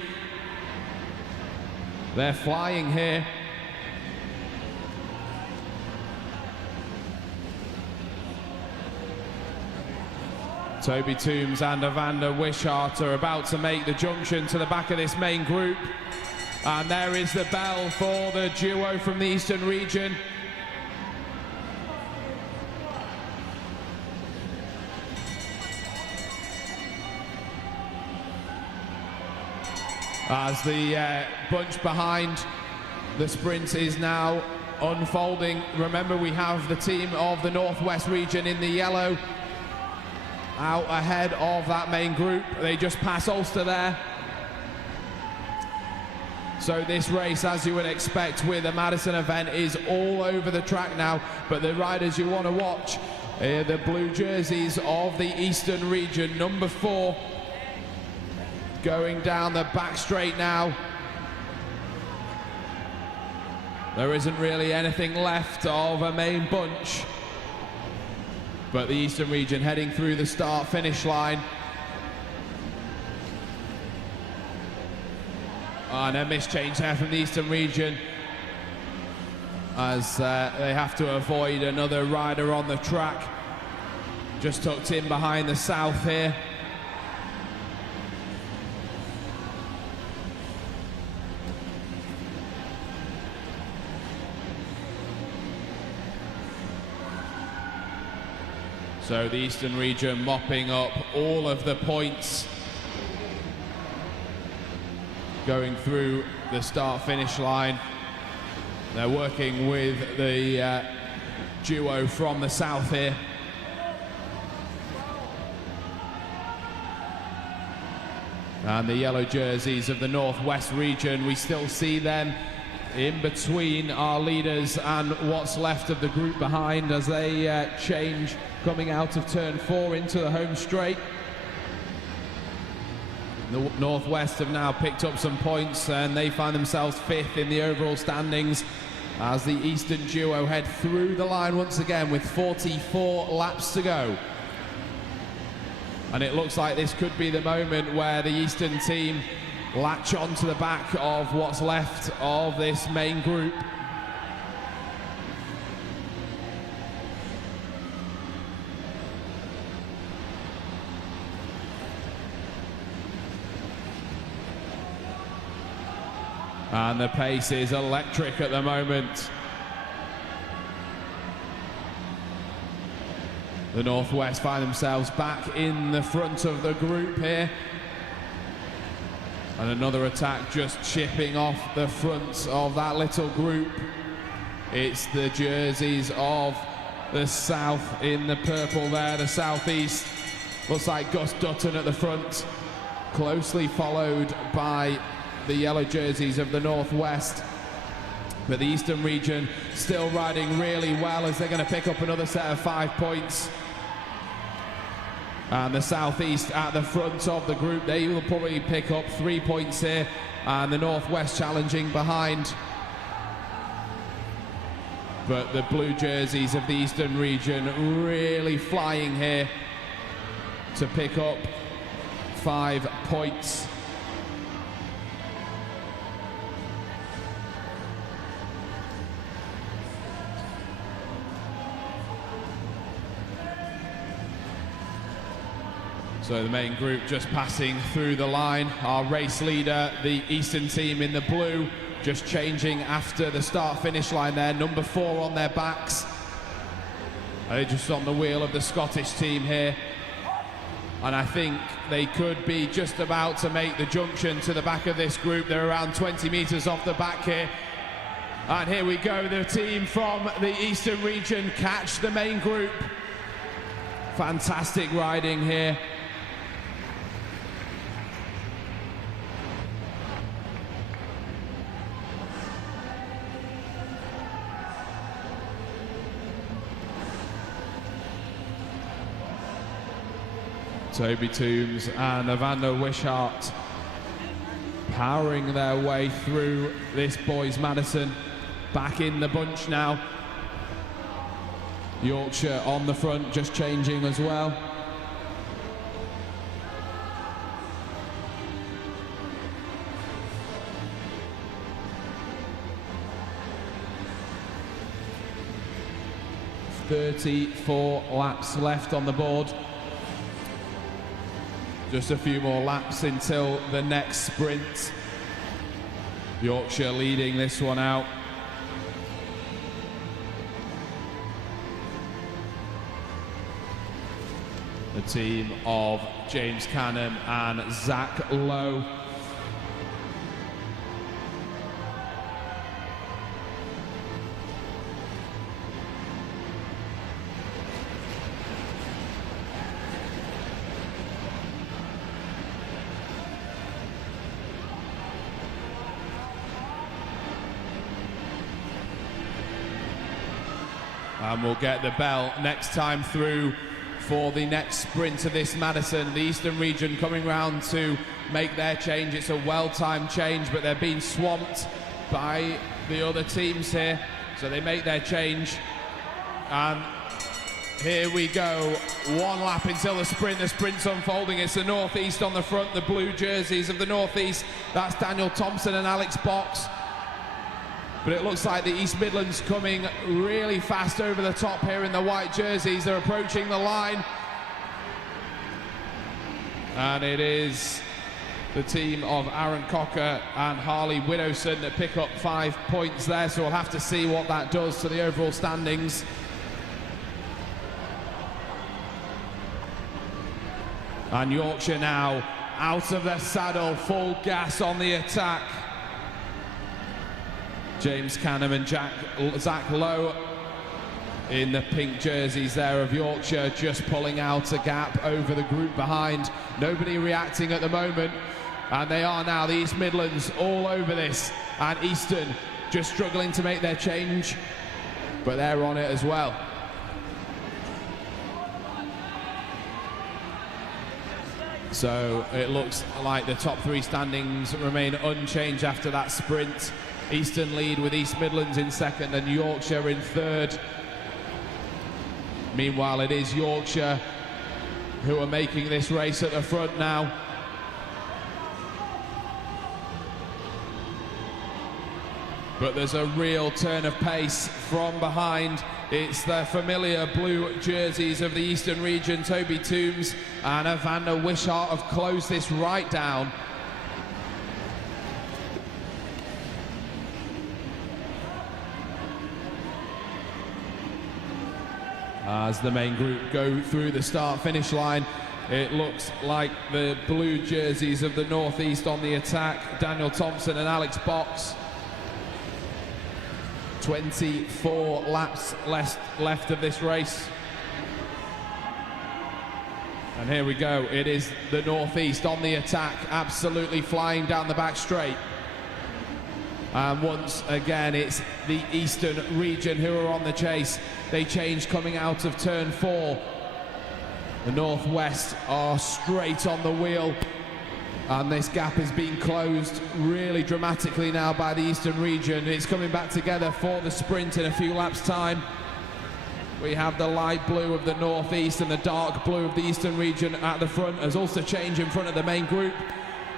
They're flying here. Toby Toombs and Evander Wishart are about to make the junction to the back of this main group. And there is the bell for the duo from the Eastern region. As the bunch behind the sprint is now unfolding. Remember, we have the team of the Northwest region in the yellow out ahead of that main group. They just pass Ulster there. So this race, as you would expect with a Madison event, is all over the track now. But the riders you want to watch are the blue jerseys of the Eastern region. Number 4 going down the back straight now. There isn't really anything left of a main bunch. But the Eastern region heading through the start-finish line. And a mischange there from the Eastern region as they have to avoid another rider on the track. Just tucked in behind the South here. So the Eastern region mopping up all of the points going through the start-finish line. They're working with the duo from the South here. And the yellow jerseys of the Northwest region, we still see them in between our leaders and what's left of the group behind as they change coming out of turn 4 into the home straight. The Northwest have now picked up some points and they find themselves 5th in the overall standings as the Eastern duo head through the line once again with 44 laps to go. And it looks like this could be the moment where the Eastern team latch on to the back of what's left of this main group. And the pace is electric at the moment. The Northwest find themselves back in the front of the group here. And another attack just chipping off the front of that little group. It's the jerseys of the South in the purple there, the Southeast. Looks like Gus Dutton at the front, closely followed by the yellow jerseys of the Northwest. But the Eastern region still riding really well as they're going to pick up another set of 5 points. And the Southeast at the front of the group, they will probably pick up 3 points here. And the Northwest challenging behind. But the blue jerseys of the Eastern region really flying here to pick up 5 points. So the main group just passing through the line. Our race leader, the Eastern team in the blue, just changing after the start-finish line there. Number 4 on their backs. They're just on the wheel of the Scottish team here. And I think they could be just about to make the junction to the back of this group. They're around 20 meters off the back here. And here we go, the team from the Eastern region catch the main group. Fantastic riding here. Toby Toombs and Evander Wishart powering their way through this boys Madison, back in the bunch now. Yorkshire on the front, just changing as well. "34 laps left on the board. Just a few more laps until the next sprint. Yorkshire leading this one out. The team of James Canham and Zach Lowe. And we'll get the bell next time through for the next sprint of this Madison. The Eastern region coming round to make their change. It's a well-timed change, but they're being swamped by the other teams here. So they make their change. And here we go. One lap until the sprint. The sprint's unfolding. It's the Northeast on the front, the blue jerseys of the Northeast. That's Daniel Thompson and Alex Box. But it looks like the East Midlands coming really fast over the top here in the white jerseys. They're approaching the line. And it is the team of Aaron Cocker and Harley Widowson that pick up 5 points there. So we'll have to see what that does to the overall standings. And Yorkshire now out of the saddle, full gas on the attack. James Canham and Zach Lowe in the pink jerseys there of Yorkshire, just pulling out a gap over the group behind. Nobody reacting at the moment, and they are now, the East Midlands, all over this, and Eastern just struggling to make their change, but they're on it as well. So it looks like the top three standings remain unchanged after that sprint. Eastern lead with East Midlands in second and Yorkshire in third. Meanwhile, it is Yorkshire who are making this race at the front now. But there's a real turn of pace from behind. It's the familiar blue jerseys of the Eastern region. Toby Toombs and Evander Wishart have closed this right down. As the main group go through the start-finish line, it looks like the blue jerseys of the Northeast on the attack. Daniel Thompson and Alex Box. 24 laps left of this race. And here we go. It is the Northeast on the attack, absolutely flying down the back straight. And once again, it's the Eastern region who are on the chase. They change coming out of turn 4. The Northwest are straight on the wheel. And this gap is being closed really dramatically now by the Eastern region. It's coming back together for the sprint in a few laps' time. We have the light blue of the Northeast and the dark blue of the Eastern region at the front, as also change in front of the main group.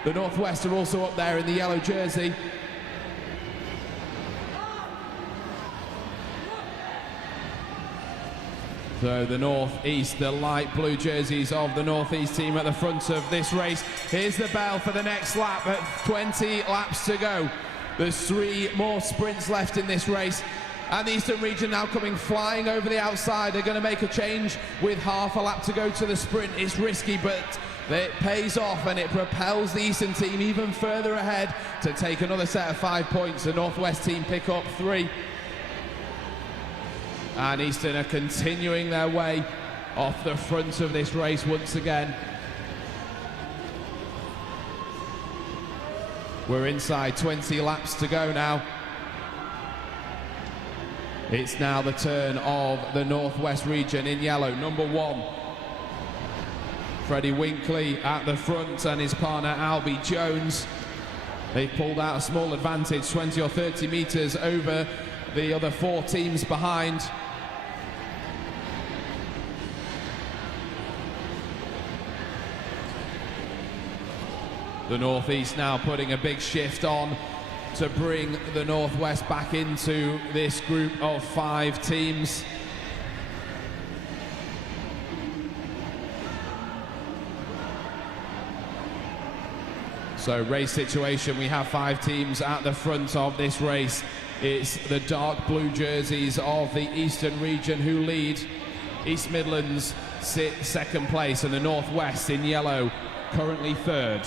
The Northwest are also up there in the yellow jersey. So the Northeast, the light blue jerseys of the Northeast team at the front of this race. Here's the bell for the next lap at 20 laps to go. There's 3 more sprints left in this race. And the Eastern region now coming flying over the outside. They're going to make a change with half a lap to go to the sprint. It's risky, but it pays off and it propels the Eastern team even further ahead to take another set of 5 points. The Northwest team pick up 3. And Eastern are continuing their way off the front of this race once again. We're inside 20 laps to go now. It's now the turn of the Northwest region in yellow, number 1. Freddie Winkley at the front and his partner Albie Jones. They've pulled out a small advantage, 20 or 30 metres over the other 4 teams behind. The Northeast now putting a big shift on to bring the Northwest back into this group of 5 teams. So race situation, we have 5 teams at the front of this race. It's the dark blue jerseys of the Eastern region who lead. East Midlands sit second place, and the Northwest in yellow currently third.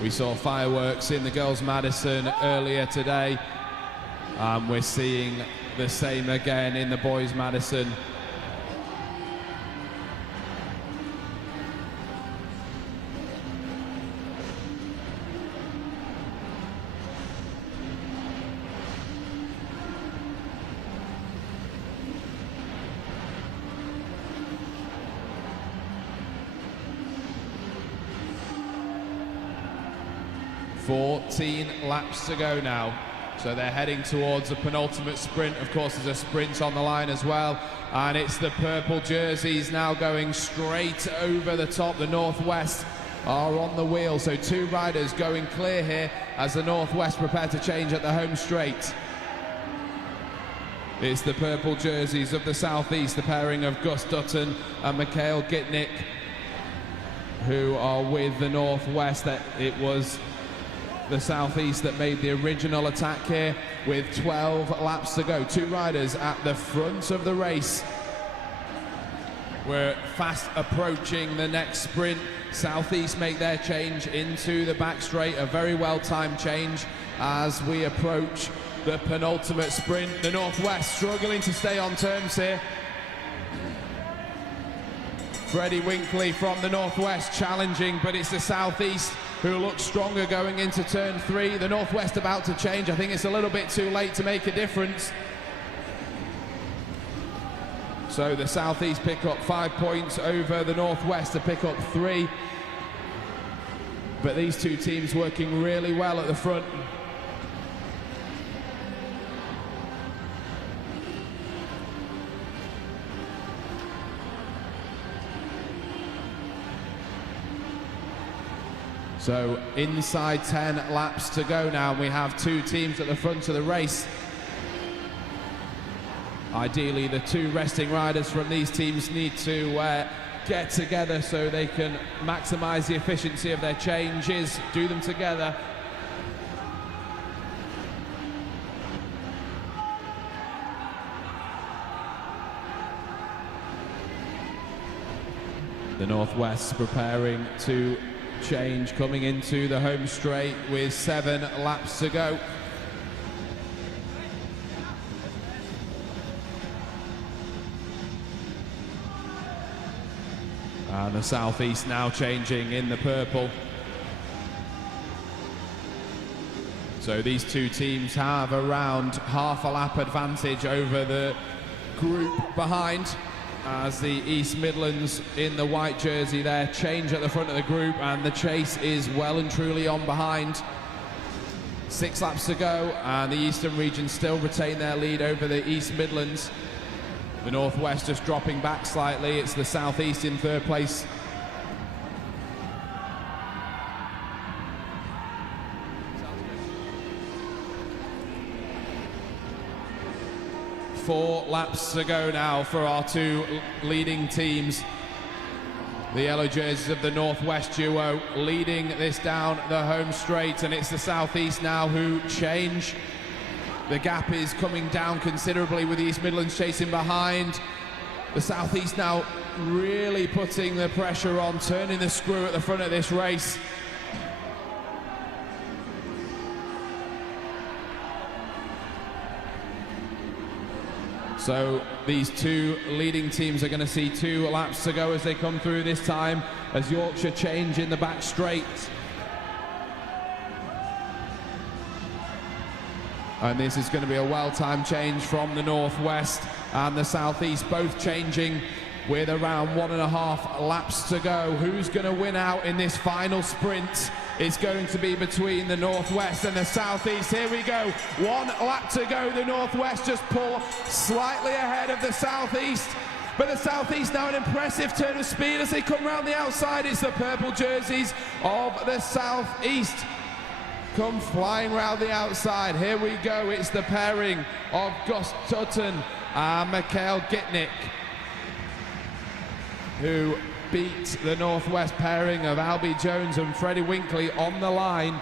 We saw fireworks in the Girls Madison earlier today. We're seeing the same again in the Boys Madison. "14 laps to go now." So they're heading towards the penultimate sprint. Of course, there's a sprint on the line as well. And it's the purple jerseys now going straight over the top. The Northwest are on the wheel. So 2 riders going clear here as the Northwest prepare to change at the home straight. It's the purple jerseys of the Southeast, the pairing of Gus Dutton and Mikhail Gitnik, who are with the Northwest. That it was the Southeast that made the original attack here with 12 laps to go. 2 riders at the front of the race. We're fast approaching the next sprint. Southeast make their change into the back straight, a very well-timed change as we approach the penultimate sprint. The Northwest struggling to stay on terms here. Freddie Winkley from the Northwest challenging, but it's the Southeast who look stronger going into turn 3. The Northwest about to change. I think it's a little bit too late to make a difference. So the Southeast pick up 5 points over the Northwest to pick up 3. But these 2 teams working really well at the front. So inside 10 laps to go now. We have 2 teams at the front of the race. Ideally, the 2 resting riders from these teams need to get together so they can maximize the efficiency of their changes, do them together. The Northwest preparing to change, coming into the home straight with 7 laps to go. And the Southeast now changing in the purple. So these 2 teams have around half a lap advantage over the group behind, as the East Midlands in the white jersey there change at the front of the group, and the chase is well and truly on behind. 6 laps to go, and the Eastern region still retain their lead over the East Midlands. The Northwest just dropping back slightly. It's the Southeast in 3rd place. Four laps to go now for our 2 leading teams. The yellow jerseys of the Northwest duo leading this down the home straight, and it's the Southeast now who change. The gap is coming down considerably with the East Midlands chasing behind. The Southeast now really putting the pressure on, turning the screw at the front of this race. So these 2 leading teams are going to see 2 laps to go as they come through this time, as Yorkshire change in the back straight. And this is going to be a well-timed change from the Northwest and the Southeast, both changing with around 1.5 laps to go. Who's going to win out in this final sprint? It's going to be between the Northwest and the Southeast. Here we go. 1 lap to go. The Northwest just pull slightly ahead of the Southeast. But the Southeast now an impressive turn of speed as they come round the outside. It's the purple jerseys of the Southeast come flying round the outside. Here we go. It's the pairing of Gus Tutton and Mikhail Gitnik, who beat the Northwest pairing of Albie Jones and Freddie Winkley on the line.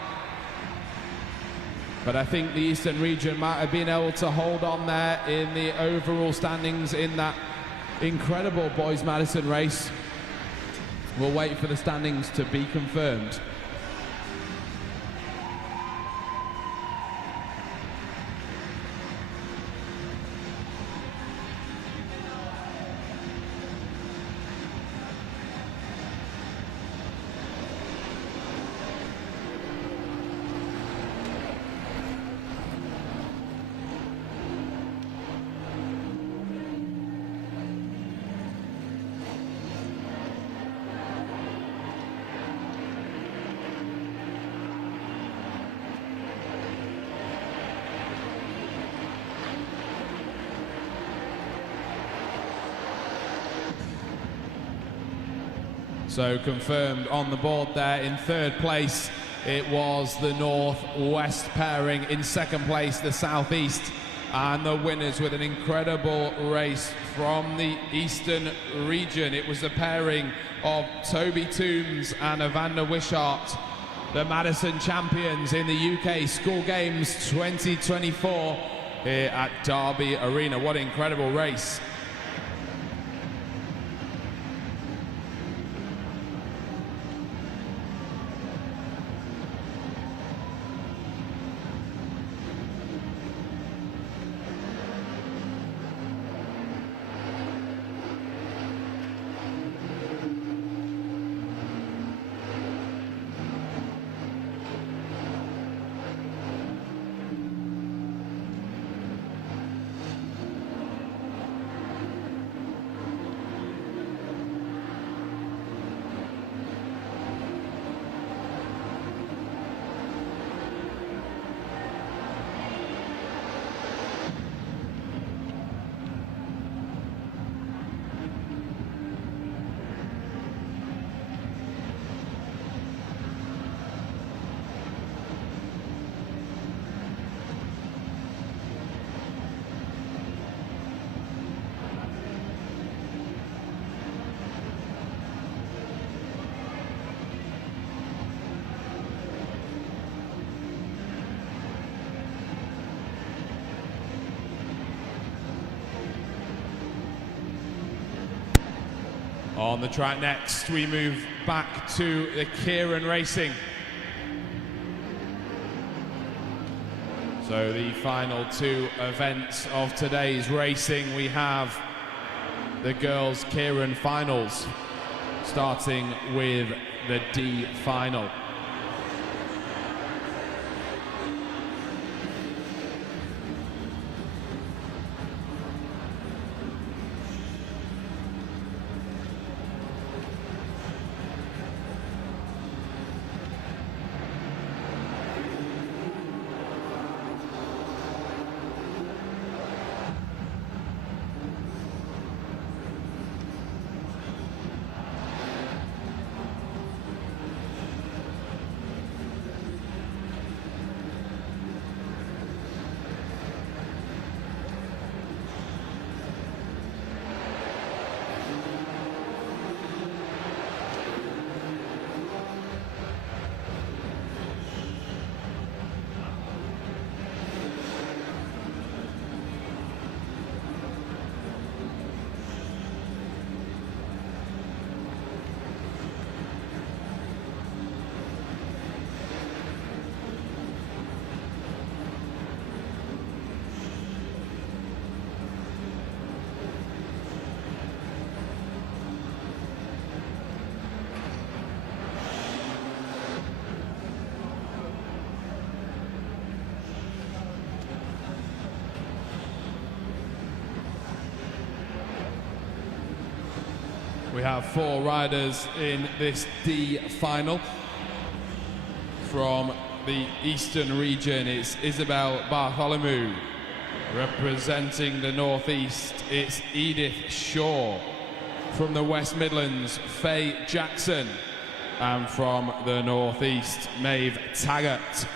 But I think the Eastern region might have been able to hold on there in the overall standings in that incredible Boys Madison race. We'll wait for the standings to be confirmed. So confirmed on the board there in third place, it was the Northwest pairing. In second place, the Southeast. And the winners with an incredible race from the Eastern region. It was the pairing of Toby Toombs and Evander Wishart, the Madison champions in the UK School Games 2024 here at Derby Arena. What an incredible race. On the track next, we move back to the Keirin Racing. So the final two events of today's racing, we have the girls' Keirin finals, starting with the D final. We have 4 riders in this D final. from the Eastern region, it's Isabel Bartholomew. Representing the Northeast, it's Edith Shaw. From the West Midlands, Faye Jackson. And from the Northeast, Maeve Taggart.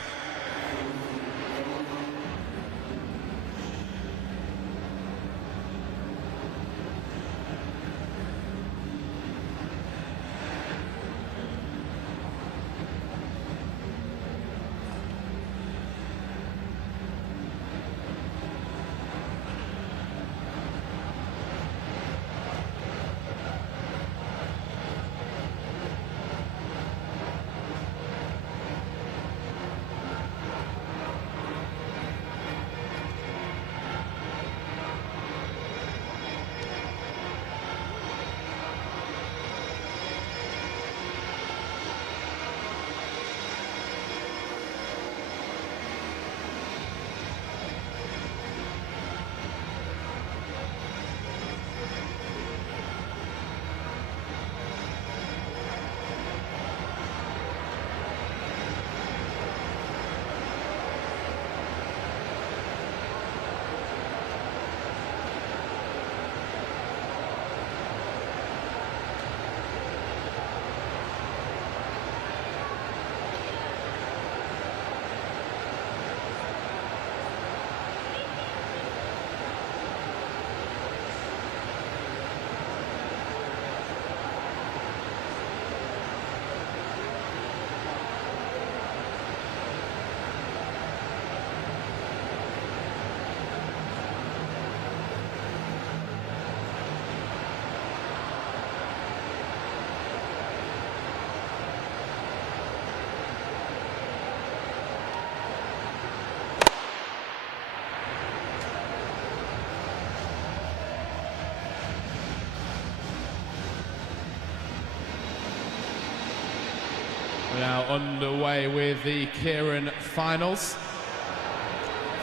We're now underway with the Keirin finals.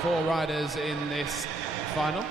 4 riders in this final.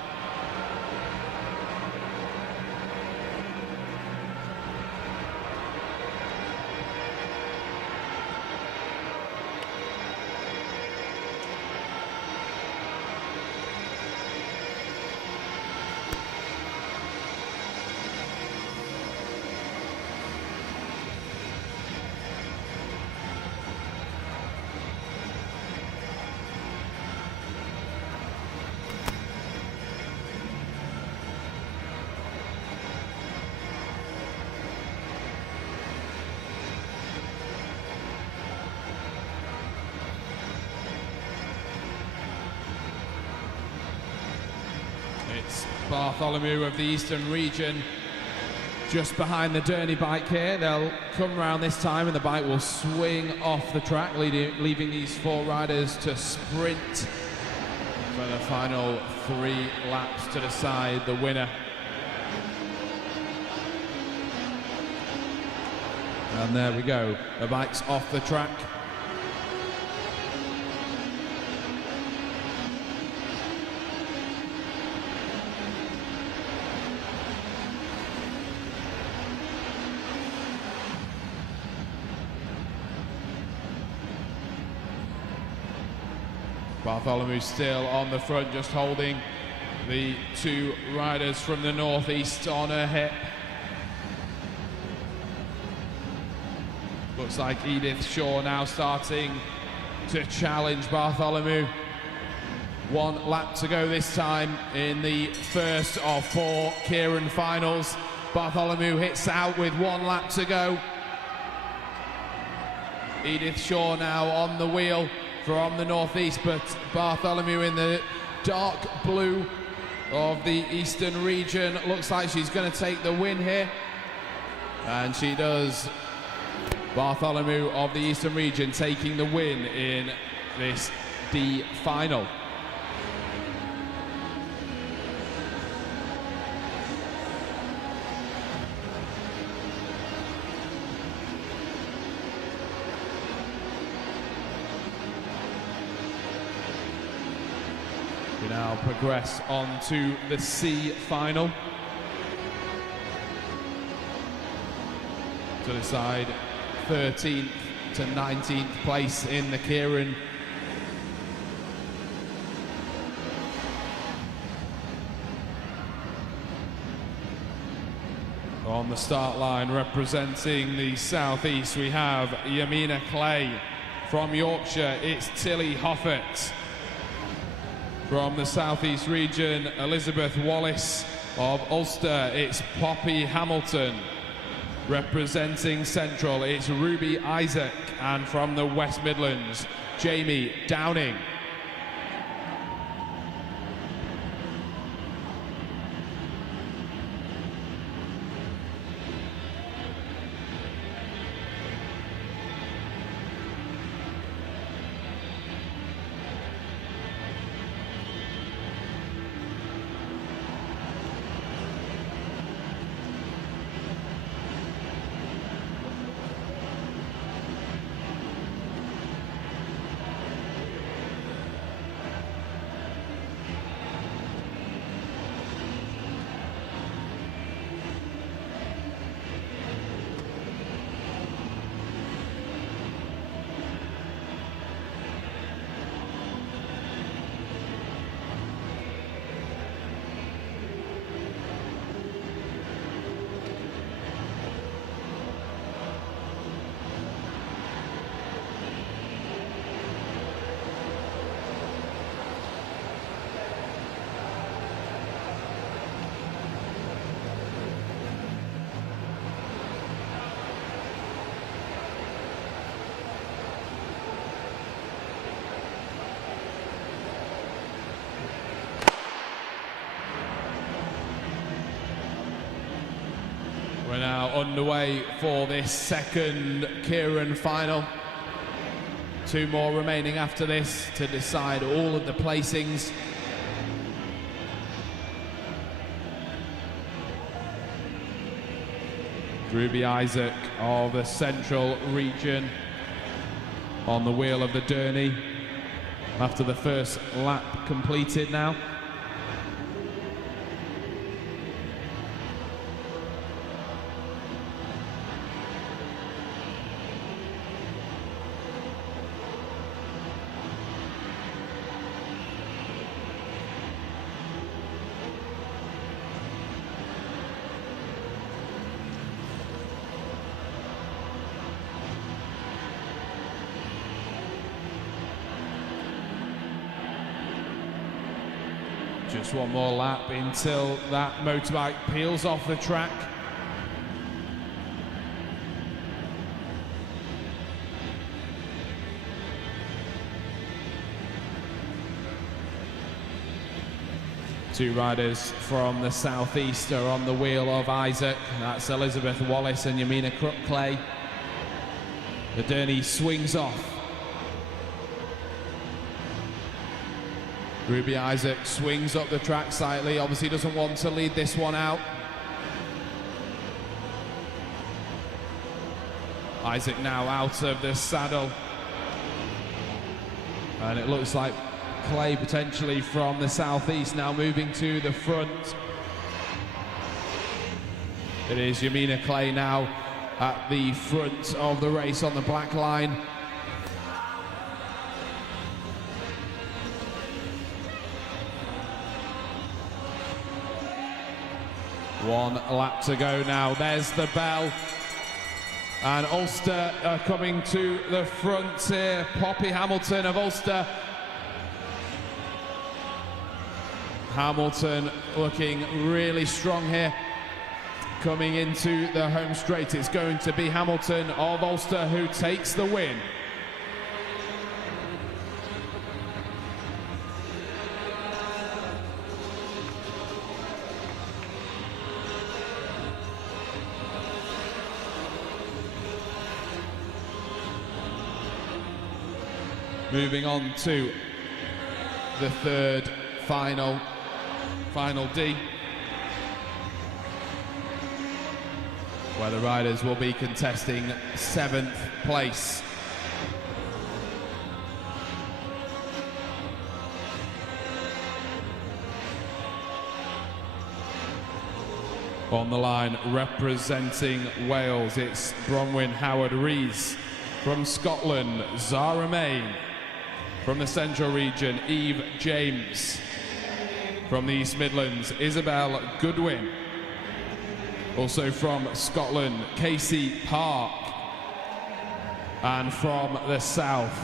It's Bartholomew of the Eastern region just behind the Derny bike here. They'll come round this time and the bike will swing off the track, leaving these 4 riders to sprint for the final 3 laps to decide the winner. And there we go, the bike's off the track. Bartholomew still on the front, just holding the 2 riders from the Northeast on her hip. Looks like Edith Shaw now starting to challenge Bartholomew. 1 lap to go this time in the first of 4 Keirin finals. Bartholomew hits out with 1 lap to go. Edith Shaw now on the wheel from the Northeast, but Bartholomew in the dark blue of the Eastern region. Looks like she's going to take the win here. And she does. Bartholomew of the Eastern region taking the win in this D final. We now progress on to the C final to decide 13th to 19th place in the Keirin. On the start line, representing the southeast, we have Yamina Clay. From Yorkshire, it's Tilly Hoffert. From the southeast region, Elizabeth Wallace. Of Ulster, it's Poppy Hamilton. Representing Central, it's Ruby Isaac. And from the West Midlands, Jamie Downing. We're now underway for this second Keirin final. 2 more remaining after this to decide all of the placings. Ruby Isaac of the Central region on the wheel of the Derny after the first lap completed now. Just one more lap until that motorbike peels off the track. Two riders from the southeast are on the wheel of Isaac. That's Elizabeth Wallace and Yamina Clay. The Derny swings off. Ruby Isaac swings up the track slightly, obviously doesn't want to lead this one out. Isaac now out of the saddle. And it looks like Clay potentially from the southeast now moving to the front. It is Yamina Clay now at the front of the race on the black line. One lap to go now. There's the bell. And Ulster are coming to the front here. Poppy Hamilton of Ulster. Hamilton looking really strong here. Coming into the home straight, it's going to be Hamilton of Ulster who takes the win. Moving on to the third final D, where the riders will be contesting 7th place. On the line, representing Wales, it's Bronwyn Howard-Rees. from Scotland, Zara Main. From the Central Region, Eve James. From the East Midlands, Isabel Goodwin. Also from Scotland, Casey Park. And from the South,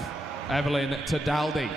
Evelyn Tadaldi.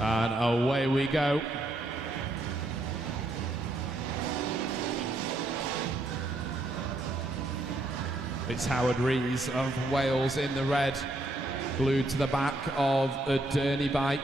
And away we go. It's Howard Rees of Wales in the red, glued to the back of a Derny bike.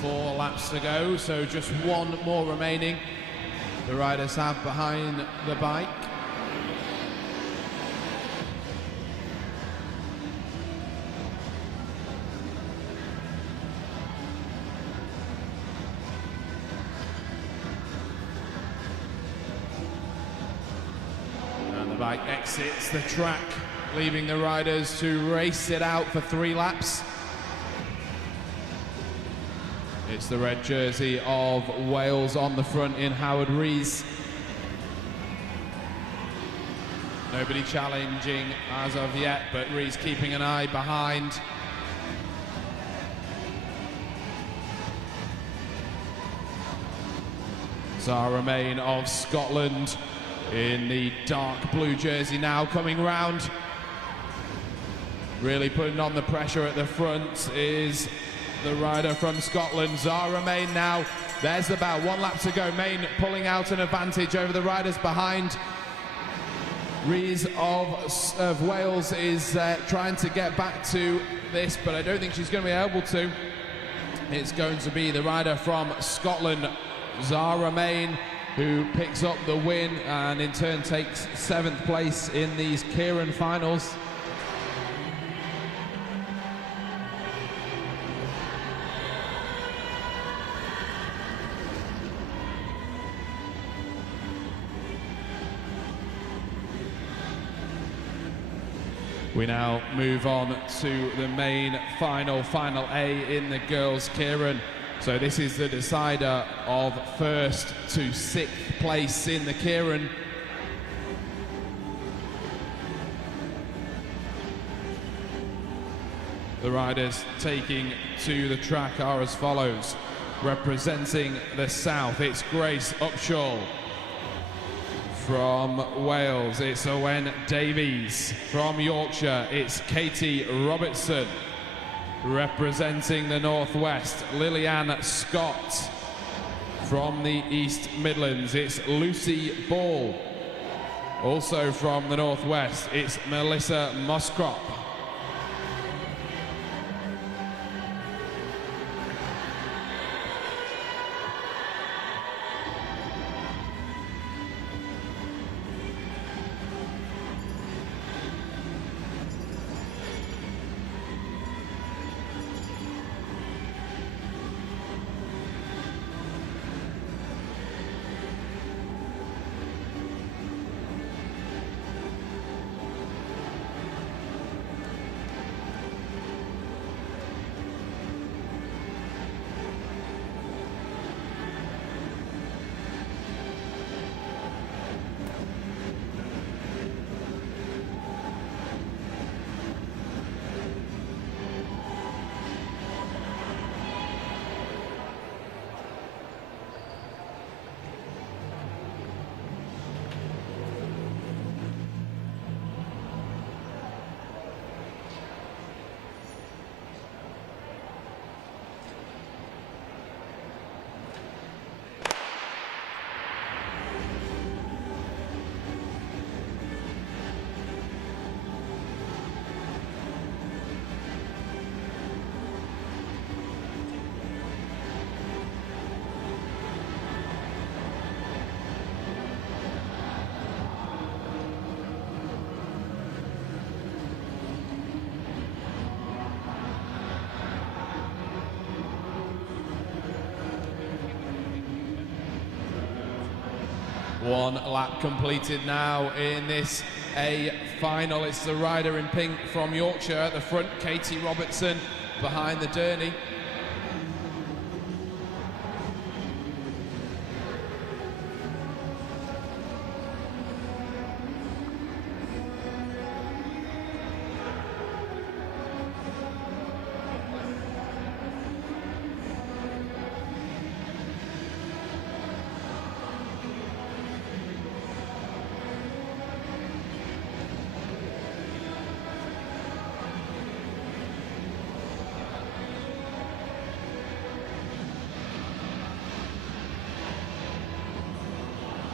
Four laps to go, so just one more remaining. The riders have behind the bike. And the bike exits the track, leaving the riders to race it out for 3 laps. It's the red jersey of Wales on the front in Howard Rees. Nobody challenging as of yet, but Rees keeping an eye behind. Zara Main of Scotland in the dark blue jersey now coming round. Really putting on the pressure at the front is the rider from Scotland, Zara Main now. There's about 1 lap to go. Main pulling out an advantage over the riders behind. Rees of Wales is trying to get back to this, but I don't think she's going to be able to. It's going to be the rider from Scotland, Zara Main, who picks up the win and in turn takes 7th place in these Keirin finals. We now move on to the main final A in the girls' Keirin. So this is the decider of 1st to 6th place in the Keirin. The riders taking to the track are as follows. Representing the south, it's Grace Upshaw. From Wales, it's Owen Davies. From Yorkshire, it's Katie Robertson. Representing the northwest, Lillian Scott. From the East Midlands, it's Lucy Ball. Also from the northwest, it's Melissa Moskrop. One lap completed now in this A final. It's the rider in pink from Yorkshire at the front, Katie Robertson behind the Derny.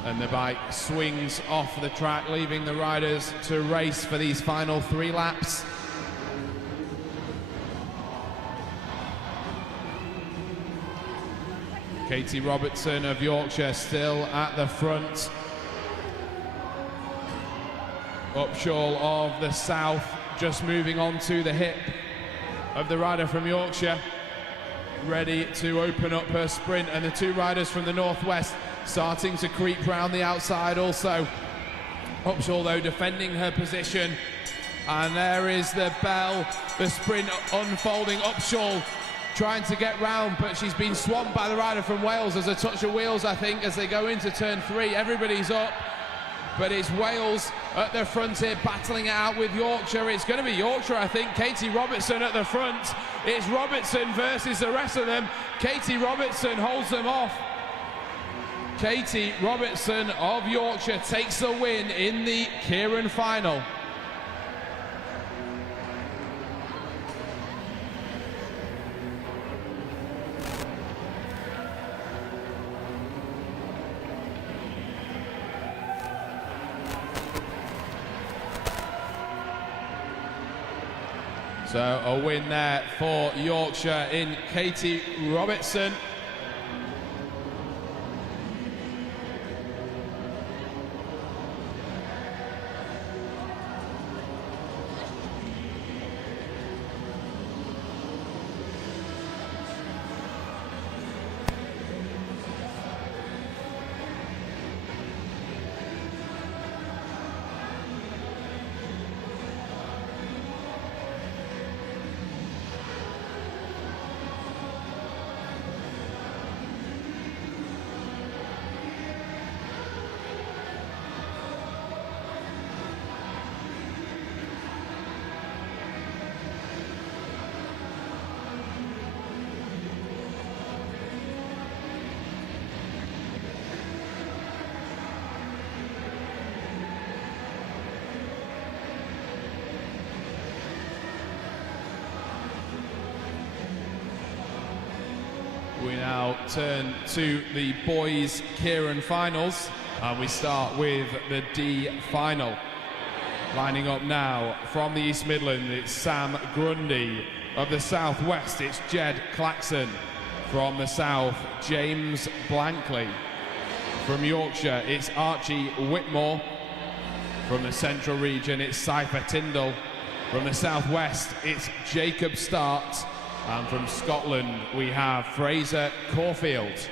And the bike swings off the track, leaving the riders to race for these final 3 laps. Katie Robertson of Yorkshire still at the front. Upshaw of the south just moving on to the hip of the rider from Yorkshire, ready to open up her sprint, and the 2 riders from the northwest starting to creep round the outside also. Upshaw though defending her position, and there is the bell, the sprint unfolding. Upshaw trying to get round, but she's been swamped by the rider from Wales. There's a touch of wheels, I think, as they go into turn 3. Everybody's up, but it's Wales at the front here battling it out with Yorkshire. It's going to be Yorkshire, I think. Katie Robertson at the front. It's Robertson versus the rest of them. Katie Robertson holds them off. Katie Robertson of Yorkshire takes the win in the Keirin final. So a win there for Yorkshire in Katie Robertson. We now turn to the boys Keirin finals, and we start with the D final. Lining up now from the East Midlands, it's Sam Grundy. Of the Southwest, it's Jed Claxon. From the South, James Blankley. From Yorkshire, it's Archie Whitmore. From the Central region, it's Cypher Tyndall. From the Southwest, it's Jacob Start. And from Scotland, we have Fraser Caulfield.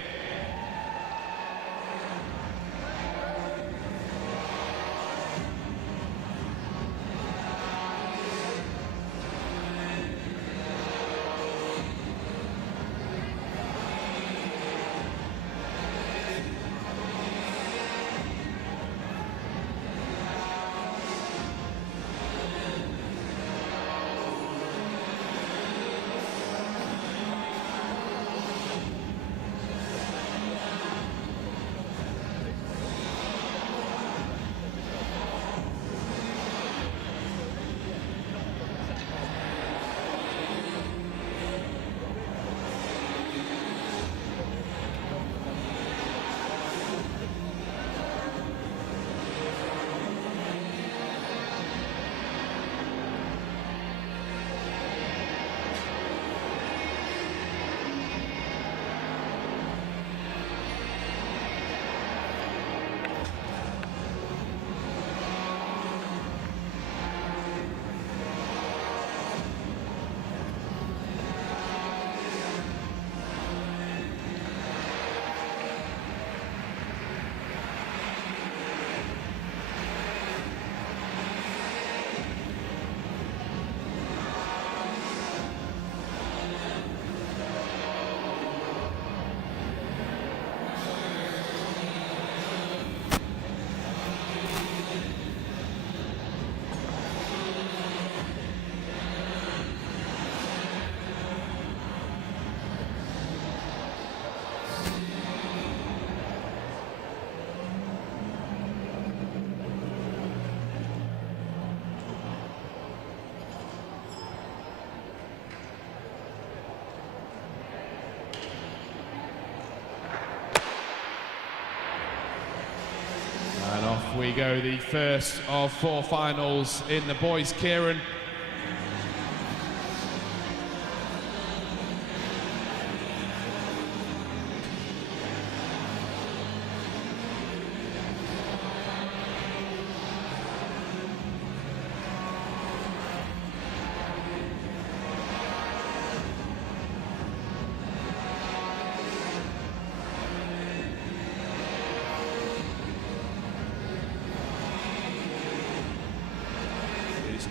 And off we go, the first of 4 finals in the boys Keirin.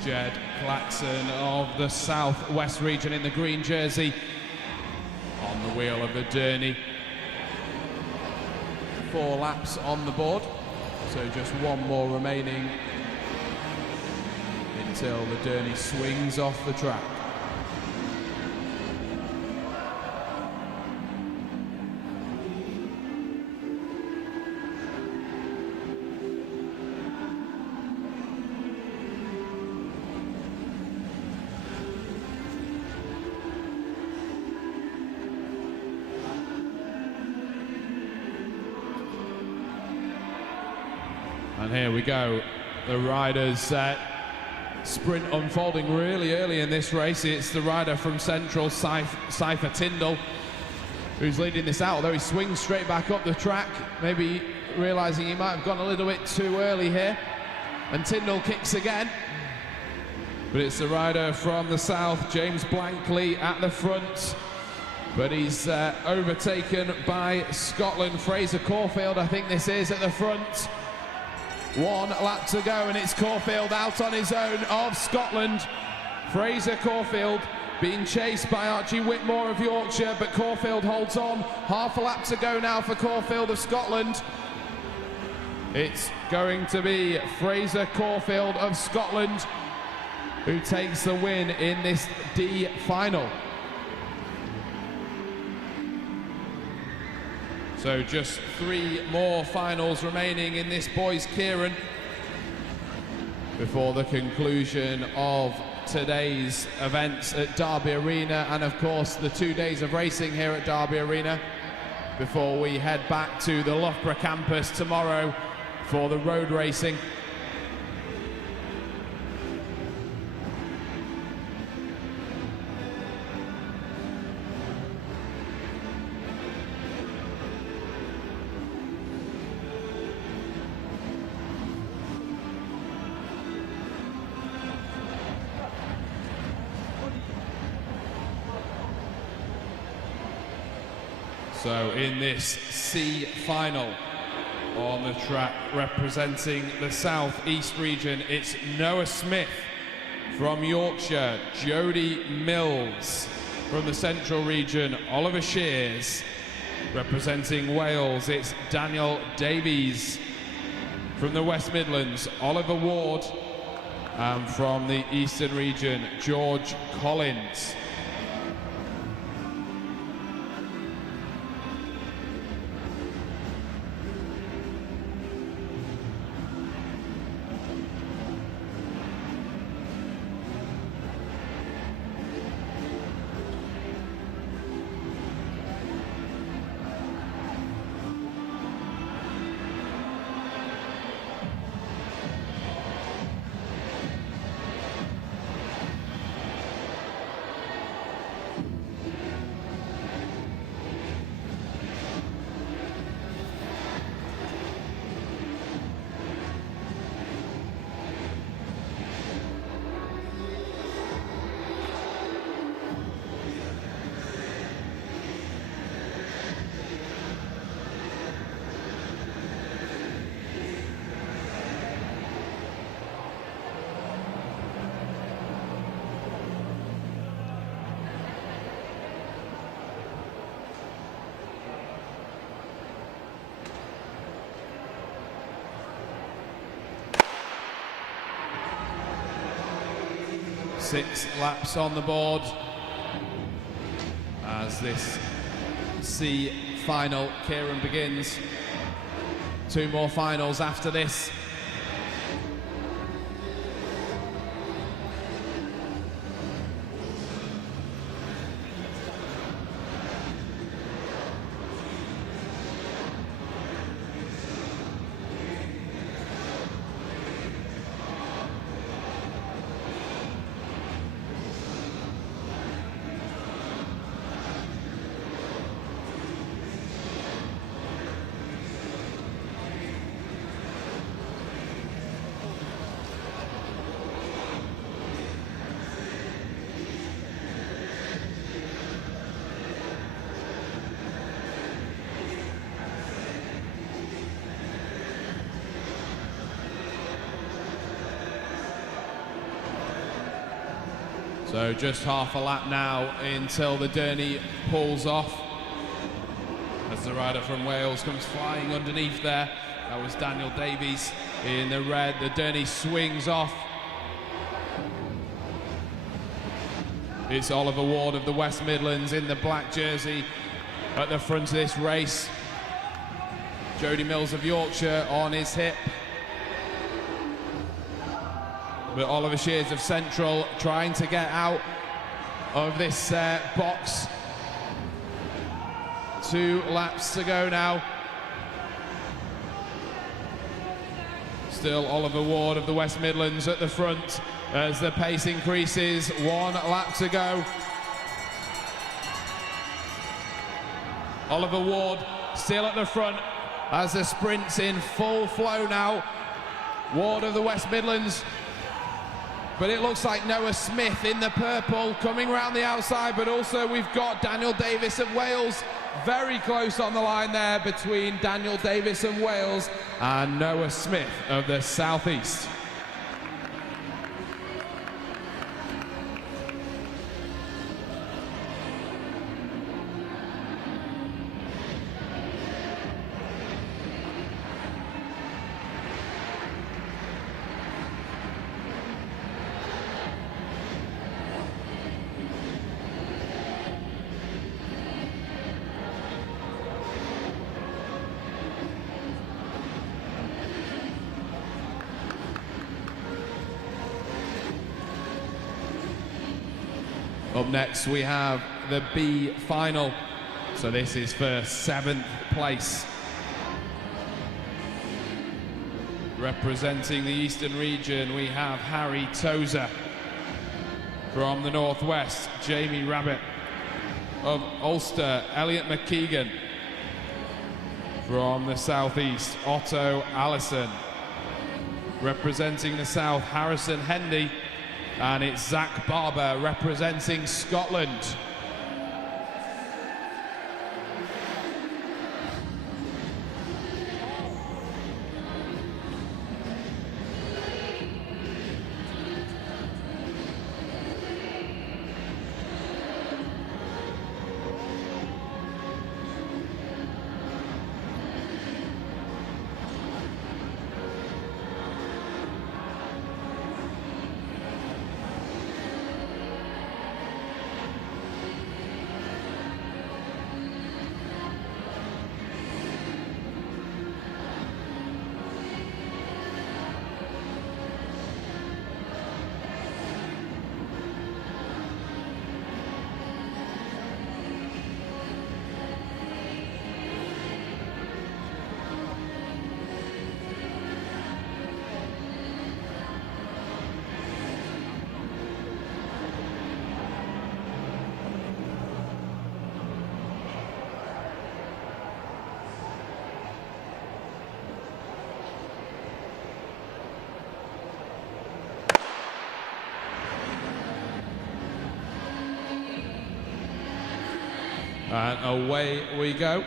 Jed Claxon of the Southwest region in the green jersey on the wheel of the Derny. 4 laps on the board, so just 1 more remaining until the Derny swings off the track. And here we go, the riders' sprint unfolding really early in this race. It's the rider from Central, Cypher Tyndall, who's leading this out, although he swings straight back up the track, maybe realising he might have gone a little bit too early here. And Tyndall kicks again. But it's the rider from the south, James Blankley, at the front. But he's overtaken by Scotland, Fraser Caulfield, I think this is, at the front. 1 lap to go, and it's Caulfield out on his own of Scotland. Fraser Caulfield being chased by Archie Whitmore of Yorkshire, but Caulfield holds on. Half a lap to go now for Caulfield of Scotland. It's going to be Fraser Caulfield of Scotland who takes the win in this D final. So just 3 more finals remaining in this boys Keirin before the conclusion of today's events at Derby Arena, and of course the 2 days of racing here at Derby Arena before we head back to the Loughborough campus tomorrow for the road racing. So in this C final on the track representing the South East region, it's Noah Smith from Yorkshire, Jody Mills from the Central region, Oliver Shears representing Wales, it's Daniel Davies from the West Midlands, Oliver Ward, and from the Eastern region, George Collins. Six laps on the board as this C final, Kieran, begins. 2 more finals after this. So just half a lap now until the Derny pulls off. As the rider from Wales comes flying underneath there. That was Daniel Davies in the red. The Derny swings off. It's Oliver Ward of the West Midlands in the black jersey at the front of this race. Jody Mills of Yorkshire on his hip. But Oliver Shears of Central trying to get out of this box. 2 laps to go now. Still Oliver Ward of the West Midlands at the front as the pace increases. 1 lap to go. Oliver Ward still at the front as the sprint's in full flow now. Ward of the West Midlands. But it looks like Noah Smith in the purple coming round the outside, but also we've got Daniel Davies of Wales very close on the line there between Daniel Davies of Wales and Noah Smith of the South East. Up next we have the B final. So this is for 7th place. Representing the Eastern region, we have Harry Tozer. From the Northwest, Jamie Rabbit. Of Ulster, Elliot McKeegan. From the Southeast, Otto Allison. Representing the South, Harrison Hendy. And it's Zach Barber representing Scotland. And away we go.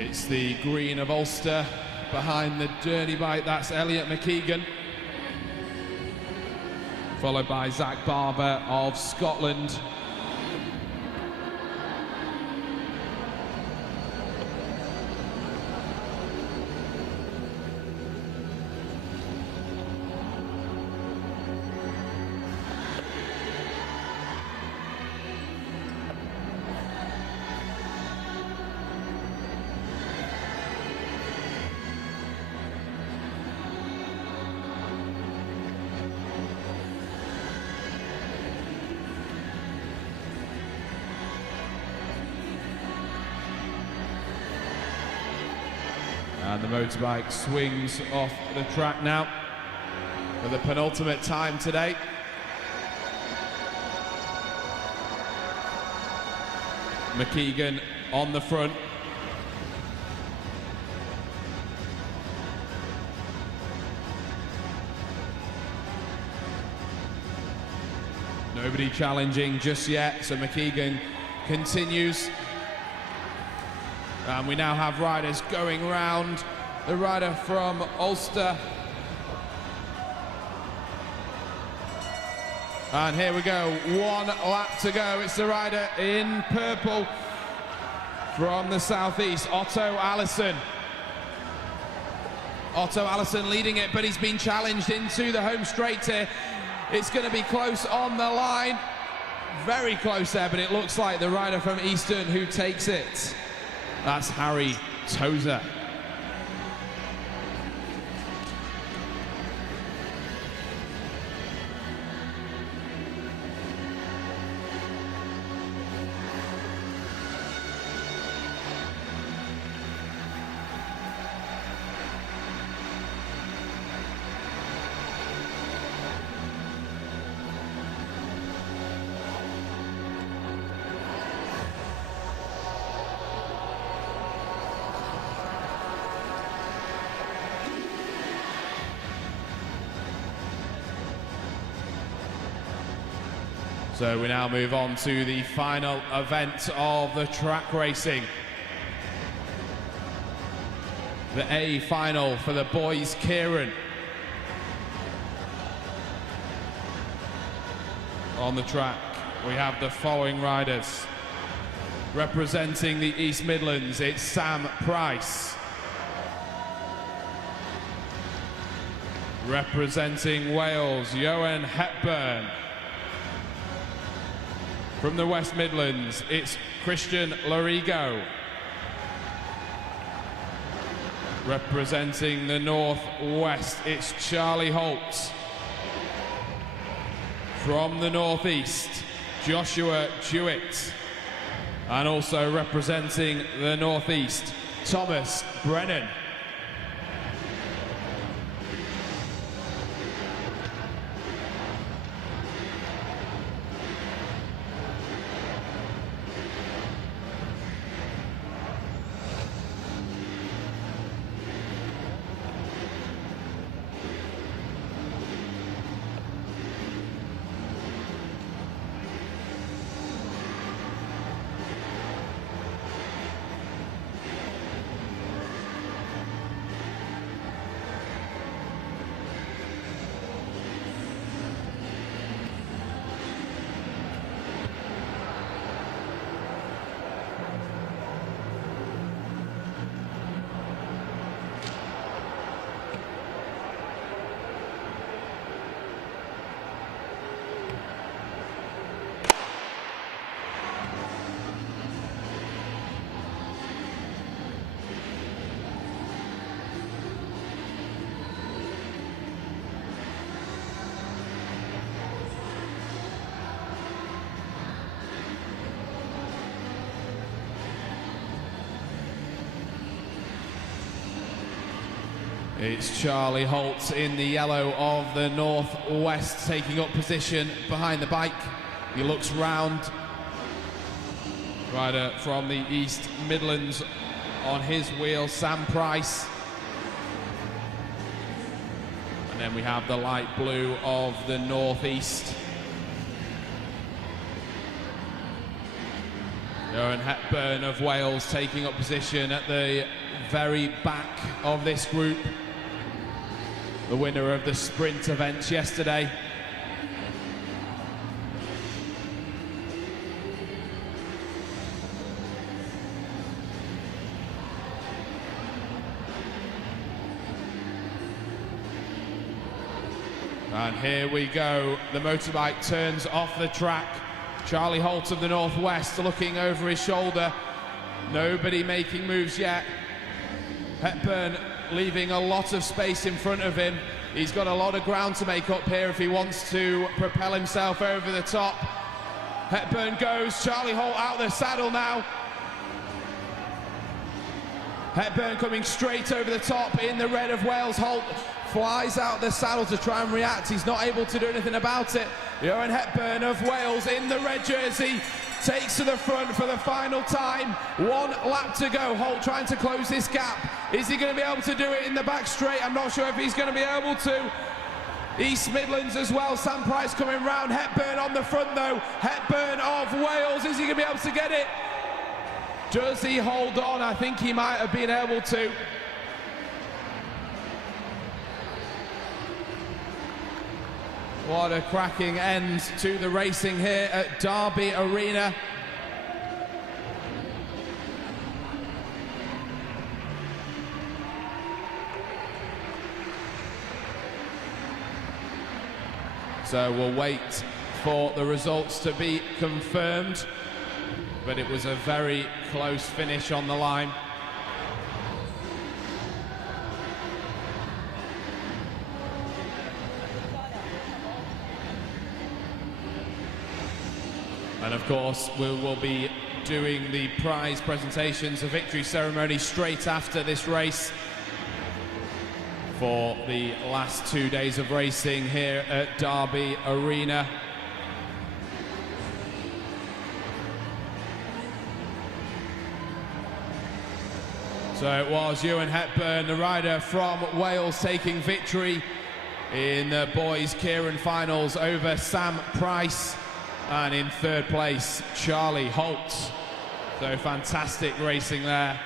It's the green of Ulster. Behind the dirty bike, that's Elliot McKeegan. Followed by Zach Barber of Scotland. And the motorbike swings off the track now for the penultimate time today. McKeegan on the front. Nobody challenging just yet, so McKeegan continues. And we now have riders going round. The rider from Ulster. And here we go, 1 lap to go. It's the rider in purple from the southeast, Otto Allison. Otto Allison leading it, but he's been challenged into the home straight here. It's going to be close on the line. Very close there, but it looks like the rider from Eastern who takes it. That's Harry Tozer. So we now move on to the final event of the track racing. The A final for the boys' Keirin. On the track, we have the following riders. Representing the East Midlands, it's Sam Price. Representing Wales, Johan Hepburn. From the West Midlands, it's Christian Lorigo. Representing the Northwest, it's Charlie Holt. From the Northeast, Joshua Jewett. And also representing the Northeast, Thomas Brennan. It's Charlie Holt in the yellow of the Northwest, taking up position behind the bike. He looks round. Rider from the East Midlands on his wheel, Sam Price. And then we have the light blue of the Northeast. Johan Hepburn of Wales taking up position at the very back of this group. The winner of the sprint events yesterday. And here we go. The motorbike turns off the track. Charlie Holt of the Northwest looking over his shoulder. Nobody making moves yet. Hepburn leaving a lot of space in front of him. He's got a lot of ground to make up here if he wants to propel himself over the top. Hepburn goes, Charlie Holt out the saddle now. Hepburn coming straight over the top in the red of Wales. Holt flies out the saddle to try and react. He's not able to do anything about it. Johan Hepburn of Wales in the red jersey takes to the front for the final time. 1 lap to go. Holt trying to close this gap. Is he going to be able to do it in the back straight? I'm not sure if he's going to be able to. East Midlands as well. Sam Price coming round. Hepburn on the front though. Hepburn of Wales. Is he going to be able to get it? Does he hold on? I think he might have been able to. What a cracking end to the racing here at Derby Arena. So we'll wait for the results to be confirmed, but it was a very close finish on the line. And of course, we will be doing the prize presentations, the victory ceremony straight after this race for the last 2 days of racing here at Derby Arena. So it was Johan Hepburn, the rider from Wales, taking victory in the boys' Keirin finals over Sam Price. And in third place, Charlie Holt. So fantastic racing there.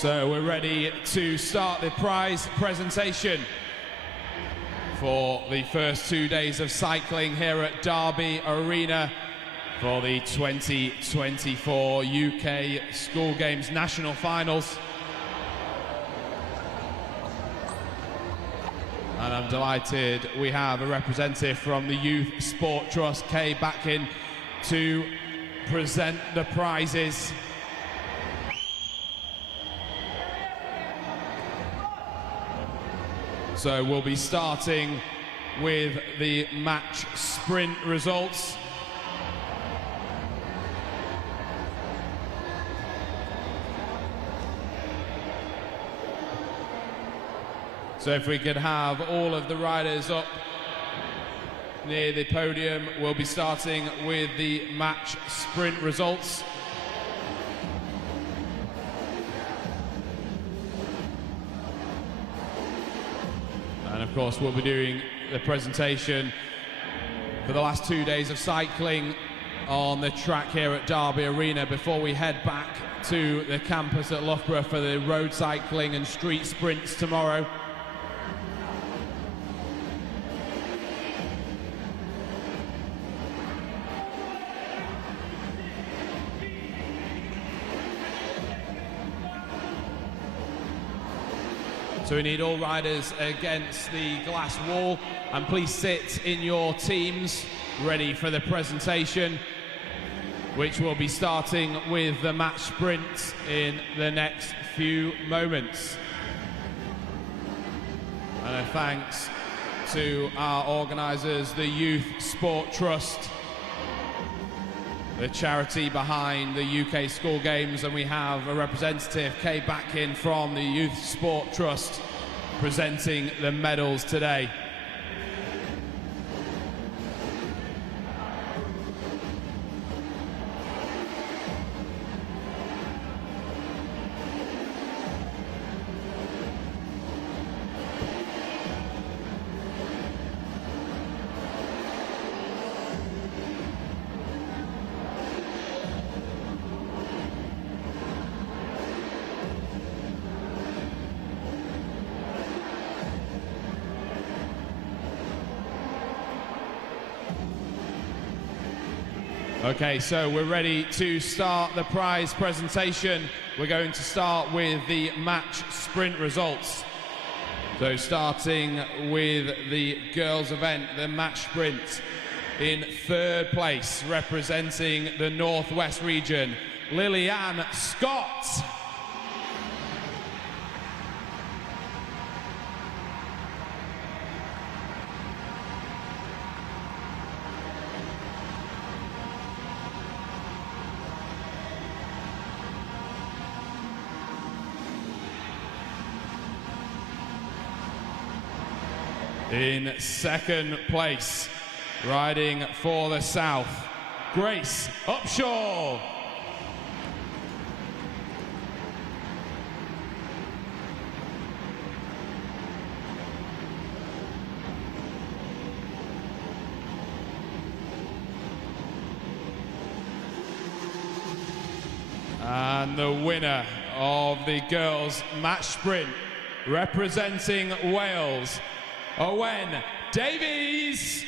So we're ready to start the prize presentation for the first 2 days of cycling here at Derby Arena for the 2024 UK School Games National Finals. And I'm delighted we have a representative from the Youth Sport Trust, Kay Batkin, to present the prizes. So we'll be starting with the match sprint results. So if we could have all of the riders up near the podium, we'll be starting with the match sprint results. And of course, we'll be doing the presentation for the last 2 days of cycling on the track here at Derby Arena before we head back to the campus at Loughborough for the road cycling and street sprints tomorrow. So we need all riders against the glass wall, and please sit in your teams ready for the presentation, which will be starting with the match sprint in the next few moments. And a thanks to our organisers, the Youth Sport Trust, the charity behind the UK School Games, and we have a representative, Kay Batkin, from the Youth Sport Trust, presenting the medals today. Okay, so we're ready to start the prize presentation. We're going to start with the match sprint results. So starting with the girls' event, the match sprint, in third place, representing the Northwest region, Lillian Scott. In second place, riding for the South, Grace Upshaw. And the winner of the girls' match sprint, representing Wales, Owen Davies.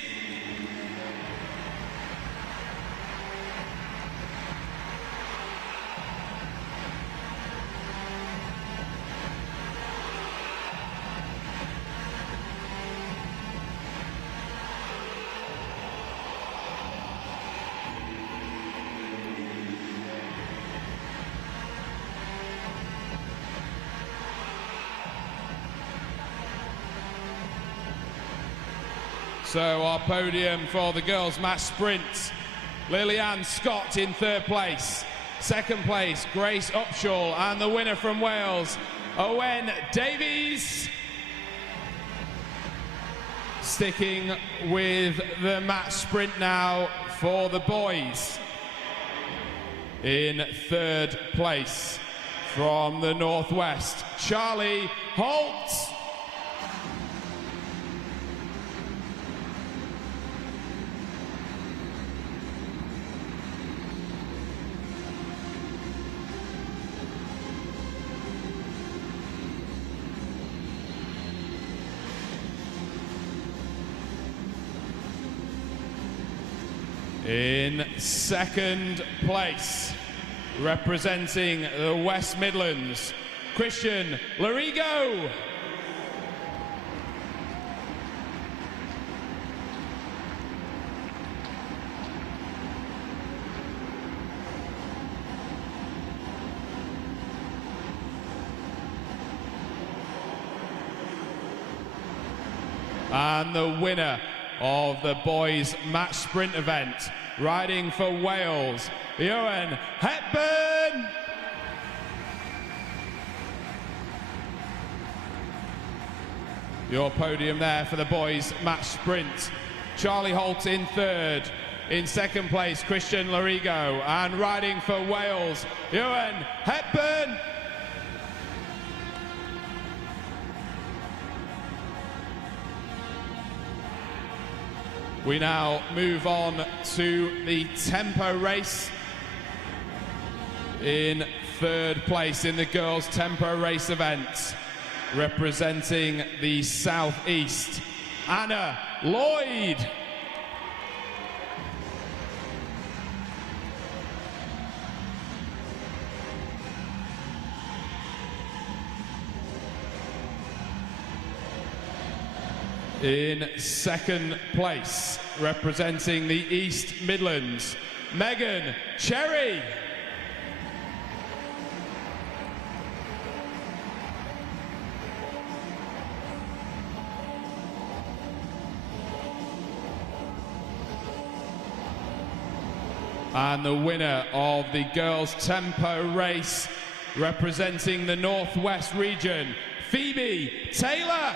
So our podium for the girls' match sprint, Lillian Scott in third place. Second place, Grace Upshaw, and the winner from Wales, Owen Davies. Sticking with the match sprint now for the boys. In third place from the Northwest, Charlie Holt. In second place, representing the West Midlands, Christian Larigo. And the winner of the boys match sprint event, riding for Wales, Ioan Hepburn. Your podium there for the boys match sprint. Charlie Holt in third. In second place, Christian Larigo. And riding for Wales, Ioan Hepburn. We now move on to the tempo race. In third place in the girls' tempo race event, representing the Southeast, Anna Lloyd. In second place, representing the East Midlands, Megan Cherry. And the winner of the girls' tempo race, representing the Northwest region, Phoebe Taylor.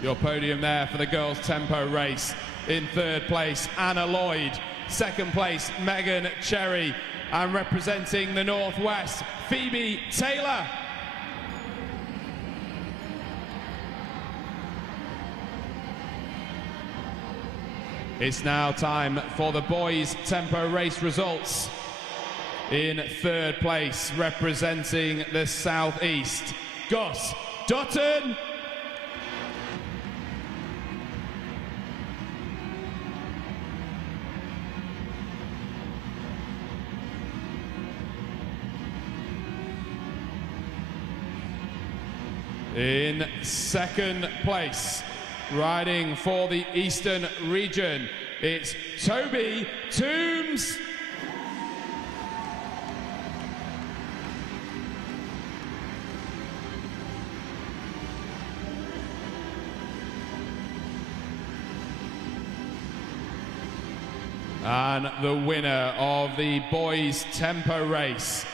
Your podium there for the girls' tempo race. In third place, Anna Lloyd. Second place, Megan Cherry. And representing the Northwest, Phoebe Taylor. It's now time for the boys' tempo race results. In third place, representing the Southeast, Gus Dutton. In second place, riding for the Eastern region, it's Toby Toombs. And the winner of the boys' tempo race,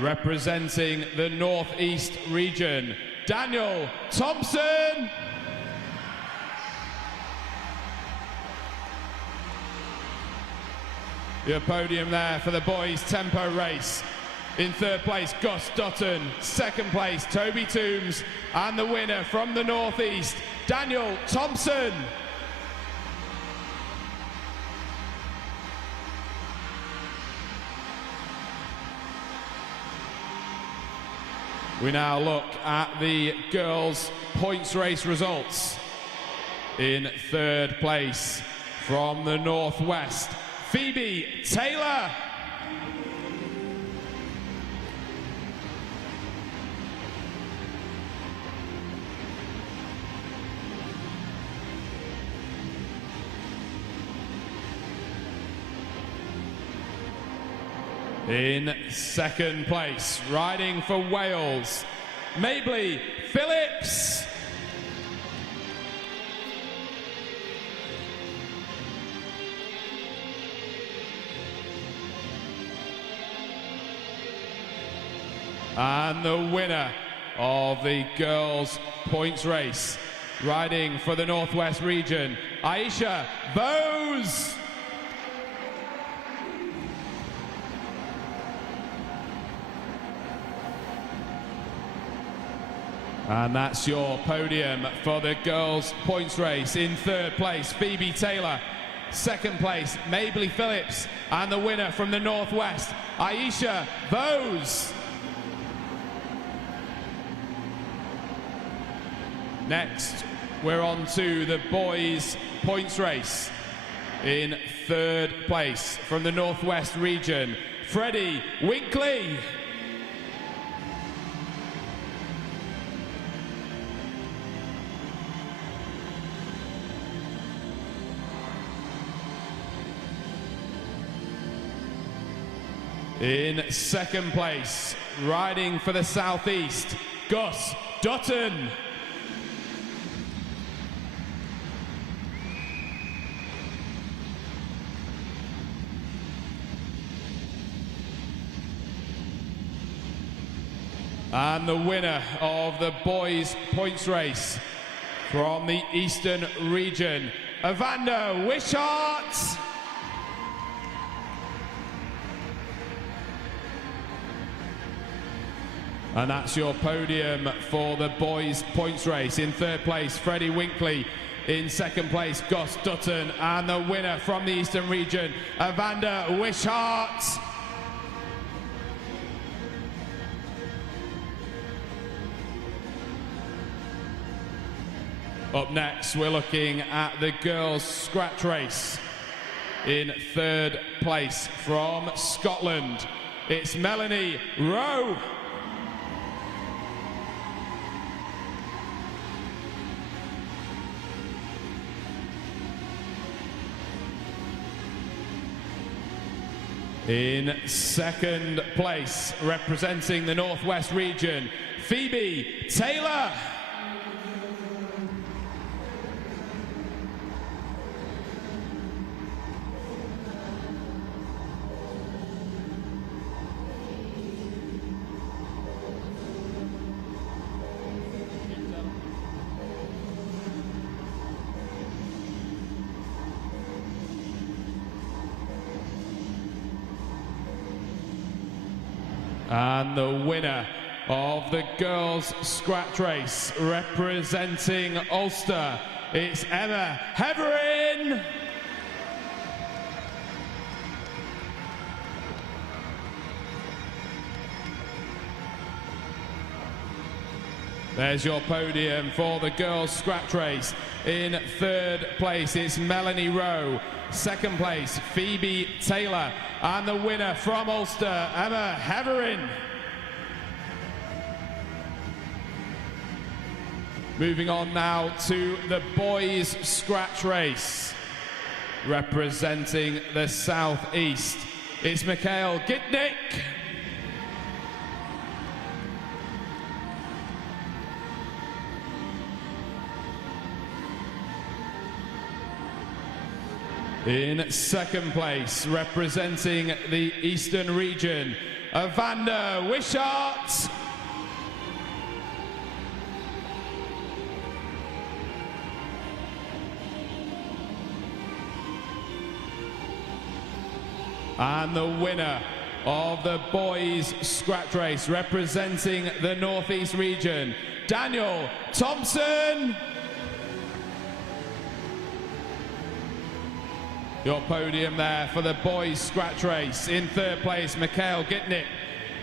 representing the Northeast region, Daniel Thompson. Your podium there for the boys' tempo race. In third place, Gus Dutton. Second place, Toby Toombs. And the winner from the Northeast, Daniel Thompson. We now look at the girls' points race results. In third place, from the Northwest, Phoebe Taylor. In second place, riding for Wales, Mabley Phillips. And the winner of the girls' points race, riding for the Northwest region, Aisha Bose. And that's your podium for the girls' points race. In third place, Phoebe Taylor. Second place, Mabley Phillips. And the winner from the Northwest, Aisha Bose. Next, we're on to the boys' points race. In third place from the Northwest region, Freddie Winkley. In second place, riding for the Southeast, Gus Dutton. And the winner of the boys' points race from the Eastern region, Evander Wishart. And that's your podium for the boys' points race. In third place, Freddie Winkley. In second place, Gus Dutton. And the winner from the Eastern region, Evander Wishart. Up next, we're looking at the girls' scratch race. In third place from Scotland, it's Melanie Rowe. In second place, representing the Northwest region, Phoebe Taylor. And the winner of the girls' scratch race, representing Ulster, it's Emma Heverin. There's your podium for the girls' scratch race. In third place, it's Melanie Rowe. Second place, Phoebe Taylor. And the winner from Ulster, Emma Heverin. Moving on now to the boys' scratch race. Representing the Southeast, it's Mikhail Gitnick. In second place, representing the Eastern region, Evander Wishart. And the winner of the boys' scratch race, representing the Northeast region, Daniel Thompson. Your podium there for the boys' scratch race. In third place, Mikhail Gitnick.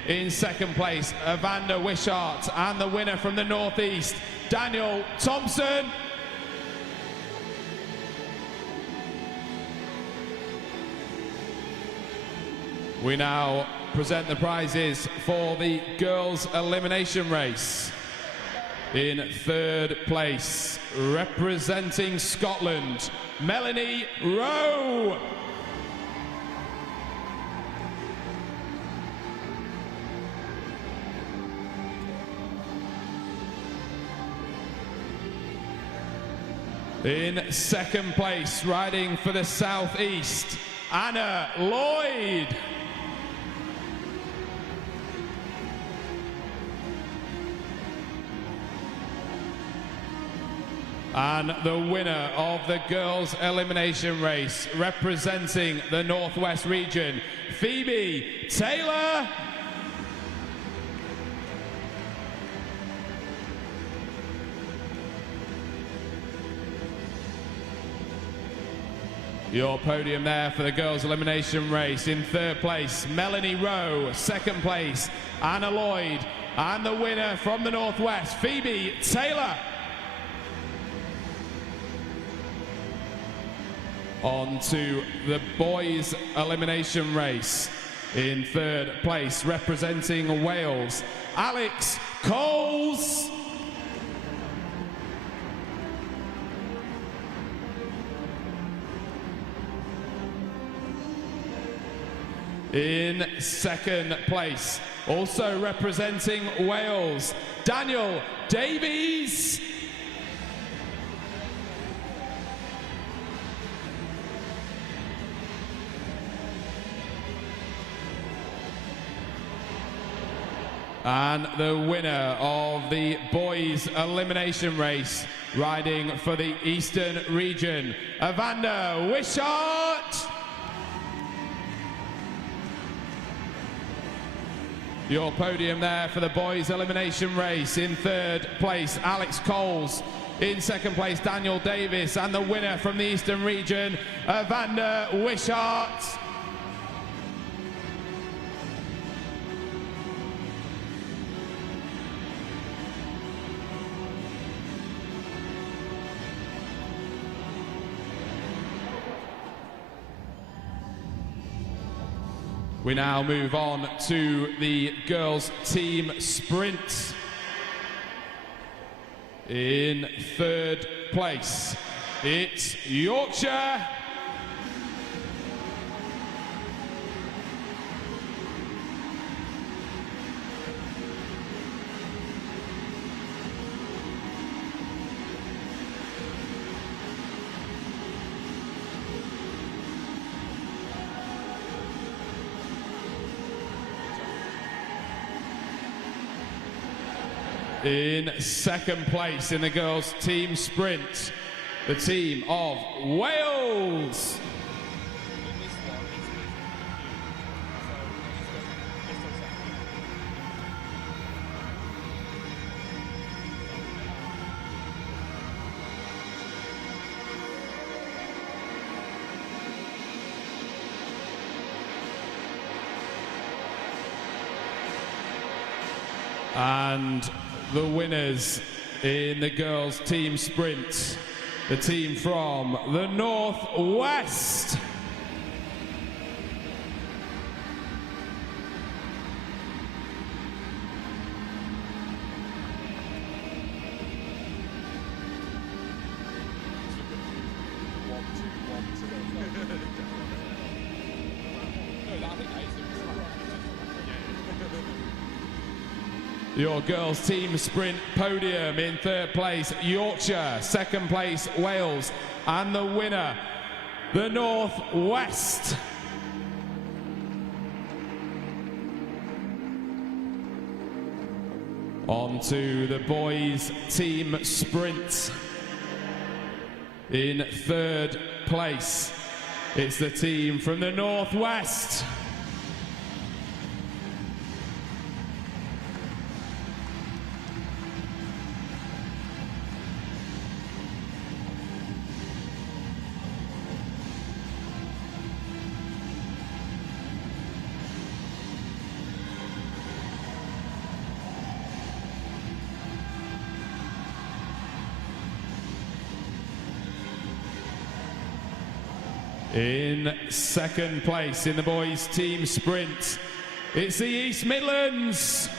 In second place, Evander Wishart. And the winner from the Northeast, Daniel Thompson. We now present the prizes for the girls' elimination race. In third place, representing Scotland, Melanie Rowe. In second place, riding for the Southeast, Anna Lloyd. And the winner of the girls' elimination race, representing the Northwest region, Phoebe Taylor. Your podium there for the girls' elimination race. In third place, Melanie Rowe. Second place, Anna Lloyd. And the winner from the Northwest, Phoebe Taylor. On to the boys' elimination race. In third place, representing Wales, Alex Coles. In second place, also representing Wales, Daniel Davies. And the winner of the boys' elimination race, riding for the Eastern region, Evander Wishart. Your podium there for the boys' elimination race. In third place, Alex Coles. In second place, Daniel Davis. And the winner from the Eastern region, Evander Wishart. We now move on to the girls' team sprint. In third place, it's Yorkshire. In second place in the girls' team sprint, the team of Wales. And the winners in the girls' team sprint, the team from the Northwest. Your girls' team sprint podium: in third place, Yorkshire; second place, Wales; and the winner, the Northwest. On to the boys' team sprint. In third place, it's the team from the Northwest. In second place in the boys' team sprint, it's the East Midlands.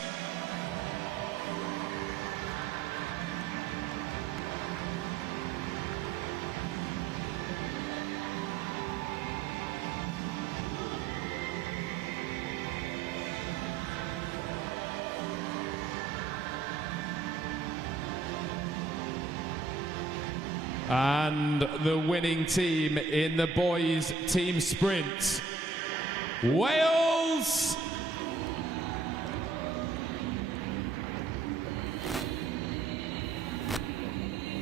And the winning team in the boys' team sprint, Wales.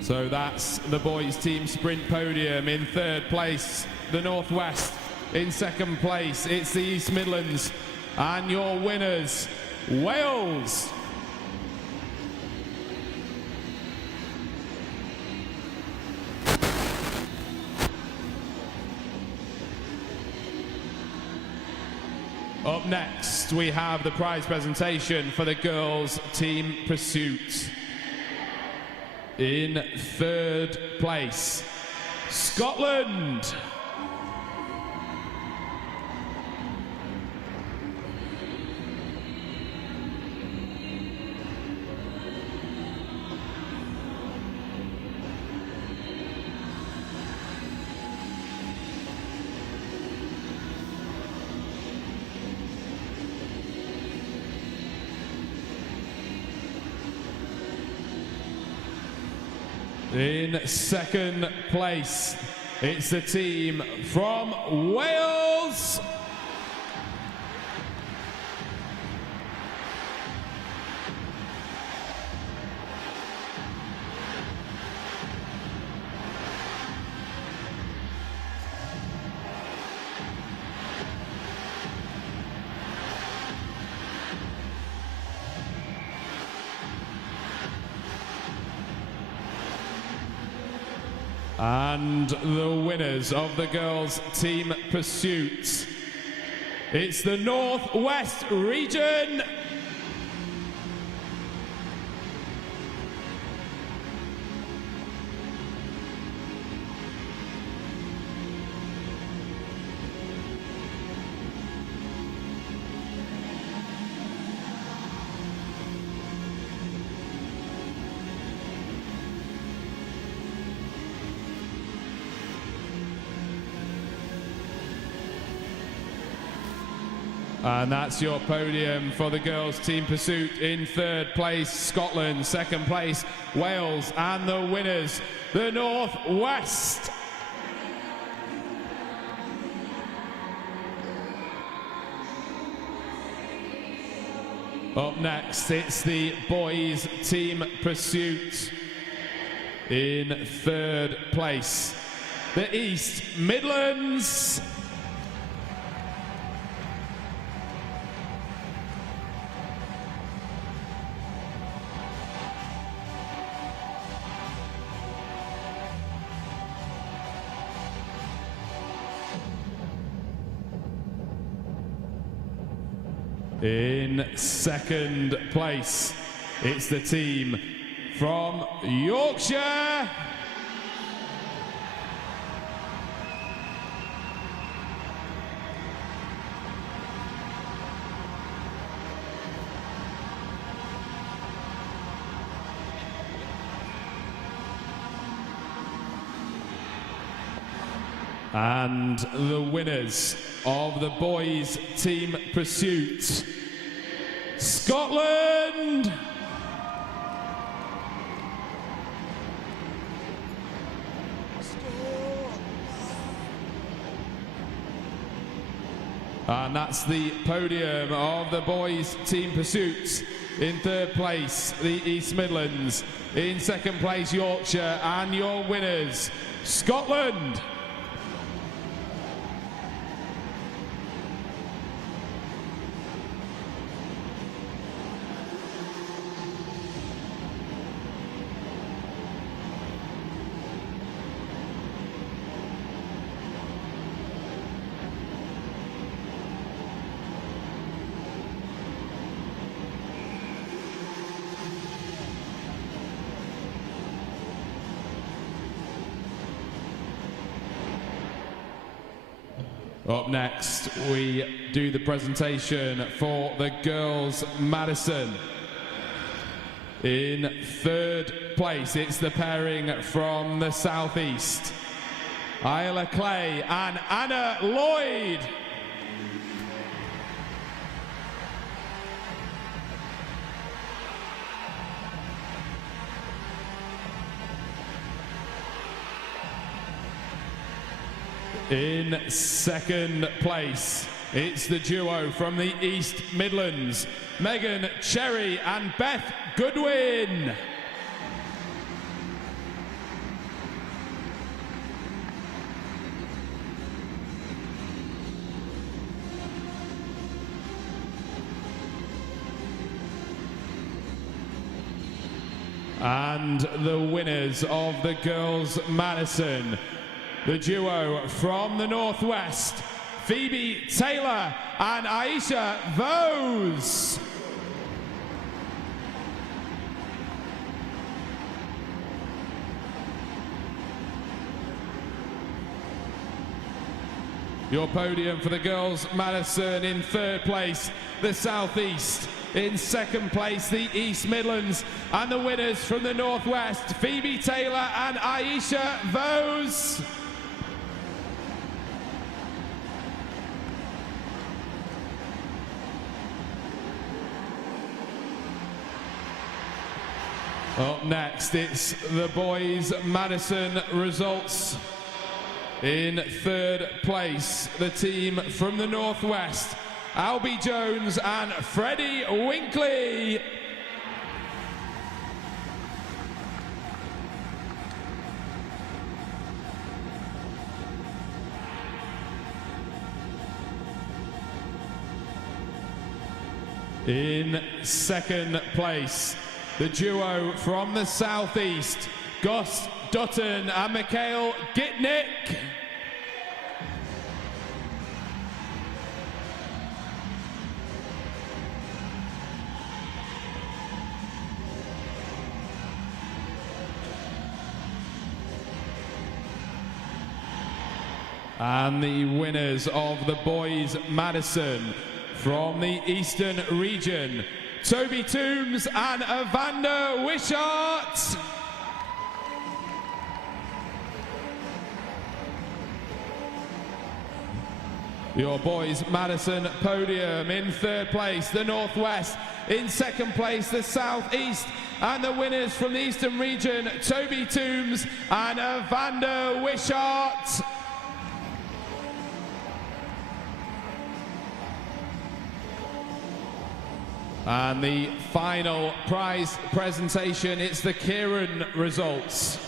So that's the boys' team sprint podium. In third place, the Northwest. In second place, it's the East Midlands. And your winners, Wales. Up next, we have the prize presentation for the girls' team pursuit. In third place, Scotland. In second place, it's the team from Wales. And the winners of the girls' team pursuit. It's the Northwest region. And that's your podium for the girls' team pursuit. In third place, Scotland. Second place, Wales. And the winners, the Northwest. Up next, it's the boys' team pursuit. In third place, the East Midlands. In second place, it's the team from Yorkshire. And the winners of the boys' team pursuit, Scotland. And that's the podium of the boys' team pursuits. In third place, the East Midlands. In second place, Yorkshire. And your winners, Scotland. Up next, we do the presentation for the girls' Madison. In third place, it's the pairing from the southeast, Isla Clay and Anna Lloyd. In second place, it's the duo from the East Midlands, Megan Cherry and Beth Goodwin. And the winners of the girls' Madison, the duo from the Northwest, Phoebe Taylor and Aisha Vose. Your podium for the girls' Madison. In third place, the Southeast. In second place, the East Midlands. And the winners from the Northwest, Phoebe Taylor and Aisha Vose. Up next, it's the boys' Madison results. In third place, the team from the Northwest, Albie Jones and Freddie Winkley. In second place, the duo from the Southeast, Gus Dutton and Mikhail Gitnick. And the winners of the boys' Madison from the Eastern region, Toby Toombs and Evander Wishart. Your boys' Madison podium: in third place, the Northwest; in second place, the Southeast; and the winners from the Eastern region, Toby Toombs and Evander Wishart. And the final prize presentation, it's the Keirin results.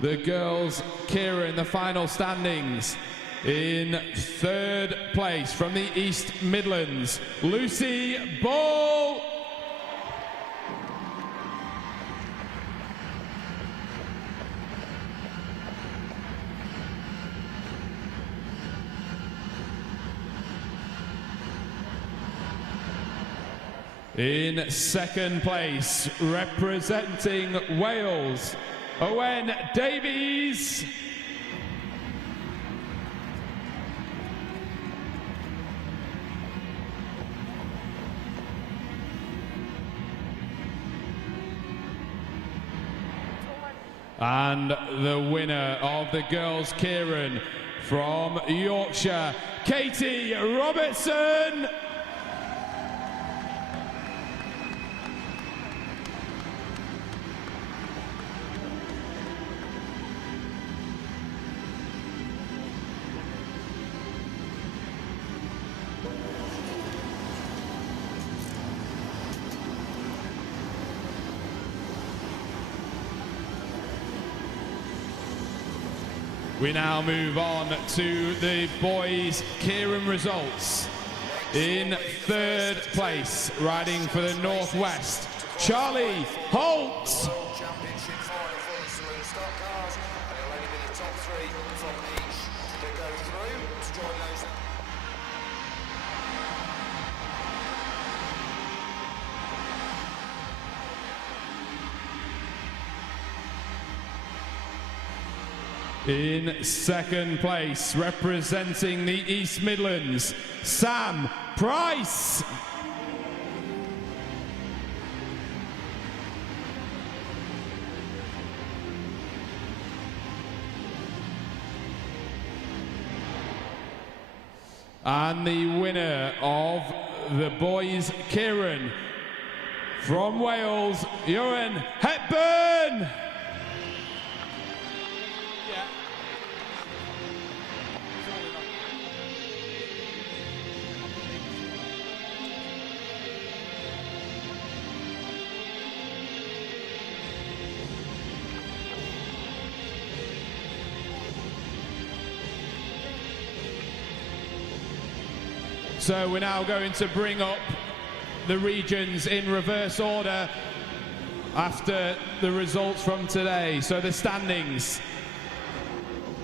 The girls' Keirin, the final standings. In third place from the East Midlands, Lucy Ball. In second place, representing Wales, Owen Davies. And the winner of the girls' Keirin from Yorkshire, Katie Robertson. We now move on to the boys' Keirin results. In third place, riding for the Northwest, Charlie Holt. In second place, representing the East Midlands, Sam Price. And the winner of the boys' Keirin from Wales, Ewan Hepburn. So we're now going to bring up the regions in reverse order after the results from today. So the standings: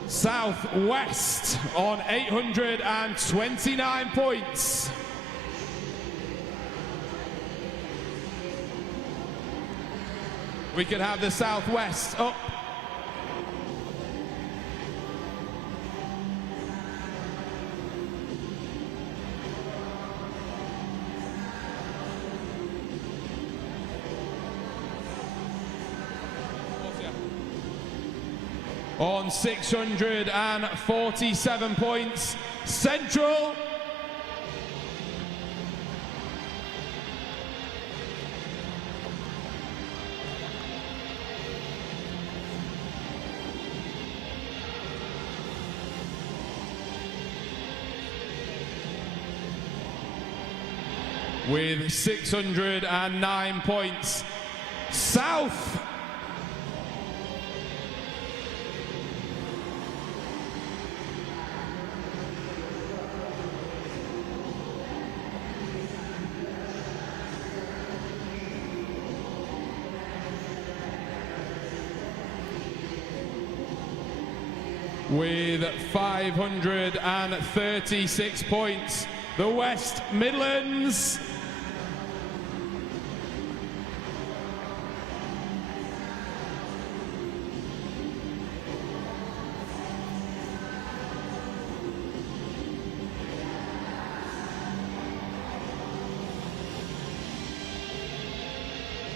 Southwest on 829 points. We could have the Southwest up. On 647 points, Central. with 609 points. South. With 536 points, the West Midlands.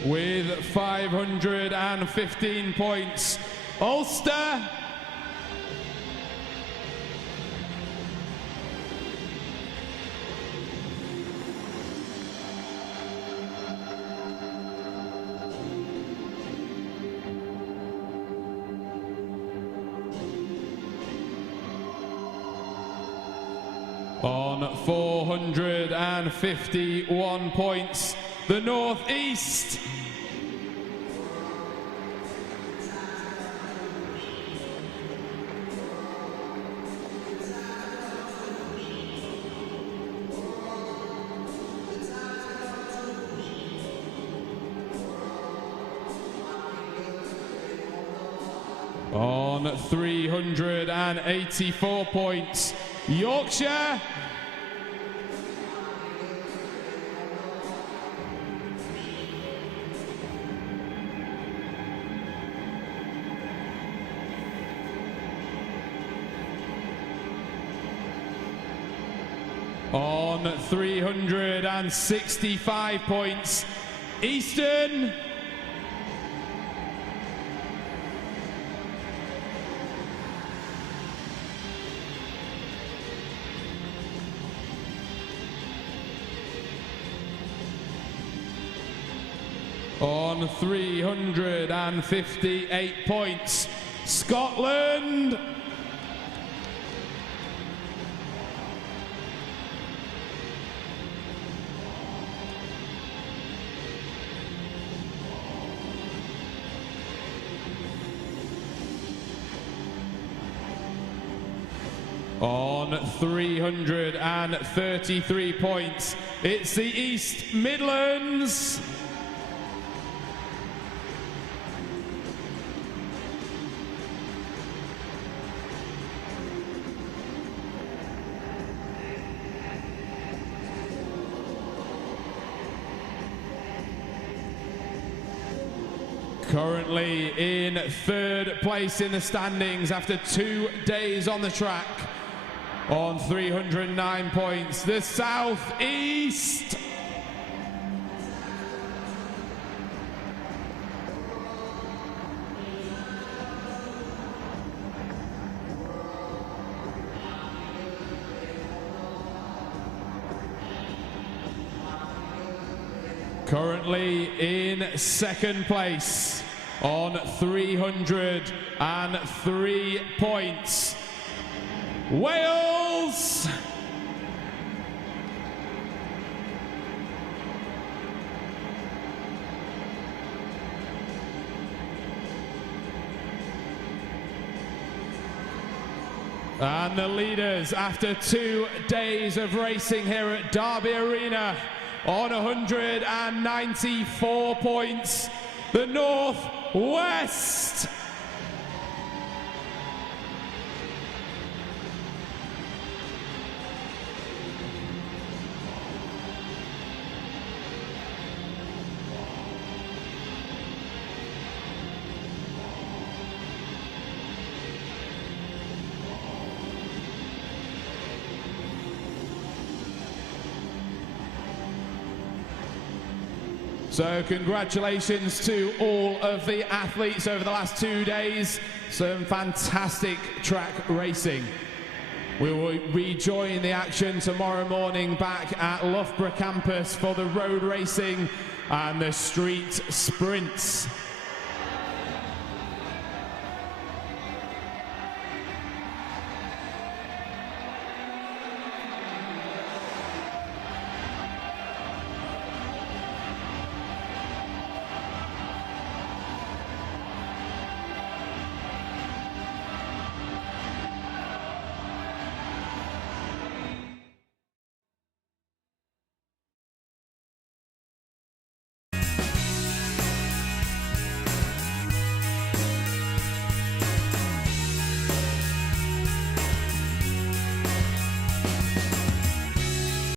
With 515 points, Ulster. On 451 points, the North East. On 384 points, Yorkshire. On 365 points, Eastern. On 358 points, Scotland. On 333 points, it's the East Midlands. Currently in third place in the standings after 2 days on the track. On 309 points, the South East. Currently in second place on 303 points, Wales. And the leaders after 2 days of racing here at Derby Arena on 194 points, the North West. So congratulations to all of the athletes over the last 2 days. Some fantastic track racing. We will rejoin the action tomorrow morning back at Loughborough campus for the road racing and the street sprints.